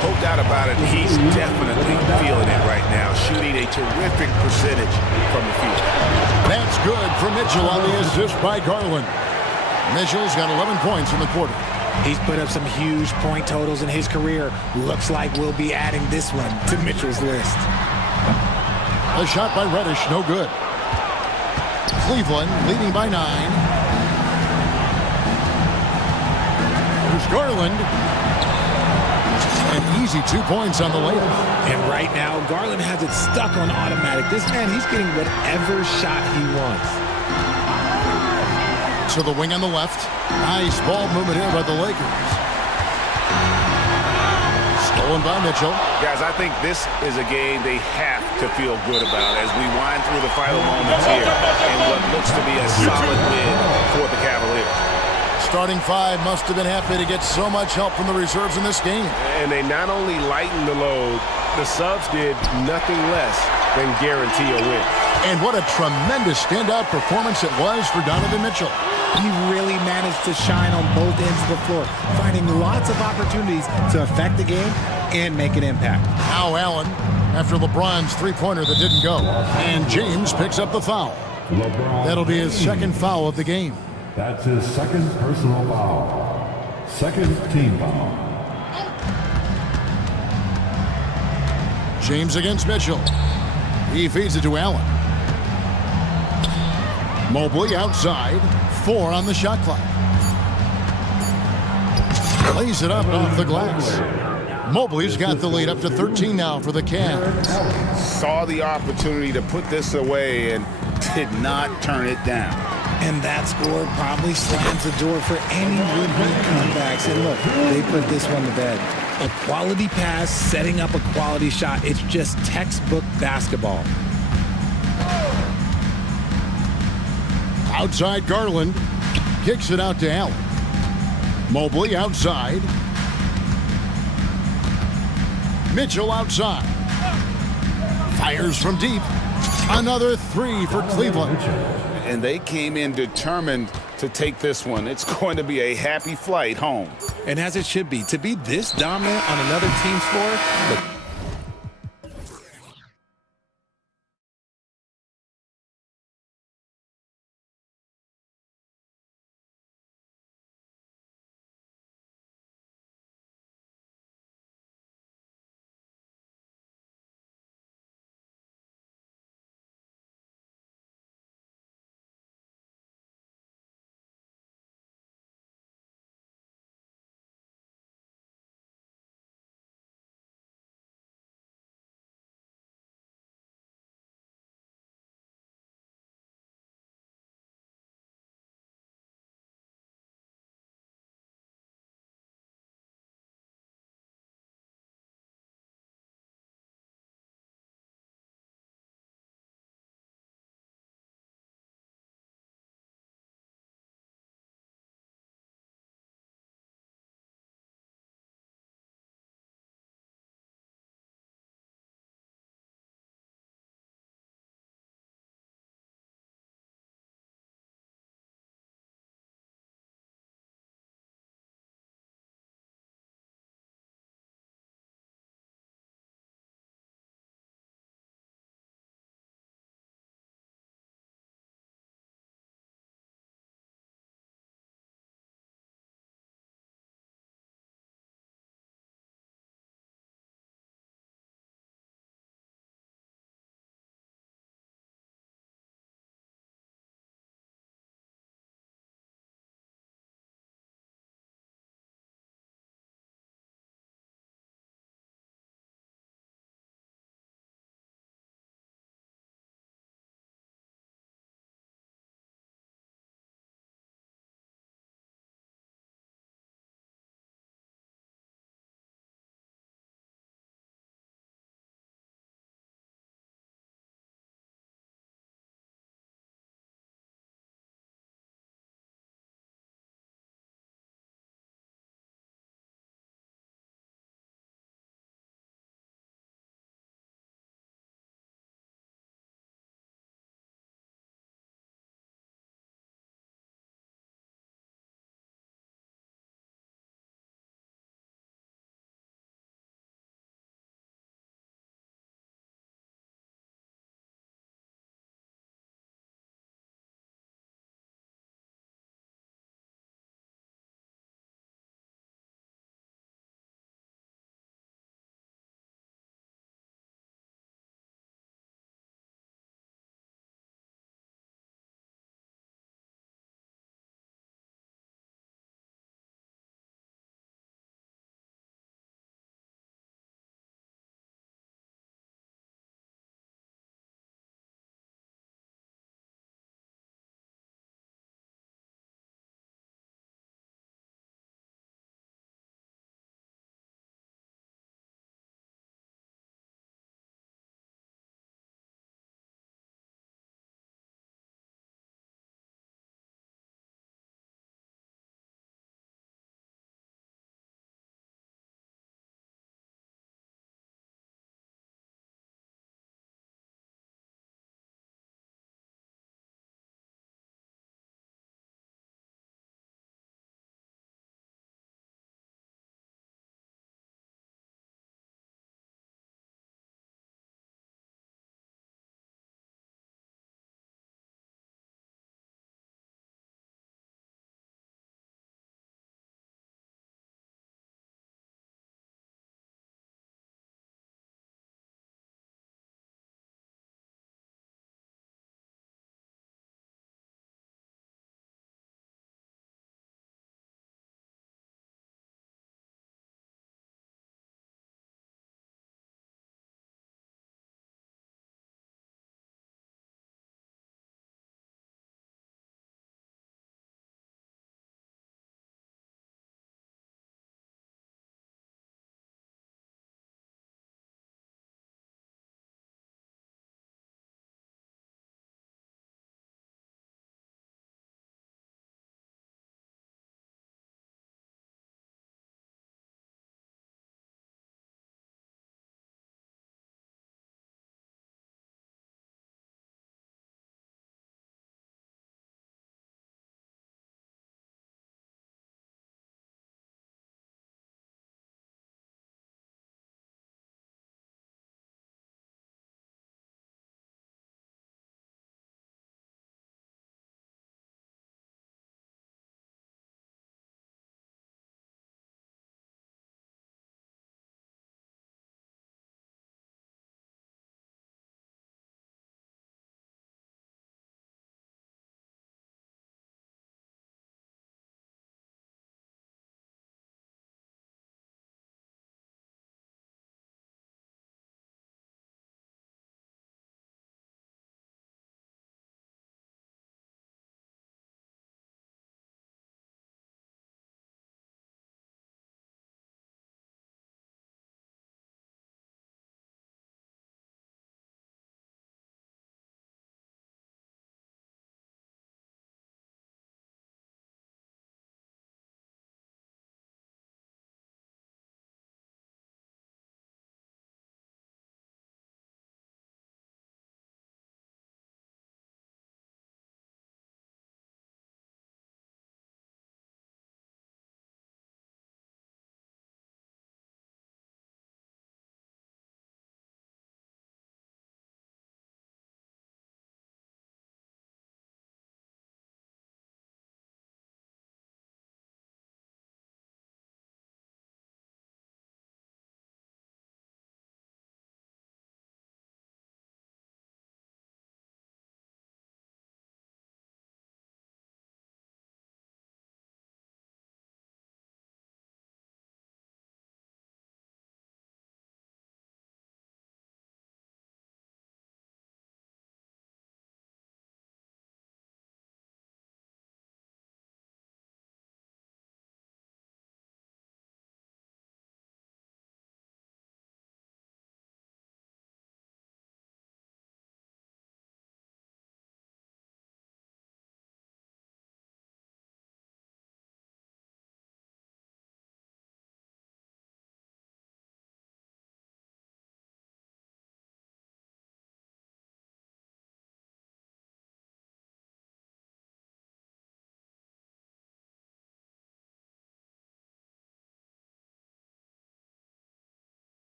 No doubt about it. He's definitely feeling it right now. Shooting a terrific percentage from the field. That's good for Mitchell on the assist by Garland. Mitchell's got 11 points in the quarter. He's put up some huge point totals in his career. Looks like we'll be adding this one to Mitchell's list. A shot by Reddish, no good. Cleveland leading by 9. Here's Garland. An easy 2 points on the layup. And right now, Garland has it stuck on automatic. This man, he's getting whatever shot he wants. To the wing on the left. Nice ball movement here by the Lakers. Stolen by Mitchell. Guys, I think this is a game they have to feel good about as we wind through the final moments here in what looks to be a solid win for the Cavaliers. Starting five must have been happy to get so much help from the reserves in this game. And they not only lightened the load, the subs did nothing less than guarantee a win. And what a tremendous standout performance it was for Donovan Mitchell. He really managed to shine on both ends of the floor, finding lots of opportunities to affect the game and make an impact. Now Allen, after LeBron's three-pointer that didn't go. And James picks up the foul. That'll be his second foul of the game. That's his second personal foul. Second team foul. James against Mitchell. He feeds it to Allen. Mobley outside. 4 on the shot clock. Lays it up off the glass. Mobley's got the lead up to 13 now for the Cavs. Saw the opportunity to put this away and did not turn it down. And that score probably slams the door for any would-be comebacks. And look, they put this one to bed. A quality pass, setting up a quality shot. It's just textbook basketball. Outside Garland. Kicks it out to Allen. Mobley outside. Mitchell outside. Fires from deep. Another 3 for Cleveland. And they came in determined to take this one. It's going to be a happy flight home. And as it should be, to be this dominant on another team's floor, look,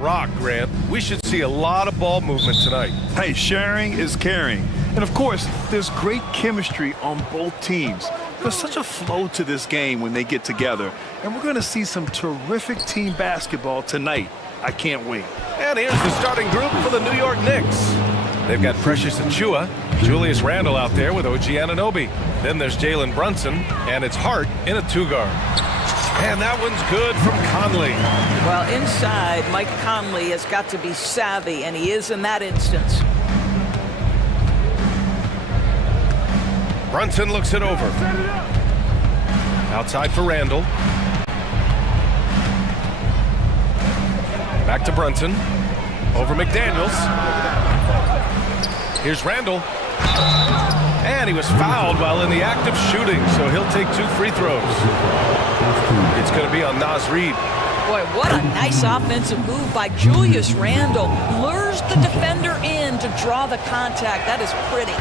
Rock, Grant. We should see a lot of ball movement tonight. Hey, sharing is caring. And of course, there's great chemistry on both teams. There's such a flow to this game when they get together. And we're going to see some terrific team basketball tonight. I can't wait. And here's the starting group for the New York Knicks. They've got Precious Achiuwa, Julius Randle out there with OG Anunoby. Then there's Jalen Brunson, and it's Hart in a two-guard. And that one's good from Conley. Well, inside, Mike Conley has got to be savvy, and he is in that instance. Brunson looks it over. Outside for Randle. Back to Brunson. Over McDaniels. Here's Randle. And he was fouled while in the act of shooting, so he'll take 2 free throws. It's going to be on Naz Reid. Boy, what a nice offensive move by Julius Randle. Lures the defender in to draw the contact. That is pretty.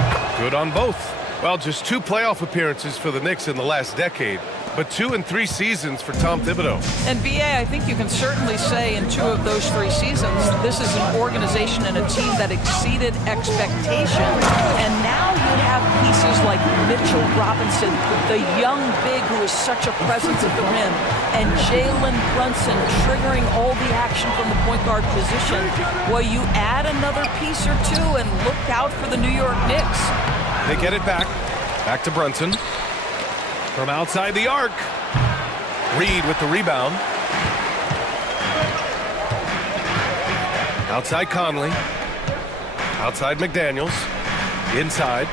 Good on both. Well, just 2 playoff appearances for the Knicks in the last decade, but 2 in 3 seasons for Tom Thibodeau. And BA, I think you can certainly say in 2 of those 3 seasons, this is an organization and a team that exceeded expectations. And now you have pieces like Mitchell Robinson, the young big who is such a presence at the rim, and Jalen Brunson triggering all the action from the point guard position. Well, you add another piece or 2 and look out for the New York Knicks. They get it back. Back to Brunson. From outside the arc. Reid with the rebound. Outside Conley. Outside McDaniels. Inside.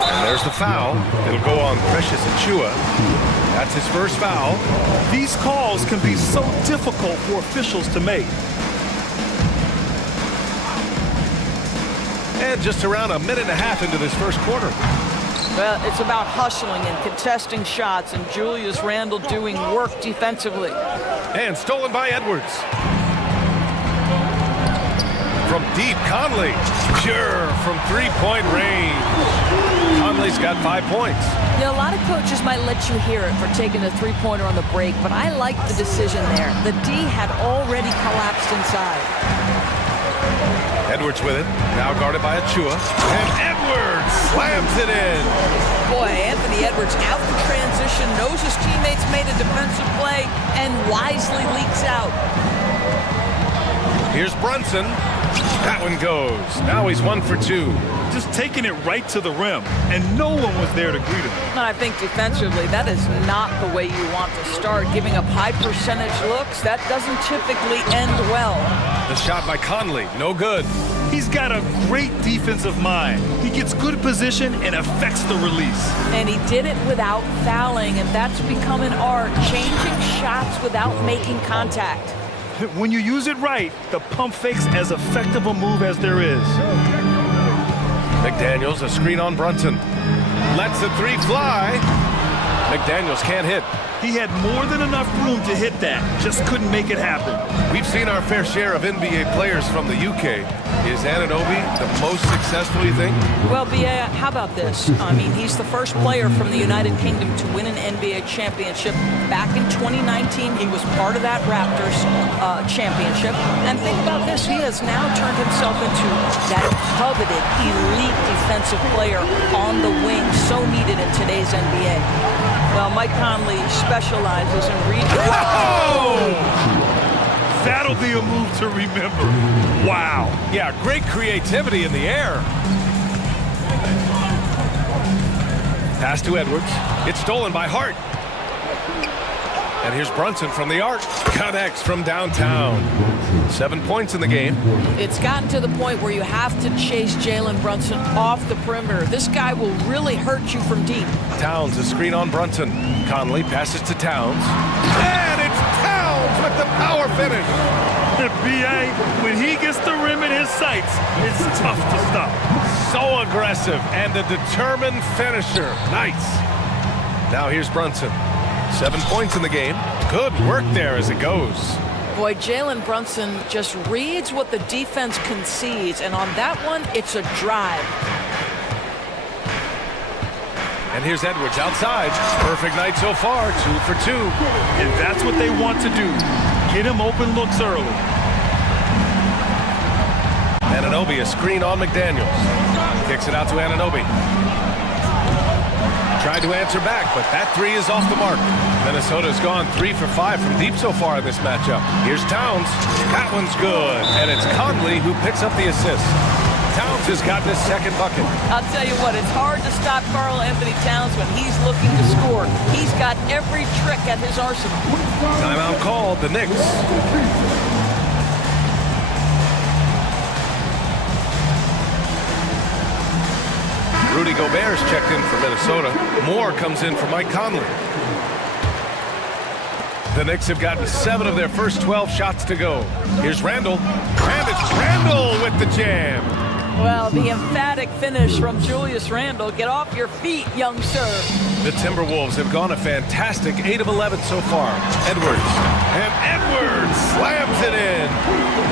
And there's the foul. It'll go on Precious Achiuwa. That's his first foul. These calls can be so difficult for officials to make. And just around a minute and a half into this first quarter. Well, it's about hustling and contesting shots, and Julius Randle doing work defensively. And stolen by Edwards. From deep, Conley. Sure, from 3-point range. Conley's got 5 points. You know, a lot of coaches might let you hear it for taking a 3-pointer on the break, but I like the decision there. The D had already collapsed inside. Edwards with it, now guarded by Achiuwa. And Edwards slams it in. Boy, Anthony Edwards out in transition, knows his teammates made a defensive play, and wisely leaks out. Here's Brunson. That one goes. Now he's 1 for 2. Just taking it right to the rim, and no one was there to greet him. And I think defensively, that is not the way you want to start. Giving up high percentage looks, that doesn't typically end well. The shot by Conley, no good. He's got a great defensive mind. He gets good position and affects the release. And he did it without fouling, and that's become an art, changing shots without making contact. When you use it right, the pump fake's as effective a move as there is. McDaniels, a screen on Brunson. Lets the 3 fly. McDaniels can't hit. He had more than enough room to hit that, just couldn't make it happen. We've seen our fair share of NBA players from the UK. Is Anunoby the most successful, you think? Well, BA, how about this? I mean, he's the first player from the United Kingdom to win an NBA championship. Back in 2019, he was part of that Raptors championship. And think about this, he has now turned himself into that coveted, elite defensive player on the wing, so needed in today's NBA. Well, Mike Conley specializes in reading. Whoa! That'll be a move to remember. Wow. Yeah, great creativity in the air. Pass to Edwards. It's stolen by Hart. And here's Brunson from the arc. Connects from downtown. 7 points in the game. It's gotten to the point where you have to chase Jalen Brunson off the perimeter. This guy will really hurt you from deep. Towns, a screen on Brunson. Conley passes to Towns. And it's Towns with the power finish. BA, when he gets the rim in his sights, it's tough to stop. So aggressive and a determined finisher. Nice. Now here's Brunson. 7 points in the game. Good work there as it goes. Boy, Jalen Brunson just reads what the defense concedes, and on that one, it's a drive. And here's Edwards outside. Perfect night so far, 2 for 2. And that's what they want to do. Get him open looks early. Anunoby, a screen on McDaniels. Kicks it out to Anunoby. Tried to answer back, but that three is off the mark. Minnesota's gone 3 for 5 from deep so far in this matchup. Here's Towns. That one's good. And it's Conley who picks up the assist. Towns has gotten his second bucket. I'll tell you what, it's hard to stop Karl Anthony Towns when he's looking to score. He's got every trick at his arsenal. Timeout called, the Knicks. Rudy Gobert's checked in for Minnesota. Moore comes in for Mike Conley. The Knicks have gotten 7 of their first 12 shots to go. Here's Randall. And it's Randall with the jam. Well, the emphatic finish from Julius Randle. Get off your feet, young sir. The Timberwolves have gone a fantastic 8 of 11 so far. Edwards. And Edwards slams it in.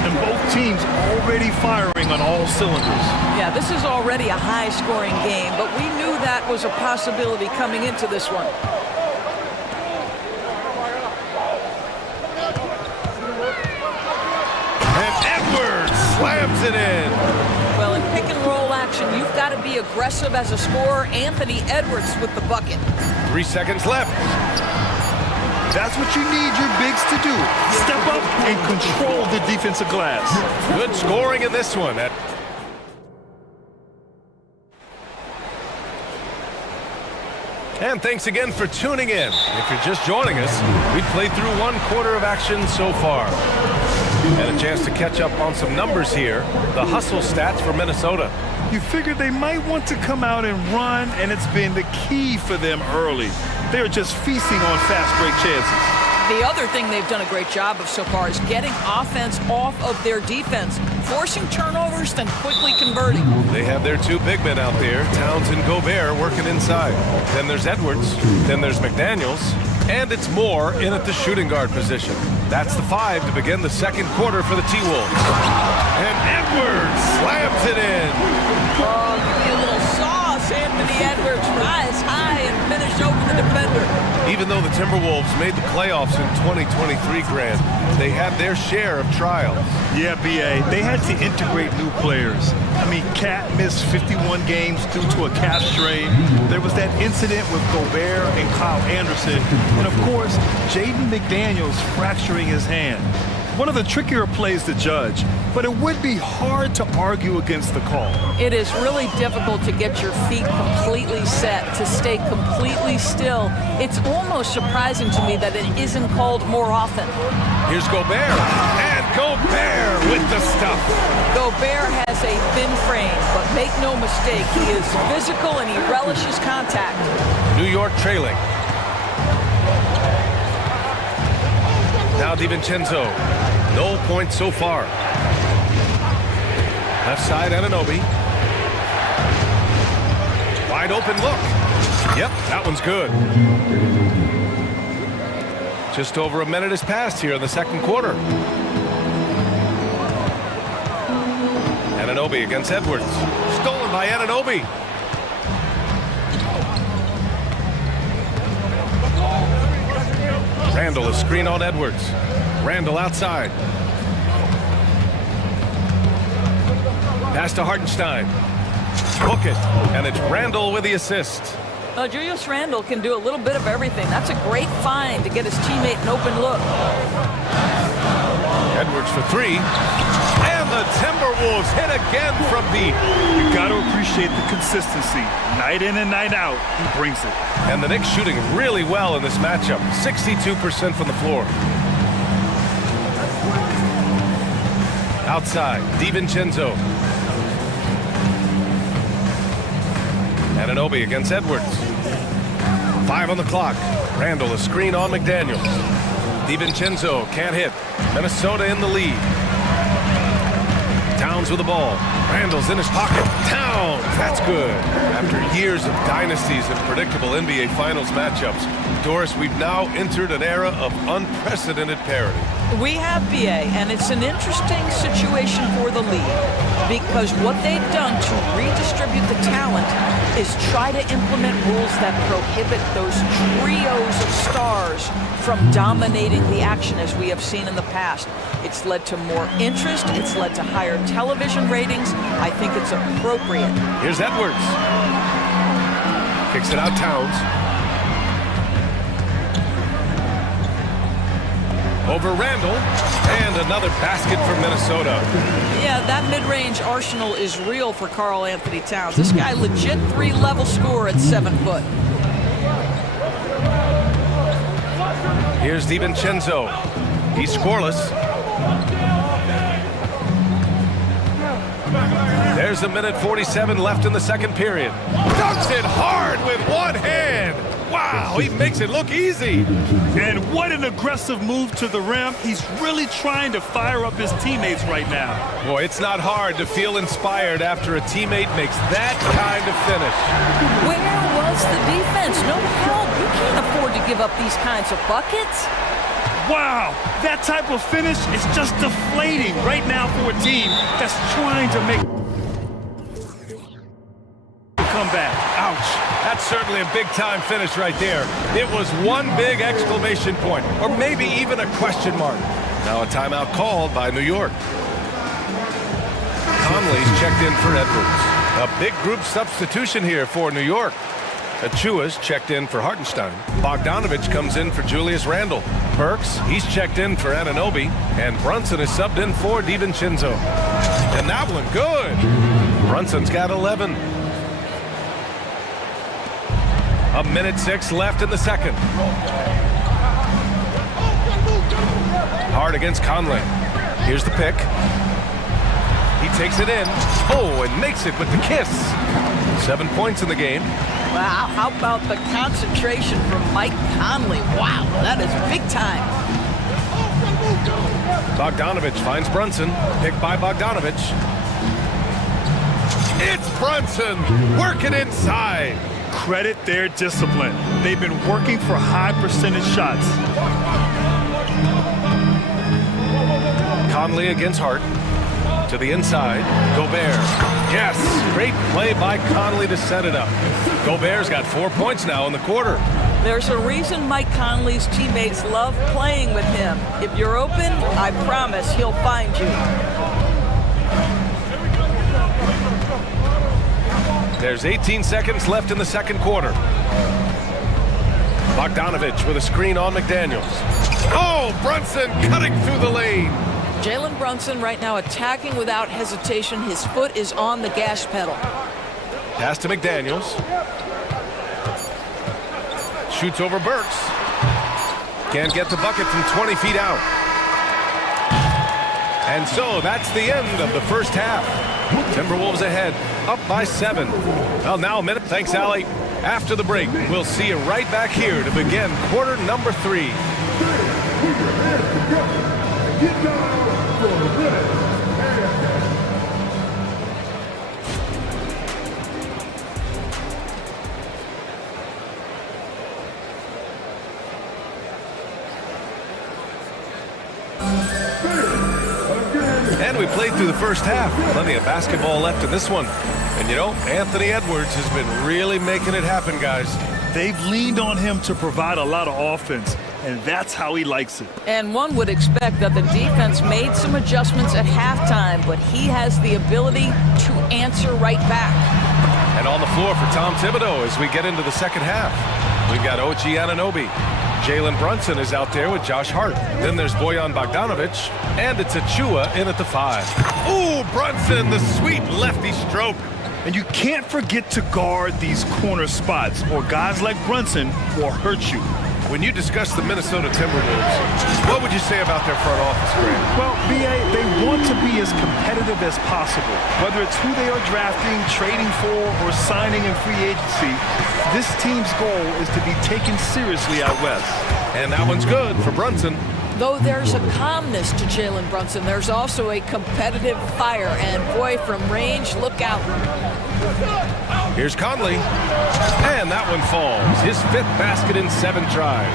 And both teams already firing on all cylinders. Yeah, this is already a high-scoring game, but we knew that was a possibility coming into this one. And Edwards slams it in. Well, in pick-and-roll action, you've got to be aggressive as a scorer. Anthony Edwards with the bucket. 3 seconds left. That's what you need your bigs to do. Step up and control the defensive glass. Good scoring in this one. And thanks again for tuning in. If you're just joining us, we've played through 1 quarter of action so far. And a chance to catch up on some numbers here. The hustle stats for Minnesota. You figured they might want to come out and run, and it's been the key for them early. They're just feasting on fast break chances. The other thing they've done a great job of so far is getting offense off of their defense, forcing turnovers, then quickly converting. They have their 2 big men out there, Towns and Gobert, working inside. Then there's Edwards, then there's McDaniels, and it's Moore in at the shooting guard position. That's the 5 to begin the second quarter for the T-Wolves. And Edwards slams it in. Oh, give me a little sauce, Anthony Edwards. Rise high and finish over the defender. Even though the Timberwolves made the playoffs in 2023, Grant, they had their share of trials. Yeah, B.A., they had to integrate new players. I mean, Cat missed 51 games due to a calf strain. There was that incident with Gobert and Kyle Anderson. And, of course, Jaden McDaniels fracturing his hand. One of the trickier plays to judge, but it would be hard to argue against the call. It is really difficult to get your feet completely set, to stay completely still. It's almost surprising to me that it isn't called more often. Here's Gobert, and Gobert with the stuff. Gobert has a thin frame, but make no mistake, he is physical and he relishes contact. New York trailing. Now DiVincenzo. No points so far. Left side, Anunoby. Wide open look. Yep, that one's good. Just over a minute has passed here in the second quarter. Anunoby against Edwards. Stolen by Anunoby. Randall, a screen on Edwards. Randall outside. Pass to Hartenstein. Hook it, and it's Randall with the assist. Julius Randle can do a little bit of everything. That's a great find to get his teammate an open look. Edwards for 3. And the Timberwolves hit again from deep. You got to appreciate the consistency. Night in and night out, he brings it. And the Knicks shooting really well in this matchup. 62% from the floor. Outside, DiVincenzo. Anunoby against Edwards. 5 on the clock. Randall, a screen on McDaniels. DiVincenzo can't hit. Minnesota in the lead. Towns with the ball. Randall's in his pocket. Towns, that's good. After years of dynasties and predictable NBA Finals matchups, Doris, we've now entered an era of unprecedented parity. We have, BA, and it's an interesting situation for the league. because what they've done to redistribute the talent is try to implement rules that prohibit those trios of stars from dominating the action as we have seen in the past. It's led to more interest. It's led to higher television ratings. I think it's appropriate. Here's Edwards. Kicks it out, Towns. Over Randall, and another basket for Minnesota. Yeah, that mid-range arsenal is real for Karl Anthony Towns. This guy legit 3-level scorer at 7 foot. Here's DiVincenzo. He's scoreless. There's a minute 47 left in the second period. Dunks it hard with one hand. Wow, he makes it look easy. And what an aggressive move to the rim. He's really trying to fire up his teammates right now. Boy, it's not hard to feel inspired after a teammate makes that kind of finish. Where was the defense? No help. You can't afford to give up these kinds of buckets. Wow, that type of finish is just deflating right now for a team that's trying to make come back. Ouch. That's certainly a big-time finish right there. It was one big exclamation point, or maybe even a question mark. Now a timeout called by New York. Conley's checked in for Edwards. A big group substitution here for New York. Achua's checked in for Hartenstein. Bogdanovich comes in for Julius Randle. Burks, he's checked in for Anunoby. And Brunson is subbed in for DiVincenzo. And that one, good. Brunson's got 11. A minute 6 left in the second. Hard against Conley. Here's the pick. He takes it in. Oh, and makes it with the kiss. 7 points in the game. Wow, how about the concentration from Mike Conley? Wow, that is big time. Bogdanovich finds Brunson. Picked by Bogdanovich. It's Brunson working inside. Credit their discipline. They've been working for high percentage shots. Conley against Hart. To the inside. Gobert. Yes, great play by Conley to set it up. Gobert's got 4 points now in the quarter. There's a reason Mike Conley's teammates love playing with him. If you're open, I promise he'll find you. There's 18 seconds left in the second quarter. Bogdanovich with a screen on McDaniels. Oh, Brunson cutting through the lane. Jalen Brunson right now attacking without hesitation. His foot is on the gas pedal. Pass to McDaniels. Shoots over Burks. Can't get the bucket from 20 feet out. And so that's the end of the first half. Timberwolves ahead, up by 7. Well, now a minute. Thanks, Allie. After the break, we'll see you right back here to begin quarter number 3. And we played through the first half. Plenty of basketball left in this one. And you know, Anthony Edwards has been really making it happen, guys. They've leaned on him to provide a lot of offense, and that's how he likes it. And one would expect that the defense made some adjustments at halftime, but he has the ability to answer right back. And on the floor for Tom Thibodeau as we get into the second half. We've got OG Anunoby. Jalen Brunson is out there with Josh Hart. Then there's Bojan Bogdanovich, and it's Achua in at the 5. Ooh, Brunson, the sweet lefty stroke. And you can't forget to guard these corner spots, or guys like Brunson will hurt you. When you discuss the Minnesota Timberwolves, what would you say about their front office, Grant? Well, B.A., they want to be as competitive as possible. Whether it's who they are drafting, trading for, or signing in free agency, this team's goal is to be taken seriously out west. And that one's good for Brunson. Though there's a calmness to Jalen Brunson, there's also a competitive fire. And boy, from range, look out. Here's Conley. And that one falls. His 5th basket in 7 tries.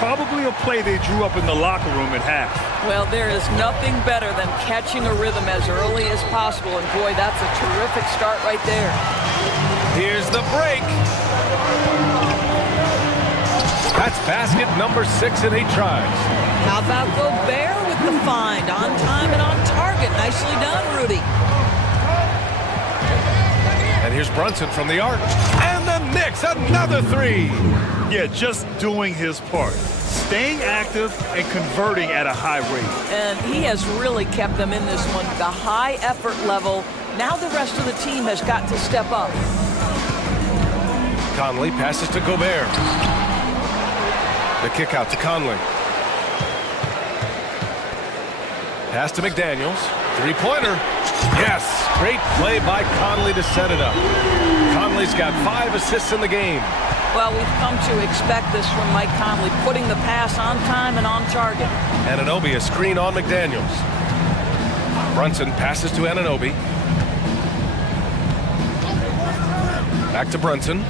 probably a play they drew up in the locker room at half. Well, there is nothing better than catching a rhythm as early as possible, and boy, that's a terrific start right there. Here's the break. That's basket number 6 in 8 tries. How about Gobert with the find? On time and on target. Nicely done, Rudy. And here's Brunson from the arc. And the Knicks, another 3. Yeah, just doing his part. Staying active and converting at a high rate. And he has really kept them in this one. The high effort level. Now the rest of the team has got to step up. Conley passes to Gobert. The kick out to Conley. Pass to McDaniels. Three-pointer. Yes, great play by Conley to set it up. Conley's got 5 assists in the game. Well, we've come to expect this from Mike Conley, putting the pass on time and on target. Anunoby a screen on McDaniels. Brunson passes to Anunoby. Back to Brunson.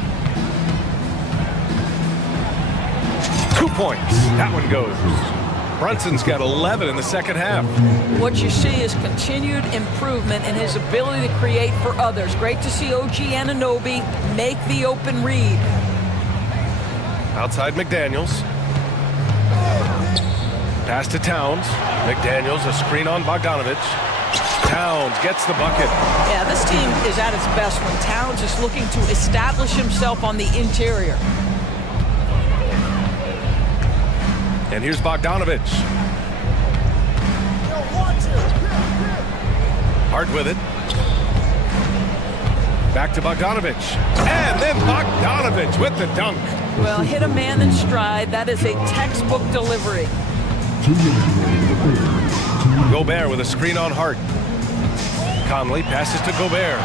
2 points. That one goes. Brunson's got 11 in the second half. What you see is continued improvement in his ability to create for others. Great to see OG Anunoby make the open read. Outside McDaniels. Pass to Towns. McDaniels a screen on Bogdanovich. Towns gets the bucket. Yeah, this team is at its best when Towns is looking to establish himself on the interior. And here's Bogdanovich. Hart with it. Back to Bogdanovich. And then Bogdanovich with the dunk. Well, hit a man in stride. That is a textbook delivery. Gobert with a screen on Hart. Conley passes to Gobert.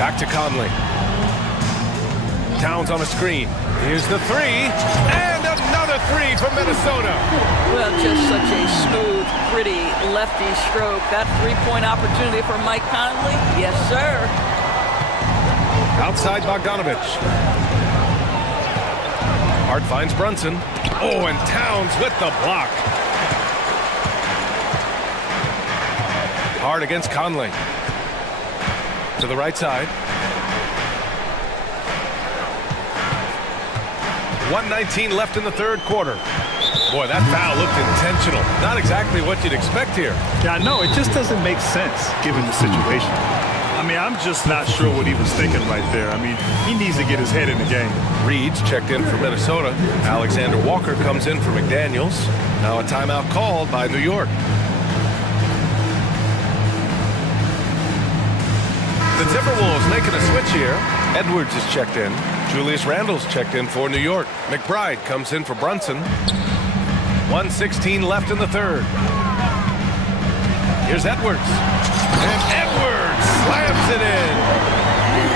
Back to Conley. Towns on a screen. Here's the 3. And another 3 from Minnesota. Well, just such a smooth, pretty lefty stroke. That three-point opportunity for Mike Conley. Yes, sir. Outside Bogdanovich. Hart finds Brunson. Oh, and Towns with the block. Hart against Conley. To the right side. 1:19 left in the third quarter. Boy, that foul looked intentional. Not exactly what you'd expect here. Yeah, no, it just doesn't make sense given the situation. I mean, I'm just not sure what he was thinking right there. I mean, he needs to get his head in the game. Reed's checked in for Minnesota. Alexander Walker comes in for McDaniels. Now a timeout called by New York. The Timberwolves making a switch here. Edwards is checked in. Julius Randle's checked in for New York. McBride comes in for Brunson. 1:16 left in the third. Here's Edwards. And Edwards slams it in.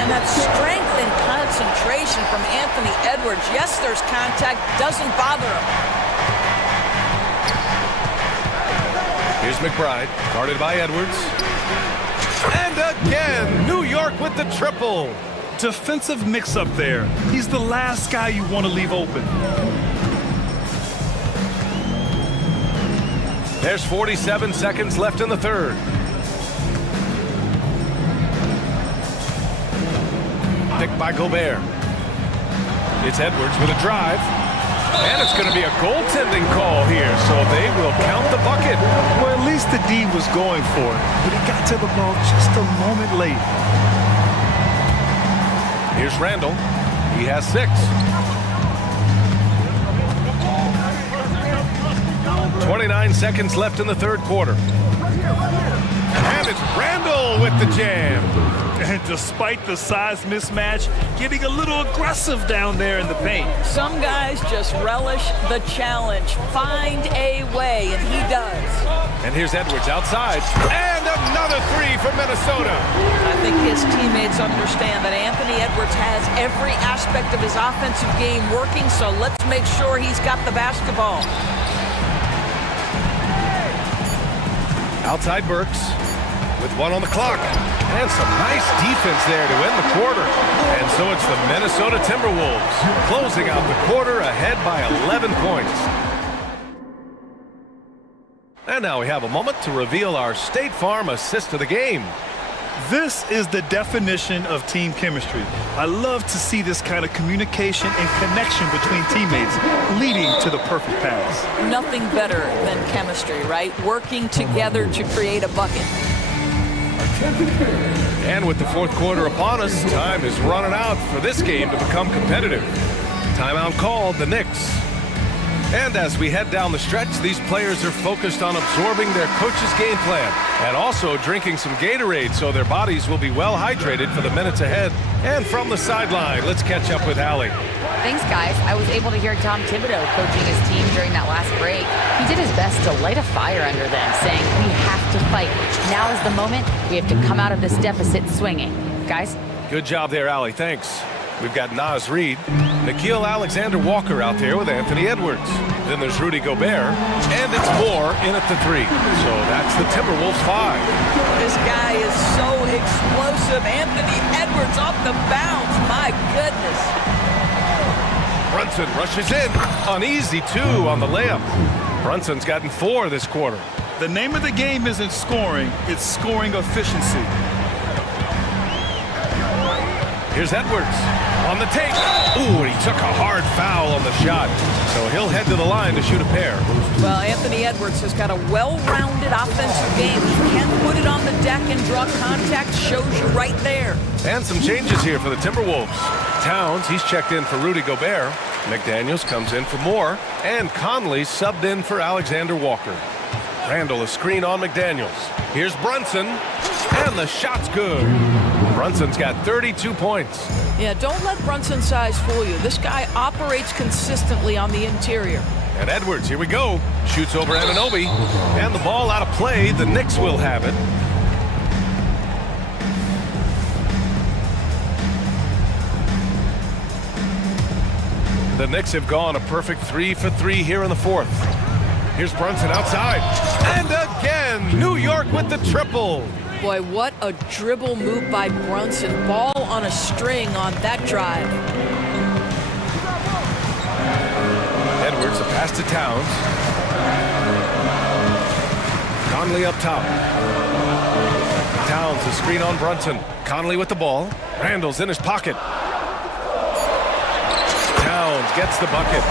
And that strength and concentration from Anthony Edwards. Yes, there's contact. Doesn't bother him. Here's McBride. Guarded by Edwards. And again, New York with the triple. Defensive mix-up there. He's the last guy you want to leave open. There's 47 seconds left in the third. Picked by Gobert. It's Edwards with a drive. And it's going to be a goaltending call here, so they will count the bucket. Well, at least the D was going for it, but he got to the ball just a moment late. Here's Randle. He has 6. 29 seconds left in the third quarter. And it's Randle with the jam. And despite the size mismatch, getting a little aggressive down there in the paint. Some guys just relish the challenge. Find a way, and he does. And here's Edwards outside. And another 3 for Minnesota. I think his teammates understand that Anthony Edwards has every aspect of his offensive game working, so let's make sure he's got the basketball. Outside Burks with 1 on the clock. And some nice defense there to end the quarter. And so it's the Minnesota Timberwolves closing out the quarter ahead by 11 points. And now we have a moment to reveal our State Farm assist of the game. This is the definition of team chemistry. I love to see this kind of communication and connection between teammates leading to the perfect pass. Nothing better than chemistry, right? Working together to create a bucket. And with the fourth quarter upon us, time is running out for this game to become competitive. Timeout called, the Knicks. And as we head down the stretch, these players are focused on absorbing their coach's game plan and also drinking some Gatorade so their bodies will be well hydrated for the minutes ahead. And from the sideline, let's catch up with Allie. Thanks, guys. I was able to hear Tom Thibodeau coaching his team during that last break. He did his best to light a fire under them, saying, we have to fight. Now is the moment. We have to come out of this deficit swinging. Guys? Good job there, Allie. Thanks. We've got Naz Reid, Nickeil Alexander-Walker out there with Anthony Edwards. Then there's Rudy Gobert, and it's Moore in at the 3. So that's the Timberwolves 5. This guy is so explosive. Anthony Edwards off the bounce. My goodness. Brunson rushes in. Uneasy, 2 on the layup. Brunson's gotten 4 this quarter. The name of the game isn't scoring, it's scoring efficiency. Here's Edwards on the take. Ooh, and he took a hard foul on the shot. So he'll head to the line to shoot a pair. Well, Anthony Edwards has got a well-rounded offensive game. He can put it on the deck and draw contact. Shows you right there. And some changes here for the Timberwolves. Towns, he's checked in for Rudy Gobert. McDaniels comes in for Moore. And Conley subbed in for Alexander Walker. Randall a screen on McDaniels. Here's Brunson. And the shot's good. Brunson's got 32 points. Yeah, don't let Brunson's size fool you. This guy operates consistently on the interior. And Edwards, here we go. Shoots over Anunoby. And the ball out of play. The Knicks will have it. The Knicks have gone a perfect 3 for 3 here in the fourth. Here's Brunson outside. And again, New York with the triple. Boy, what a dribble move by Brunson. Ball on a string on that drive. Edwards, a pass to Towns. Conley up top. Towns, a screen on Brunson. Conley with the ball. Randall's in his pocket. Towns gets the bucket.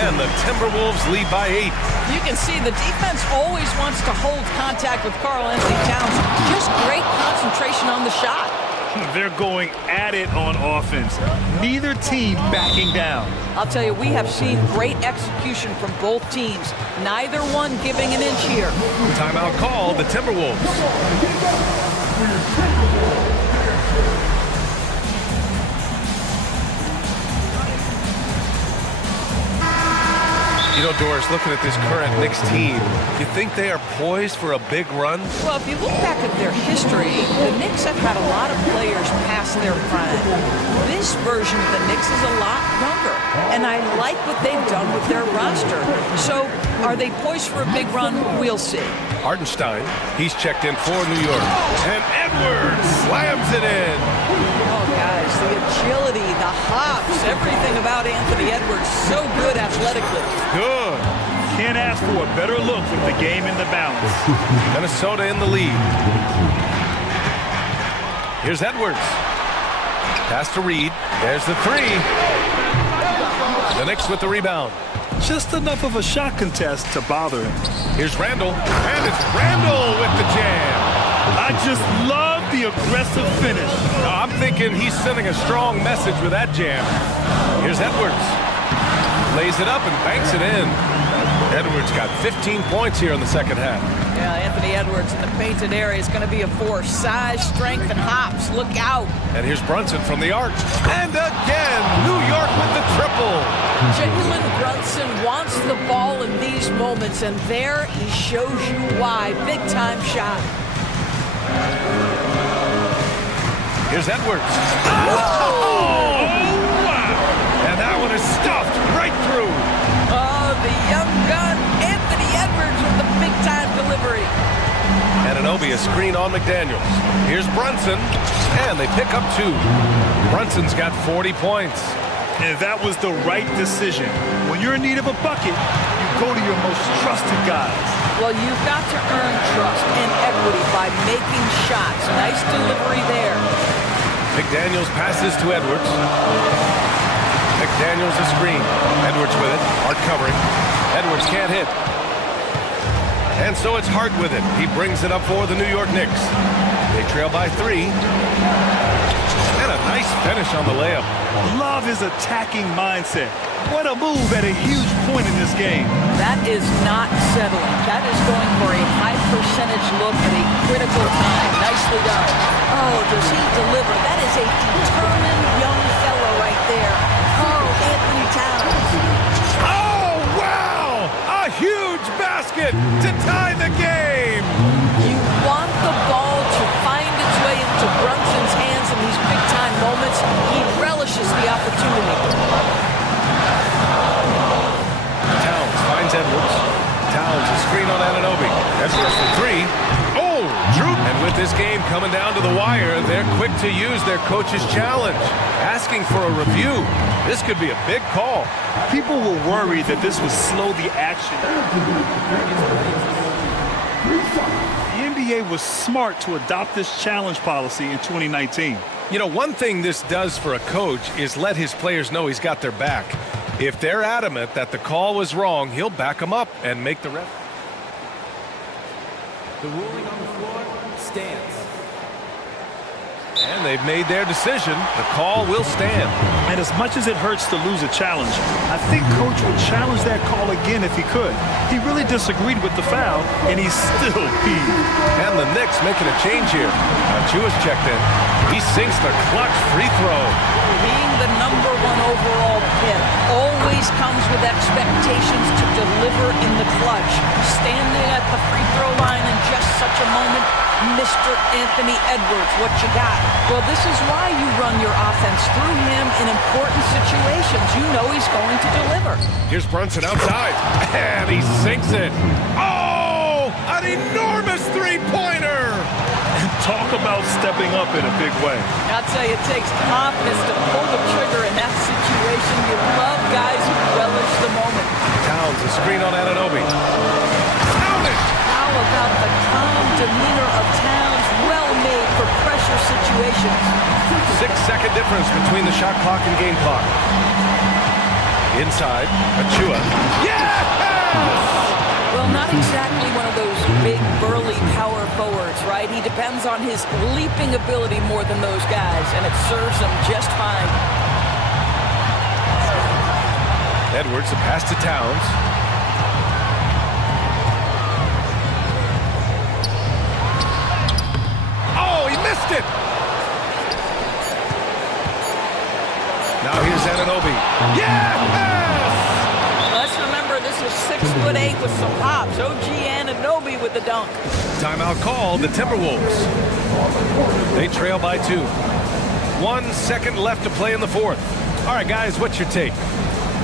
And the Timberwolves lead by 8. You can see the defense always wants to hold contact with Karl-Anthony Towns. Just great concentration on the shot. They're going at it on offense. Neither team backing down. I'll tell you, we have seen great execution from both teams. Neither one giving an inch here. Timeout called, the Timberwolves. You know, Doris, looking at this current Knicks team, you think they are poised for a big run? Well, if you look back at their history, the Knicks have had a lot of players past their prime. This version of the Knicks is a lot younger, and I like what they've done with their roster. So, are they poised for a big run? We'll see. Hartenstein, he's checked in for New York. And Edwards slams it in. Oh, guys, the agility, the hops, everything about Anthony Edwards, so good athletically. Good. Can't ask for a better look with the game in the balance. Minnesota in the lead. Here's Edwards. Pass to Reid. There's the 3. The Knicks with the rebound. Just enough of a shot contest to bother him. Here's Randall. And it's Randall with the jam. I just love the aggressive finish. I'm thinking he's sending a strong message with that jam. Here's Edwards. Lays it up and banks it in. Edwards got 15 points here in the second half. Yeah, Anthony Edwards in the painted area is going to be a force. Size, strength, and hops. Look out. And here's Brunson from the arc. And again, New York with the triple. Jalen Brunson wants the ball in these moments, and there he shows you why. Big-time shot. Here's Edwards. Oh! And that one is stuffed right through. Oh, the young gun, Anthony Edwards with the big-time delivery. Anunoby a screen on McDaniels. Here's Brunson, and they pick up 2. Brunson's got 40 points. And that was the right decision. When you're in need of a bucket, you go to your most trusted guys. Well, you've got to earn trust and equity by making shots. Nice delivery there. McDaniels passes to Edwards. McDaniels a screen. Edwards with it. Hard covering. Edwards can't hit. And so it's Hart with it. He brings it up for the New York Knicks. They trail by 3. And a nice finish on the layup. Love his attacking mindset. What a move at a huge point in this game. That is not settling. That is going for a high percentage look at a critical time. Nicely done. Oh, does he deliver? That is a determined young fellow right there. Oh, Anthony Towns. Oh, wow! A huge basket to tie the game. You want the ball to find its way into Brunson's hands in these big-time moments. He relishes the opportunity. Towns finds Edwards. Towns a screen on Anunoby. Edwards for 3. Oh, Drew. And with this game coming down to the wire, they're quick to use their coach's challenge, asking for a review. This could be a big call. People were worried that this would slow the action. The NBA was smart to adopt this challenge policy in 2019. You know, one thing this does for a coach is let his players know he's got their back. If they're adamant that the call was wrong, he'll back them up and make the ref. The ruling on the floor stands. And they've made their decision. The call will stand. And as much as it hurts to lose a challenge, I think Coach would challenge that call again if he could. He really disagreed with the foul, and he's still peeved. And the Knicks making a change here. Achua's checked in. He sinks the clutch free throw. Being the #1 overall pick always comes with expectations to deliver in the clutch. Standing at the free throw line in just such a moment, Mr. Anthony Edwards, what you got? Well, this is why you run your offense through him in important situations. You know he's going to deliver. Here's Brunson outside, and he sinks it. Oh, an enormous three-pointer. And talk about stepping up in a big way. I'll tell you, it takes confidence to pull the trigger in that situation. You love guys who relish the moment. Towns, a screen on Anunoby. Counted! How about the calm demeanor of Towns, well made for pressure situations. 6-second difference between the shot clock and game clock. Inside, Achua. Yes! Well, not exactly one of those big, burly power forwards, right? He depends on his leaping ability more than those guys, and it serves him just fine. Edwards, a pass to Towns. Oh, he missed it! Now here's Anunoby. Yes! Let's remember, this is 6'8" with some hops. OG Anunoby with the dunk. Timeout called, the Timberwolves. They trail by 2. 1 second left to play in the fourth. All right, guys, what's your take?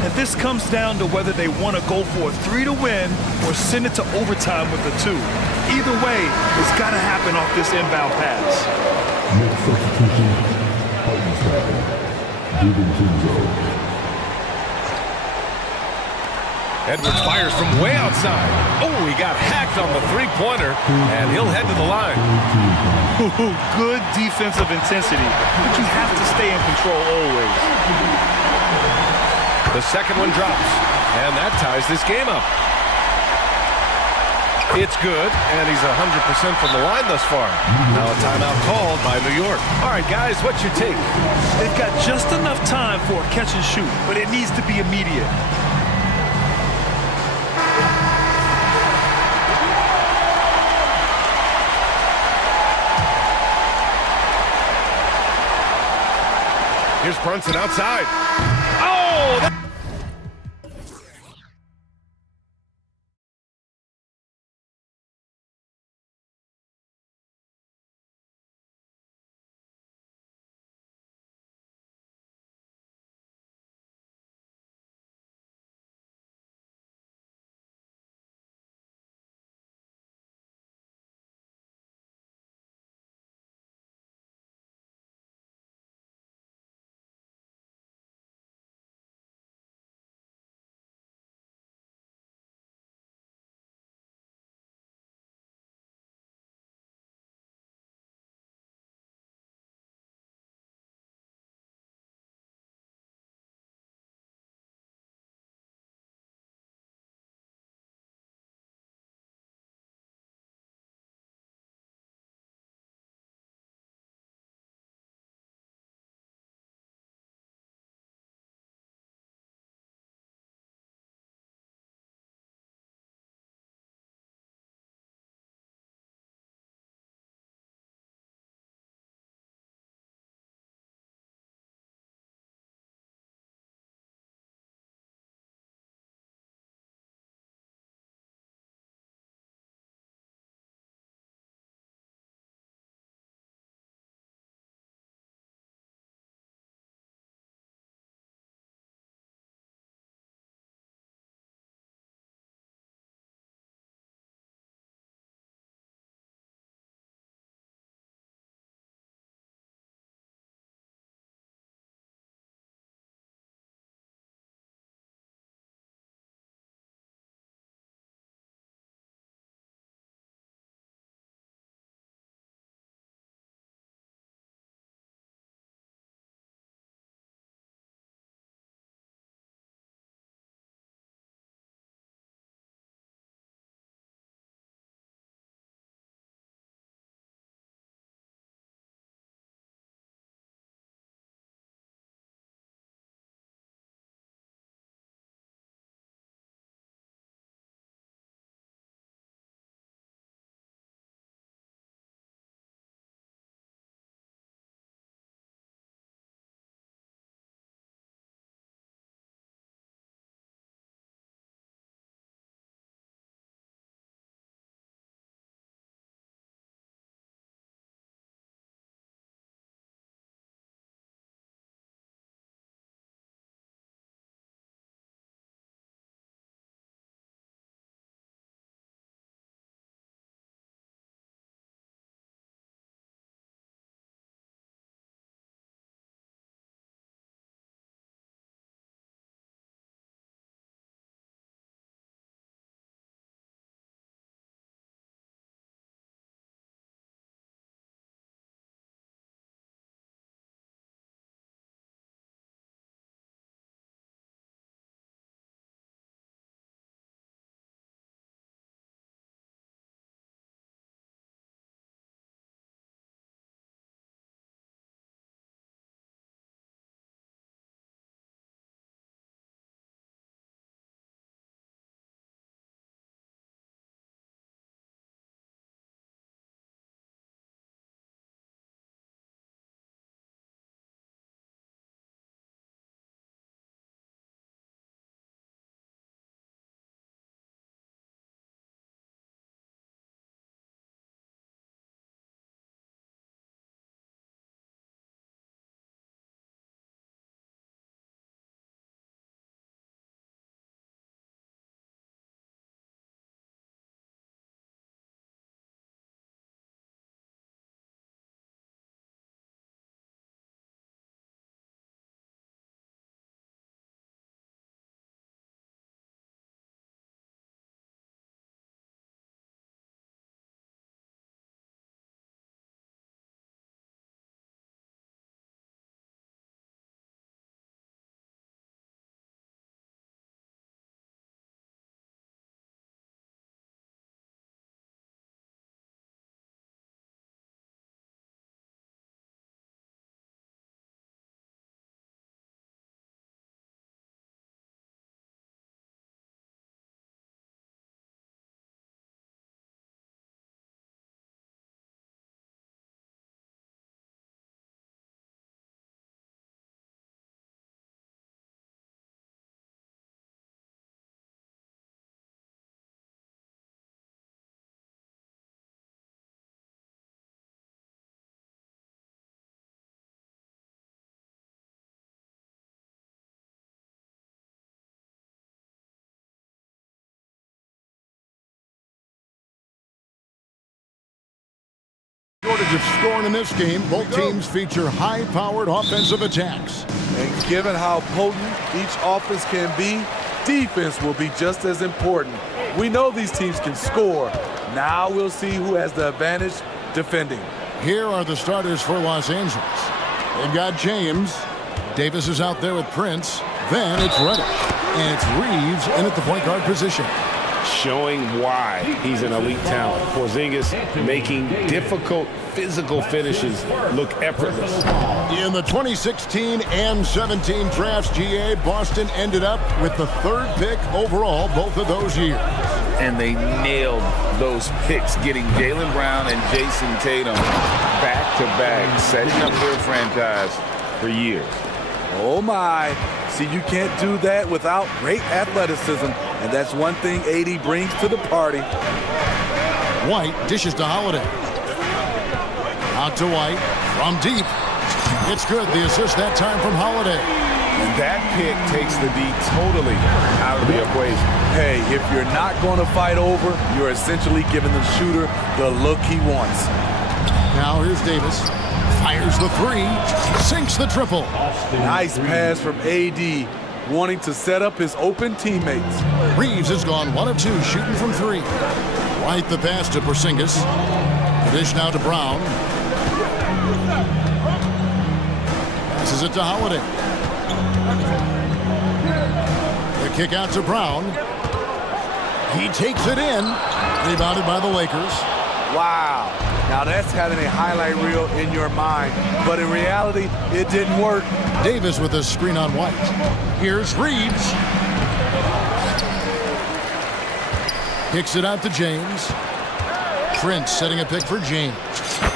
And this comes down to whether they want to go for a 3 to win or send it to overtime with a 2. Either way, it's got to happen off this inbound pass. Next substitution, Harden starter, DiVincenzo. Edwards fires from way outside. Oh, he got hacked on the three-pointer, and he'll head to the line. Good defensive intensity, but you have to stay in control always. The second one drops, and that ties this game up. It's good, and he's 100% from the line thus far. Now a timeout called by New York. All right, guys, what's your take? They've got just enough time for a catch and shoot, but it needs to be immediate. Here's Brunson outside. Oh! shortage of scoring in this game. Both teams feature high-powered offensive attacks. And given how potent each offense can be, defense will be just as important. We know these teams can score. Now we'll see who has the advantage defending. Here are the starters for Los Angeles. They've got James. Davis is out there with Prince. Then it's Reddish. And it's Reeves in at the point guard position. Showing why he's an elite talent. Porzingis making difficult physical finishes look effortless. In the 2016 and 17 drafts, GA, Boston ended up with the 3rd pick overall both of those years. And they nailed those picks, getting Jaylen Brown and Jason Tatum back-to-back, setting up their franchise for years. Oh my. See, you can't do that without great athleticism, and that's one thing AD brings to the party. White dishes to Holiday. Out to White from deep. It's good. The assist that time from Holiday. And that pick takes the D totally out of the equation. Hey, if you're not going to fight over, you're essentially giving the shooter the look he wants. Now here's Davis. Fires the 3. Sinks the triple. Nice pass from AD, wanting to set up his open teammates. Reeves has gone 1 of 2 shooting from 3. White the pass to Porzingis. The dish now to Brown. Passes it to Holiday. The kick out to Brown. He takes it in. Rebounded by the Lakers. Wow. Now that's having a highlight reel in your mind. But in reality, it didn't work. Davis with a screen on White. Here's Reeves. Kicks it out to James. Prince setting a pick for James.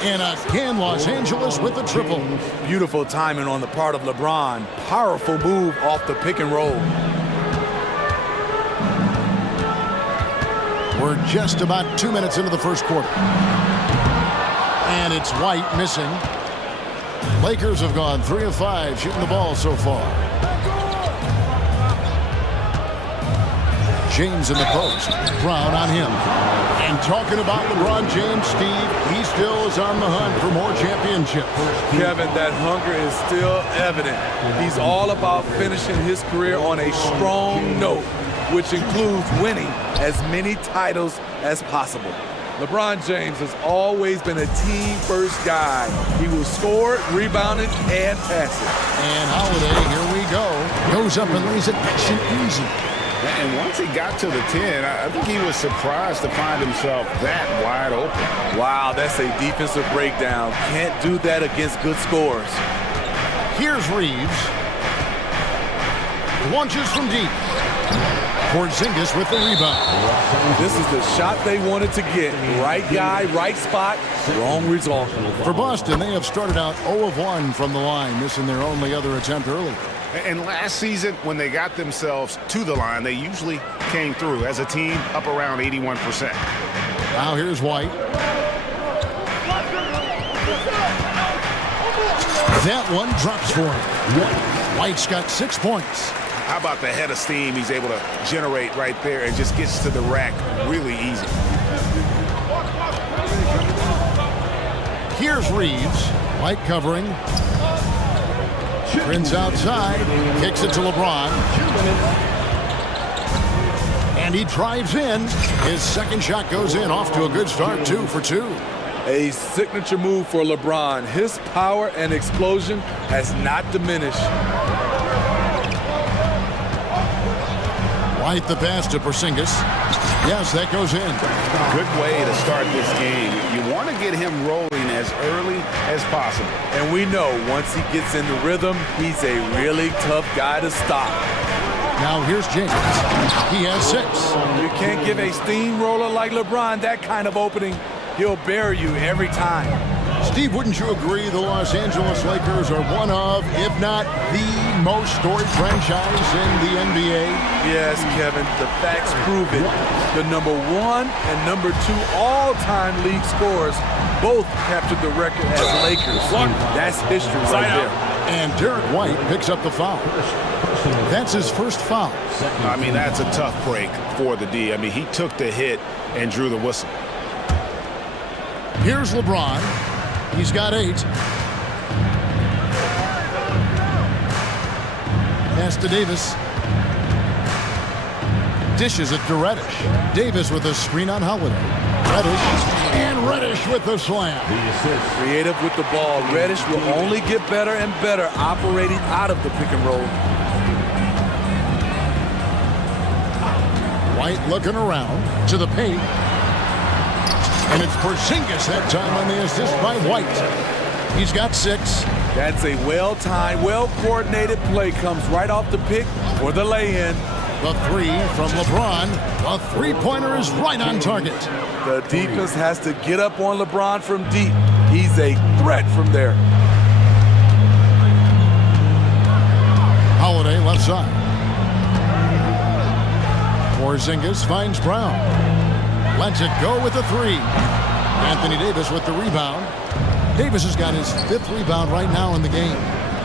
And again, Los Angeles with the triple. Beautiful timing on the part of LeBron. Powerful move off the pick and roll. We're just about 2 minutes into the first quarter. And it's White missing. Lakers have gone 3 of 5 shooting the ball so far. James in the post. Brown on him. And talking about LeBron James, Steve, he still is on the hunt for more championships. Kevin, that hunger is still evident. He's all about finishing his career on a strong note, which includes winning as many titles as possible. LeBron James has always been a team-first guy. He will score, rebound it, and pass it. And Holiday, here we go. Goes up and lays it nice and easy. And once he got to the 10, I think he was surprised to find himself that wide open. Wow, that's a defensive breakdown. Can't do that against good scores. Here's Reeves. Launches from deep. Porzingis with the rebound. This is the shot they wanted to get. Right guy, right spot, wrong result. For Boston, they have started out 0 of 1 from the line, missing their only other attempt early. And last season, when they got themselves to the line, they usually came through as a team up around 81%. Now here's White. That one drops for him. White's got 6 points. How about the head of steam he's able to generate right there and just gets to the rack really easy. Here's Reeves. White covering. Prince outside. Kicks it to LeBron. And he drives in. His second shot goes in. Off to a good start. 2 for 2. A signature move for LeBron. His power and explosion has not diminished. White the pass to Porzingis. Yes, that goes in. Good way to start this game. You want to get him rolling as early as possible. And we know once he gets in the rhythm, he's a really tough guy to stop. Now here's James. He has 6. You can't give a steamroller like LeBron that kind of opening. He'll bury you every time. Steve, wouldn't you agree the Los Angeles Lakers are one of, if not the most storied franchise in the NBA? Yes, Kevin, the facts prove it. The number 1 and number 2 all-time league scorers both captured the record as Lakers. That's history right there. And Derek White picks up the foul. That's his first foul. I mean, that's a tough break for the D. I mean, he took the hit and drew the whistle. Here's LeBron. He's got 8. Pass to Davis. Dishes it to Reddish. Davis with a screen on Holiday. Reddish. And Reddish with the slam. Creative with the ball. Reddish will only get better and better operating out of the pick and roll. White looking around to the paint. And it's Porzingis that time on the assist by White. He's got 6. That's a well-timed, well-coordinated play. Comes right off the pick for the lay-in. The 3 from LeBron. The three-pointer is right on target. The defense has to get up on LeBron from deep. He's a threat from there. Holiday left side. Porzingis finds Brown. Lets it go with the 3. Anthony Davis with the rebound. Davis has got his 5th rebound right now in the game.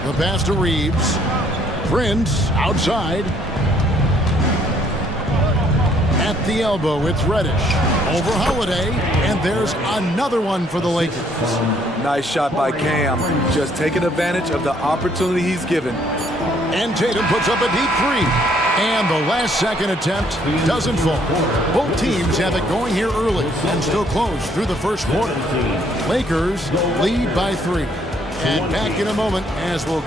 The pass to Reeves. Prince outside. At the elbow, it's Reddish. Over Holiday, and there's another one for the Lakers. Nice shot by Cam. Just taking advantage of the opportunity he's given. And Tatum puts up a deep 3. And the last second attempt doesn't fall. Both teams have it going here early and still close through the first quarter. Lakers lead by 3. And back in a moment as we'll...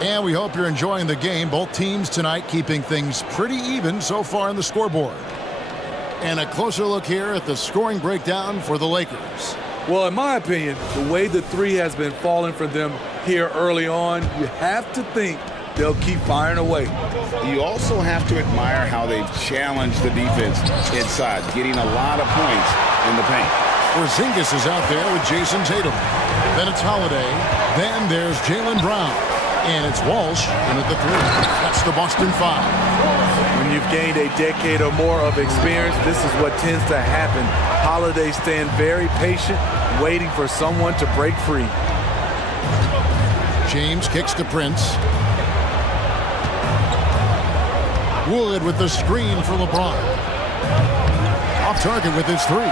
And we hope you're enjoying the game. Both teams tonight keeping things pretty even so far on the scoreboard. And a closer look here at the scoring breakdown for the Lakers. Well, in my opinion, the way the 3 has been falling for them here early on, you have to think they'll keep firing away. You also have to admire how they've challenged the defense inside, getting a lot of points in the paint. Porzingis is out there with Jason Tatum. Then it's Holiday. Then there's Jaylen Brown. And it's Walsh in at the 3. That's the Boston 5. When you've gained a decade or more of experience, this is what tends to happen. Holiday staying very patient, waiting for someone to break free. James kicks to Prince. Wood with the screen for LeBron. Off target with his 3.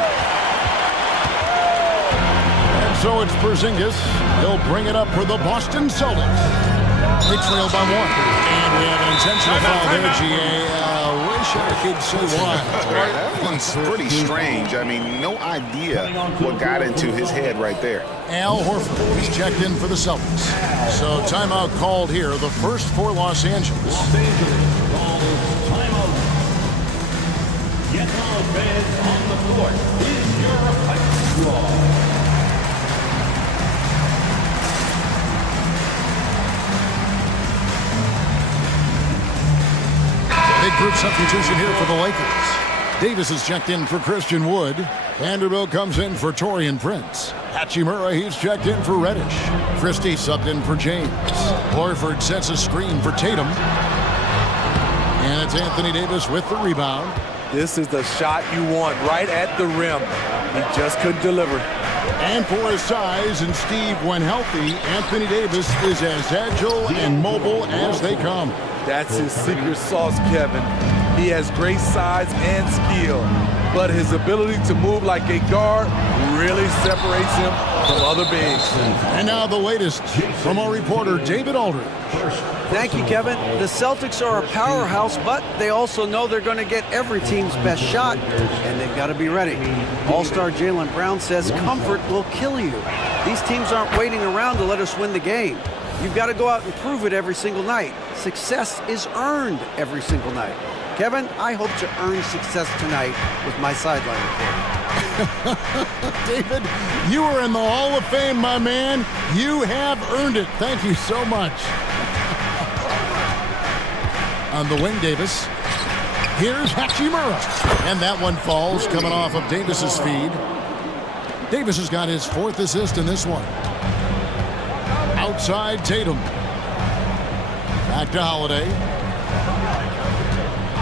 And so it's Porzingis. He'll bring it up for the Boston Celtics. They trail by 1. And we have an intentional foul there, G.A. Wish I could say why. That one's pretty strange. I mean, no idea what got into his head right there. Al Horford is checked in for the Celtics. So timeout called here, the first for Los Angeles. Los Angeles calls timeout. Get all fans on the court. Is your hype squad. Big group substitution here for the Lakers. Davis is checked in for Christian Wood. Vanderbilt comes in for Taurean Prince. Hachimura, he's checked in for Reddish. Christie subbed in for James. Horford sets a screen for Tatum. And it's Anthony Davis with the rebound. This is the shot you want right at the rim. He just couldn't deliver. And for his size and Steve, when healthy, Anthony Davis is as agile and mobile as they come. That's his secret sauce, Kevin. He has great size and skill, but his ability to move like a guard really separates him from other bigs. And now the latest from our reporter, David Aldridge. Thank you, Kevin. The Celtics are a powerhouse, but they also know they're going to get every team's best shot, and they've got to be ready. All-star Jaylen Brown says comfort will kill you. These teams aren't waiting around to let us win the game. You've got to go out and prove it every single night. Success is earned every single night. Kevin, I hope to earn success tonight with my sideline reporting. David, you are in the Hall of Fame, my man. You have earned it. Thank you so much. On the wing, Davis. Here's Hachimura. And that one falls coming off of Davis's feed. Davis has got his 4th assist in this one. Outside Tatum. Back to Holiday.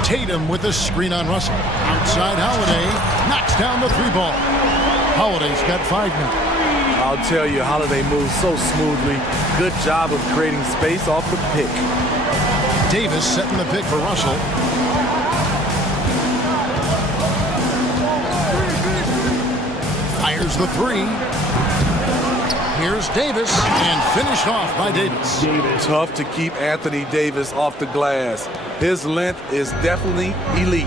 Tatum with the screen on Russell. Outside Holiday. Knocks down the 3-ball. Holiday's got 5 now. I'll tell you, Holiday moves so smoothly. Good job of creating space off the pick. Davis setting the pick for Russell. Here's the three. Here's Davis, and finished off by Davis. Tough to keep Anthony Davis off the glass. His length is definitely elite.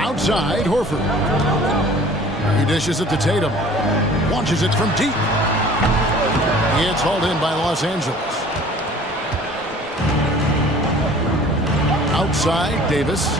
Outside, Horford. He dishes it to Tatum. Launches it from deep. It's hauled in by Los Angeles. Outside, Davis.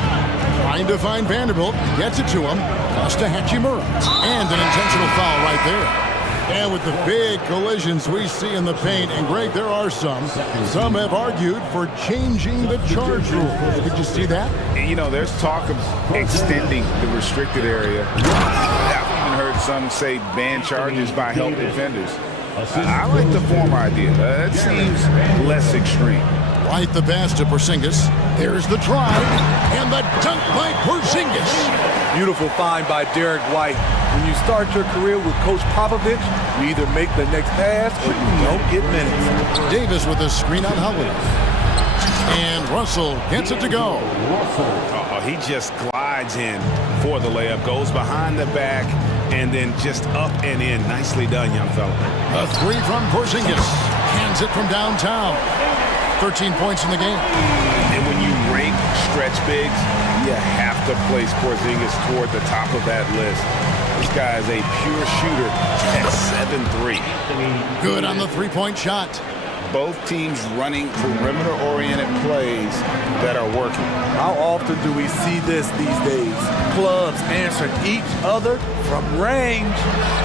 Trying to find Vanderbilt. Gets it to him. Lost to Hachimura. And an intentional foul right there. And with the big collisions we see in the paint, and Greg, there are some have argued for changing the charge rule. Did you see that? You know, there's talk of extending the restricted area. I've even heard some say ban charges by help defenders. I like the former idea. That seems less extreme. Right the pass to Porzingis. There's the drive, and the dunk by Porzingis. Beautiful find by Derek White. When you start your career with Coach Popovich, you either make the next pass or you don't get minutes. Davis with a screen on Holiday. And Russell gets it to go. Oh, he just glides in for the layup, goes behind the back, and then just up and in. Nicely done, young fella. A three from Porzingis. Hands it from downtown. 13 points in the game. And when you rank stretch bigs, you have to place Porzingis toward the top of that list. This guy is a pure shooter at 7'3". Good on the three-point shot. Both teams running perimeter-oriented plays that are working. How often do we see this these days? Clubs answering each other from range.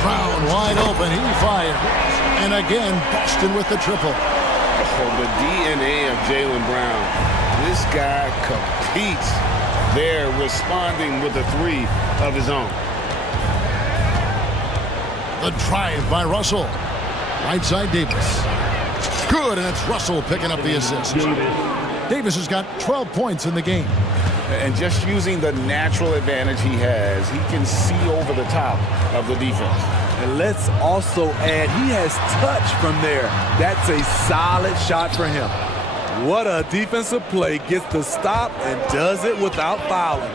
Brown wide open. He fires. And again, Boston with the triple. Oh, the DNA of Jaylen Brown. This guy competes. There, responding with a three of his own. The drive by Russell. Right side, Davis. Good, and it's Russell picking up the assist. Davis has got 12 points in the game. And just using the natural advantage he has, he can see over the top of the defense. And let's also add, he has touch from there. That's a solid shot for him. What a defensive play. Gets the stop and does it without fouling.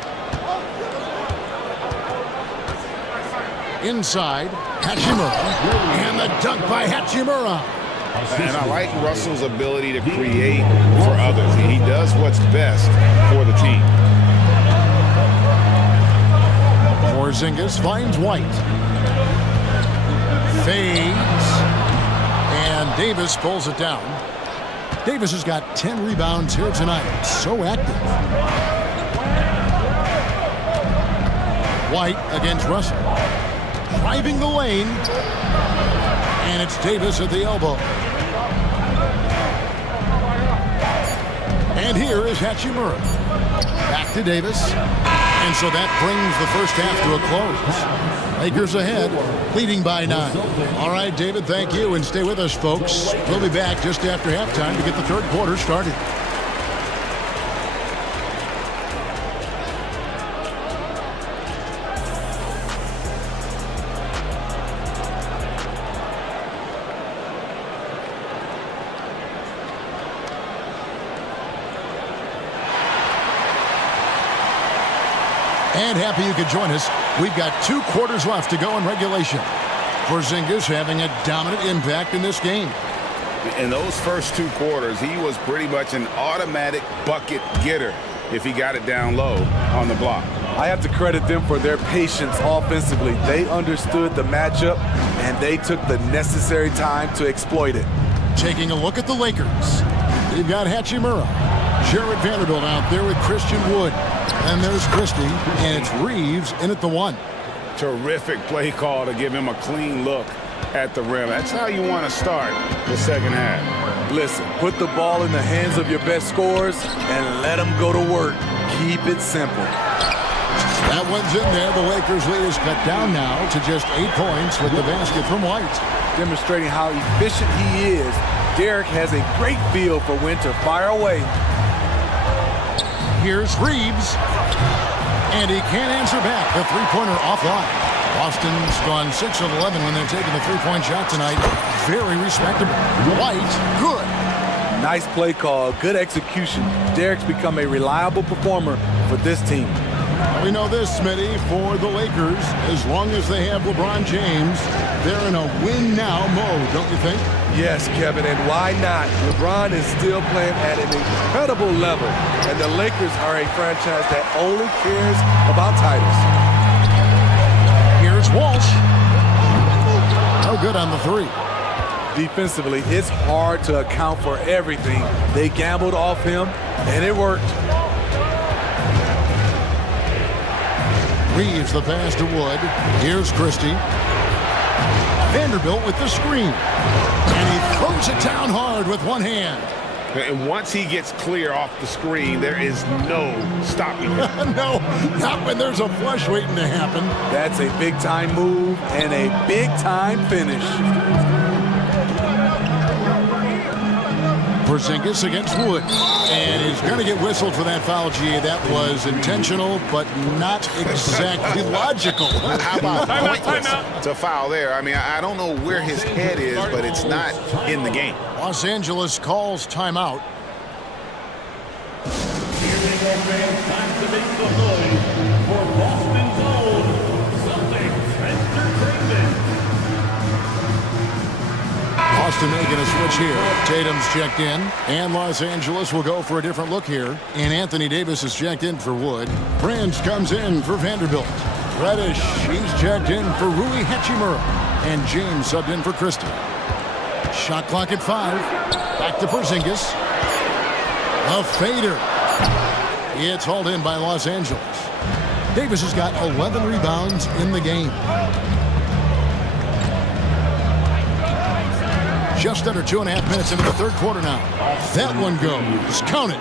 Inside, Hachimura. And the dunk by Hachimura. And I like Russell's ability to create for others. He does what's best for the team. Porzingis finds White. Fades. And Davis pulls it down. Davis has got 10 rebounds here tonight. So active. White against Russell. Driving the lane. And it's Davis at the elbow. And here is Hachimura. Back to Davis. And so that brings the first half to a close. Lakers ahead, leading by 9. All right, David, thank you. And stay with us, folks. We'll be back just after halftime to get the third quarter started. And happy you could join us. We've got 2 quarters left to go in regulation. Porzingis having a dominant impact in this game. In those first 2 quarters, he was pretty much an automatic bucket getter if he got it down low on the block. I have to credit them for their patience offensively. They understood the matchup, and they took the necessary time to exploit it. Taking a look at the Lakers. They've got Hachimura. Jared Vanderbilt out there with Christian Wood. And there's Christie, and it's Reeves in at the 1. Terrific play call to give him a clean look at the rim. That's how you want to start the second half. Listen, put the ball in the hands of your best scorers and let them go to work. Keep it simple. That one's in there. The Lakers lead is cut down now to just 8 points with the basket from White. Demonstrating how efficient he is, Derek has a great feel for when to fire away. Here's Reeves. And he can't answer back. The three-pointer offline. Boston's gone 6 of 11 when they're taking the three-point shot tonight. Very respectable. White, good. Nice play call. Good execution. Derek's become a reliable performer for this team. We know this, Smitty, for the Lakers, as long as they have LeBron James, they're in a win-now mode, don't you think? Yes, Kevin, and why not? LeBron is still playing at an incredible level, and the Lakers are a franchise that only cares about titles. Here's Walsh. No good on the three. Defensively, it's hard to account for everything. They gambled off him, and it worked. Reeves the pass to Wood. Here's Christie. Vanderbilt with the screen. And he throws it down hard with one hand. And once he gets clear off the screen, there is no stopping him. No, not when there's a flush waiting to happen. That's a big-time move and a big-time finish. Porzingis against Wood. And he's going to get whistled for that foul, G. That was intentional, but not exactly logical. How about pointless to foul there? I mean, I don't know where his head is, but it's not in the game. Los Angeles calls timeout. Here they go, fans. Time to make the noise for Boston's own Celtics Entertainment. Boston making a switch here. Tatum's checked in, and Los Angeles will go for a different look here. And Anthony Davis is checked in for Wood. Prince comes in for Vanderbilt. Reddish, he's checked in for Rui Hachimura. And James subbed in for Christie. Shot clock at 5. Back to Porzingis. A fader. It's hauled in by Los Angeles. Davis has got 11 rebounds in the game. Just under 2.5 minutes into the third quarter now. That one goes. Count it.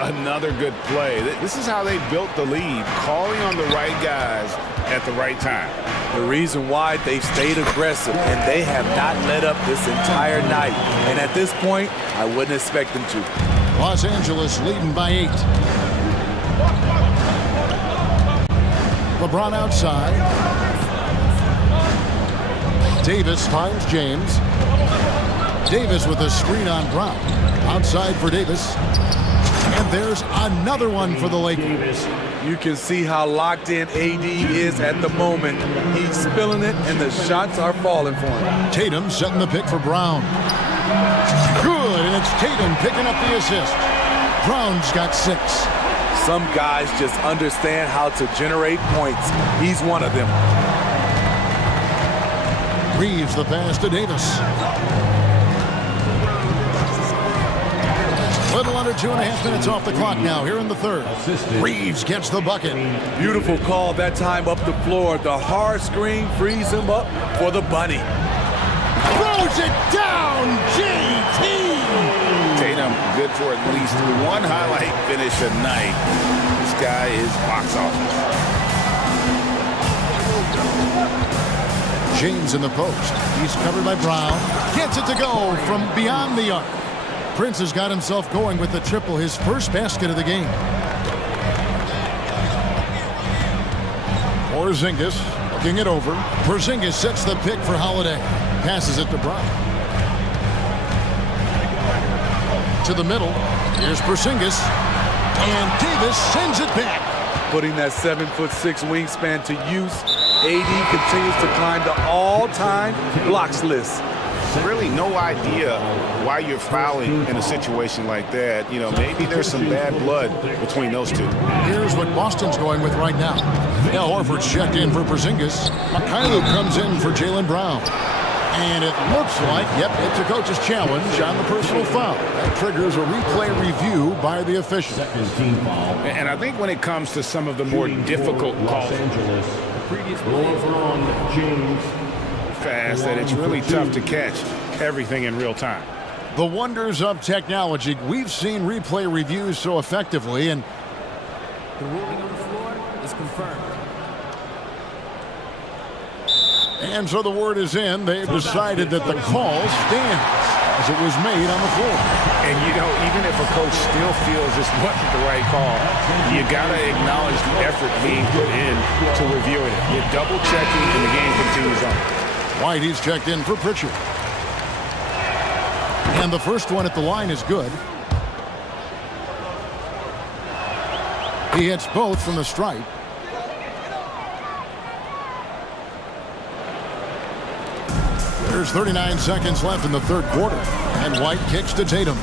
Another good play. This is how they built the lead, calling on the right guys at the right time. The reason why they've stayed aggressive, and they have not let up this entire night. And at this point, I wouldn't expect them to. Los Angeles leading by 8. LeBron outside. Davis finds James. Davis with a screen on Brown. Outside for Davis. And there's another one for the Lakers. You can see how locked in AD is at the moment. He's spilling it, and the shots are falling for him. Tatum setting the pick for Brown. Good, and it's Tatum picking up the assist. Brown's got 6. Some guys just understand how to generate points. He's one of them. Reeves the pass to Davis. Little under 2.5 minutes off the clock now here in the third. Reeves gets the bucket. Beautiful call that time up the floor. The hard screen frees him up for the bunny. Throws it down, JT! Tatum good for at least one highlight finish a night. This guy is box office. James in the post. He's covered by Brown. Gets it to go from beyond the arc. Prince has got himself going with the triple, his first basket of the game. Porzingis looking it over. Porzingis sets the pick for Holiday. Passes it to Brown. To the middle. Here's Porzingis. And Davis sends it back. Putting that 7'6" wingspan to use, AD continues to climb the all-time blocks list. Really no idea why you're fouling in a situation like that. You know, maybe there's some bad blood between those two. Here's what Boston's going with right now. Al Horford's checked in for Porzingis. Makailu comes in for Jaylen Brown. And it looks like, yep, it's a coach's challenge on the personal foul. That triggers a replay review by the official. And I think when it comes to some of the more difficult calls, fast, that it's really tough to catch everything in real time. The wonders of technology. We've seen replay reviews so effectively, and the ruling on the floor is confirmed. And so the word is in. They've decided that the call stands as it was made on the floor. And, you know, even if a coach still feels this wasn't the right call, you got to acknowledge the effort being put in to reviewing it. You're double-checking, and the game continues on. White, he's checked in for Pritchard. And the first one at the line is good. He hits both from the stripe. There's 39 seconds left in the third quarter. And White kicks to Tatum.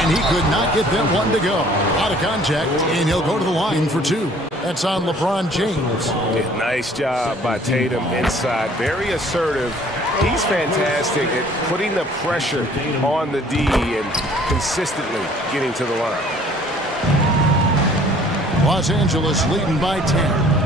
And he could not get that one to go. Out of contact, and he'll go to the line for two. That's on LeBron James. Yeah, nice job by Tatum inside. Very assertive. He's fantastic at putting the pressure on the D and consistently getting to the line. Los Angeles leading by 10.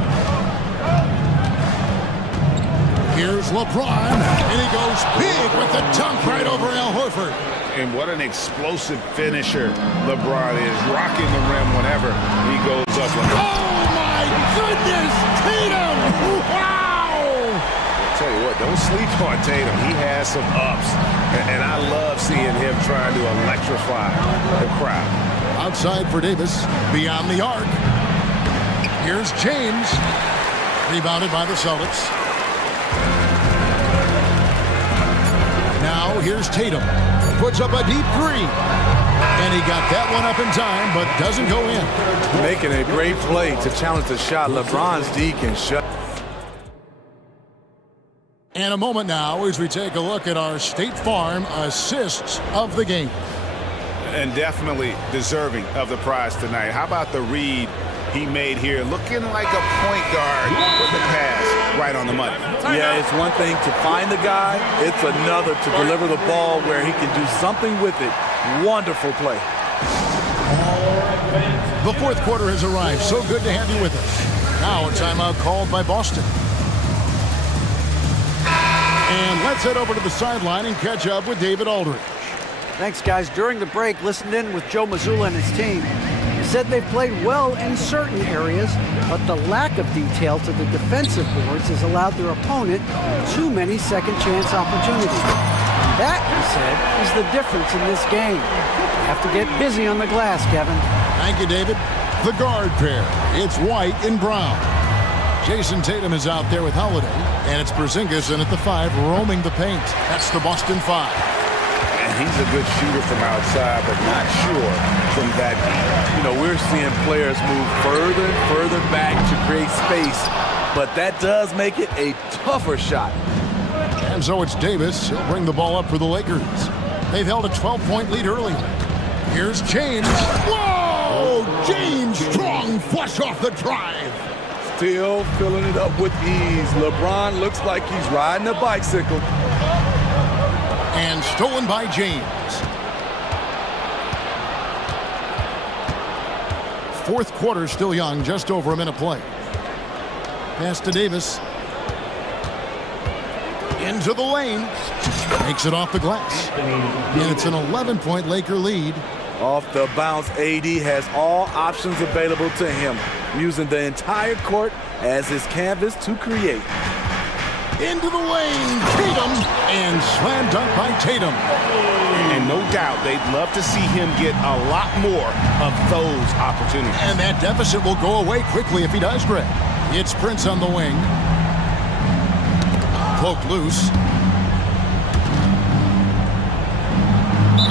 Here's LeBron, and he goes big with the dunk right over Al Horford. And what an explosive finisher LeBron is, rocking the rim whenever he goes up. Oh, my goodness, Tatum! Wow! I'll tell you what, don't sleep on Tatum. He has some ups, and I love seeing him trying to electrify the crowd. Outside for Davis, beyond the arc. Here's James, rebounded by the Celtics. Now here's Tatum. Puts up a deep three. And he got that one up in time, but doesn't go in. Making a great play to challenge the shot. LeBron's D can shut. And a moment now as we take a look at our State Farm assists of the game. And definitely deserving of the prize tonight. How about the read he made here? Looking like a point guard with the pass right on the money. Yeah, it's one thing to find the guy. It's another to deliver the ball where he can do something with it. Wonderful play. The fourth quarter has arrived. So good to have you with us. Now a timeout called by Boston. And let's head over to the sideline and catch up with David Aldridge. Thanks, guys. During the break, listened in with Joe Mazzulla and his team. He said they've played well in certain areas, but the lack of detail to the defensive boards has allowed their opponent too many second-chance opportunities. And that, he said, is the difference in this game. You have to get busy on the glass, Kevin. Thank you, David. The guard pair. It's White and Brown. Jason Tatum is out there with Holiday, and it's Porzingis in at the 5 roaming the paint. That's the Boston 5. And he's a good shooter from outside, but not sure from that deep. You know, we're seeing players move further and further back to create space, but that does make it a tougher shot. And so it's Davis. He'll bring the ball up for the Lakers. They've held a 12-point lead earlier. Here's James. Whoa! James strong flush off the drive. Still filling it up with ease. LeBron looks like he's riding a bicycle. And stolen by James. Fourth quarter still young, just over a minute play. Pass to Davis. Into the lane. Makes it off the glass. And it's an 11-point Laker lead. Off the bounce, AD has all options available to him, using the entire court as his canvas to create. Into the lane, Tatum, and slam dunk by Tatum. And no doubt they'd love to see him get a lot more of those opportunities. And that deficit will go away quickly if he does, Greg. It's Prince on the wing. Poked loose.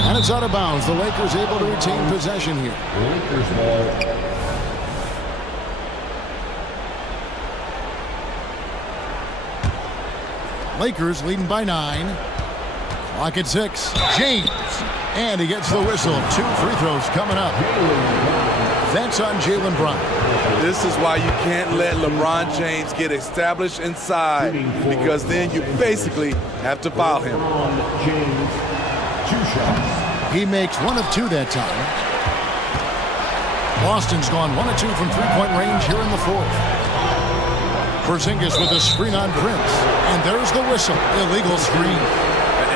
And it's out of bounds. The Lakers able to retain possession here. Lakers ball. Lakers leading by 9. Clock at 6. James. And he gets the whistle. 2 free throws coming up. That's on Jaylen Brown. This is why you can't let LeBron James get established inside, because then you basically have to foul him. James, 2 shots. He makes 1 of 2 that time. Boston's gone 1 of 2 from three-point range here in the fourth. Porzingis with a screen on Prince. And there's the whistle. Illegal screen.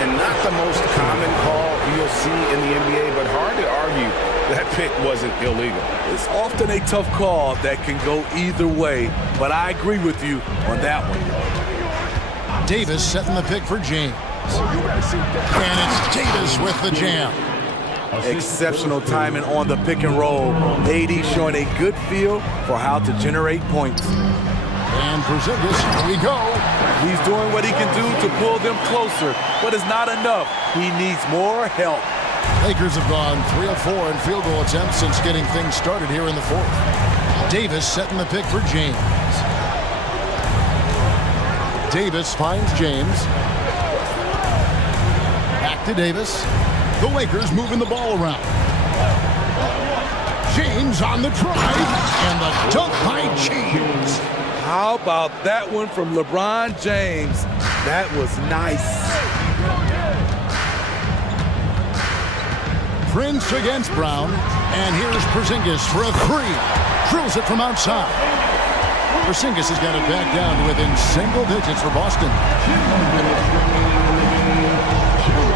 And not the most common call you'll see in the NBA, but hard to argue that pick wasn't illegal. It's often a tough call that can go either way, but I agree with you on that one. Davis setting the pick for James. And it's Davis with the jam. Exceptional timing on the pick and roll. AD showing a good feel for how to generate points. And Porzingis, here we go. He's doing what he can do to pull them closer, but it's not enough. He needs more help. Lakers have gone 3 of 4 in field goal attempts since getting things started here in the fourth. Davis setting the pick for James. Davis finds James. Back to Davis. The Lakers moving the ball around. James on the drive, and the dunk by James. How about that one from LeBron James? That was nice. Prince against Brown, and here's Porzingis for a three. Drills it from outside. Porzingis has got it back down to within single digits for Boston.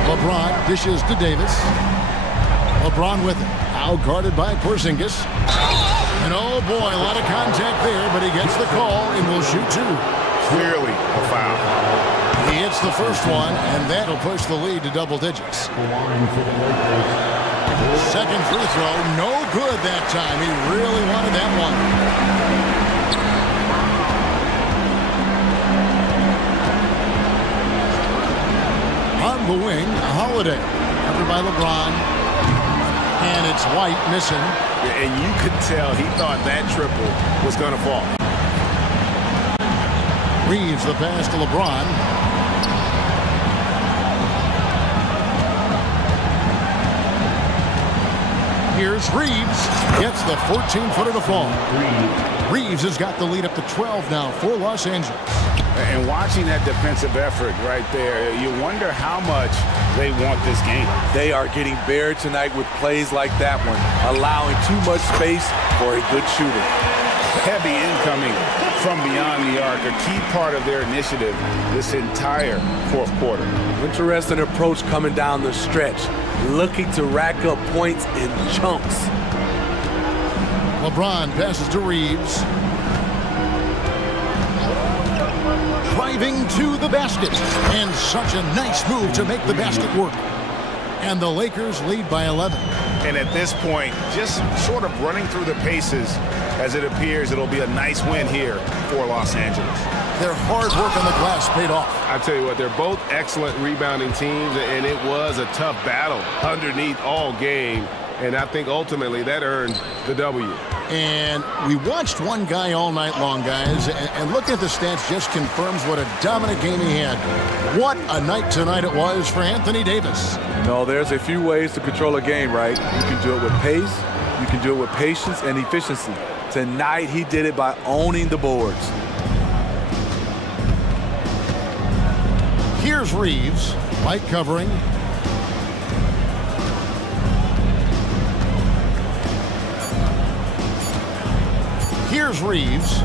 LeBron dishes to Davis. LeBron with it. Now guarded by Porzingis. And oh boy, a lot of contact there, but he gets the call and will shoot two. Clearly a foul. He hits the first one, and that'll push the lead to double digits. Second free throw, no good that time. He really wanted that one. On the wing, Holiday. Covered by LeBron. And it's White missing. And you could tell he thought that triple was going to fall. Reeves the pass to LeBron. Here's Reeves. Gets the 14-footer to fall. Reeves has got the lead up to 12 now for Los Angeles. And watching that defensive effort right there, you wonder how much they want this game. They are getting buried tonight with plays like that one, allowing too much space for a good shooter. Heavy incoming from beyond the arc, a key part of their initiative this entire fourth quarter. Interesting approach coming down the stretch, looking to rack up points in chunks. LeBron passes to Reeves. Driving to the basket. And such a nice move to make the basket work. And the Lakers lead by 11. And at this point, just sort of running through the paces, as it appears it'll be a nice win here for Los Angeles. Their hard work on the glass paid off. I tell you what, they're both excellent rebounding teams, and it was a tough battle underneath all game. And I think ultimately that earned the W. And we watched one guy all night long, guys, and looking at the stats just confirms what a dominant game he had. What a night tonight it was for Anthony Davis. No, there's a few ways to control a game, right? You can do it with pace, you can do it with patience and efficiency. Tonight he did it by owning the boards. Here's Reeves, light covering. Here's Reeves.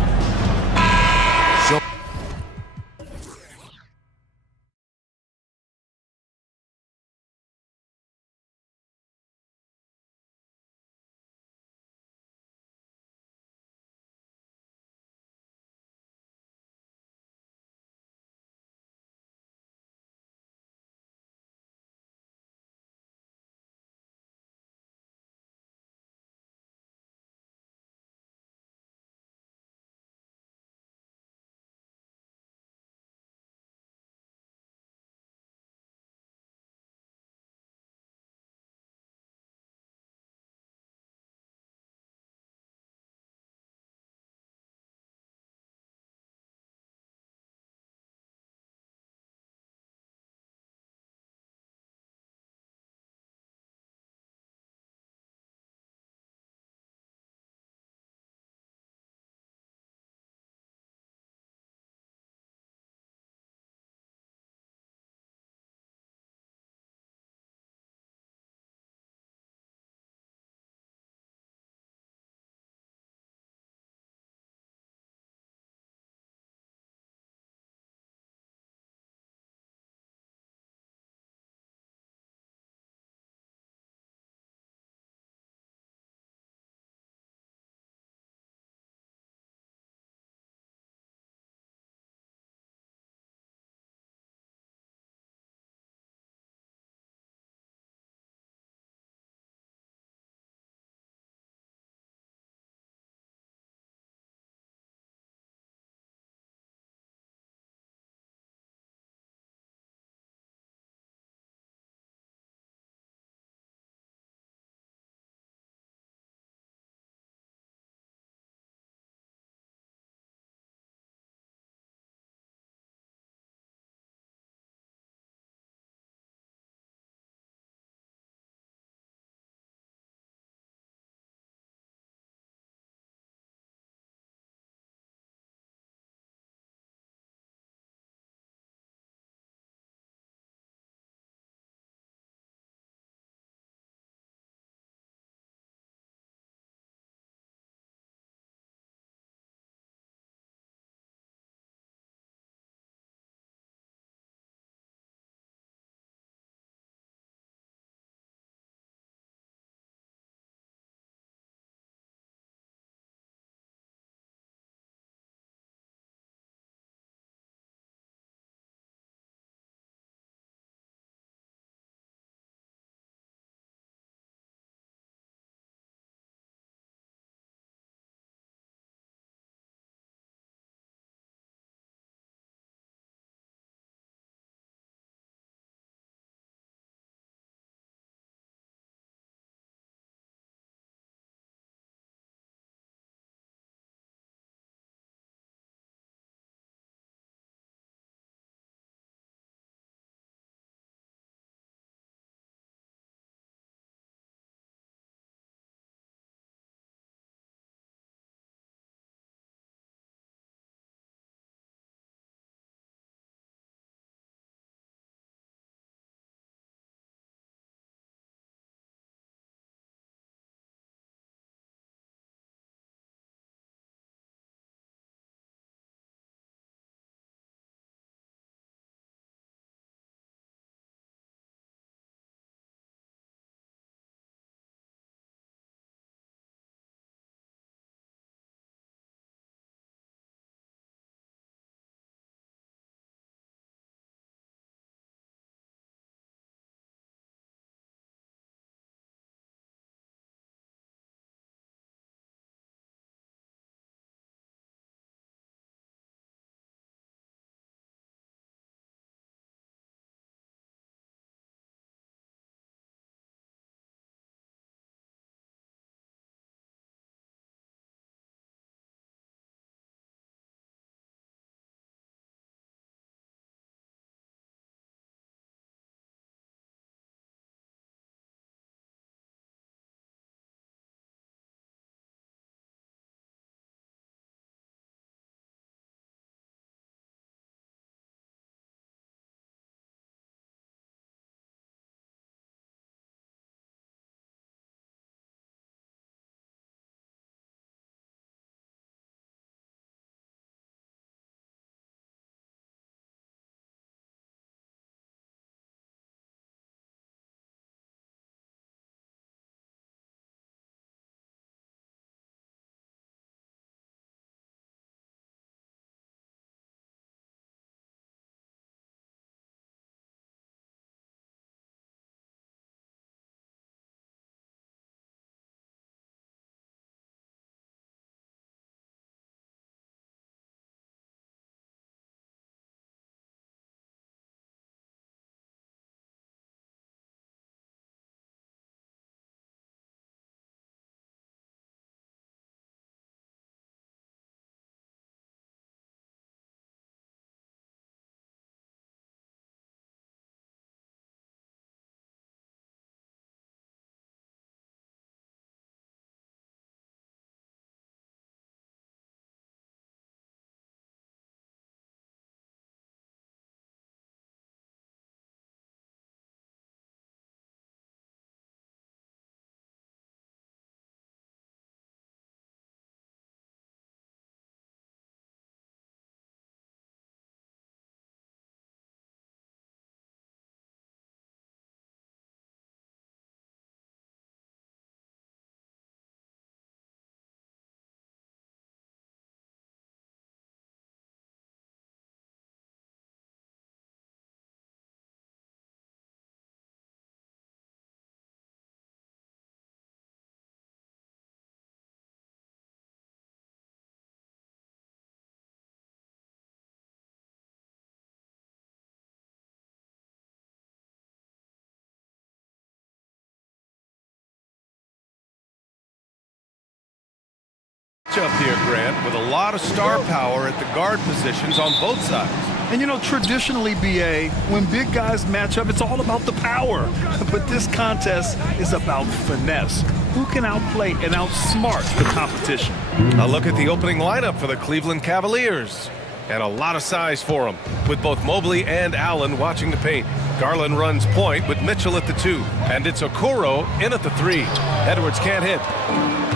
matchup here, Grant, with a lot of star power at the guard positions on both sides. And, you know, traditionally, BA, when big guys match up, it's all about the power. But this contest is about finesse. Who can outplay and outsmart the competition? A look at the opening lineup for the Cleveland Cavaliers. And a lot of size for them, with both Mobley and Allen watching the paint. Garland runs point with Mitchell at the 2. And it's Okoro in at the 3. Edwards can't hit.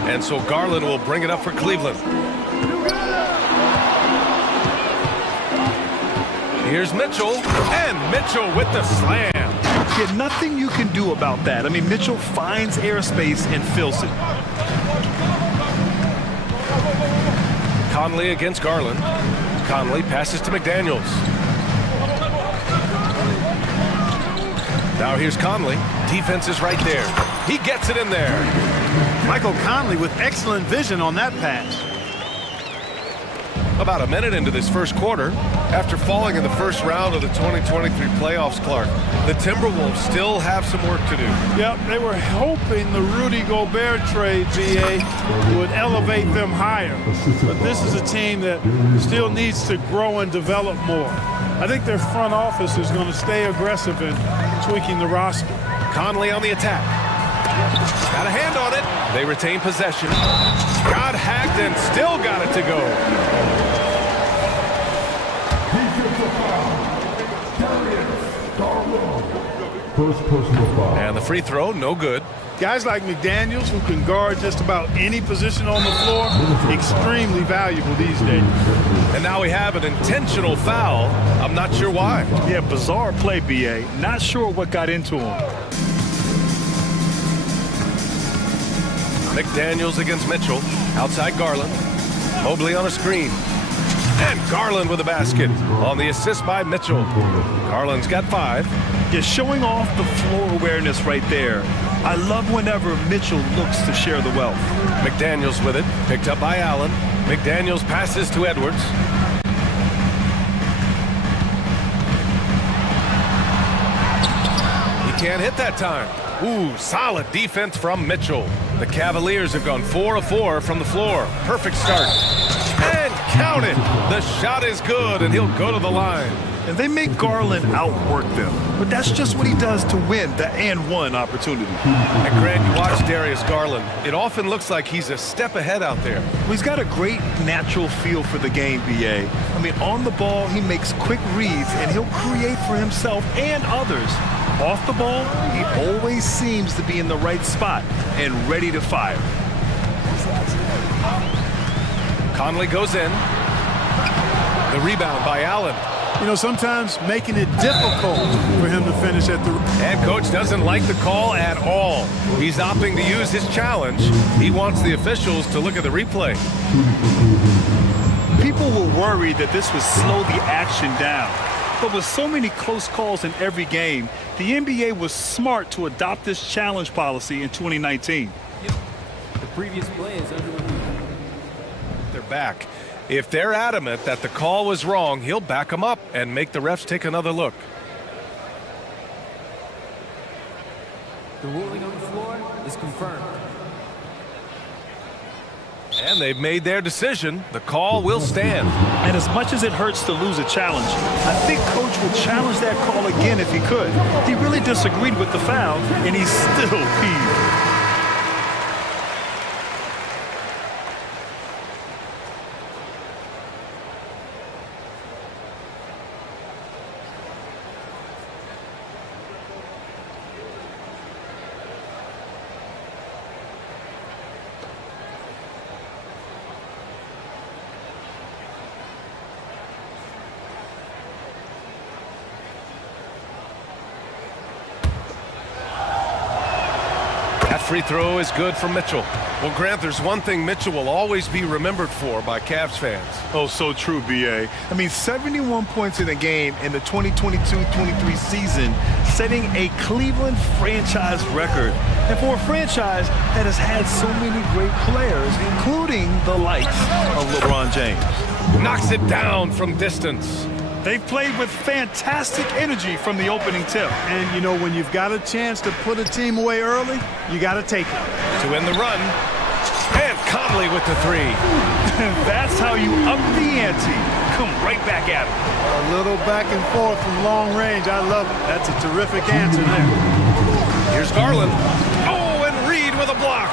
And so Garland will bring it up for Cleveland. Here's Mitchell, and Mitchell with the slam. Yeah, nothing you can do about that. I mean, Mitchell finds airspace and fills it. Conley against Garland. Conley passes to McDaniels. Now here's Conley. Defense is right there. He gets it in there. Michael Conley with excellent vision on that pass. About a minute into this first quarter, after falling in the first round of the 2023 playoffs, Clark, the Timberwolves still have some work to do. Yep, they were hoping the Rudy Gobert trade, BA, would elevate them higher. But this is a team that still needs to grow and develop more. I think their front office is going to stay aggressive in tweaking the roster. Conley on the attack. Got a hand on it. They retain possession. Got hacked and still got it to go. First personal foul. And the free throw, no good. Guys like McDaniels, who can guard just about any position on the floor, extremely valuable these days. And now we have an intentional foul. I'm not sure why. Yeah, bizarre play, BA. Not sure what got into him. McDaniels against Mitchell. Outside Garland. Mobley on a screen. And Garland with a basket on the assist by Mitchell. Garland's got 5. Yeah, showing off the floor awareness right there. I love whenever Mitchell looks to share the wealth. McDaniels with it. Picked up by Allen. McDaniels passes to Edwards. He can't hit that time. Ooh, solid defense from Mitchell. The Cavaliers have gone 4 of 4 from the floor. Perfect start. And count it. The shot is good, and he'll go to the line. And they make Garland outwork them. But that's just what he does to win the and-one opportunity. And Grant, you watch Darius Garland. It often looks like he's a step ahead out there. Well, he's got a great natural feel for the game, BA. I mean, on the ball, he makes quick reads, and he'll create for himself and others. Off the ball, he always seems to be in the right spot and ready to fire. Conley goes in. The rebound by Allen. You know, sometimes making it difficult for him to finish at the... And coach doesn't like the call at all. He's opting to use his challenge. He wants the officials to look at the replay. People were worried that this would slow the action down. But with so many close calls in every game, the NBA was smart to adopt this challenge policy in 2019. The previous play is under review. They're back. If they're adamant that the call was wrong, he'll back them up and make the refs take another look. The ruling on the floor is confirmed. And they've made their decision. The call will stand. And as much as it hurts to lose a challenge, I think Coach would challenge that call again if he could. He really disagreed with the foul, and he's still peeved. Free throw is good for Mitchell. Well, Grant, there's one thing Mitchell will always be remembered for by Cavs fans. Oh, so true, BA. I mean, 71 points in a game in the 2022-23 season, setting a Cleveland franchise record. And for a franchise that has had so many great players, including the likes of LeBron James. Knocks it down from distance. They've played with fantastic energy from the opening tip. And, you know, when you've got a chance to put a team away early, you got to take it. To end the run. And Conley with the three. That's how you up the ante. Come right back at him. A little back and forth from long range. I love it. That's a terrific answer there. Here's Garland. Oh, and Reed with a block.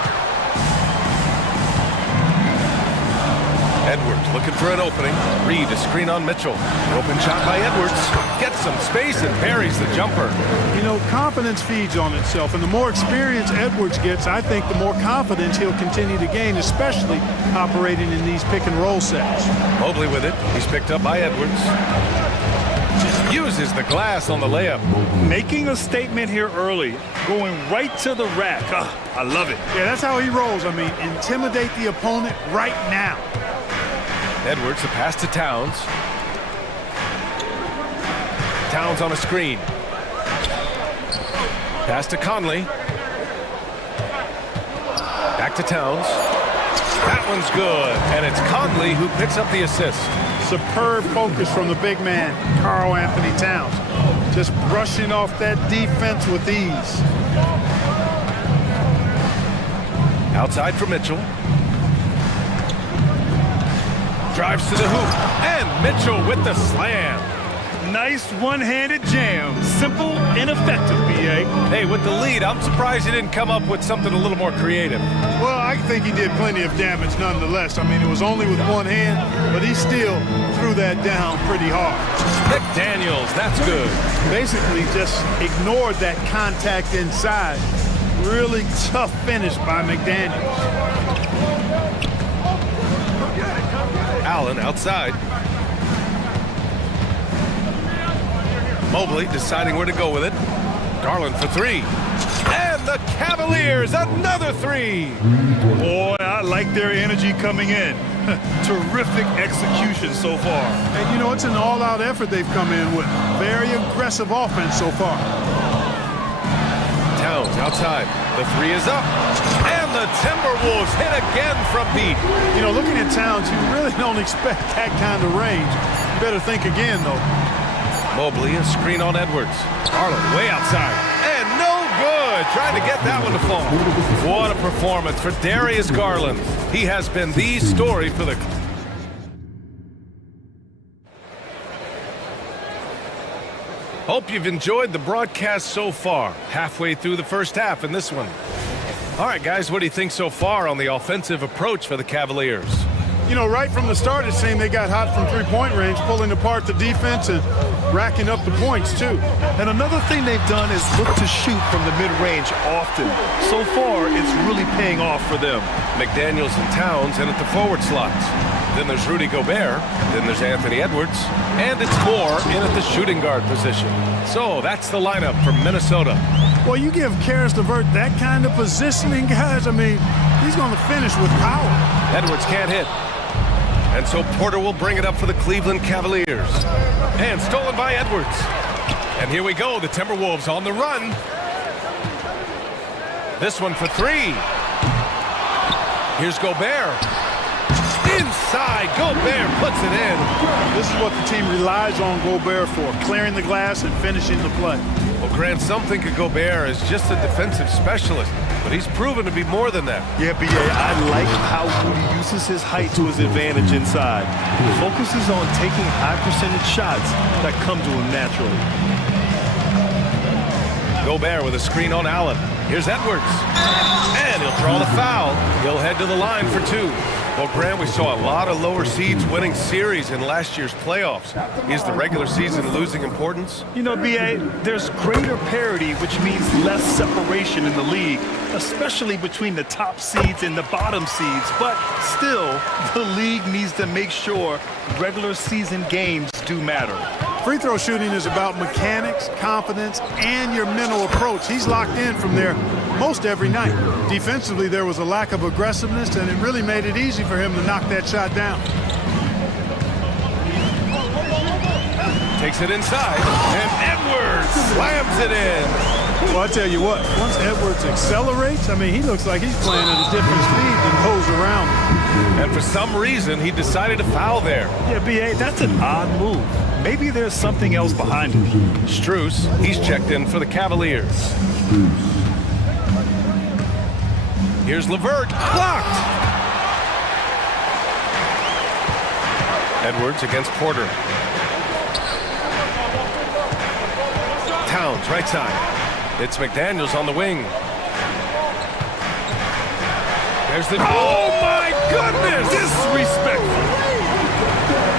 Edwards looking for an opening. Reed a screen on Mitchell. Open shot by Edwards. Gets some space and parries the jumper. You know, confidence feeds on itself, and the more experience Edwards gets, I think the more confidence he'll continue to gain, especially operating in these pick and roll sets. Mobley with it. He's picked up by Edwards. Uses the glass on the layup. Making a statement here early, going right to the rack. I love it. Yeah, that's how he rolls. I mean, intimidate the opponent right now. Edwards, the pass to Towns. Towns on a screen. Pass to Conley. Back to Towns. That one's good, and it's Conley who picks up the assist. Superb focus from the big man, Karl Anthony Towns. Just brushing off that defense with ease. Outside for Mitchell. Drives to the hoop, and Mitchell with the slam. Nice one-handed jam. Simple and effective, B.A. Hey, with the lead, I'm surprised he didn't come up with something a little more creative. Well, I think he did plenty of damage nonetheless. I mean, it was only with one hand, but he still threw that down pretty hard. McDaniels, that's good. Basically just ignored that contact inside. Really tough finish by McDaniels. Allen outside. Mobley deciding where to go with it. Garland for three. And the Cavaliers, another three. Boy, I like their energy coming in. Terrific execution so far. And you know, it's an all-out effort they've come in with. Very aggressive offense so far. Towns outside. The three is up. And the Timberwolves hit again from deep. You know, looking at Towns, you really don't expect that kind of range. You better think again, though. Mobley, a screen on Edwards. Garland way outside. And no good. Trying to get that one to fall. What a performance for Darius Garland. He has been the story for the... Hope you've enjoyed the broadcast so far. Halfway through the first half in this one. All right, guys, what do you think so far on the offensive approach for the Cavaliers? You know, right from the start, it seemed they got hot from three-point range, pulling apart the defense and racking up the points, too. And another thing they've done is look to shoot from the mid-range often. So far, it's really paying off for them. McDaniels and Towns in at the forward slots. Then there's Rudy Gobert. Then there's Anthony Edwards. And it's Moore in at the shooting guard position. So that's the lineup for Minnesota. Well, you give Karis LeVert that kind of positioning, guys. I mean, he's going to finish with power. Edwards can't hit. And so Porter will bring it up for the Cleveland Cavaliers. And stolen by Edwards. And here we go, the Timberwolves on the run. This one for three. Here's Gobert. Inside, Gobert puts it in. This is what the team relies on Gobert for, clearing the glass and finishing the play. Well, Grant, some think of Gobert as just a defensive specialist, but he's proven to be more than that. Yeah, B.A., I like how Rudy uses his height to his advantage inside. He focuses on taking high-percentage shots that come to him naturally. Gobert with a screen on Allen. Here's Edwards. And he'll draw the foul. He'll head to the line for two. Well, Grant, we saw a lot of lower seeds winning series in last year's playoffs. Is the regular season losing importance? You know, B.A., there's greater parity, which means less separation in the league, especially between the top seeds and the bottom seeds. But still, the league needs to make sure regular season games do matter. Free throw shooting is about mechanics, confidence, and your mental approach. He's locked in from there most every night. Defensively, there was a lack of aggressiveness, and it really made it easy for him to knock that shot down. Takes it inside, and Edwards slams it in. Well, I tell you what, once Edwards accelerates, I mean, he looks like he's playing at a different speed than those around him. And for some reason, he decided to foul there. Yeah, B.A., that's an odd move. Maybe there's something else behind it. Strus, he's checked in for the Cavaliers. Here's LeVert, blocked. Edwards against Porter. Towns, right side. It's McDaniels on the wing. There's the... Oh, my goodness! Disrespectful.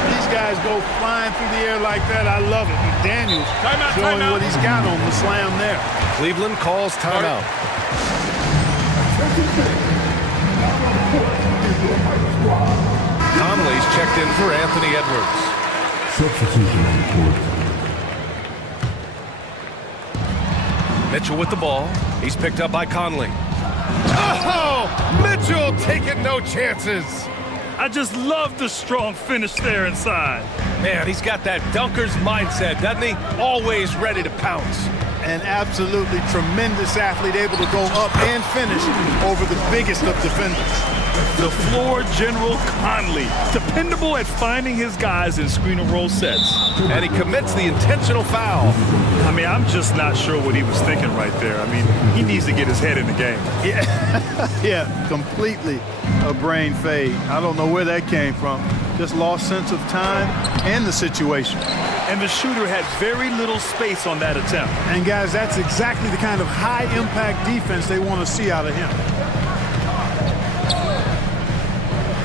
These guys go flying through the air like that. I love it. McDaniels showing what he's got on the slam there. Cleveland calls timeout. Conley's checked in for Anthony Edwards. Substitution on the court. Mitchell with the ball. He's picked up by Conley. Oh! Mitchell taking no chances. I just love the strong finish there inside. Man, he's got that dunker's mindset, doesn't he? Always ready to pounce. An absolutely tremendous athlete, able to go up and finish over the biggest of defenders. The floor general Conley, dependable at finding his guys in screen and roll sets. And he commits the intentional foul. I mean, I'm just not sure what he was thinking right there. I mean, he needs to get his head in the game. Yeah, completely a brain fade. I don't know where that came from. Just lost sense of time and the situation. And the shooter had very little space on that attempt. And guys, that's exactly the kind of high-impact defense they want to see out of him.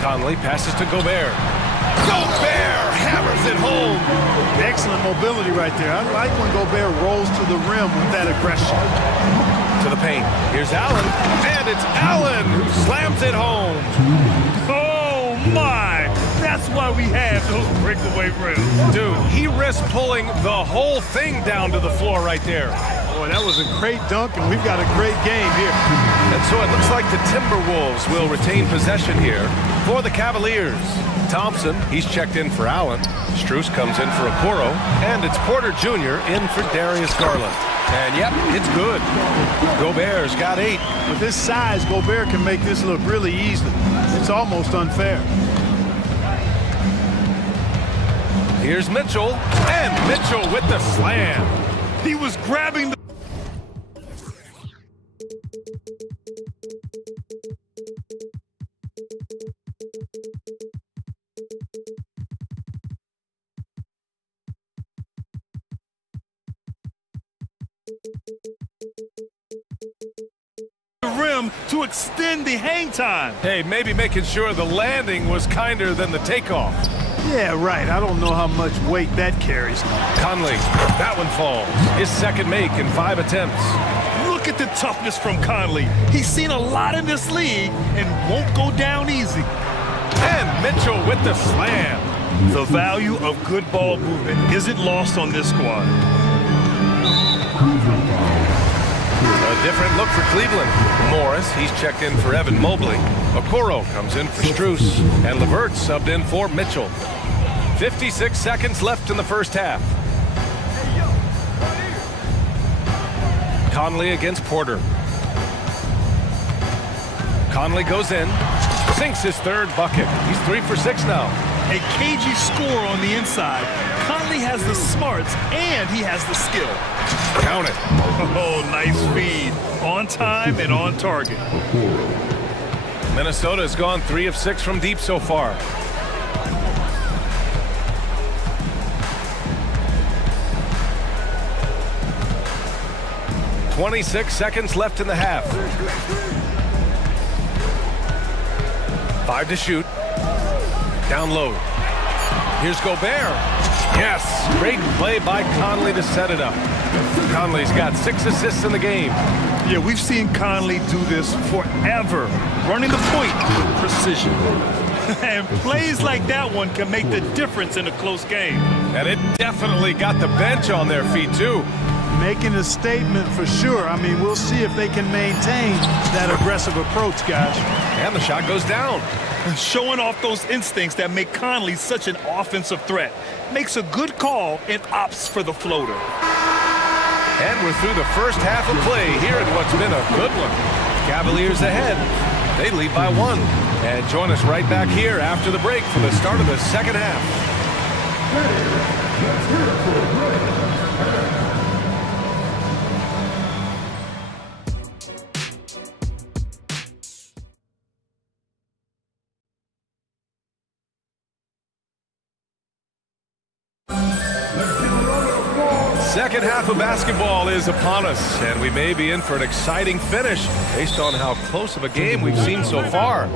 Conley passes to Gobert. Gobert hammers it home. Excellent mobility right there. I like when Gobert rolls to the rim with that aggression. To the paint. Here's Allen. And it's Allen who slams it home. Oh, my. That's why we have those breakaway rims. Dude, he risked pulling the whole thing down to the floor right there. Boy, that was a great dunk, and we've got a great game here. And so it looks like the Timberwolves will retain possession here for the Cavaliers. Thompson, he's checked in for Allen. Strus comes in for Okoro. And it's Porter Jr. in for Darius Garland. And yep, it's good. Gobert's got 8. With his size, Gobert can make this look really easy. It's almost unfair. Here's Mitchell, and Mitchell with the slam. He was grabbing the... rim to extend the hang time. Hey, maybe making sure the landing was kinder than the takeoff. Yeah, right. I don't know how much weight that carries. Conley, that one falls. His second make in 5 attempts. Look at the toughness from Conley. He's seen a lot in this league and won't go down easy. And Mitchell with the slam. The value of good ball movement isn't lost on this squad. A different look for Cleveland. Morris, he's checked in for Evan Mobley. Okoro comes in for Strus. And LeVert subbed in for Mitchell. 56 seconds left in the first half. Conley against Porter. Conley goes in. Sinks his third bucket. He's 3 for 6 now. A cagey score on the inside. Conley has the smarts and he has the skill. Count it. Oh, nice feed. On time and on target. Minnesota has gone 3 of 6 from deep so far. .26 seconds left in the half. 5 to shoot. Down low. Here's Gobert. Yes, great play by Conley to set it up. Conley's got 6 assists in the game. Yeah, we've seen Conley do this forever. Running the point with precision. And plays like that one can make the difference in a close game. And it definitely got the bench on their feet, too. Making a statement for sure. I mean, we'll see if they can maintain that aggressive approach, guys. And the shot goes down. Showing off those instincts that make Conley such an offensive threat. Makes a good call and opts for the floater. And we're through the first half of play here in what's been a good one. Cavaliers ahead. They lead by 1. And join us right back here after the break for the start of the second half. Second half of basketball is upon us, and we may be in for an exciting finish based on how close of a game we've seen so far.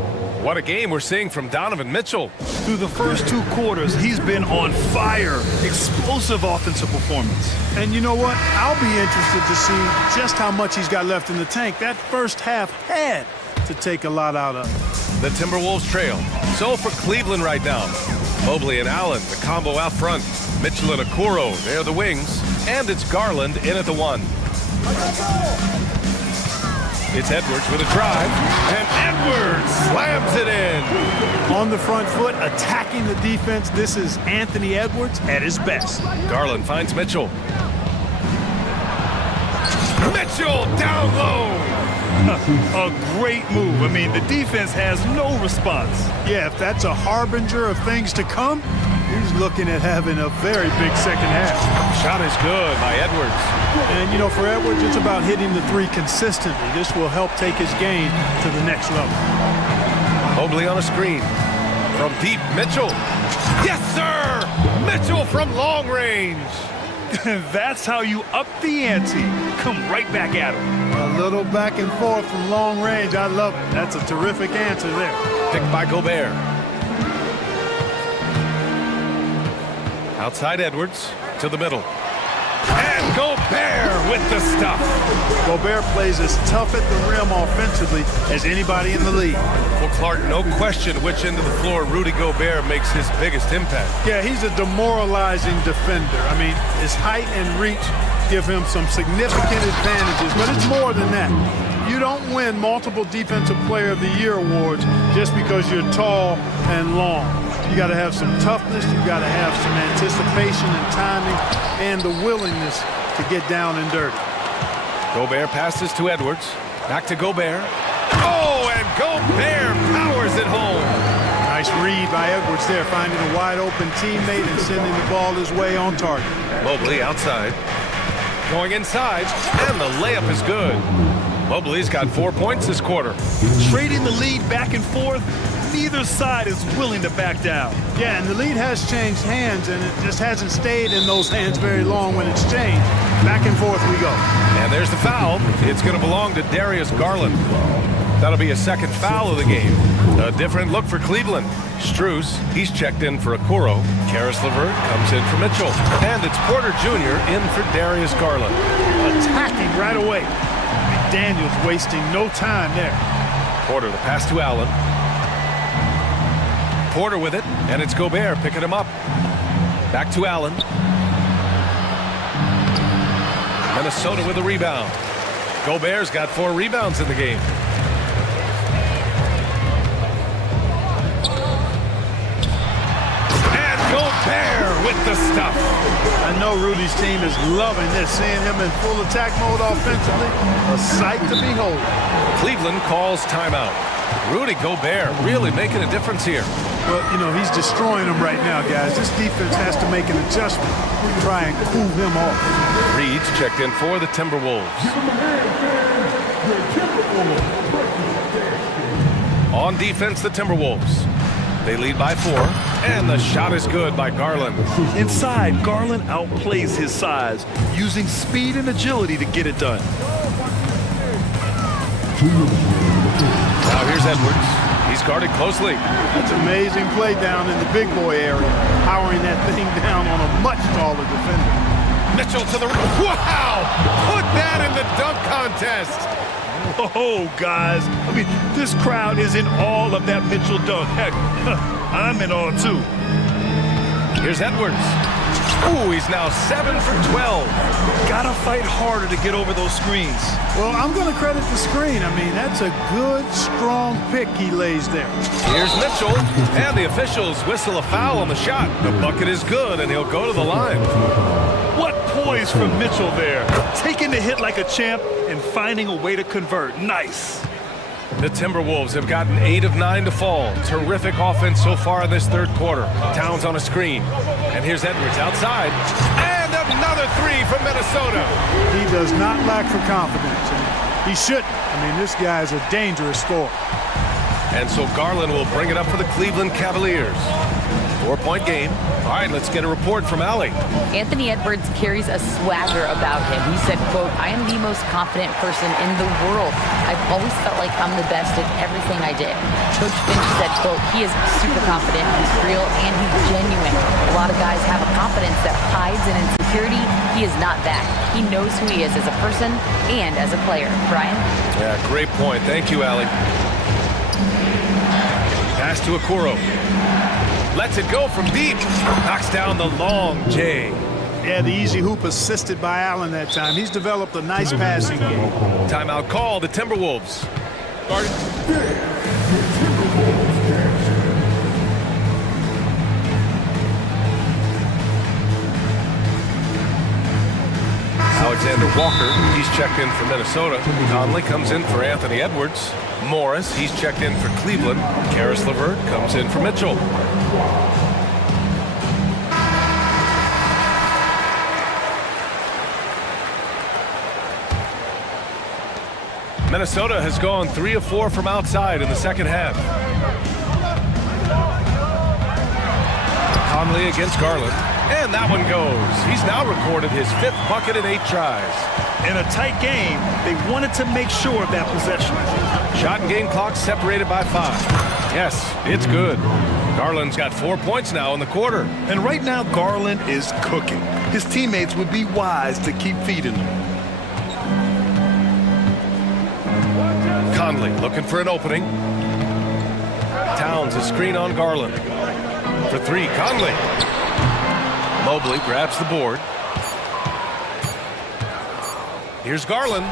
What a game we're seeing from Donovan Mitchell. Through the first 2 quarters, he's been on fire. Explosive offensive performance. And you know what? I'll be interested to see just how much he's got left in the tank. That first half had to take a lot out of him. The Timberwolves trail. So for Cleveland right now. Mobley and Allen, the combo out front. Mitchell and Okoro, they're the wings. And it's Garland in at the 1. It's Edwards with a drive, and Edwards slams it in. On the front foot, attacking the defense, this is Anthony Edwards at his best. Garland finds Mitchell. Mitchell down low. A great move. I mean, the defense has no response. Yeah, if that's a harbinger of things to come, he's looking at having a very big second half. Shot is good by Edwards. And, you know, for Edwards, it's about hitting the 3 consistently. This will help take his game to the next level. Mobley on a screen. From deep, Mitchell. Yes, sir! Mitchell from long range. That's how you up the ante. Come right back at him. A little back and forth from long range. I love it. That's a terrific answer there. Picked by Gobert. Outside Edwards to the middle. And Gobert with the stuff. Gobert plays as tough at the rim offensively as anybody in the league. Well, Clark, no question which end of the floor Rudy Gobert makes his biggest impact. Yeah, he's a demoralizing defender. I mean, his height and reach give him some significant advantages, but it's more than that. You don't win multiple Defensive Player of the Year awards just because you're tall and long. You got to have some toughness, you got to have some anticipation and timing, and the willingness to get down and dirty. Gobert passes to Edwards. Back to Gobert. Oh, and Gobert powers it home. Nice read by Edwards there, finding a wide open teammate and sending the ball his way on target. Mobley outside. Going inside, and the layup is good. Mobley's got 4 points this quarter. Trading the lead back and forth, neither side is willing to back down. Yeah, and the lead has changed hands, and it just hasn't stayed in those hands very long when it's changed. Back and forth we go. And there's the foul. It's going to belong to Darius Garland. That'll be a second foul of the game. A different look for Cleveland. Struce, he's checked in for Okoro. Karis LeVert comes in for Mitchell. And it's Porter Jr. in for Darius Garland. Attacking right away. McDaniels wasting no time there. Porter, the pass to Allen. Porter with it, and it's Gobert picking him up. Back to Allen. Minnesota with a rebound. Gobert's got 4 rebounds in the game. And Gobert with the stuff. I know Rudy's team is loving this, seeing him in full attack mode offensively. A sight to behold. Cleveland calls timeout. Rudy Gobert really making a difference here. Well, you know, he's destroying them right now, guys. This defense has to make an adjustment to try and cool him off. Reed's checked in for the Timberwolves. On defense, the Timberwolves. They lead by 4, and the shot is good by Garland. Inside, Garland outplays his size, using speed and agility to get it done. Now here's Edwards. He's guarded closely. That's amazing play down in the big boy area, powering that thing down on a much taller defender. Mitchell to the... Wow! Put that in the dunk contest! Whoa, guys. I mean, this crowd is in awe of that Mitchell dunk. Heck, I'm in awe, too. Here's Edwards. Ooh, he's now 7 for 12. Gotta fight harder to get over those screens. Well, I'm going to credit the screen. I mean, that's a good, strong pick he lays there. Here's Mitchell, and the officials whistle a foul on the shot. The bucket is good, and he'll go to the line. What poise from Mitchell there. Taking the hit like a champ and finding a way to convert. Nice. The Timberwolves have gotten 8 of 9 to fall. Terrific offense so far in this third quarter. Towns on a screen. And here's Edwards outside. And another 3 from Minnesota. He does not lack for confidence. He shouldn't. I mean, this guy's a dangerous scorer. And so Garland will bring it up for the Cleveland Cavaliers. 4-point game. All right, let's get a report from Allie. Anthony Edwards carries a swagger about him. He said, quote, I am the most confident person in the world. I've always felt like I'm the best at everything I did. Coach Finch said, quote, he is super confident, he's real, and he's genuine. A lot of guys have a confidence that hides in insecurity. He is not that. He knows who he is as a person and as a player. Brian? Yeah, great point. Thank you, Allie. Pass to Okoro. Lets it go from deep. Knocks down the long J. Yeah, the easy hoop assisted by Allen that time. He's developed a nice passing game. Timeout call, the Timberwolves. Alexander Walker, he's checked in for Minnesota. Conley comes in for Anthony Edwards. Morris, he's checked in for Cleveland. Karis LeVert comes in for Mitchell. Minnesota has gone 3 of 4 from outside in the second half. Conley against Garland. And that one goes. He's now recorded his 5th bucket in 8 tries. In a tight game, they wanted to make sure of that possession. Shot and game clock separated by 5. Yes, it's good. Garland's got 4 points now in the quarter. And right now, Garland is cooking. His teammates would be wise to keep feeding him. Conley looking for an opening. Towns a screen on Garland. For 3, Conley. Mobley grabs the board. Here's Garland.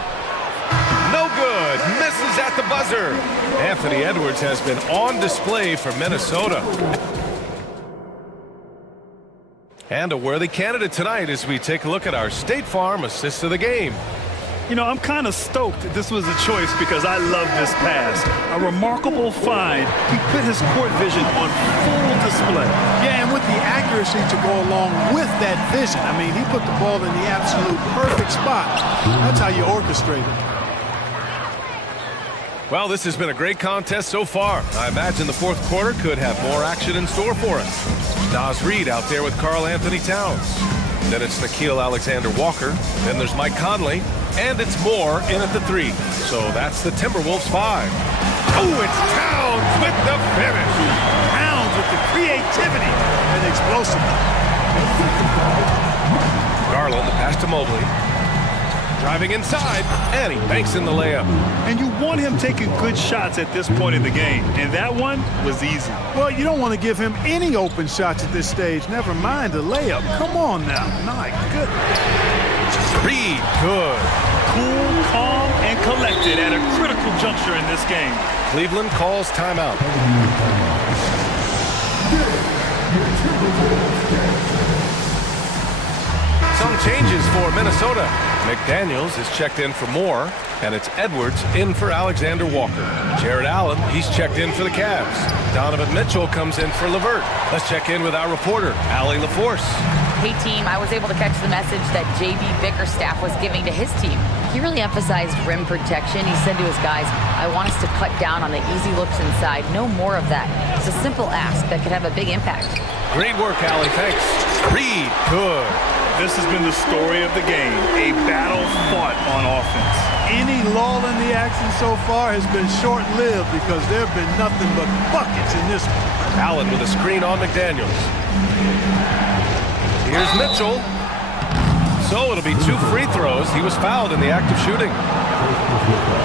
No good. Misses at the buzzer. Anthony Edwards has been on display for Minnesota. And a worthy candidate tonight as we take a look at our State Farm assist of the game. You know, I'm kind of stoked this was a choice because I love this pass. A remarkable find. He put his court vision on full display. Yeah, and with the accuracy to go along with that vision. I mean, he put the ball in the absolute perfect spot. That's how you orchestrate it. Well, this has been a great contest so far. I imagine the fourth quarter could have more action in store for us. Naz Reid out there with Karl Anthony Towns. Then it's Nickeil Alexander-Walker. Then there's Mike Conley. And it's Moore in at the 3. So that's the Timberwolves 5. Oh, it's Towns with the finish. Towns with the creativity and explosiveness. Garland, the pass to Mobley. Driving inside, and he banks in the layup. And you want him taking good shots at this point in the game. And that one was easy. Well, you don't want to give him any open shots at this stage. Never mind the layup. Come on now. My goodness. Reid, good. Cool, calm, and collected at a critical juncture in this game. Cleveland calls timeout. Some changes for Minnesota. McDaniels is checked in for Moore, and it's Edwards in for Alexander Walker. Jared Allen, he's checked in for the Cavs. Donovan Mitchell comes in for LeVert. Let's check in with our reporter, Allie LaForce. Hey team, I was able to catch the message that JB Bickerstaff was giving to his team. He really emphasized rim protection. He said to his guys, I want us to cut down on the easy looks inside. No more of that. It's a simple ask that could have a big impact. Great work, Allie. Thanks. Reid, good. This has been the story of the game, a battle fought on offense. Any lull in the action so far has been short-lived because there have been nothing but buckets in this one. Allen with a screen on McDaniels. Here's Mitchell. So it'll be 2 free throws. He was fouled in the act of shooting.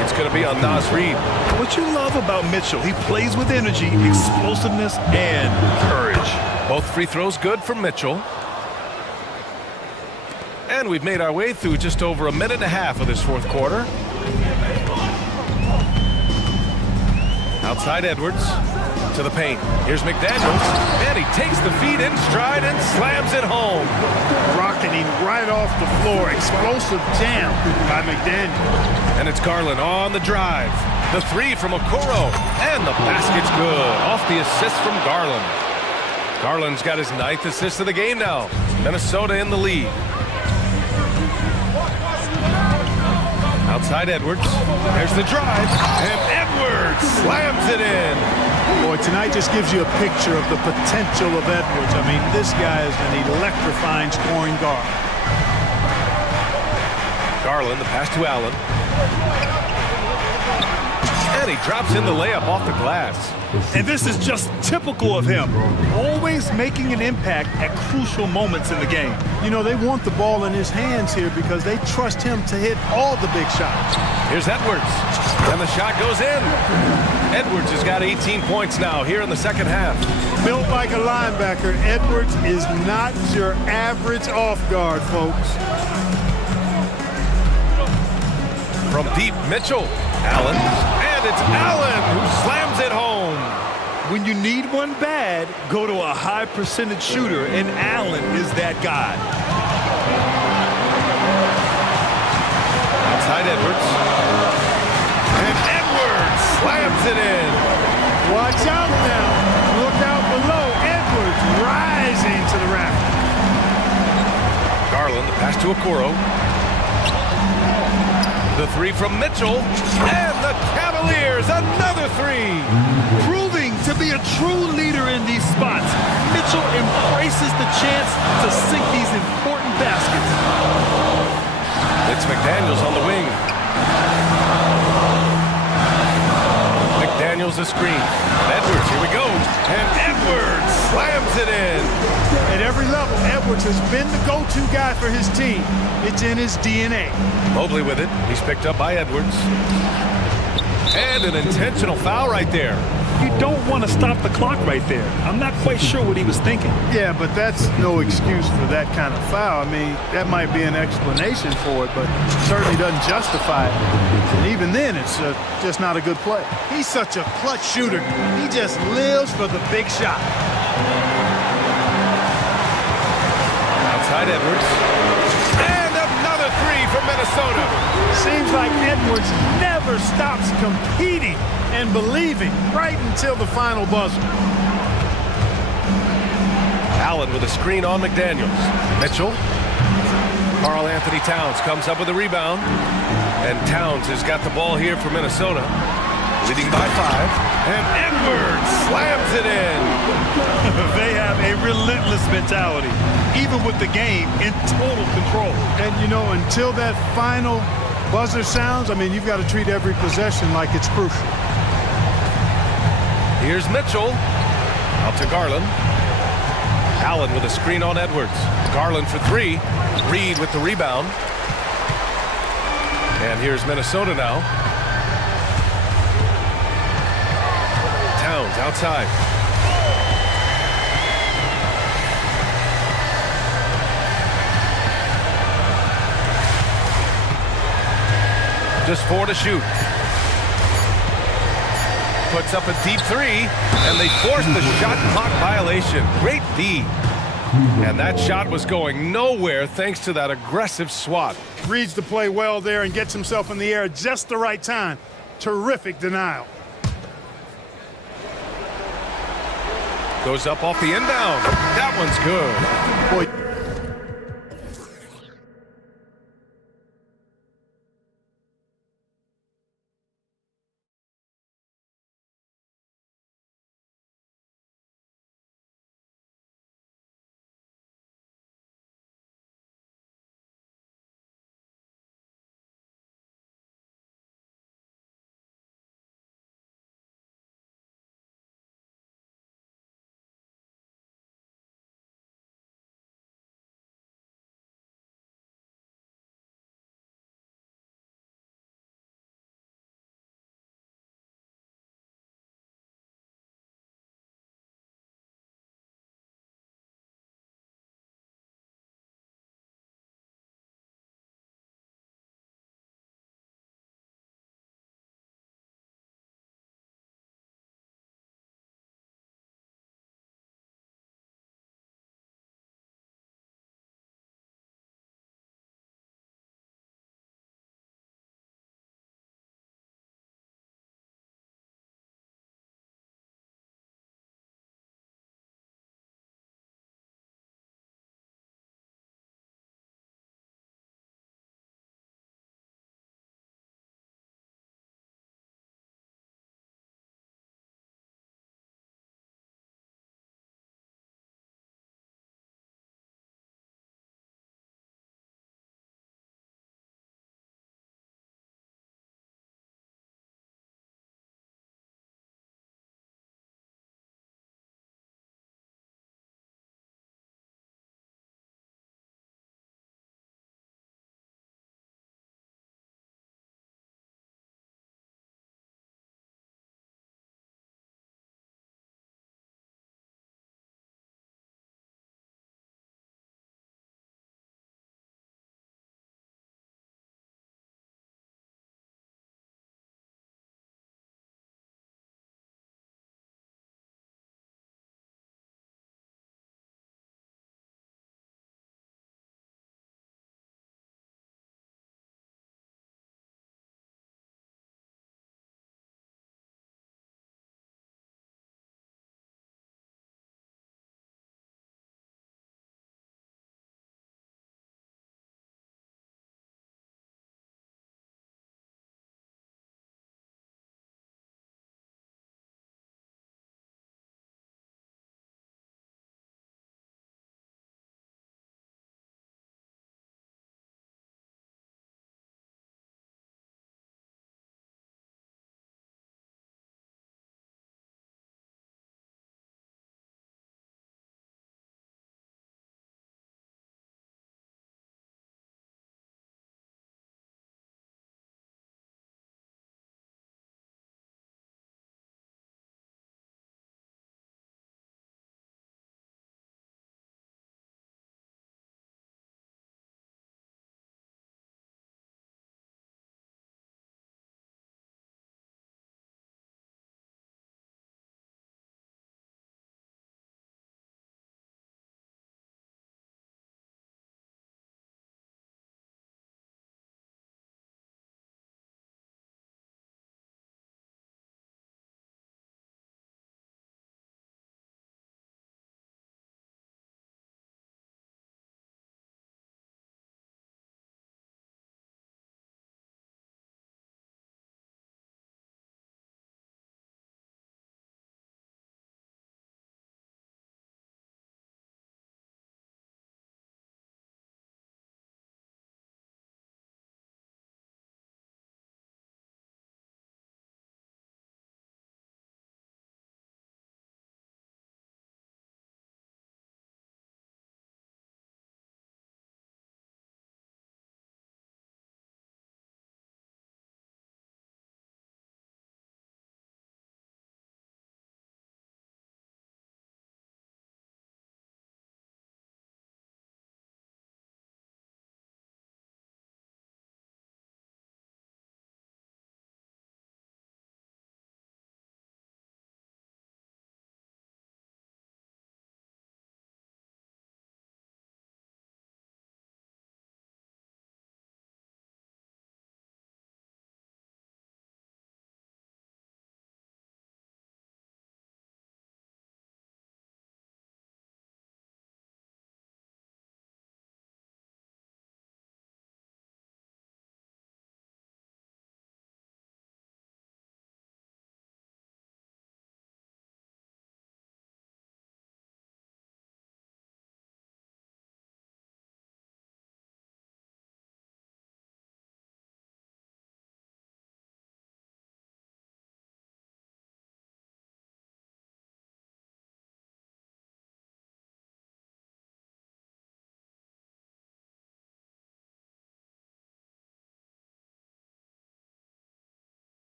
It's going to be on Naz Reid. What you love about Mitchell, he plays with energy, explosiveness, and courage. Both free throws good from Mitchell. And we've made our way through just over a minute and a half of this fourth quarter. Outside Edwards to the paint. Here's McDaniels, and he takes the feed in stride and slams it home. Rocketing right off the floor. Explosive jam by McDaniels. And it's Garland on the drive. The 3 from Okoro, and the basket's good. Off the assist from Garland. Garland's got his 9th assist of the game now. Minnesota in the lead. Outside Edwards. There's the drive, and Edwards slams it in. Boy, Boy, tonight just gives you a picture of the potential of Edwards. I mean, this guy is an electrifying scoring guard. Garland, the pass to Allen. And he drops in the layup off the glass. And this is just typical of him. Always making an impact at crucial moments in the game. You know, they want the ball in his hands here because they trust him to hit all the big shots. Here's Edwards. And the shot goes in. Edwards has got 18 points now here in the second half. Built like a linebacker, Edwards is not your average off guard, folks. From deep, Mitchell. Allen. And it's Allen who slams it home. When you need one bad, go to a high percentage shooter, and Allen is that guy. Outside Edwards. And Edwards slams it in. Watch out now. Look out below. Edwards rising to the raft. Garland, the pass to Okoro. The three from Mitchell. And the Cavaliers, another three. Proving to be a true leader in these spots, Mitchell embraces the chance to sink these important baskets. It's McDaniels on the wing. McDaniels a screen. Edwards, here we go. And Edwards slams it in. At every level, Edwards has been the go-to guy for his team. It's in his DNA. Mobley with it. He's picked up by Edwards. And an intentional foul right there. You don't want to stop the clock right there. I'm not quite sure what he was thinking. Yeah, but that's no excuse for that kind of foul. I mean, that might be an explanation for it, but certainly doesn't justify it. And even then, it's just not a good play. He's such a clutch shooter. He just lives for the big shot. Outside Edwards. And another three from Minnesota. Seems like Edwards never stops competing and believing right until the final buzzer. Allen with a screen on McDaniels. Mitchell. Karl Anthony Towns comes up with a rebound. And Towns has got the ball here for Minnesota. Leading by 5. And Edwards slams it in. They have a relentless mentality, even with the game in total control. And, you know, until that final buzzer sounds, I mean, you've got to treat every possession like it's crucial. Here's Mitchell. Out to Garland. Allen with a screen on Edwards. Garland for 3. Reed with the rebound. And here's Minnesota now. Towns outside. Just 4 to shoot. Puts up a deep 3, and they forced the shot clock violation. Great D. And that shot was going nowhere thanks to that aggressive swat. Reads the play well there and gets himself in the air at just the right time. Terrific denial. Goes up off the inbound. That one's good. Boy,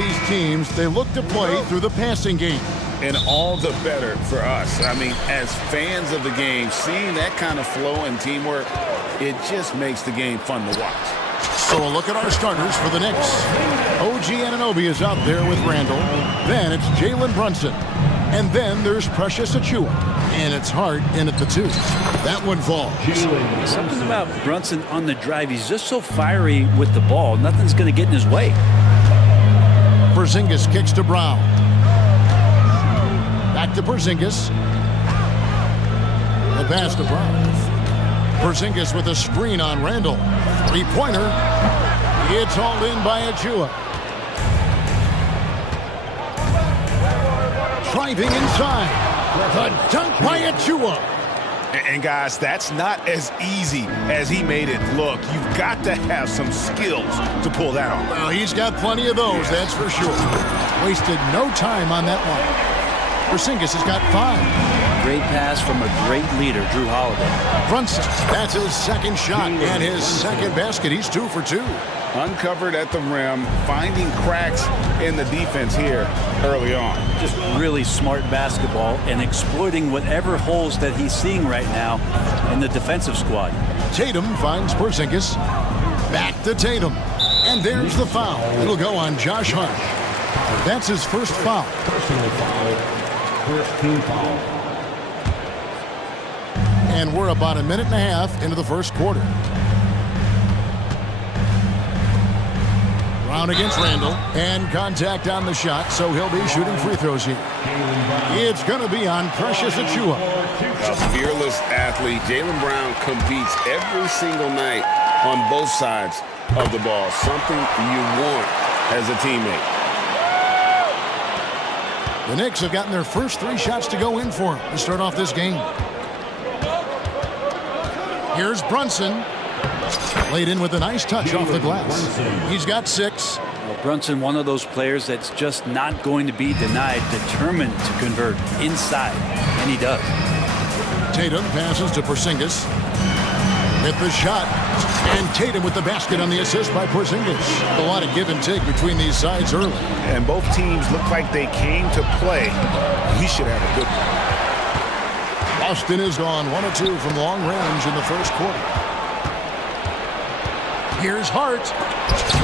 these teams, they look to play through the passing game. And all the better for us. I mean, as fans of the game, seeing that kind of flow and teamwork, it just makes the game fun to watch. So a look at our starters for the Knicks. OG Anunoby is out there with Randall. Then it's Jalen Brunson. And then there's Precious Achiuwa. And it's Hart in at the 2. That one falls. Something about Brunson on the drive. He's just so fiery with the ball. Nothing's going to get in his way. Porzingis kicks to Brown. Back to Porzingis. The pass to Brown. Porzingis with a screen on Randall. Three-pointer. It's all in by Achiuwa. Driving inside. The dunk by Achiuwa. And guys, that's not as easy as he made it look. You've got to have some skills to pull that off. Well, he's got plenty of those, that's for sure. Wasted no time on that one. Porzingis has got 5. Great pass from a great leader, Drew Holiday. Brunson, that's his second shot and his second basket. He's 2 for 2. Uncovered at the rim, finding cracks in the defense here early on. Just really smart basketball and exploiting whatever holes that he's seeing right now in the defensive squad. Tatum finds Porzingis. Back to Tatum. And there's the foul. It'll go on Josh Hart. That's his first foul. Personal foul. First team foul. And we're about a minute and a half into the first quarter. Brown against Randall, and contact on the shot, so he'll be shooting free throws here. It's going to be on Precious Achiuwa. A fearless athlete. Jaylen Brown competes every single night on both sides of the ball. Something you want as a teammate. The Knicks have gotten their first 3 shots to go in for him to start off this game. Here's Brunson. Laid in with a nice touch off the glass. He's got 6. Well, Brunson, one of those players that's just not going to be denied, determined to convert inside, and he does. Tatum passes to Porzingis. Hit the shot. And Tatum with the basket on the assist by Porzingis. A lot of give and take between these sides early. And both teams look like they came to play. We should have a good one. Austin is gone 1 of 2 from long range in the first quarter. Here's Hart.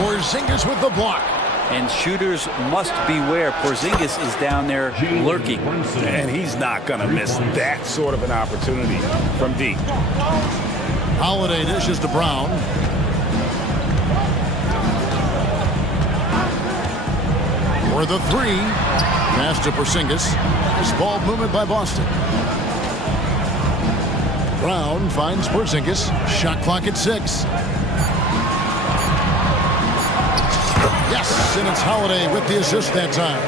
Porzingis with the block. And shooters must beware. Porzingis is down there lurking. And he's not going to miss that sort of an opportunity from deep. Holiday dishes to Brown. For the 3. Pass to Porzingis. Nice ball movement by Boston. Brown finds Porzingis. Shot clock at 6. Yes, and it's Holiday with the assist that time.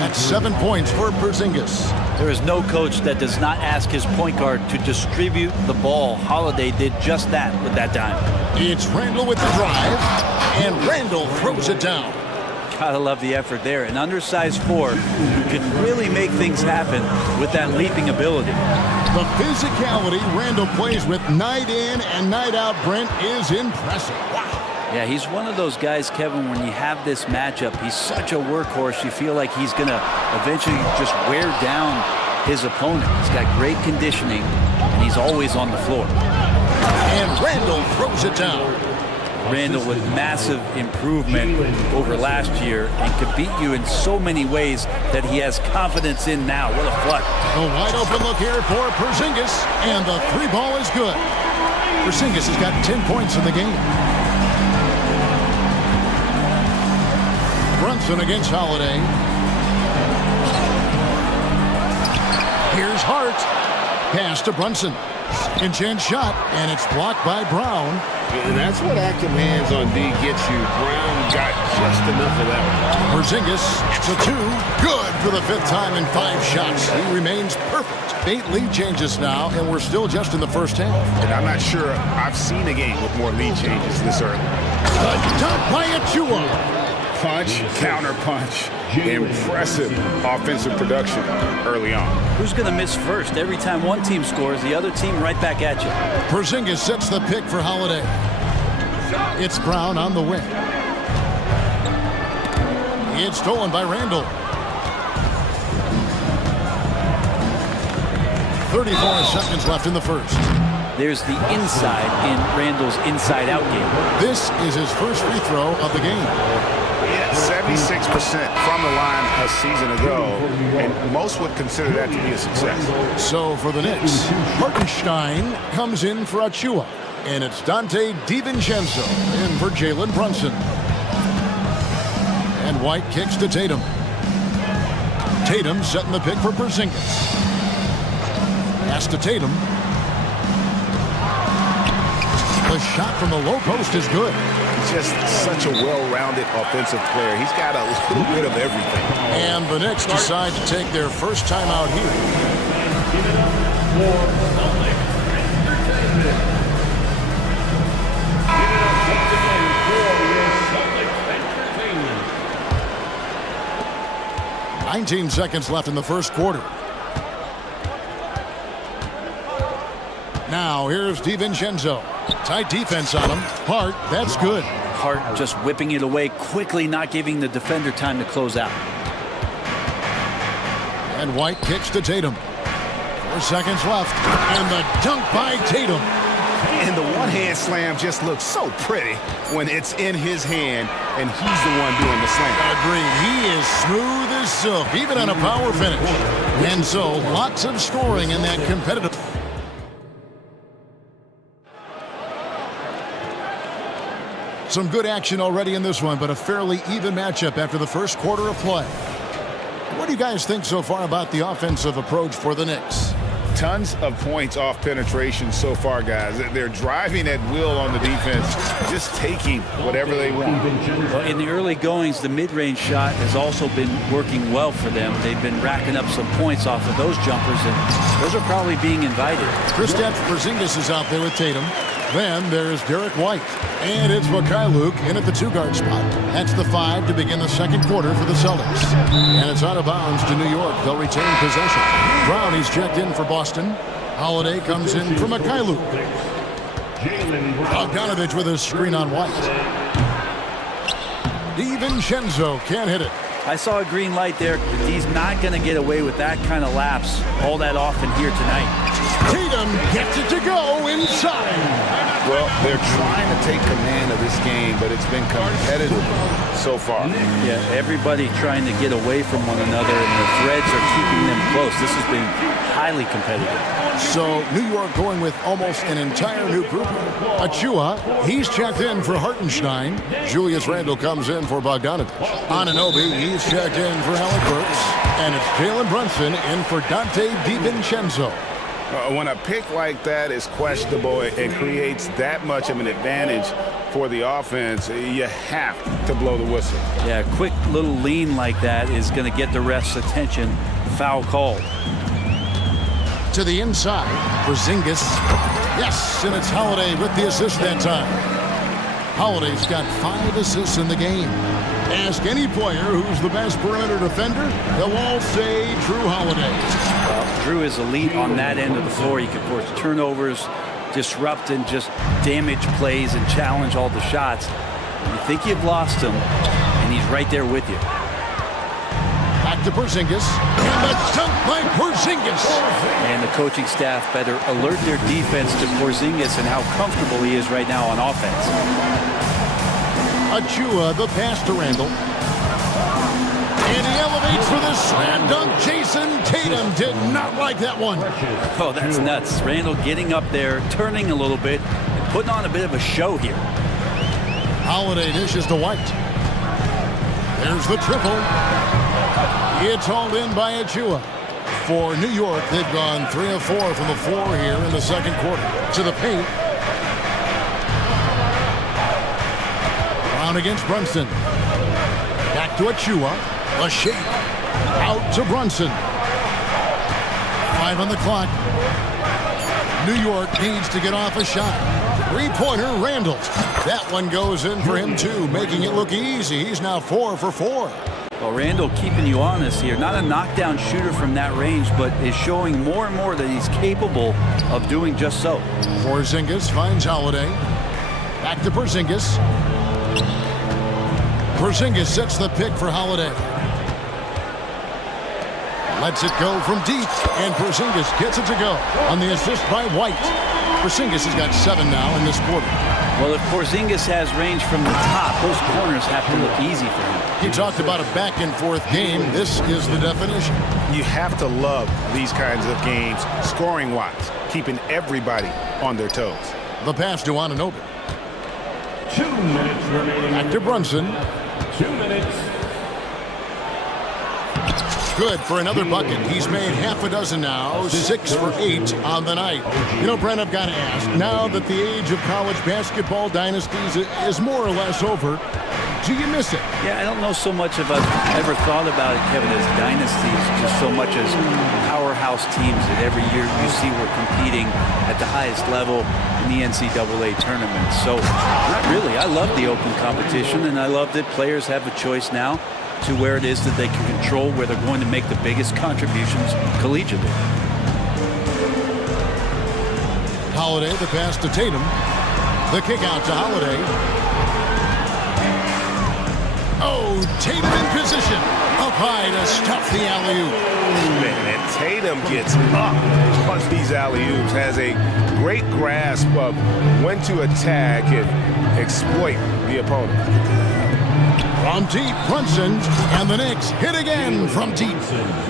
That's 7 points for Porzingis. There is no coach that does not ask his point guard to distribute the ball. Holiday did just that with that time. It's Randall with the drive, and Randall throws it down. Gotta love the effort there. An undersized 4 who can really make things happen with that leaping ability. The physicality Randall plays with night in and night out, Brent, is impressive. Wow. Yeah, he's one of those guys, Kevin, when you have this matchup, he's such a workhorse, you feel like he's going to eventually just wear down his opponent. He's got great conditioning, and he's always on the floor. And Randall throws it down. Randall with massive improvement over last year and can beat you in so many ways that he has confidence in now. What a flood. A wide open look here for Porzingis, and the 3 ball is good. Porzingis has got 10 points in the game. Brunson against Holiday. Here's Hart. Pass to Brunson. Second chance shot, and it's blocked by Brown. And that's what active hands on D gets you. Brown got just enough of that one. Porzingis, it's a 2. Good for the 5th time in 5 shots. He remains perfect. 8 lead changes now, and we're still just in the first half. And I'm not sure I've seen a game with more lead changes this early. A dunk by Achiuwa. Punch, counter punch. Impressive offensive production early on. Who's going to miss first? Every time one team scores, the other team right back at you. Porzingis sets the pick for Holiday. It's Brown on the wing. It's stolen by Randall. 34 seconds left in the first. There's the inside in Randall's inside-out game. This is his first free throw of the game. Yeah, 76% from the line a season ago, and most would consider that to be a success. So for the Knicks, Hartenstein comes in for Achua, and it's Dante DiVincenzo in for Jalen Brunson. And White kicks to Tatum. Tatum setting the pick for Porzingis. Pass to Tatum. The shot from the low post is good. Just such a well-rounded offensive player. He's got a little bit of everything. And the Knicks decide to take their first time out here. 19 seconds left in the first quarter. Now here's DiVincenzo. Tight defense on him. Hart, that's good. Hart just whipping it away quickly, not giving the defender time to close out. And White kicks to Tatum. 4 seconds left. And the dunk by Tatum. And the one-hand slam just looks so pretty when it's in his hand and he's the one doing the slam. Agreed. He is smooth as silk, even on a power finish. And so, lots of scoring in that competitive. Some good action already in this one, but a fairly even matchup after the first quarter of play. What do you guys think so far about the offensive approach for the Knicks? Tons of points off penetration so far, guys. They're driving at will on the defense, just taking whatever they want. Well, in the early goings, the mid-range shot has also been working well for them. They've been racking up some points off of those jumpers, and those are probably being invited. Kristaps Porzingis is out there with Tatum. Then there's Derek White. And it's Luke in at the two-guard spot. That's the 5 to begin the second quarter for the Celtics. And it's out of bounds to New York. They'll retain possession. Brownie's checked in for Boston. Holiday comes in for Luke. Bogdanovich with a screen on White. DiVincenzo can't hit it. I saw a green light there. He's not going to get away with that kind of lapse all that often here tonight. Tatum gets it to go inside. Well, they're trying to take command of this game, but it's been competitive so far. Yeah, everybody trying to get away from one another, and the threads are keeping them close. This has been highly competitive. So New York going with almost an entire new group. Achua, he's checked in for Hartenstein. Julius Randle comes in for Bogdanovich. Anunoby, he's checked in for Alec Burks. And it's Jalen Brunson in for Dante DiVincenzo. When a pick like that is questionable and creates that much of an advantage for the offense, you have to blow the whistle. Yeah, a quick little lean like that is going to get the ref's attention. Foul called. To the inside, Porzingis. Yes, and it's Holiday with the assist that time. Holiday's got 5 assists in the game. Ask any player who's the best perimeter defender, they'll all say Drew Holiday. Well, Drew is elite on that end of the floor. He can force turnovers, disrupt and just damage plays and challenge all the shots. You think you've lost him, and he's right there with you. Back to Porzingis, and the dunk by Porzingis. And the coaching staff better alert their defense to Porzingis and how comfortable he is right now on offense. Achua, the pass to Randle. And he elevates for the slam dunk. Jason Tatum did not like that one. Oh, that's nuts. Randle getting up there, turning a little bit, and putting on a bit of a show here. Holiday dishes to White. There's the triple. It's hauled in by Achua. For New York, they've gone 3 of 4 from the floor here in the second quarter. To the paint. Brown against Brunson. Back to Achua. A shake. Out to Brunson. 5 on the clock. New York needs to get off a shot. 3-pointer, Randle. That one goes in for him, too, making it look easy. He's now 4 for 4. Well, Randle keeping you honest here. Not a knockdown shooter from that range, but is showing more and more that he's capable of doing just so. Porzingis finds Holiday. Back to Porzingis. Porzingis sets the pick for Holiday. Lets it go from deep, and Porzingis gets it to go on the assist by White. Porzingis has got 7 now in this quarter. Well, if Porzingis has range from the top, those corners have to look easy for him. He talked about a back-and-forth game. This is the definition. You have to love these kinds of games, scoring-wise, keeping everybody on their toes. The pass to Anunoby. 2 minutes remaining. Back to Brunson. 2 minutes. Good for another bucket. He's made half a dozen now, 6 for 8 on the night. You know, Brent, I've got to ask, now that the age of college basketball dynasties is more or less over, do you miss it? Yeah, I don't know so much if I've ever thought about it, Kevin, as dynasties, just so much as powerhouse teams that every year you see we're competing at the highest level in the NCAA tournament. So, not really. I love the open competition, and I love that players have a choice now to where it is that they can control where they're going to make the biggest contributions collegiately. Holiday, the pass to Tatum. The kick out to Holiday. Oh, Tatum in position. Up high to stuff the alley-oop. Man, and Tatum gets up on these alley-oops, has a great grasp of when to attack and exploit the opponent. From deep, Brunson, and the Knicks hit again from deep.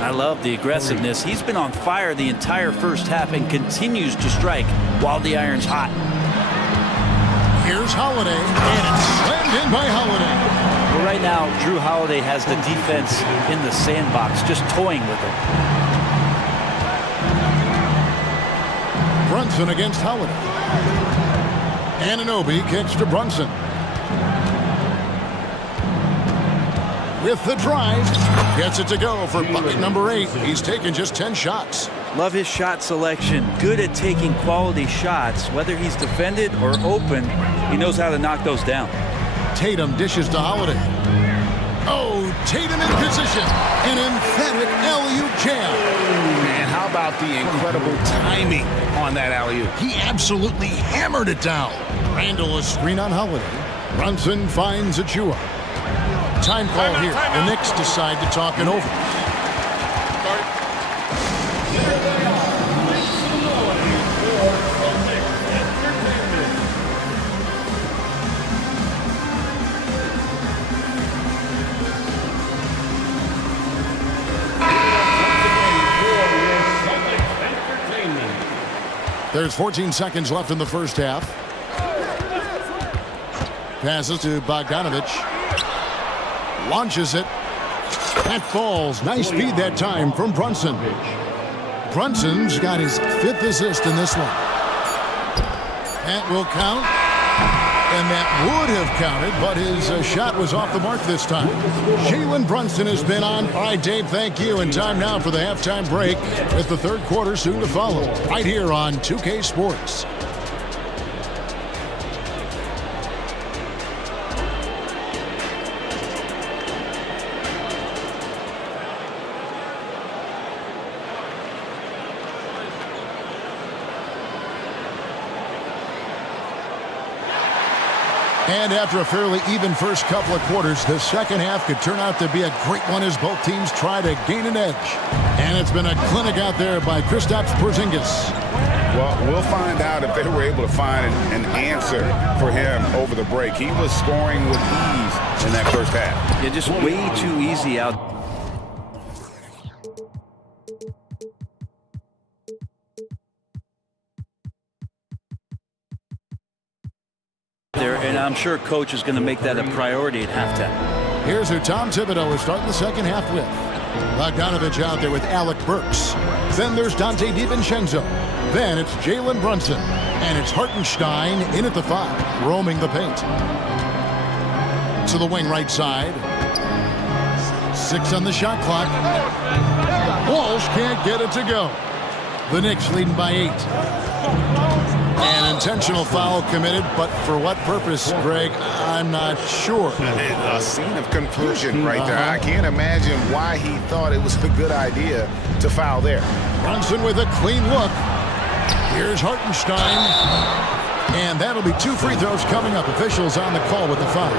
I love the aggressiveness. He's been on fire the entire first half and continues to strike while the iron's hot. Here's Holiday, and it's slammed in by Holiday. Well, right now, Drew Holiday has the defense in the sandbox, just toying with it. Brunson against Holiday. Anunoby kicks to Brunson. With the drive, gets it to go for bucket number 8. He's taken just 10 shots. Love his shot selection. Good at taking quality shots. Whether he's defended or open, he knows how to knock those down. Tatum dishes to Holiday. Oh, Tatum in position. An emphatic alley-oop jam. And how about the incredible timing on that alley-oop? He absolutely hammered it down. Randall a screen on Holiday. Brunson finds Achua. Time call here. The Knicks decide to talk it over. There's 14 seconds left in the first half. Passes to Bogdanovich. Launches it. That falls. Nice speed that time from Brunson. Brunson's got his 5th assist in this one. That will count. And that would have counted, but his shot was off the mark this time. Jalen Brunson has been on. All right, Dave, thank you. And time now for the halftime break with the third quarter soon to follow. Right here on 2K Sports. And after a fairly even first couple of quarters, the second half could turn out to be a great one as both teams try to gain an edge. And it's been a clinic out there by Kristaps Porzingis. Well, we'll find out if they were able to find an answer for him over the break. He was scoring with ease in that first half. Yeah, just way too easy out there, and I'm sure coach is going to make that a priority at halftime. Here's who Tom Thibodeau is starting the second half with. Bogdanovich out there with Alec Burks. Then there's Dante DiVincenzo. Then it's Jalen Brunson. And it's Hartenstein in at the 5, roaming the paint. To the wing right side. 6 on the shot clock. Walsh can't get it to go. The Knicks leading by 8. An intentional foul committed, but for what purpose, Greg, I'm not sure. A scene of confusion right there. I can't imagine why he thought it was a good idea to foul there. Brunson with a clean look. Here's Hartenstein. And that'll be 2 free throws coming up. Officials on the call with the foul.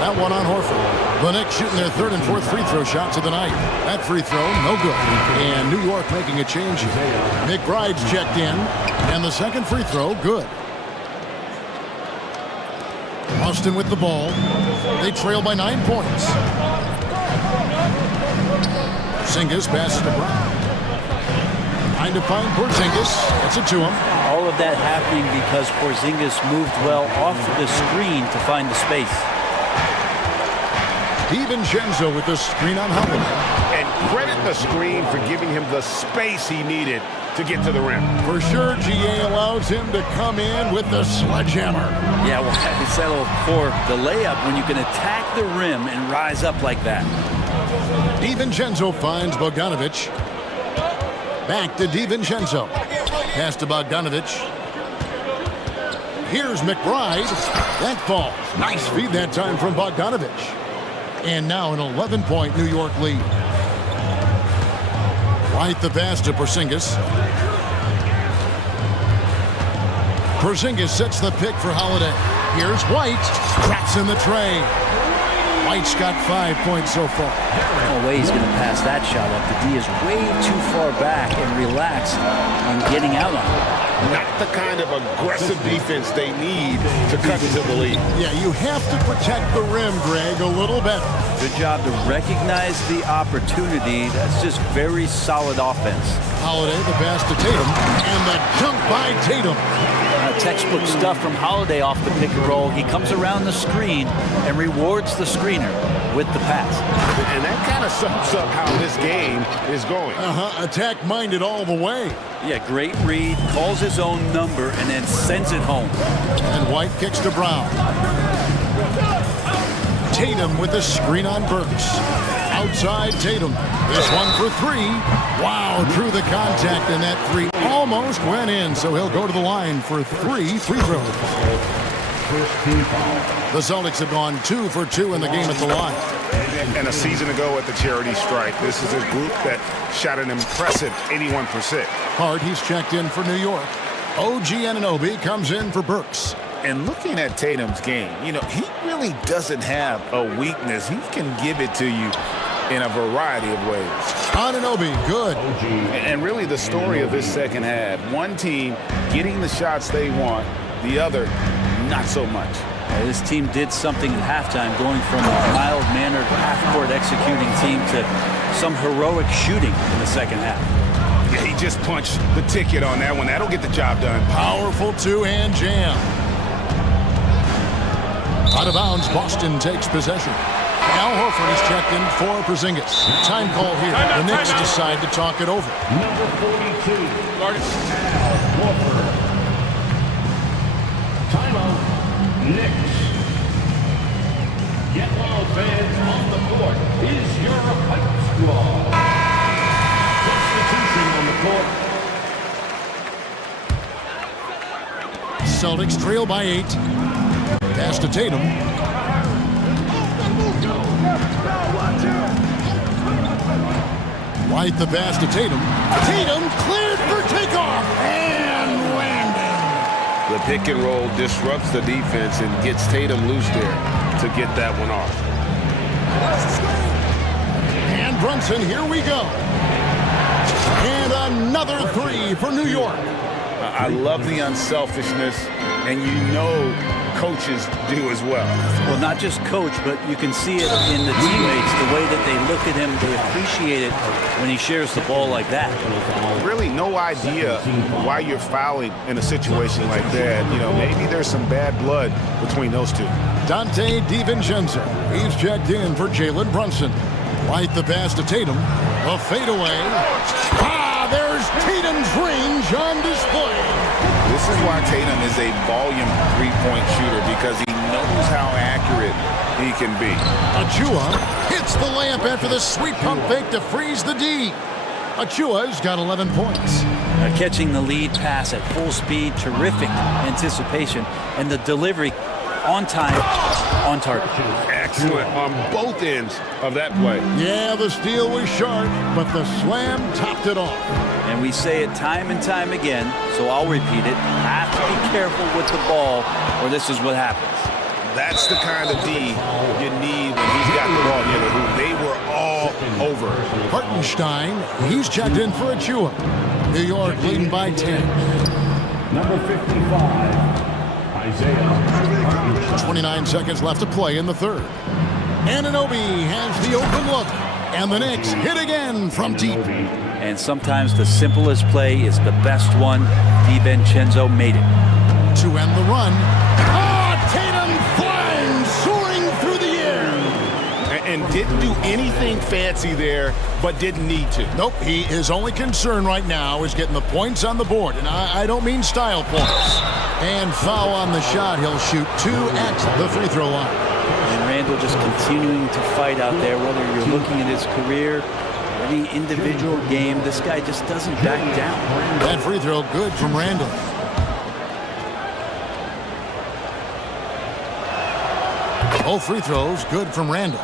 That one on Horford. The Knicks shooting their third and fourth free throw shots of the night. That free throw, no good. And New York making a change here. McBride's checked in. And the second free throw, good. Austin with the ball. They trail by 9 points. Porzingis passes to Brown. Trying to find Porzingis. That's it to him. All of that happening because Porzingis moved well off the screen to find the space. DiVincenzo with the screen on Holiday. And credit the screen for giving him the space he needed to get to the rim. For sure, GA allows him to come in with the sledgehammer. Yeah, well, having settled for the layup when you can attack the rim and rise up like that. DiVincenzo finds Bogdanovic. Back to DiVincenzo. Pass to Bogdanovic. Here's McBride. That falls. Nice feed that time from Bogdanovic. And now an 11-point New York lead. Right the pass to Porzingis. Porzingis sets the pick for Holiday. Here's White. Traps in the tray. White's got 5 points so far. No way he's going to pass that shot up. The D is way too far back and relaxed on getting out on it. Not the kind of aggressive defense they need to cut into the lead. Yeah, you have to protect the rim, Greg, a little better. Good job to recognize the opportunity. That's just very solid offense. Holiday, the pass to Tatum, and the dunk by Tatum. Textbook stuff from Holiday off the pick and roll. He comes around the screen and rewards the screener with the pass. And that kind of sums up how this game is going. Attack-minded all the way. Yeah, great read, calls his own number, and then sends it home. And White kicks to Brown. Tatum with the screen on Burks. Outside Tatum. This one for three. Wow, drew the contact, and that three almost went in, so he'll go to the line for 3 free throws. The Celtics have gone 2 for 2 in the game at the line. And a season ago at the charity strike, this is a group that shot an impressive 81%. Hart, he's checked in for New York. OG Anunoby comes in for Burks. And looking at Tatum's game, you know, he really doesn't have a weakness. He can give it to you in a variety of ways. Anunoby, good. And really the story of this second half, one team getting the shots they want, the other not so much. This team did something at halftime, going from a mild-mannered half-court executing team to some heroic shooting in the second half. Yeah, he just punched the ticket on that one. That'll get the job done. Powerful two-hand jam. Out of bounds, Boston takes possession. Al Horford is checked in for Porzingis. Time call here. The Knicks decide to talk it over. Number 42. Al Horford. Timeout. Knicks. Get well, fans, on the court is your hype squad. Substitution on the court. Celtics trail by 8. Pass to Tatum. White the pass to Tatum. Tatum cleared for takeoff and landing. The pick and roll disrupts the defense and gets Tatum loose there to get that one off. And Brunson, here we go. And another three for New York. I love the unselfishness, and you know coaches do as well. Well, not just coach, but you can see it in the teammates, the way that they look at him, they appreciate it when he shares the ball like that. Really no idea why you're fouling in a situation like that. You know, maybe there's some bad blood between those two. Dante DiVincenzo, he's checked in for Jalen Brunson. White the pass to Tatum, a fadeaway. There's Tatum's range on display. This is why Tatum is a volume three-point shooter, because he knows how accurate he can be. Achua hits the layup after the sweet pump fake to freeze the D. Achua's got 11 points. Catching the lead pass at full speed, terrific anticipation, and the delivery on time, on target. Excellent on both ends of that play. Yeah, the steal was sharp, but the slam topped it off. And we say it time and time again, so I'll repeat it. Have to be careful with the ball, or this is what happens. That's the kind of D you need when he's got the ball near the hoop. They were all over. Hartenstein, he's checked in for Achua. New York leading by 10. Number 55, Isaiah. 29 seconds left to play in the third. Anunoby has the open look. And the Knicks hit again from deep. And sometimes the simplest play is the best one. DiVincenzo made it. To end the run. Tatum flying, soaring through the air. And didn't do anything fancy there, but didn't need to. Nope, his only concern right now is getting the points on the board. And I don't mean style points. And foul on the shot. He'll shoot 2 at the free throw line. And Randall just continuing to fight out there, whether you're looking at his career or any individual game. This guy just doesn't back down. That free throw good from Randall. Both free throws good from Randall.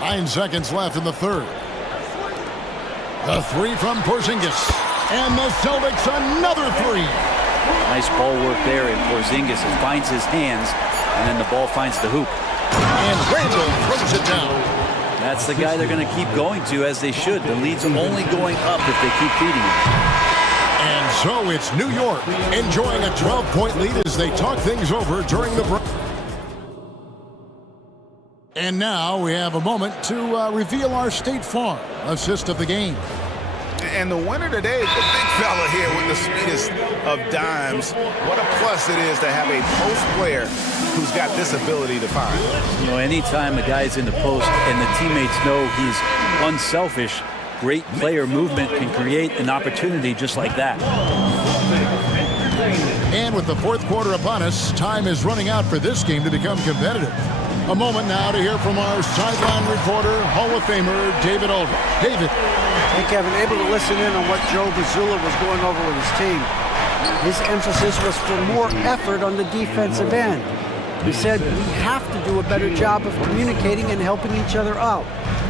9 seconds left in the third. The three from Porzingis. And the Celtics another three. Nice ball work there, and Porzingis finds his hands, and then the ball finds the hoop. And Randall throws it down. That's the guy they're going to keep going to, as they should. The lead's only going up if they keep feeding him. And so it's New York enjoying a 12-point lead as they talk things over during the break. And now we have a moment to reveal our State Farm assist of the game. And the winner today is the big fella here with the sweetest of dimes. What a plus it is to have a post player who's got this ability to find. You know, anytime a guy's in the post and the teammates know he's unselfish, great player movement can create an opportunity just like that. And with the fourth quarter upon us, time is running out for this game to become competitive. A moment now to hear from our sideline reporter, Hall of Famer David Aldridge. David. Hey, Kevin, able to listen in on what Joe Mazzulla was going over with his team. His emphasis was for more effort on the defensive end. He said we have to do a better job of communicating and helping each other out.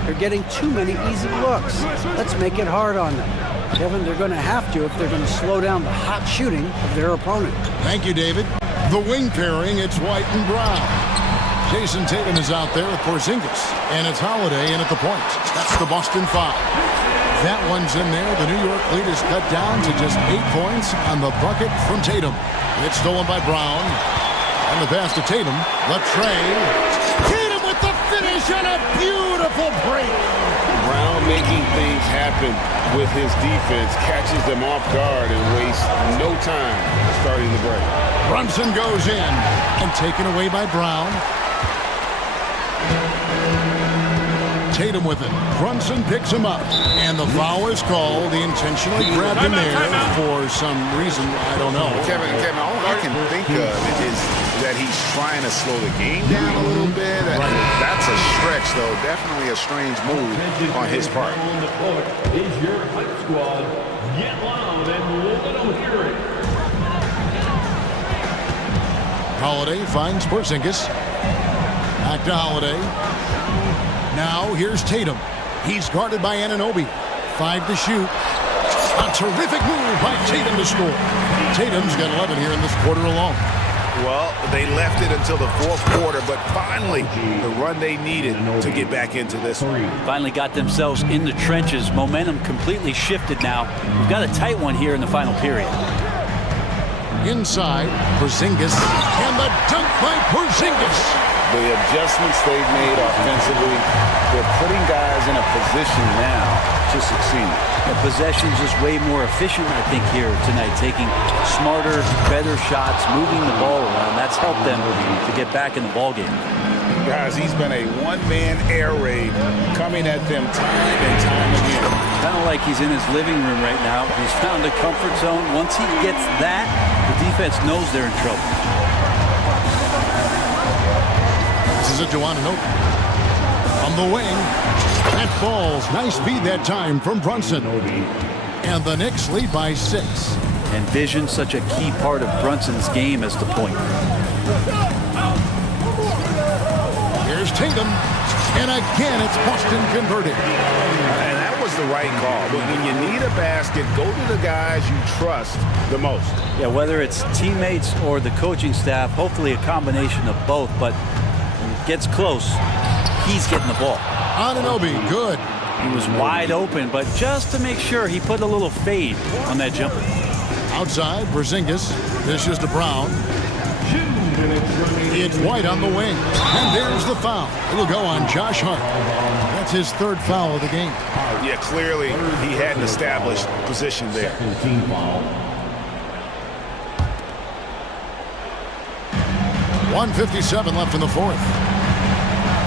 They're getting too many easy looks. Let's make it hard on them. Kevin, they're going to have to if they're going to slow down the hot shooting of their opponent. Thank you, David. The wing pairing, it's White and Brown. Jason Tatum is out there with Porzingis, and it's Holiday in at the point. That's the Boston foul. That one's in there. The New York lead is cut down to just 8 points on the bucket from Tatum. It's stolen by Brown. And the pass to Tatum. The tray. Tatum with the finish and a beautiful break. Brown making things happen with his defense, catches them off guard and wastes no time starting the break. Brunson goes in and taken away by Brown. Tatum with it. Brunson picks him up. And the foul is called. He intentionally grabbed him there for some reason. I don't know. Kevin, all I can think of is that he's trying to slow the game down a little bit. That's a stretch, though. Definitely a strange move on his part. Is your hype squad. Get loud and let them hear it. Holiday finds Porzingis. Back to Holiday. Now here's Tatum. He's guarded by Anunoby. 5 to shoot. A terrific move by Tatum to score. Tatum's got 11 here in this quarter alone. Well, they left it until the fourth quarter, but finally the run they needed to get back into this one. Finally got themselves in the trenches. Momentum completely shifted now. We've got a tight one here in the final period. Inside, Porzingis. And the dunk by Porzingis. The adjustments they've made offensively, they're putting guys in a position now to succeed. The possession's just way more efficient, I think, here tonight, taking smarter, better shots, moving the ball around. That's helped them to get back in the ballgame. Guys, he's been a one-man air raid coming at them time and time again. Kind of like he's in his living room right now. He's found a comfort zone. Once he gets that, the defense knows they're in trouble. This is a Anunoby. On the wing. That falls. Nice feed that time from Brunson. And the Knicks lead by 6. And vision, such a key part of Brunson's game as the point. Here's Tatum. And again, it's Boston converted. And that was the right call. But when you need a basket, go to the guys you trust the most. Yeah, whether it's teammates or the coaching staff, hopefully a combination of both. But when it gets close, he's getting the ball. Anunoby, good. He was wide open, but just to make sure, he put a little fade on that jumper. Outside, Porzingis dishes to Brown. It's White on the wing. And there's the foul. It'll go on Josh Hart. That's his third foul of the game. Yeah, clearly he had an established position there. 1:57 left in the fourth.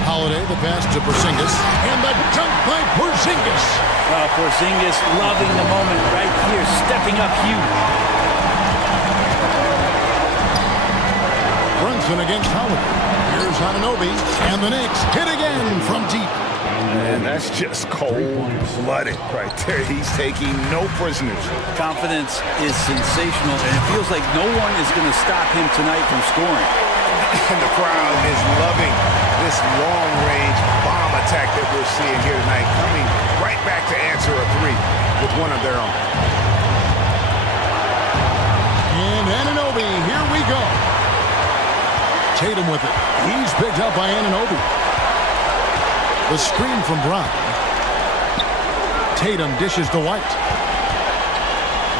Holiday, the pass to Porzingis. And the dunk by Porzingis. Porzingis loving the moment right here, stepping up huge. Brunson against Holiday. Here's Anunoby. And the Knicks hit again from deep. And that's just cold-blooded right there. He's taking no prisoners. Confidence is sensational, and it feels like no one is going to stop him tonight from scoring. And the crowd is loving this long-range bomb attack that we're seeing here tonight, coming right back to answer a three with one of their own. And Anunoby, here we go. Tatum with it. He's picked up by Anunoby. The screen from Brown. Tatum dishes to White.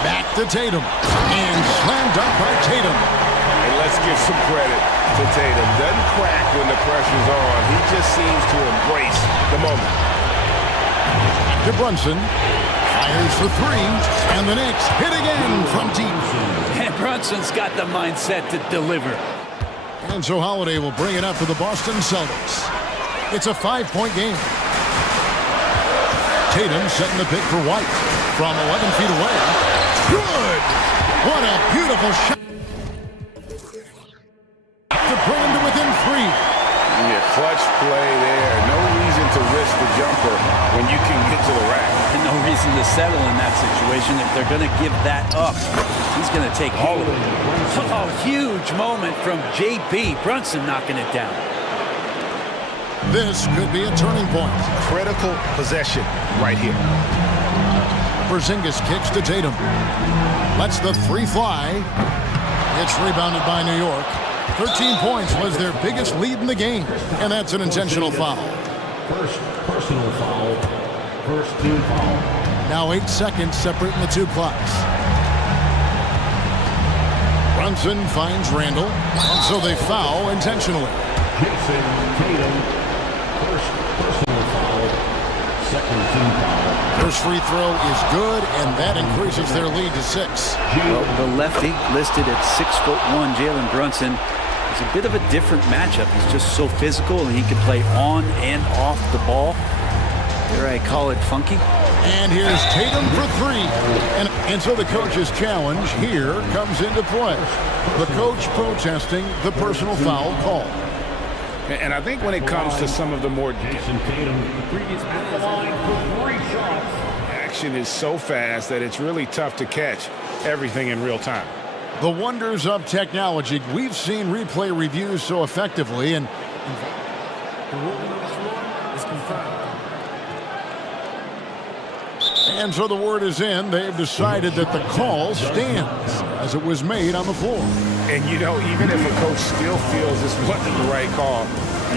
Back to Tatum. And slammed up by Tatum. And let's give some credit to Tatum. Doesn't crack when the pressure's on. He just seems to embrace the moment. To Brunson. Fires for three. And the Knicks hit again from deep. And Brunson's got the mindset to deliver. And so Holiday will bring it up for the Boston Celtics. It's a 5-point game. Tatum setting the pick for White from 11 feet away. Good! What a beautiful shot. To bring him to within three. Yeah, clutch play there. No reason to risk the jumper when you can get to the rack. And no reason to settle in that situation. If they're going to give that up, he's going to take all of it. Oh, huge moment from JB. Brunson knocking it down. This could be a turning point. Critical possession right here. Porzingis kicks to Tatum. Lets the three fly. It's rebounded by New York. 13 points was their biggest lead in the game. And that's an intentional foul. First personal foul. First team foul. Now 8 seconds separating the two clocks. Brunson finds Randall. And so they foul intentionally. Jason Tatum. First personal foul, second team foul. First free throw is good, and that increases their lead to 6. Well, the lefty listed at 6'1", Jalen Brunson, is a bit of a different matchup. He's just so physical, and he can play on and off the ball. Here I call it funky. And here's Tatum for three. And so the coach's challenge here comes into play. The coach protesting the personal foul call. And I think when it comes to some of the more action is so fast that it's really tough to catch everything in real time. The wonders of technology. We've seen replay reviews so effectively, and The ruling on the floor is confirmed. And so the word is in. They've decided that the call stands as it was made on the floor. And, you know, even if a coach still feels this wasn't the right call,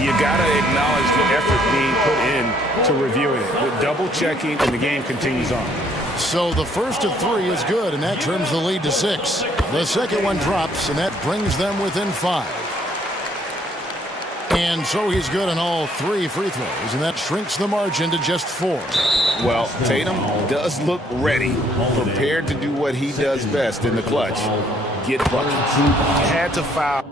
you got to acknowledge the effort being put in to reviewing it, with double checking, and the game continues on. So the first of three is good, and that trims the lead to 6. The second one drops, and that brings them within 5. And so he's good on all 3 free throws, and that shrinks the margin to just 4. Well, Tatum does look ready, prepared to do what he does best in the clutch, get buckets. He had to foul.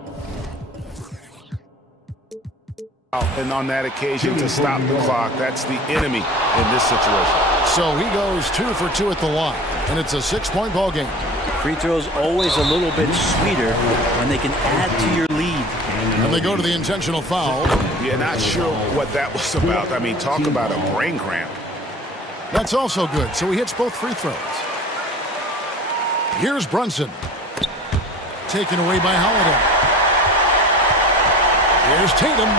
And on that occasion to stop the clock, that's the enemy in this situation. So he goes 2 for 2 at the line, and it's a 6-point ball game. Free throws always a little bit sweeter when they can add to your lead. And they go to the intentional foul. Yeah, not sure what that was about. I mean, talk about a brain cramp. That's also good, so he hits both free throws. Here's Brunson. Taken away by Holiday. Here's Tatum.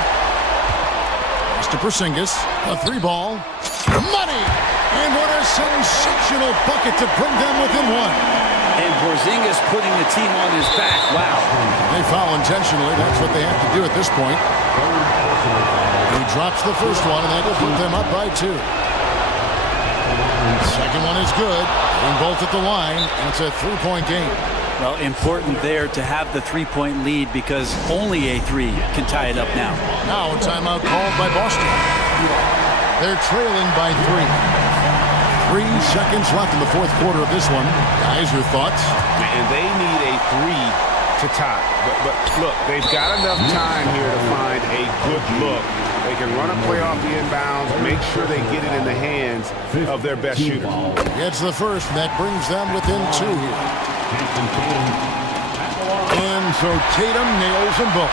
Pass to Porzingis. A 3 ball. Money! And what a sensational bucket to bring them within one. And Porzingis putting the team on his back. Wow. They foul intentionally. That's what they have to do at this point. He drops the first one, and that will put them up by 2. Second one is good. And both at the line, and it's a 3-point game. Well, important there to have the 3-point lead because only a 3 can tie it up now. Now a timeout called by Boston. They're trailing by 3. 3 seconds left in the fourth quarter of this one. Guys, your thoughts? And they need a 3 to tie. But look, they've got enough time here to find a good look. They can run a play off the inbounds, make sure they get it in the hands of their best shooter. Gets the first, and that brings them within 2 here. And so Tatum nails them both.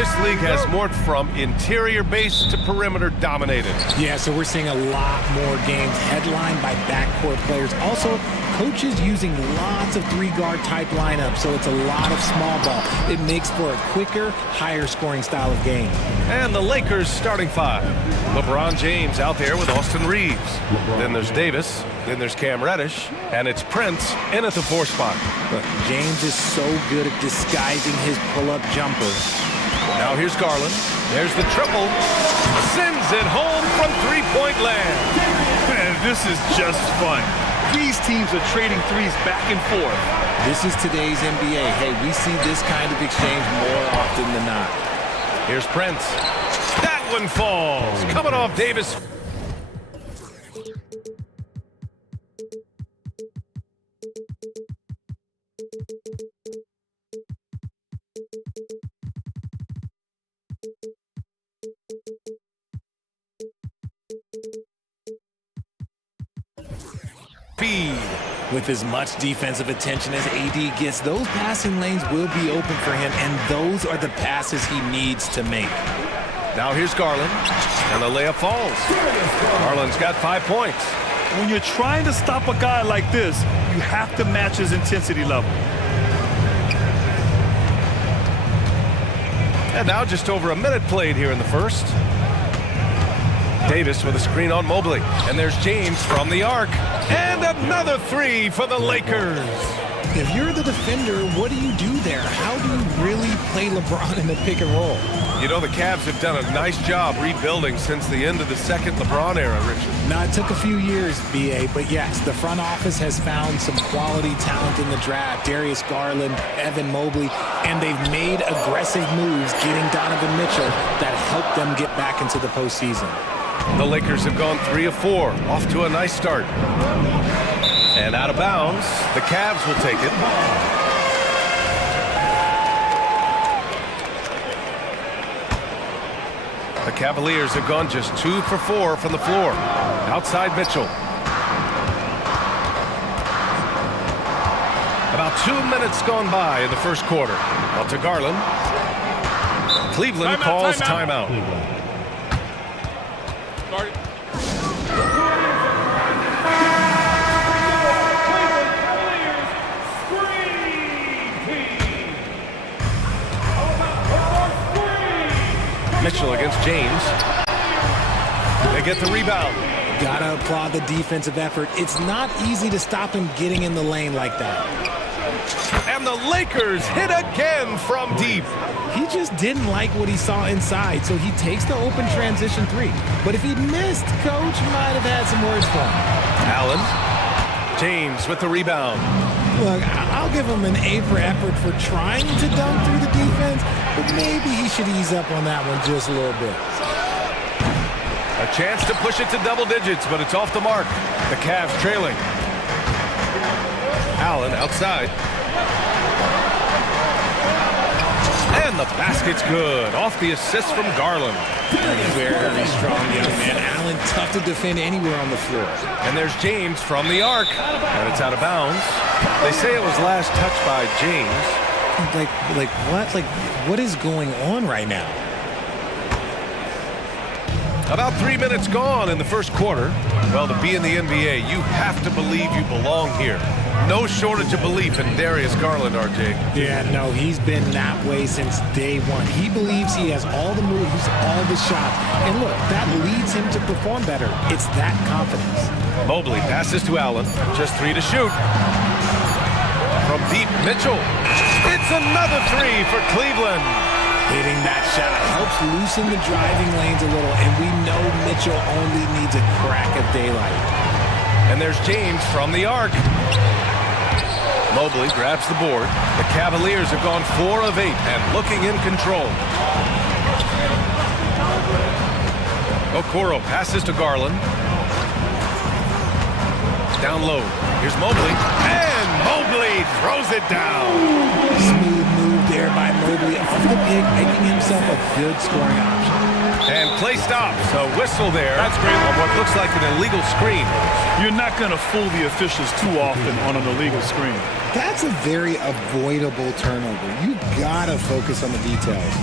this league has morphed from interior-based to perimeter-dominated. Yeah, so we're seeing a lot more games headlined by backcourt players. Also, coaches using lots of three-guard type lineups, so it's a lot of small ball. It makes for a quicker, higher-scoring style of game. And the Lakers starting five. LeBron James out there with Austin Reeves. Then there's Davis. Then there's Cam Reddish. And it's Prince in at the 4 spot. Look, James is so good at disguising his pull-up jumper. Now here's Garland. There's the triple. Sends it home from three-point land. Man, this is just fun. These teams are trading threes back and forth. This is today's NBA. Hey, we see this kind of exchange more often than not. Here's Prince. That one falls. Coming off Davis. With as much defensive attention as AD gets, those passing lanes will be open for him, and those are the passes he needs to make. Now here's Garland, and the layup falls. Garland's got 5 points. When you're trying to stop a guy like this, you have to match his intensity level. And now just over a minute played here in the first. Davis with a screen on Mobley. And there's James from the arc. And another three for the Lakers. If you're the defender, what do you do there? How do you really play LeBron in the pick and roll? You know, the Cavs have done a nice job rebuilding since the end of the second LeBron era, Richard. Now, it took a few years, B.A., but yes, the front office has found some quality talent in the draft. Darius Garland, Evan Mobley, and they've made aggressive moves getting Donovan Mitchell that helped them get back into the postseason. The Lakers have gone 3 of 4, off to a nice start. And out of bounds, the Cavs will take it. The Cavaliers have gone just 2 for 4 from the floor. Outside Mitchell. About 2 minutes gone by in the first quarter. Out to Garland. Cleveland calls timeout. Mitchell against James. They get the rebound. Gotta applaud the defensive effort. It's not easy to stop him getting in the lane like that. And the Lakers hit again from deep. He just didn't like what he saw inside, so he takes the open transition three. But if he'd missed, Coach might have had some words for him. Allen. James with the rebound. Look, I'll give him an A for effort for trying to dunk through the defense, but maybe he should ease up on that one just a little bit. A chance to push it to double digits, but it's off the mark. The Cavs trailing. Allen outside. And the basket's good. Off the assist from Garland. Very strong young man. Allen tough to defend anywhere on the floor. And there's James from the arc. And it's out of bounds. They say it was last touched by James. Like what? Like, what is going on right now? About 3 minutes gone in the first quarter. Well, to be in the NBA, you have to believe you belong here. No shortage of belief in Darius Garland, RJ. Yeah, no, he's been that way since day one. He believes he has all the moves, all the shots. And look, that leads him to perform better. It's that confidence. Mobley passes to Allen. Just 3 to shoot. From deep, Mitchell. It's another 3 for Cleveland. Hitting that shot helps loosen the driving lanes a little, and we know Mitchell only needs a crack of daylight. And there's James from the arc. Mobley grabs the board. The Cavaliers have gone 4 of 8 and looking in control. Okoro passes to Garland. Down low. Here's Mobley. And Mobley throws it down. Smooth move there by Mobley off the pick, making himself a good scoring option. And play stops. A whistle there. That's great on what looks like an illegal screen. You're not going to fool the officials too often on an illegal screen. That's a very avoidable turnover. You gotta focus on the details.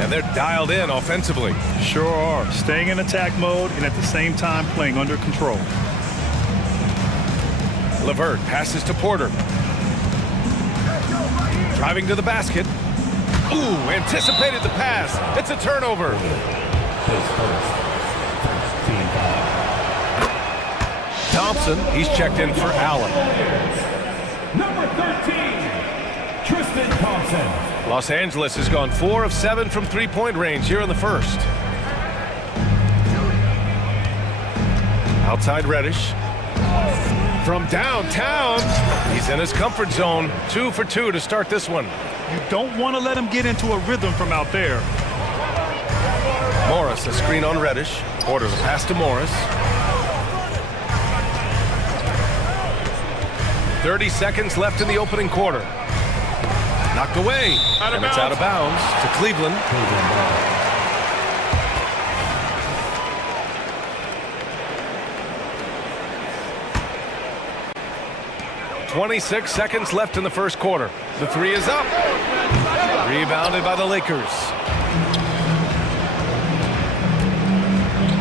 And they're dialed in offensively. Sure are. Staying in attack mode and at the same time playing under control. LeVert passes to Porter. Driving to the basket. Ooh, anticipated the pass. It's a turnover. Thompson, he's checked in for Allen. Number 13, Tristan Thompson. Los Angeles has gone 4 of 7 from three-point range here in the first. Outside Reddish. From downtown, he's in his comfort zone. 2 for 2 to start this one. You don't want to let him get into a rhythm from out there. Morris, a screen on Reddish. Orders a pass to Morris. 30 seconds left in the opening quarter. Knocked away, and it's out of bounds to Cleveland. 26 seconds left in the first quarter. The three is up. Rebounded by the Lakers.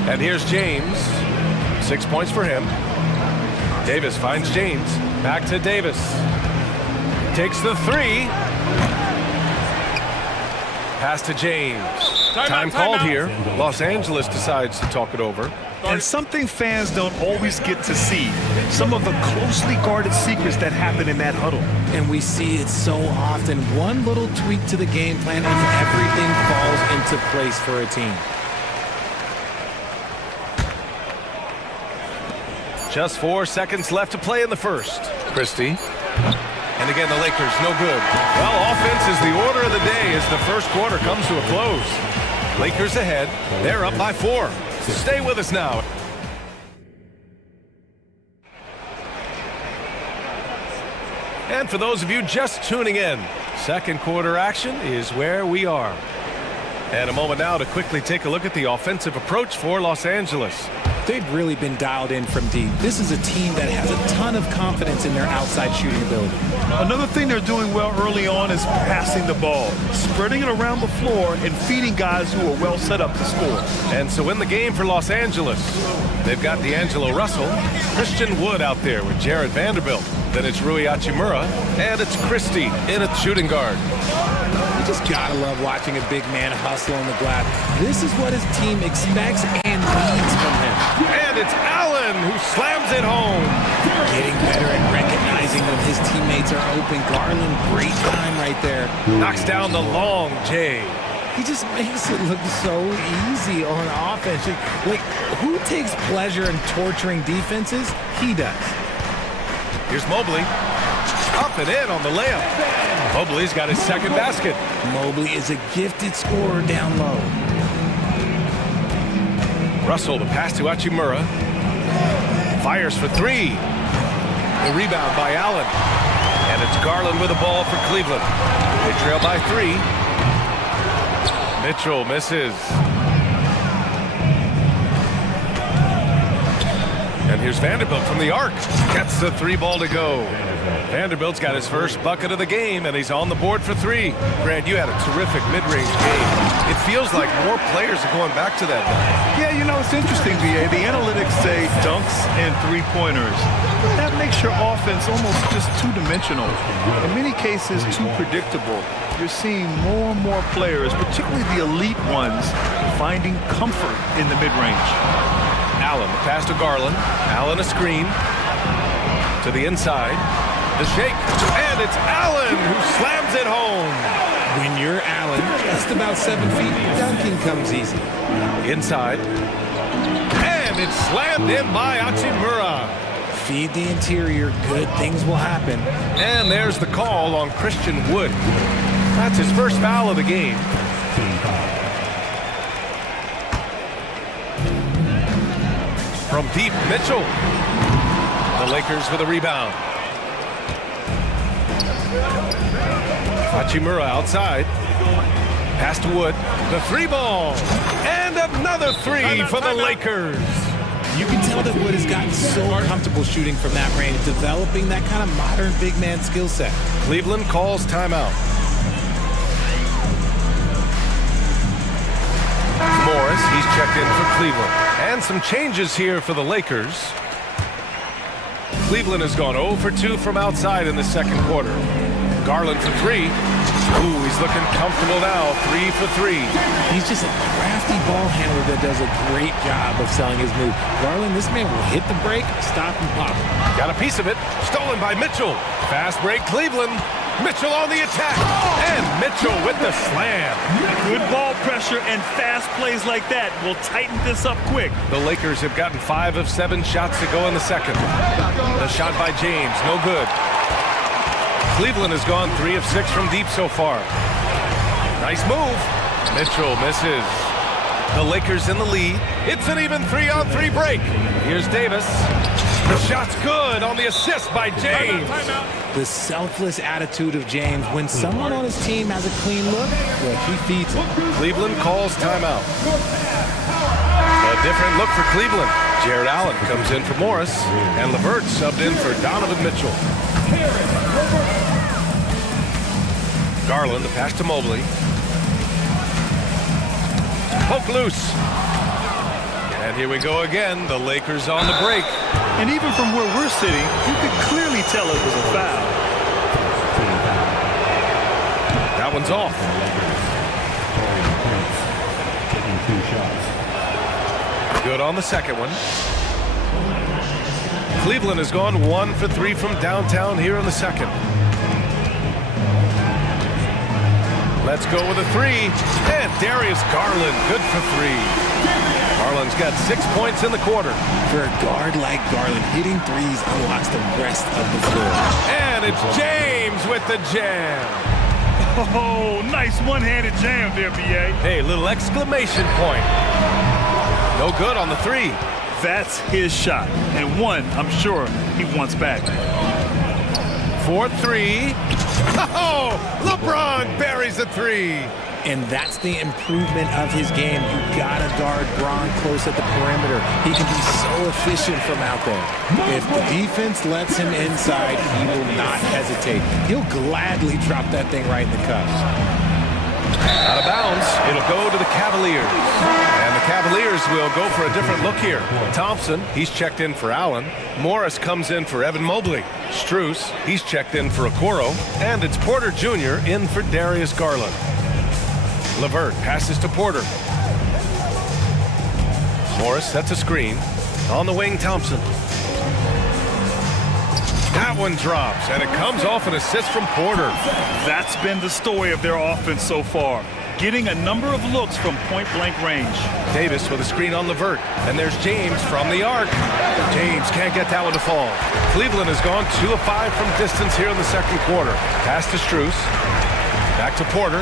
And here's James. 6 points for him. Davis finds James. Back to Davis. Takes the three. Pass to James. Time called here. Los Angeles decides to talk it over. And something fans don't always get to see. Some of the closely guarded secrets that happen in that huddle. And we see it so often. One little tweak to the game plan and everything falls into place for a team. Just 4 seconds left to play in the first. Christie. And again, the Lakers, no good. Well, offense is the order of the day as the first quarter comes to a close. Lakers ahead. They're up by 4. Stay with us now. And for those of you just tuning in, second quarter action is where we are. And a moment now to quickly take a look at the offensive approach for Los Angeles. They've really been dialed in from deep. This is a team that has a ton of confidence in their outside shooting ability. Another thing they're doing well early on is passing the ball, spreading it around the floor and feeding guys who are well set up to score. And so in the game for Los Angeles, they've got D'Angelo Russell, Christian Wood out there with Jared Vanderbilt. Then it's Rui Hachimura, and it's Christie in at shooting guard. You just gotta love watching a big man hustle on the glass. This is what his team expects and needs from him. And it's Allen who slams it home. Getting better at recognizing when his teammates are open. Garland, great time right there. Knocks down the long J. He just makes it look so easy on offense. Like, who takes pleasure in torturing defenses? He does. Here's Mobley. Up and in on the layup. Mobley's got his second basket. Mobley is a gifted scorer down low. Russell, the pass to Hachimura. Fires for three. The rebound by Allen. And it's Garland with the ball for Cleveland. They trail by 3. Mitchell misses. And here's Vanderbilt from the arc. Gets the 3 ball to go. Vanderbilt's got his first bucket of the game, and he's on the board for 3. Grant, you had a terrific mid-range game. It feels like more players are going back to that now. Yeah, you know, it's interesting, BA. The analytics say dunks and three-pointers. That makes your offense almost just two-dimensional. In many cases, too predictable. You're seeing more and more players, particularly the elite ones, finding comfort in the mid-range. Allen, the pass to Garland. Allen a screen. To the inside. The shake. And it's Allen who slams it home. When you're Allen, just about 7 feet, dunking comes easy. Inside. And it's slammed in by Hachimura. Feed the interior. Good things will happen. And there's the call on Christian Wood. That's his first foul of the game. From deep, Mitchell. The Lakers with a rebound. Hachimura outside. Pass to Wood. The 3 ball. And another 3 for the Lakers. You can tell that Wood has gotten so comfortable shooting from that range, developing that kind of modern big man skill set. Cleveland calls timeout. Morris, he's checked in for Cleveland. And some changes here for the Lakers. Cleveland has gone 0 for 2 from outside in the second quarter. Garland for 3. Ooh, he's looking comfortable now, 3 for 3. He's just a crafty ball handler that does a great job of selling his move. Garland, this man will hit the break, stop and pop. Got a piece of it, stolen by Mitchell. Fast break, Cleveland. Mitchell on the attack, and Mitchell with the slam. Good ball pressure and fast plays like that will tighten this up quick. The Lakers have gotten 5 of 7 shots to go in the second. The shot by James, no good. Cleveland has gone 3 of 6 from deep so far. Nice move. Mitchell misses. The Lakers in the lead. It's an even 3-on-3 break. Here's Davis. The shot's good on the assist by James. The selfless attitude of James. When someone on his team has a clean look, well, he feeds it. Cleveland calls timeout. A different look for Cleveland. Jared Allen comes in for Morris, and LeVert subbed in for Donovan Mitchell. Garland, the pass to Mobley. Poke loose. And here we go again. The Lakers on the break. And even from where we're sitting, you could clearly tell it was a foul. That one's off. Taking 2 shots. Good on the second one. Cleveland has gone 1 for 3 from downtown here in the second. Let's go with a 3. And Darius Garland, good for 3. Garland's got 6 points in the quarter. For a guard like Garland, hitting threes unlocks the rest of the floor. And it's James with the jam. Oh, nice one-handed jam there, B.A. Hey, little exclamation point. No good on the 3. That's his shot, and one I'm sure he wants back. 4-3. Oh, LeBron buries a 3. And that's the improvement of his game. You gotta guard Bron close at the perimeter. He can be so efficient from out there. If the defense lets him inside, he will not hesitate. He'll gladly drop that thing right in the cuffs. Out of bounds, it'll go to the Cavaliers. And the Cavaliers will go for a different look here. Thompson, he's checked in for Allen. Morris comes in for Evan Mobley. Strus, he's checked in for Okoro. And it's Porter Jr. in for Darius Garland. LeVert passes to Porter. Morris sets a screen. On the wing, Thompson. That one drops, and it comes off an assist from Porter. That's been the story of their offense so far. Getting a number of looks from point-blank range. Davis with a screen on LeVert. And there's James from the arc. James can't get that one to fall. Cleveland has gone 2 of 5 from distance here in the second quarter. Pass to Strus. Back to Porter.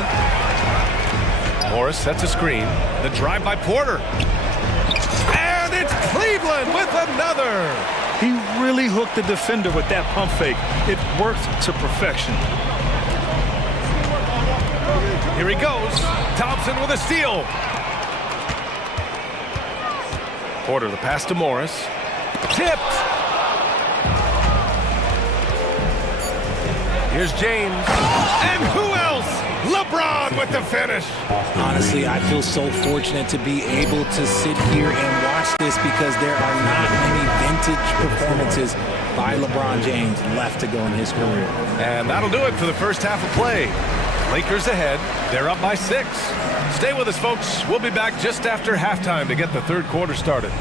Morris sets a screen. The drive by Porter. And it's Cleveland with another. He really hooked the defender with that pump fake. It worked to perfection. Here he goes. Thompson with a steal. Porter, the pass to Morris. Tipped. Here's James. And who else? LeBron with the finish. Honestly, I feel so fortunate to be able to sit here and watch this because there are not many vintage performances by LeBron James left to go in his career. And that'll do it for the first half of play. Lakers ahead. They're up by 6. Stay with us, folks. We'll be back just after halftime to get the third quarter started.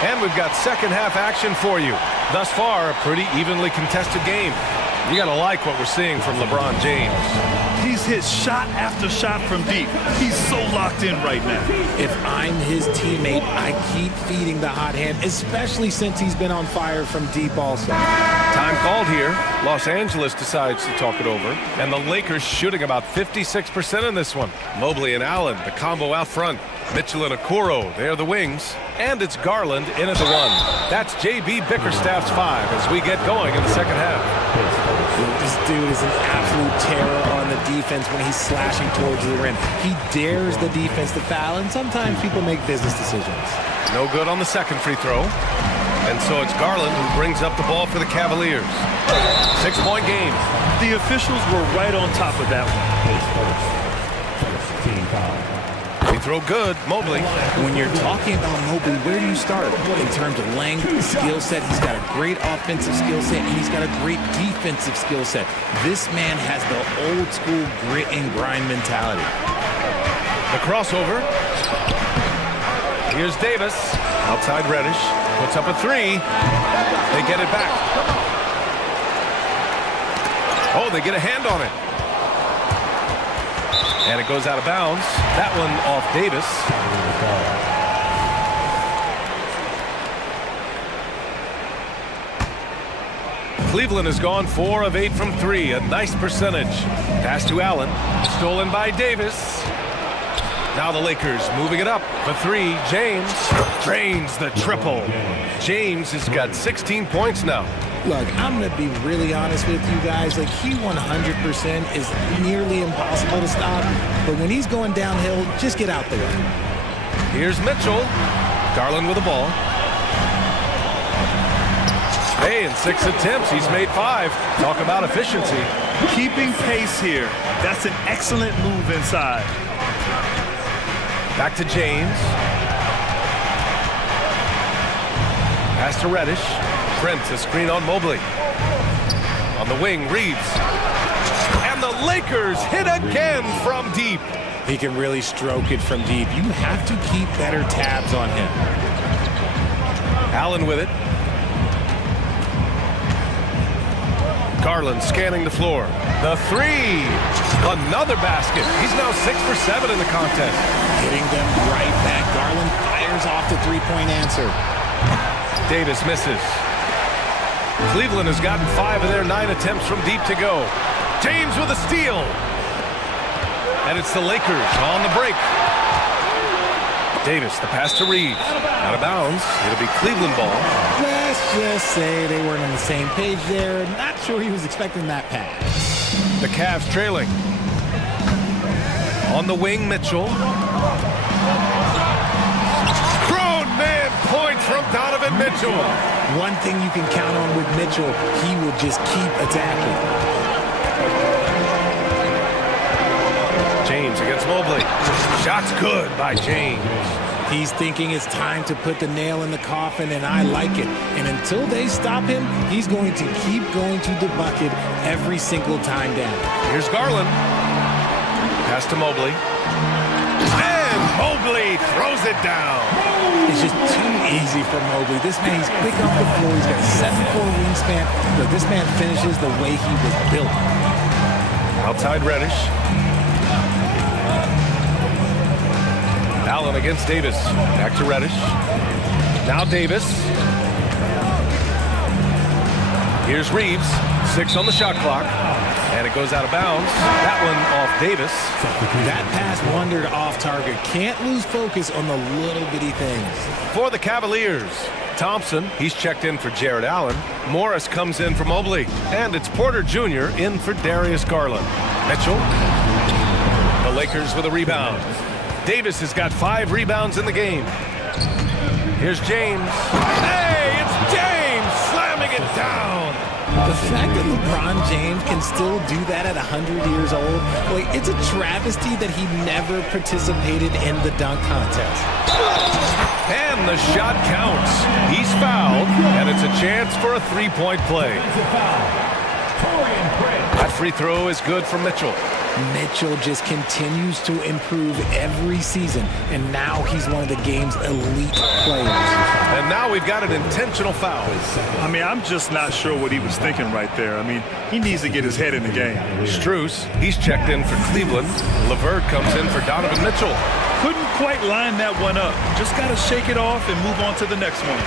And we've got second half action for you. Thus far, a pretty evenly contested game. You gotta like what we're seeing from LeBron James. He's hit shot after shot from deep. He's so locked in right now. If I'm his teammate, I keep feeding the hot hand, especially since he's been on fire from deep also. Time called here. Los Angeles decides to talk it over. And the Lakers shooting about 56% in this one. Mobley and Allen, the combo out front. Mitchell and Okoro, they're the wings. And it's Garland in at the 1. That's J.B. Bickerstaff's 5 as we get going in the second half. This dude is an absolute terror on the defense when he's slashing towards the rim. He dares the defense to foul, and sometimes people make business decisions. No good on the second free throw. And so it's Garland who brings up the ball for the Cavaliers. 6-point game. The officials were right on top of that one. First team foul. Free throw good. Mobley. When you're talking about Mobley, where do you start? In terms of length, skill set, he's got a great offensive skill set, and he's got a great defensive skill set. This man has the old school grit and grind mentality. The crossover. Here's Davis. Outside Reddish. Puts up a three. They get it back. Oh, they get a hand on it. And it goes out of bounds. That one off Davis. Cleveland has gone 4 of 8 from 3. A nice percentage. Pass to Allen. Stolen by Davis. Now the Lakers moving it up for 3. James drains the triple. James has got 16 points now. Look, I'm going to be really honest with you guys. Like, he 100% is nearly impossible to stop. But when he's going downhill, just get out the way. Here's Mitchell. Garland with the ball. Hey, in 6 attempts, he's made 5. Talk about efficiency. Keeping pace here. That's an excellent move inside. Back to James. Pass to Reddish. Prince, a screen on Mobley. On the wing, Reeves. And the Lakers hit again from deep. He can really stroke it from deep. You have to keep better tabs on him. Allen with it. Garland scanning the floor. The 3. Another basket. He's now 6 for 7 in the contest. Hitting them right back. Garland fires off the three-point answer. Davis misses. Cleveland has gotten 5 of their 9 attempts from deep to go. James with a steal. And it's the Lakers on the break. Davis, the pass to Reeves. Out of bounds. It'll be Cleveland ball. Let's just say they weren't on the same page there. Not sure he was expecting that pass. The Cavs trailing. On the wing, Mitchell. Grown man points from Donovan Mitchell. One thing you can count on with Mitchell, he will just keep attacking. James against Mobley. Shot's good by James. He's thinking it's time to put the nail in the coffin, and I like it. And until they stop him, he's going to keep going to the bucket every single time down. Here's Garland. Pass to Mobley. And Mobley throws it down. It's just too easy for Mobley. This man, he's quick off the floor. He's got a 7'4" wingspan. But this man finishes the way he was built. Outside Reddish. Allen against Davis. Back to Reddish. Now Davis. Here's Reeves. 6 on the shot clock. And it goes out of bounds. That one off Davis. That pass wandered off target. Can't lose focus on the little bitty things. For the Cavaliers, Thompson, he's checked in for Jared Allen. Morris comes in for Mobley. And it's Porter Jr. in for Darius Garland. Mitchell. The Lakers with a rebound. Davis has got 5 rebounds in the game. Here's James. Hey, it's James slamming it down. The fact that LeBron James can still do that at 100 years old, like, it's a travesty that he never participated in the dunk contest. And the shot counts. He's fouled, and it's a chance for a 3-point play. That free throw is good for Mitchell. Mitchell just continues to improve every season, and now he's one of the game's elite players. And now we've got an intentional foul. I mean, I'm just not sure what he was thinking right there. I mean, he needs to get his head in the game. Strus, he's checked in for Cleveland. LeVert comes in for Donovan Mitchell. Couldn't quite line that one up. Just got to shake it off and move on to the next one.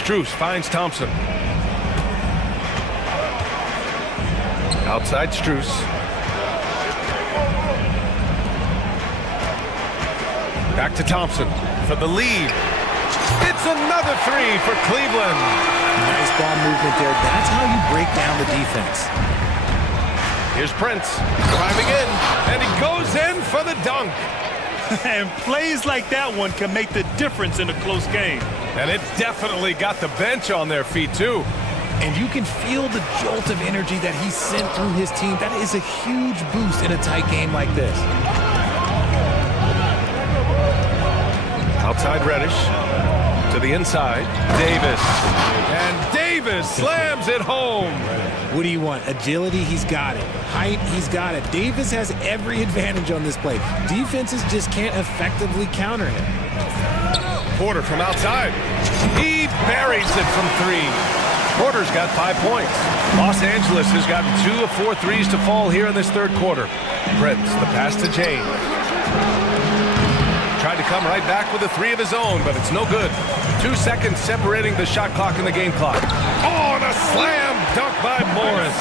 Strus finds Thompson. Outside Strus. Back to Thompson for the lead. It's another 3 for Cleveland. Nice ball movement there. That's how you break down the defense. Here's Prince driving in, and he goes in for the dunk. And plays like that one can make the difference in a close game. And it definitely got the bench on their feet, too. And you can feel the jolt of energy that he sent through his team. That is a huge boost in a tight game like this. Outside Reddish. To the inside. Davis. And Davis slams it home. What do you want? Agility, he's got it. Height, he's got it. Davis has every advantage on this play. Defenses just can't effectively counter him. Porter from outside. He buries it from 3. Porter's got 5 points. Los Angeles has gotten 2 of 4 threes to fall here in this third quarter. Prince, the pass to James. Tried to come right back with a 3 of his own, but it's no good. 2 seconds separating the shot clock and the game clock. Oh, and a slam dunk by Morris.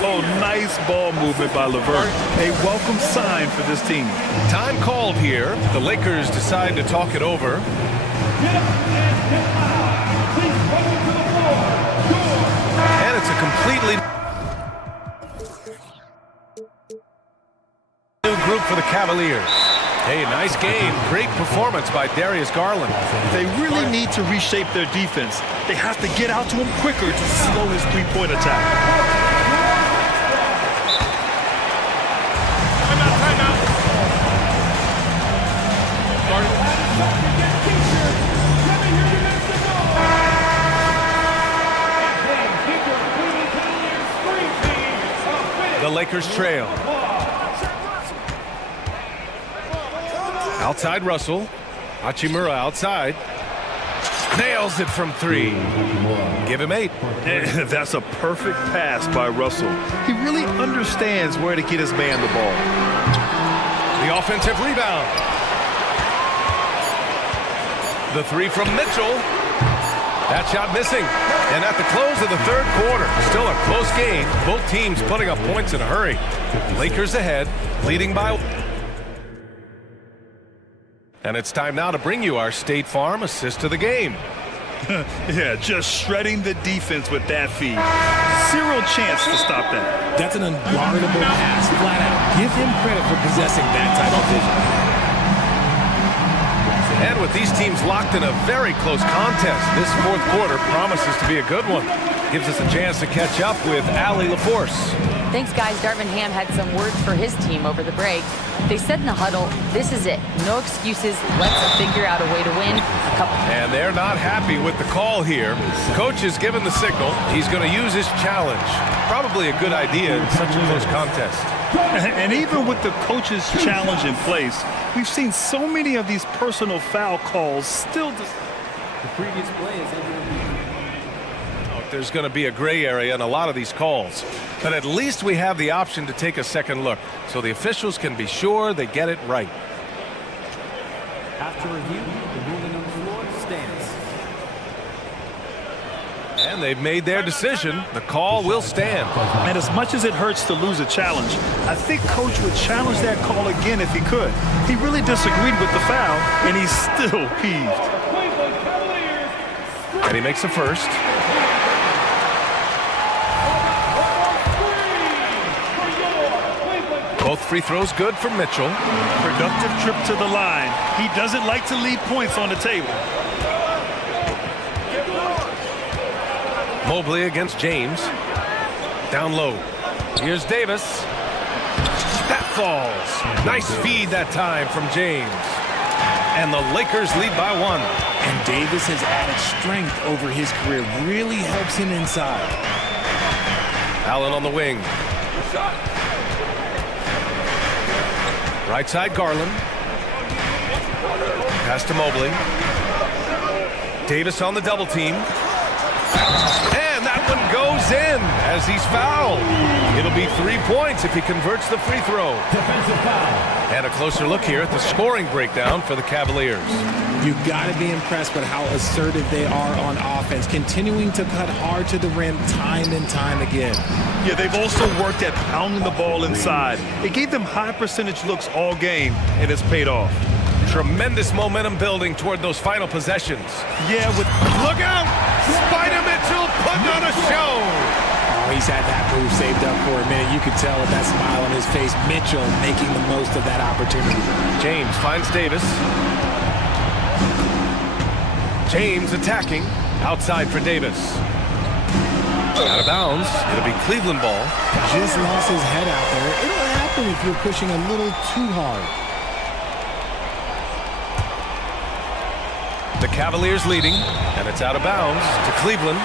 Oh, nice ball movement by LeVert. A welcome sign for this team. Time called here. The Lakers decide to talk it over. And it's a completely new group for the Cavaliers. Hey, nice game. Great performance by Darius Garland. They really need to reshape their defense. They have to get out to him quicker to slow his three-point attack. The Lakers trail. Outside Russell. Hachimura outside. Nails it from 3. Give him 8. That's a perfect pass by Russell. He really understands where to get his man the ball. The offensive rebound. The 3 from Mitchell. That shot missing. And at the close of the third quarter, still a close game. Both teams putting up points in a hurry. Lakers ahead, leading by... And it's time now to bring you our State Farm assist of the game. Yeah, just shredding the defense with that feed. Zero chance to stop that. That's an unguardable pass, flat out. Give him credit for possessing that type of vision. And with these teams locked in a very close contest, this fourth quarter promises to be a good one. Gives us a chance to catch up with Allie LaForce. Thanks, guys. Darvin Ham had some words for his team over the break. They said in the huddle, this is it. No excuses. Let's figure out a way to win. And they're not happy with the call here. Coach has given the signal. He's going to use his challenge. Probably a good idea in such a close contest. And even with the coach's challenge in place, we've seen so many of these personal foul calls still... The previous play is ended. There's going to be a gray area in a lot of these calls. But at least we have the option to take a second look, so the officials can be sure they get it right. After review, the ruling on the floor stands. And they've made their decision. The call will stand. And as much as it hurts to lose a challenge, I think Coach would challenge that call again if he could. He really disagreed with the foul, and he's still peeved. And he makes the first. Both free throws good for Mitchell. Productive trip to the line. He doesn't like to leave points on the table. Mobley against James. Down low. Here's Davis. That falls. Nice feed that time from James. And the Lakers lead by 1. And Davis has added strength over his career. Really helps him inside. Allen on the wing. Right side Garland. Pass to Mobley. Davis on the double team. And that one goes in as he's fouled. It'll be 3 points if he converts the free throw. Defensive foul. And a closer look here at the scoring breakdown for the Cavaliers. You've got to be impressed with how assertive they are on offense, continuing to cut hard to the rim time and time again. Yeah, they've also worked at pounding the ball inside. It gave them high percentage looks all game, and it's paid off. Tremendous momentum building toward those final possessions. Yeah, with... Look out! Spider Mitchell putting on a show! he's had that move saved up for a minute. You could tell with that smile on his face. Mitchell making the most of that opportunity. James finds Davis. James attacking. Outside for Davis. Out of bounds. It'll be Cleveland ball. Just lost his head out there. It'll happen if you're pushing a little too hard. The Cavaliers leading, and it's out of bounds to Cleveland.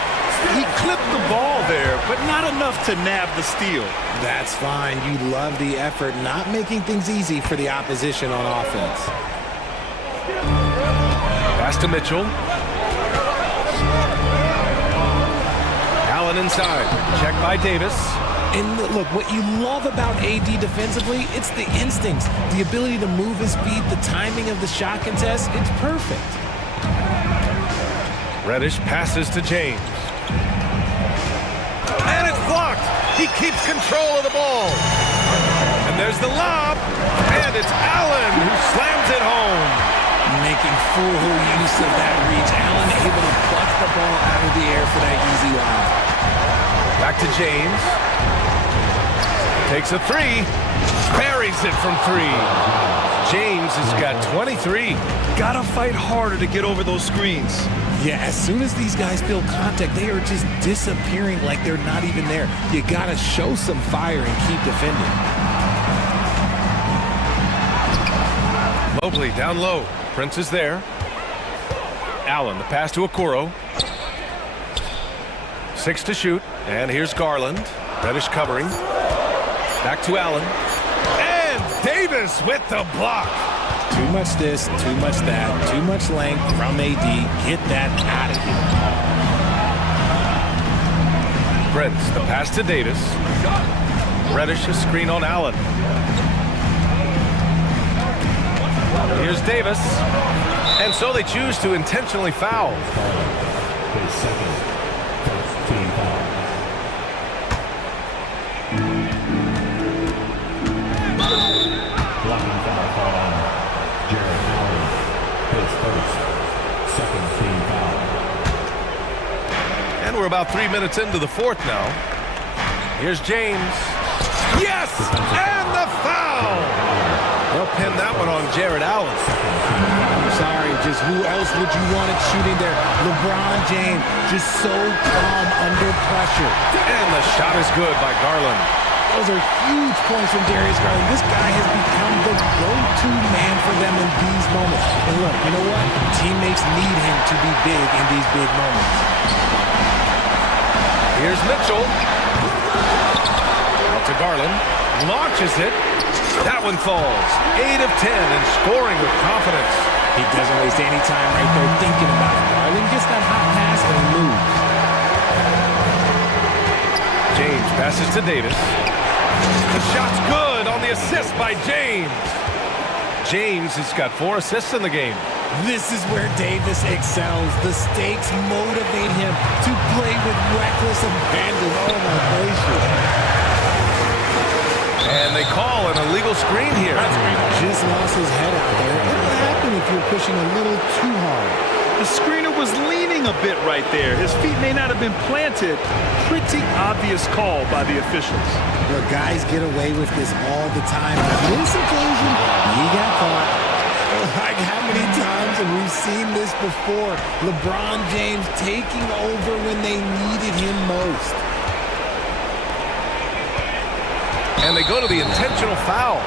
He clipped the ball there, but not enough to nab the steal. That's fine. You love the effort, not making things easy for the opposition on offense. Pass to Mitchell. Allen inside. Check by Davis. And look, what you love about AD defensively, it's the instincts, the ability to move his feet, the timing of the shot contest. It's perfect. Reddish passes to James. And it's blocked. He keeps control of the ball. And there's the lob. And it's Allen who slams it home. Making full use of that reach. Allen able to pluck the ball out of the air for that easy lob. Back to James. Takes a three. Buries it from three. James has got 23. Gotta fight harder to get over those screens. Yeah, as soon as these guys feel contact, they are just disappearing like they're not even there. You gotta show some fire and keep defending. Mobley down low. Prince is there. Allen, the pass to Okoro. 6 to shoot. And here's Garland. Reddish covering. Back to Allen. And Davis with the block. Too much this, too much that, too much length from AD. Get that out of here. Prince, the pass to Davis. Reddish, a screen on Allen. Here's Davis. And so they choose to intentionally foul. His second, first team foul. Blocking foul called on Jared Allen. His first, second team foul. And we're about 3 minutes into the fourth now. Here's James. Yes! And the foul! They'll pin that one on Jared Allen. I'm sorry, just who else would you want it shooting there? LeBron James, just so calm under pressure. And the shot is good by Garland. Those are huge points from Darius Garland. This guy has become the go-to man for them in these moments. And look, you know what? Teammates need him to be big in these big moments. Here's Mitchell. Out to Garland. Launches it. That one falls. 8 of 10 and scoring with confidence. He doesn't waste any time right there thinking about it. Garland gets that hot pass and moves. James passes to Davis. The shot's good on the assist by James. James has got 4 assists in the game. This is where Davis excels. The stakes motivate him to play with reckless abandon. Oh, my gracious. And they call an illegal screen here. Just lost his head out there. It'll happen if you're pushing a little too hard. The screener was leaning a bit right there. His feet may not have been planted. Pretty obvious call by the officials. Look, guys get away with this all the time. On this occasion, he got caught. Like how many times have we seen this before? LeBron James taking over when they needed him most. And they go to the intentional foul.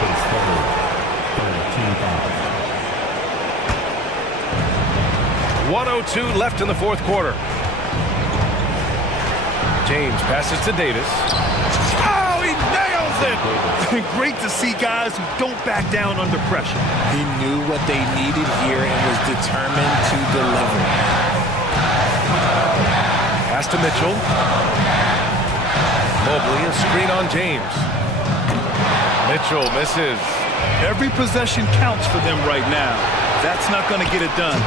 His third team foul. 1:02 left in the fourth quarter. James passes to Davis. Oh, he nails it! Great to see guys who don't back down under pressure. He knew what they needed here and was determined to deliver. Pass to Mitchell. Mobley, a screen on James. Mitchell misses. Every possession counts for them right now. That's not going to get it done.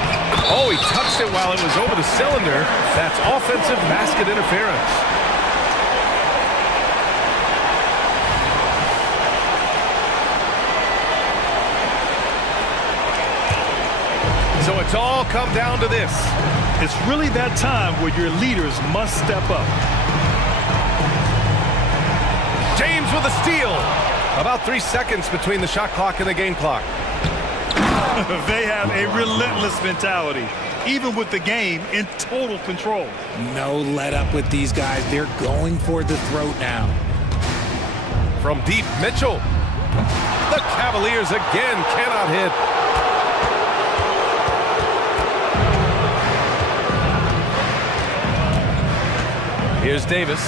Oh, he touched it while it was over the cylinder. That's offensive basket interference. So it's all come down to this. It's really that time where your leaders must step up. James with a steal. About 3 seconds between the shot clock and the game clock. They have a relentless mentality, even with the game in total control. No let up with these guys. They're going for the throat now. From deep, Mitchell. The Cavaliers again cannot hit. Here's Davis.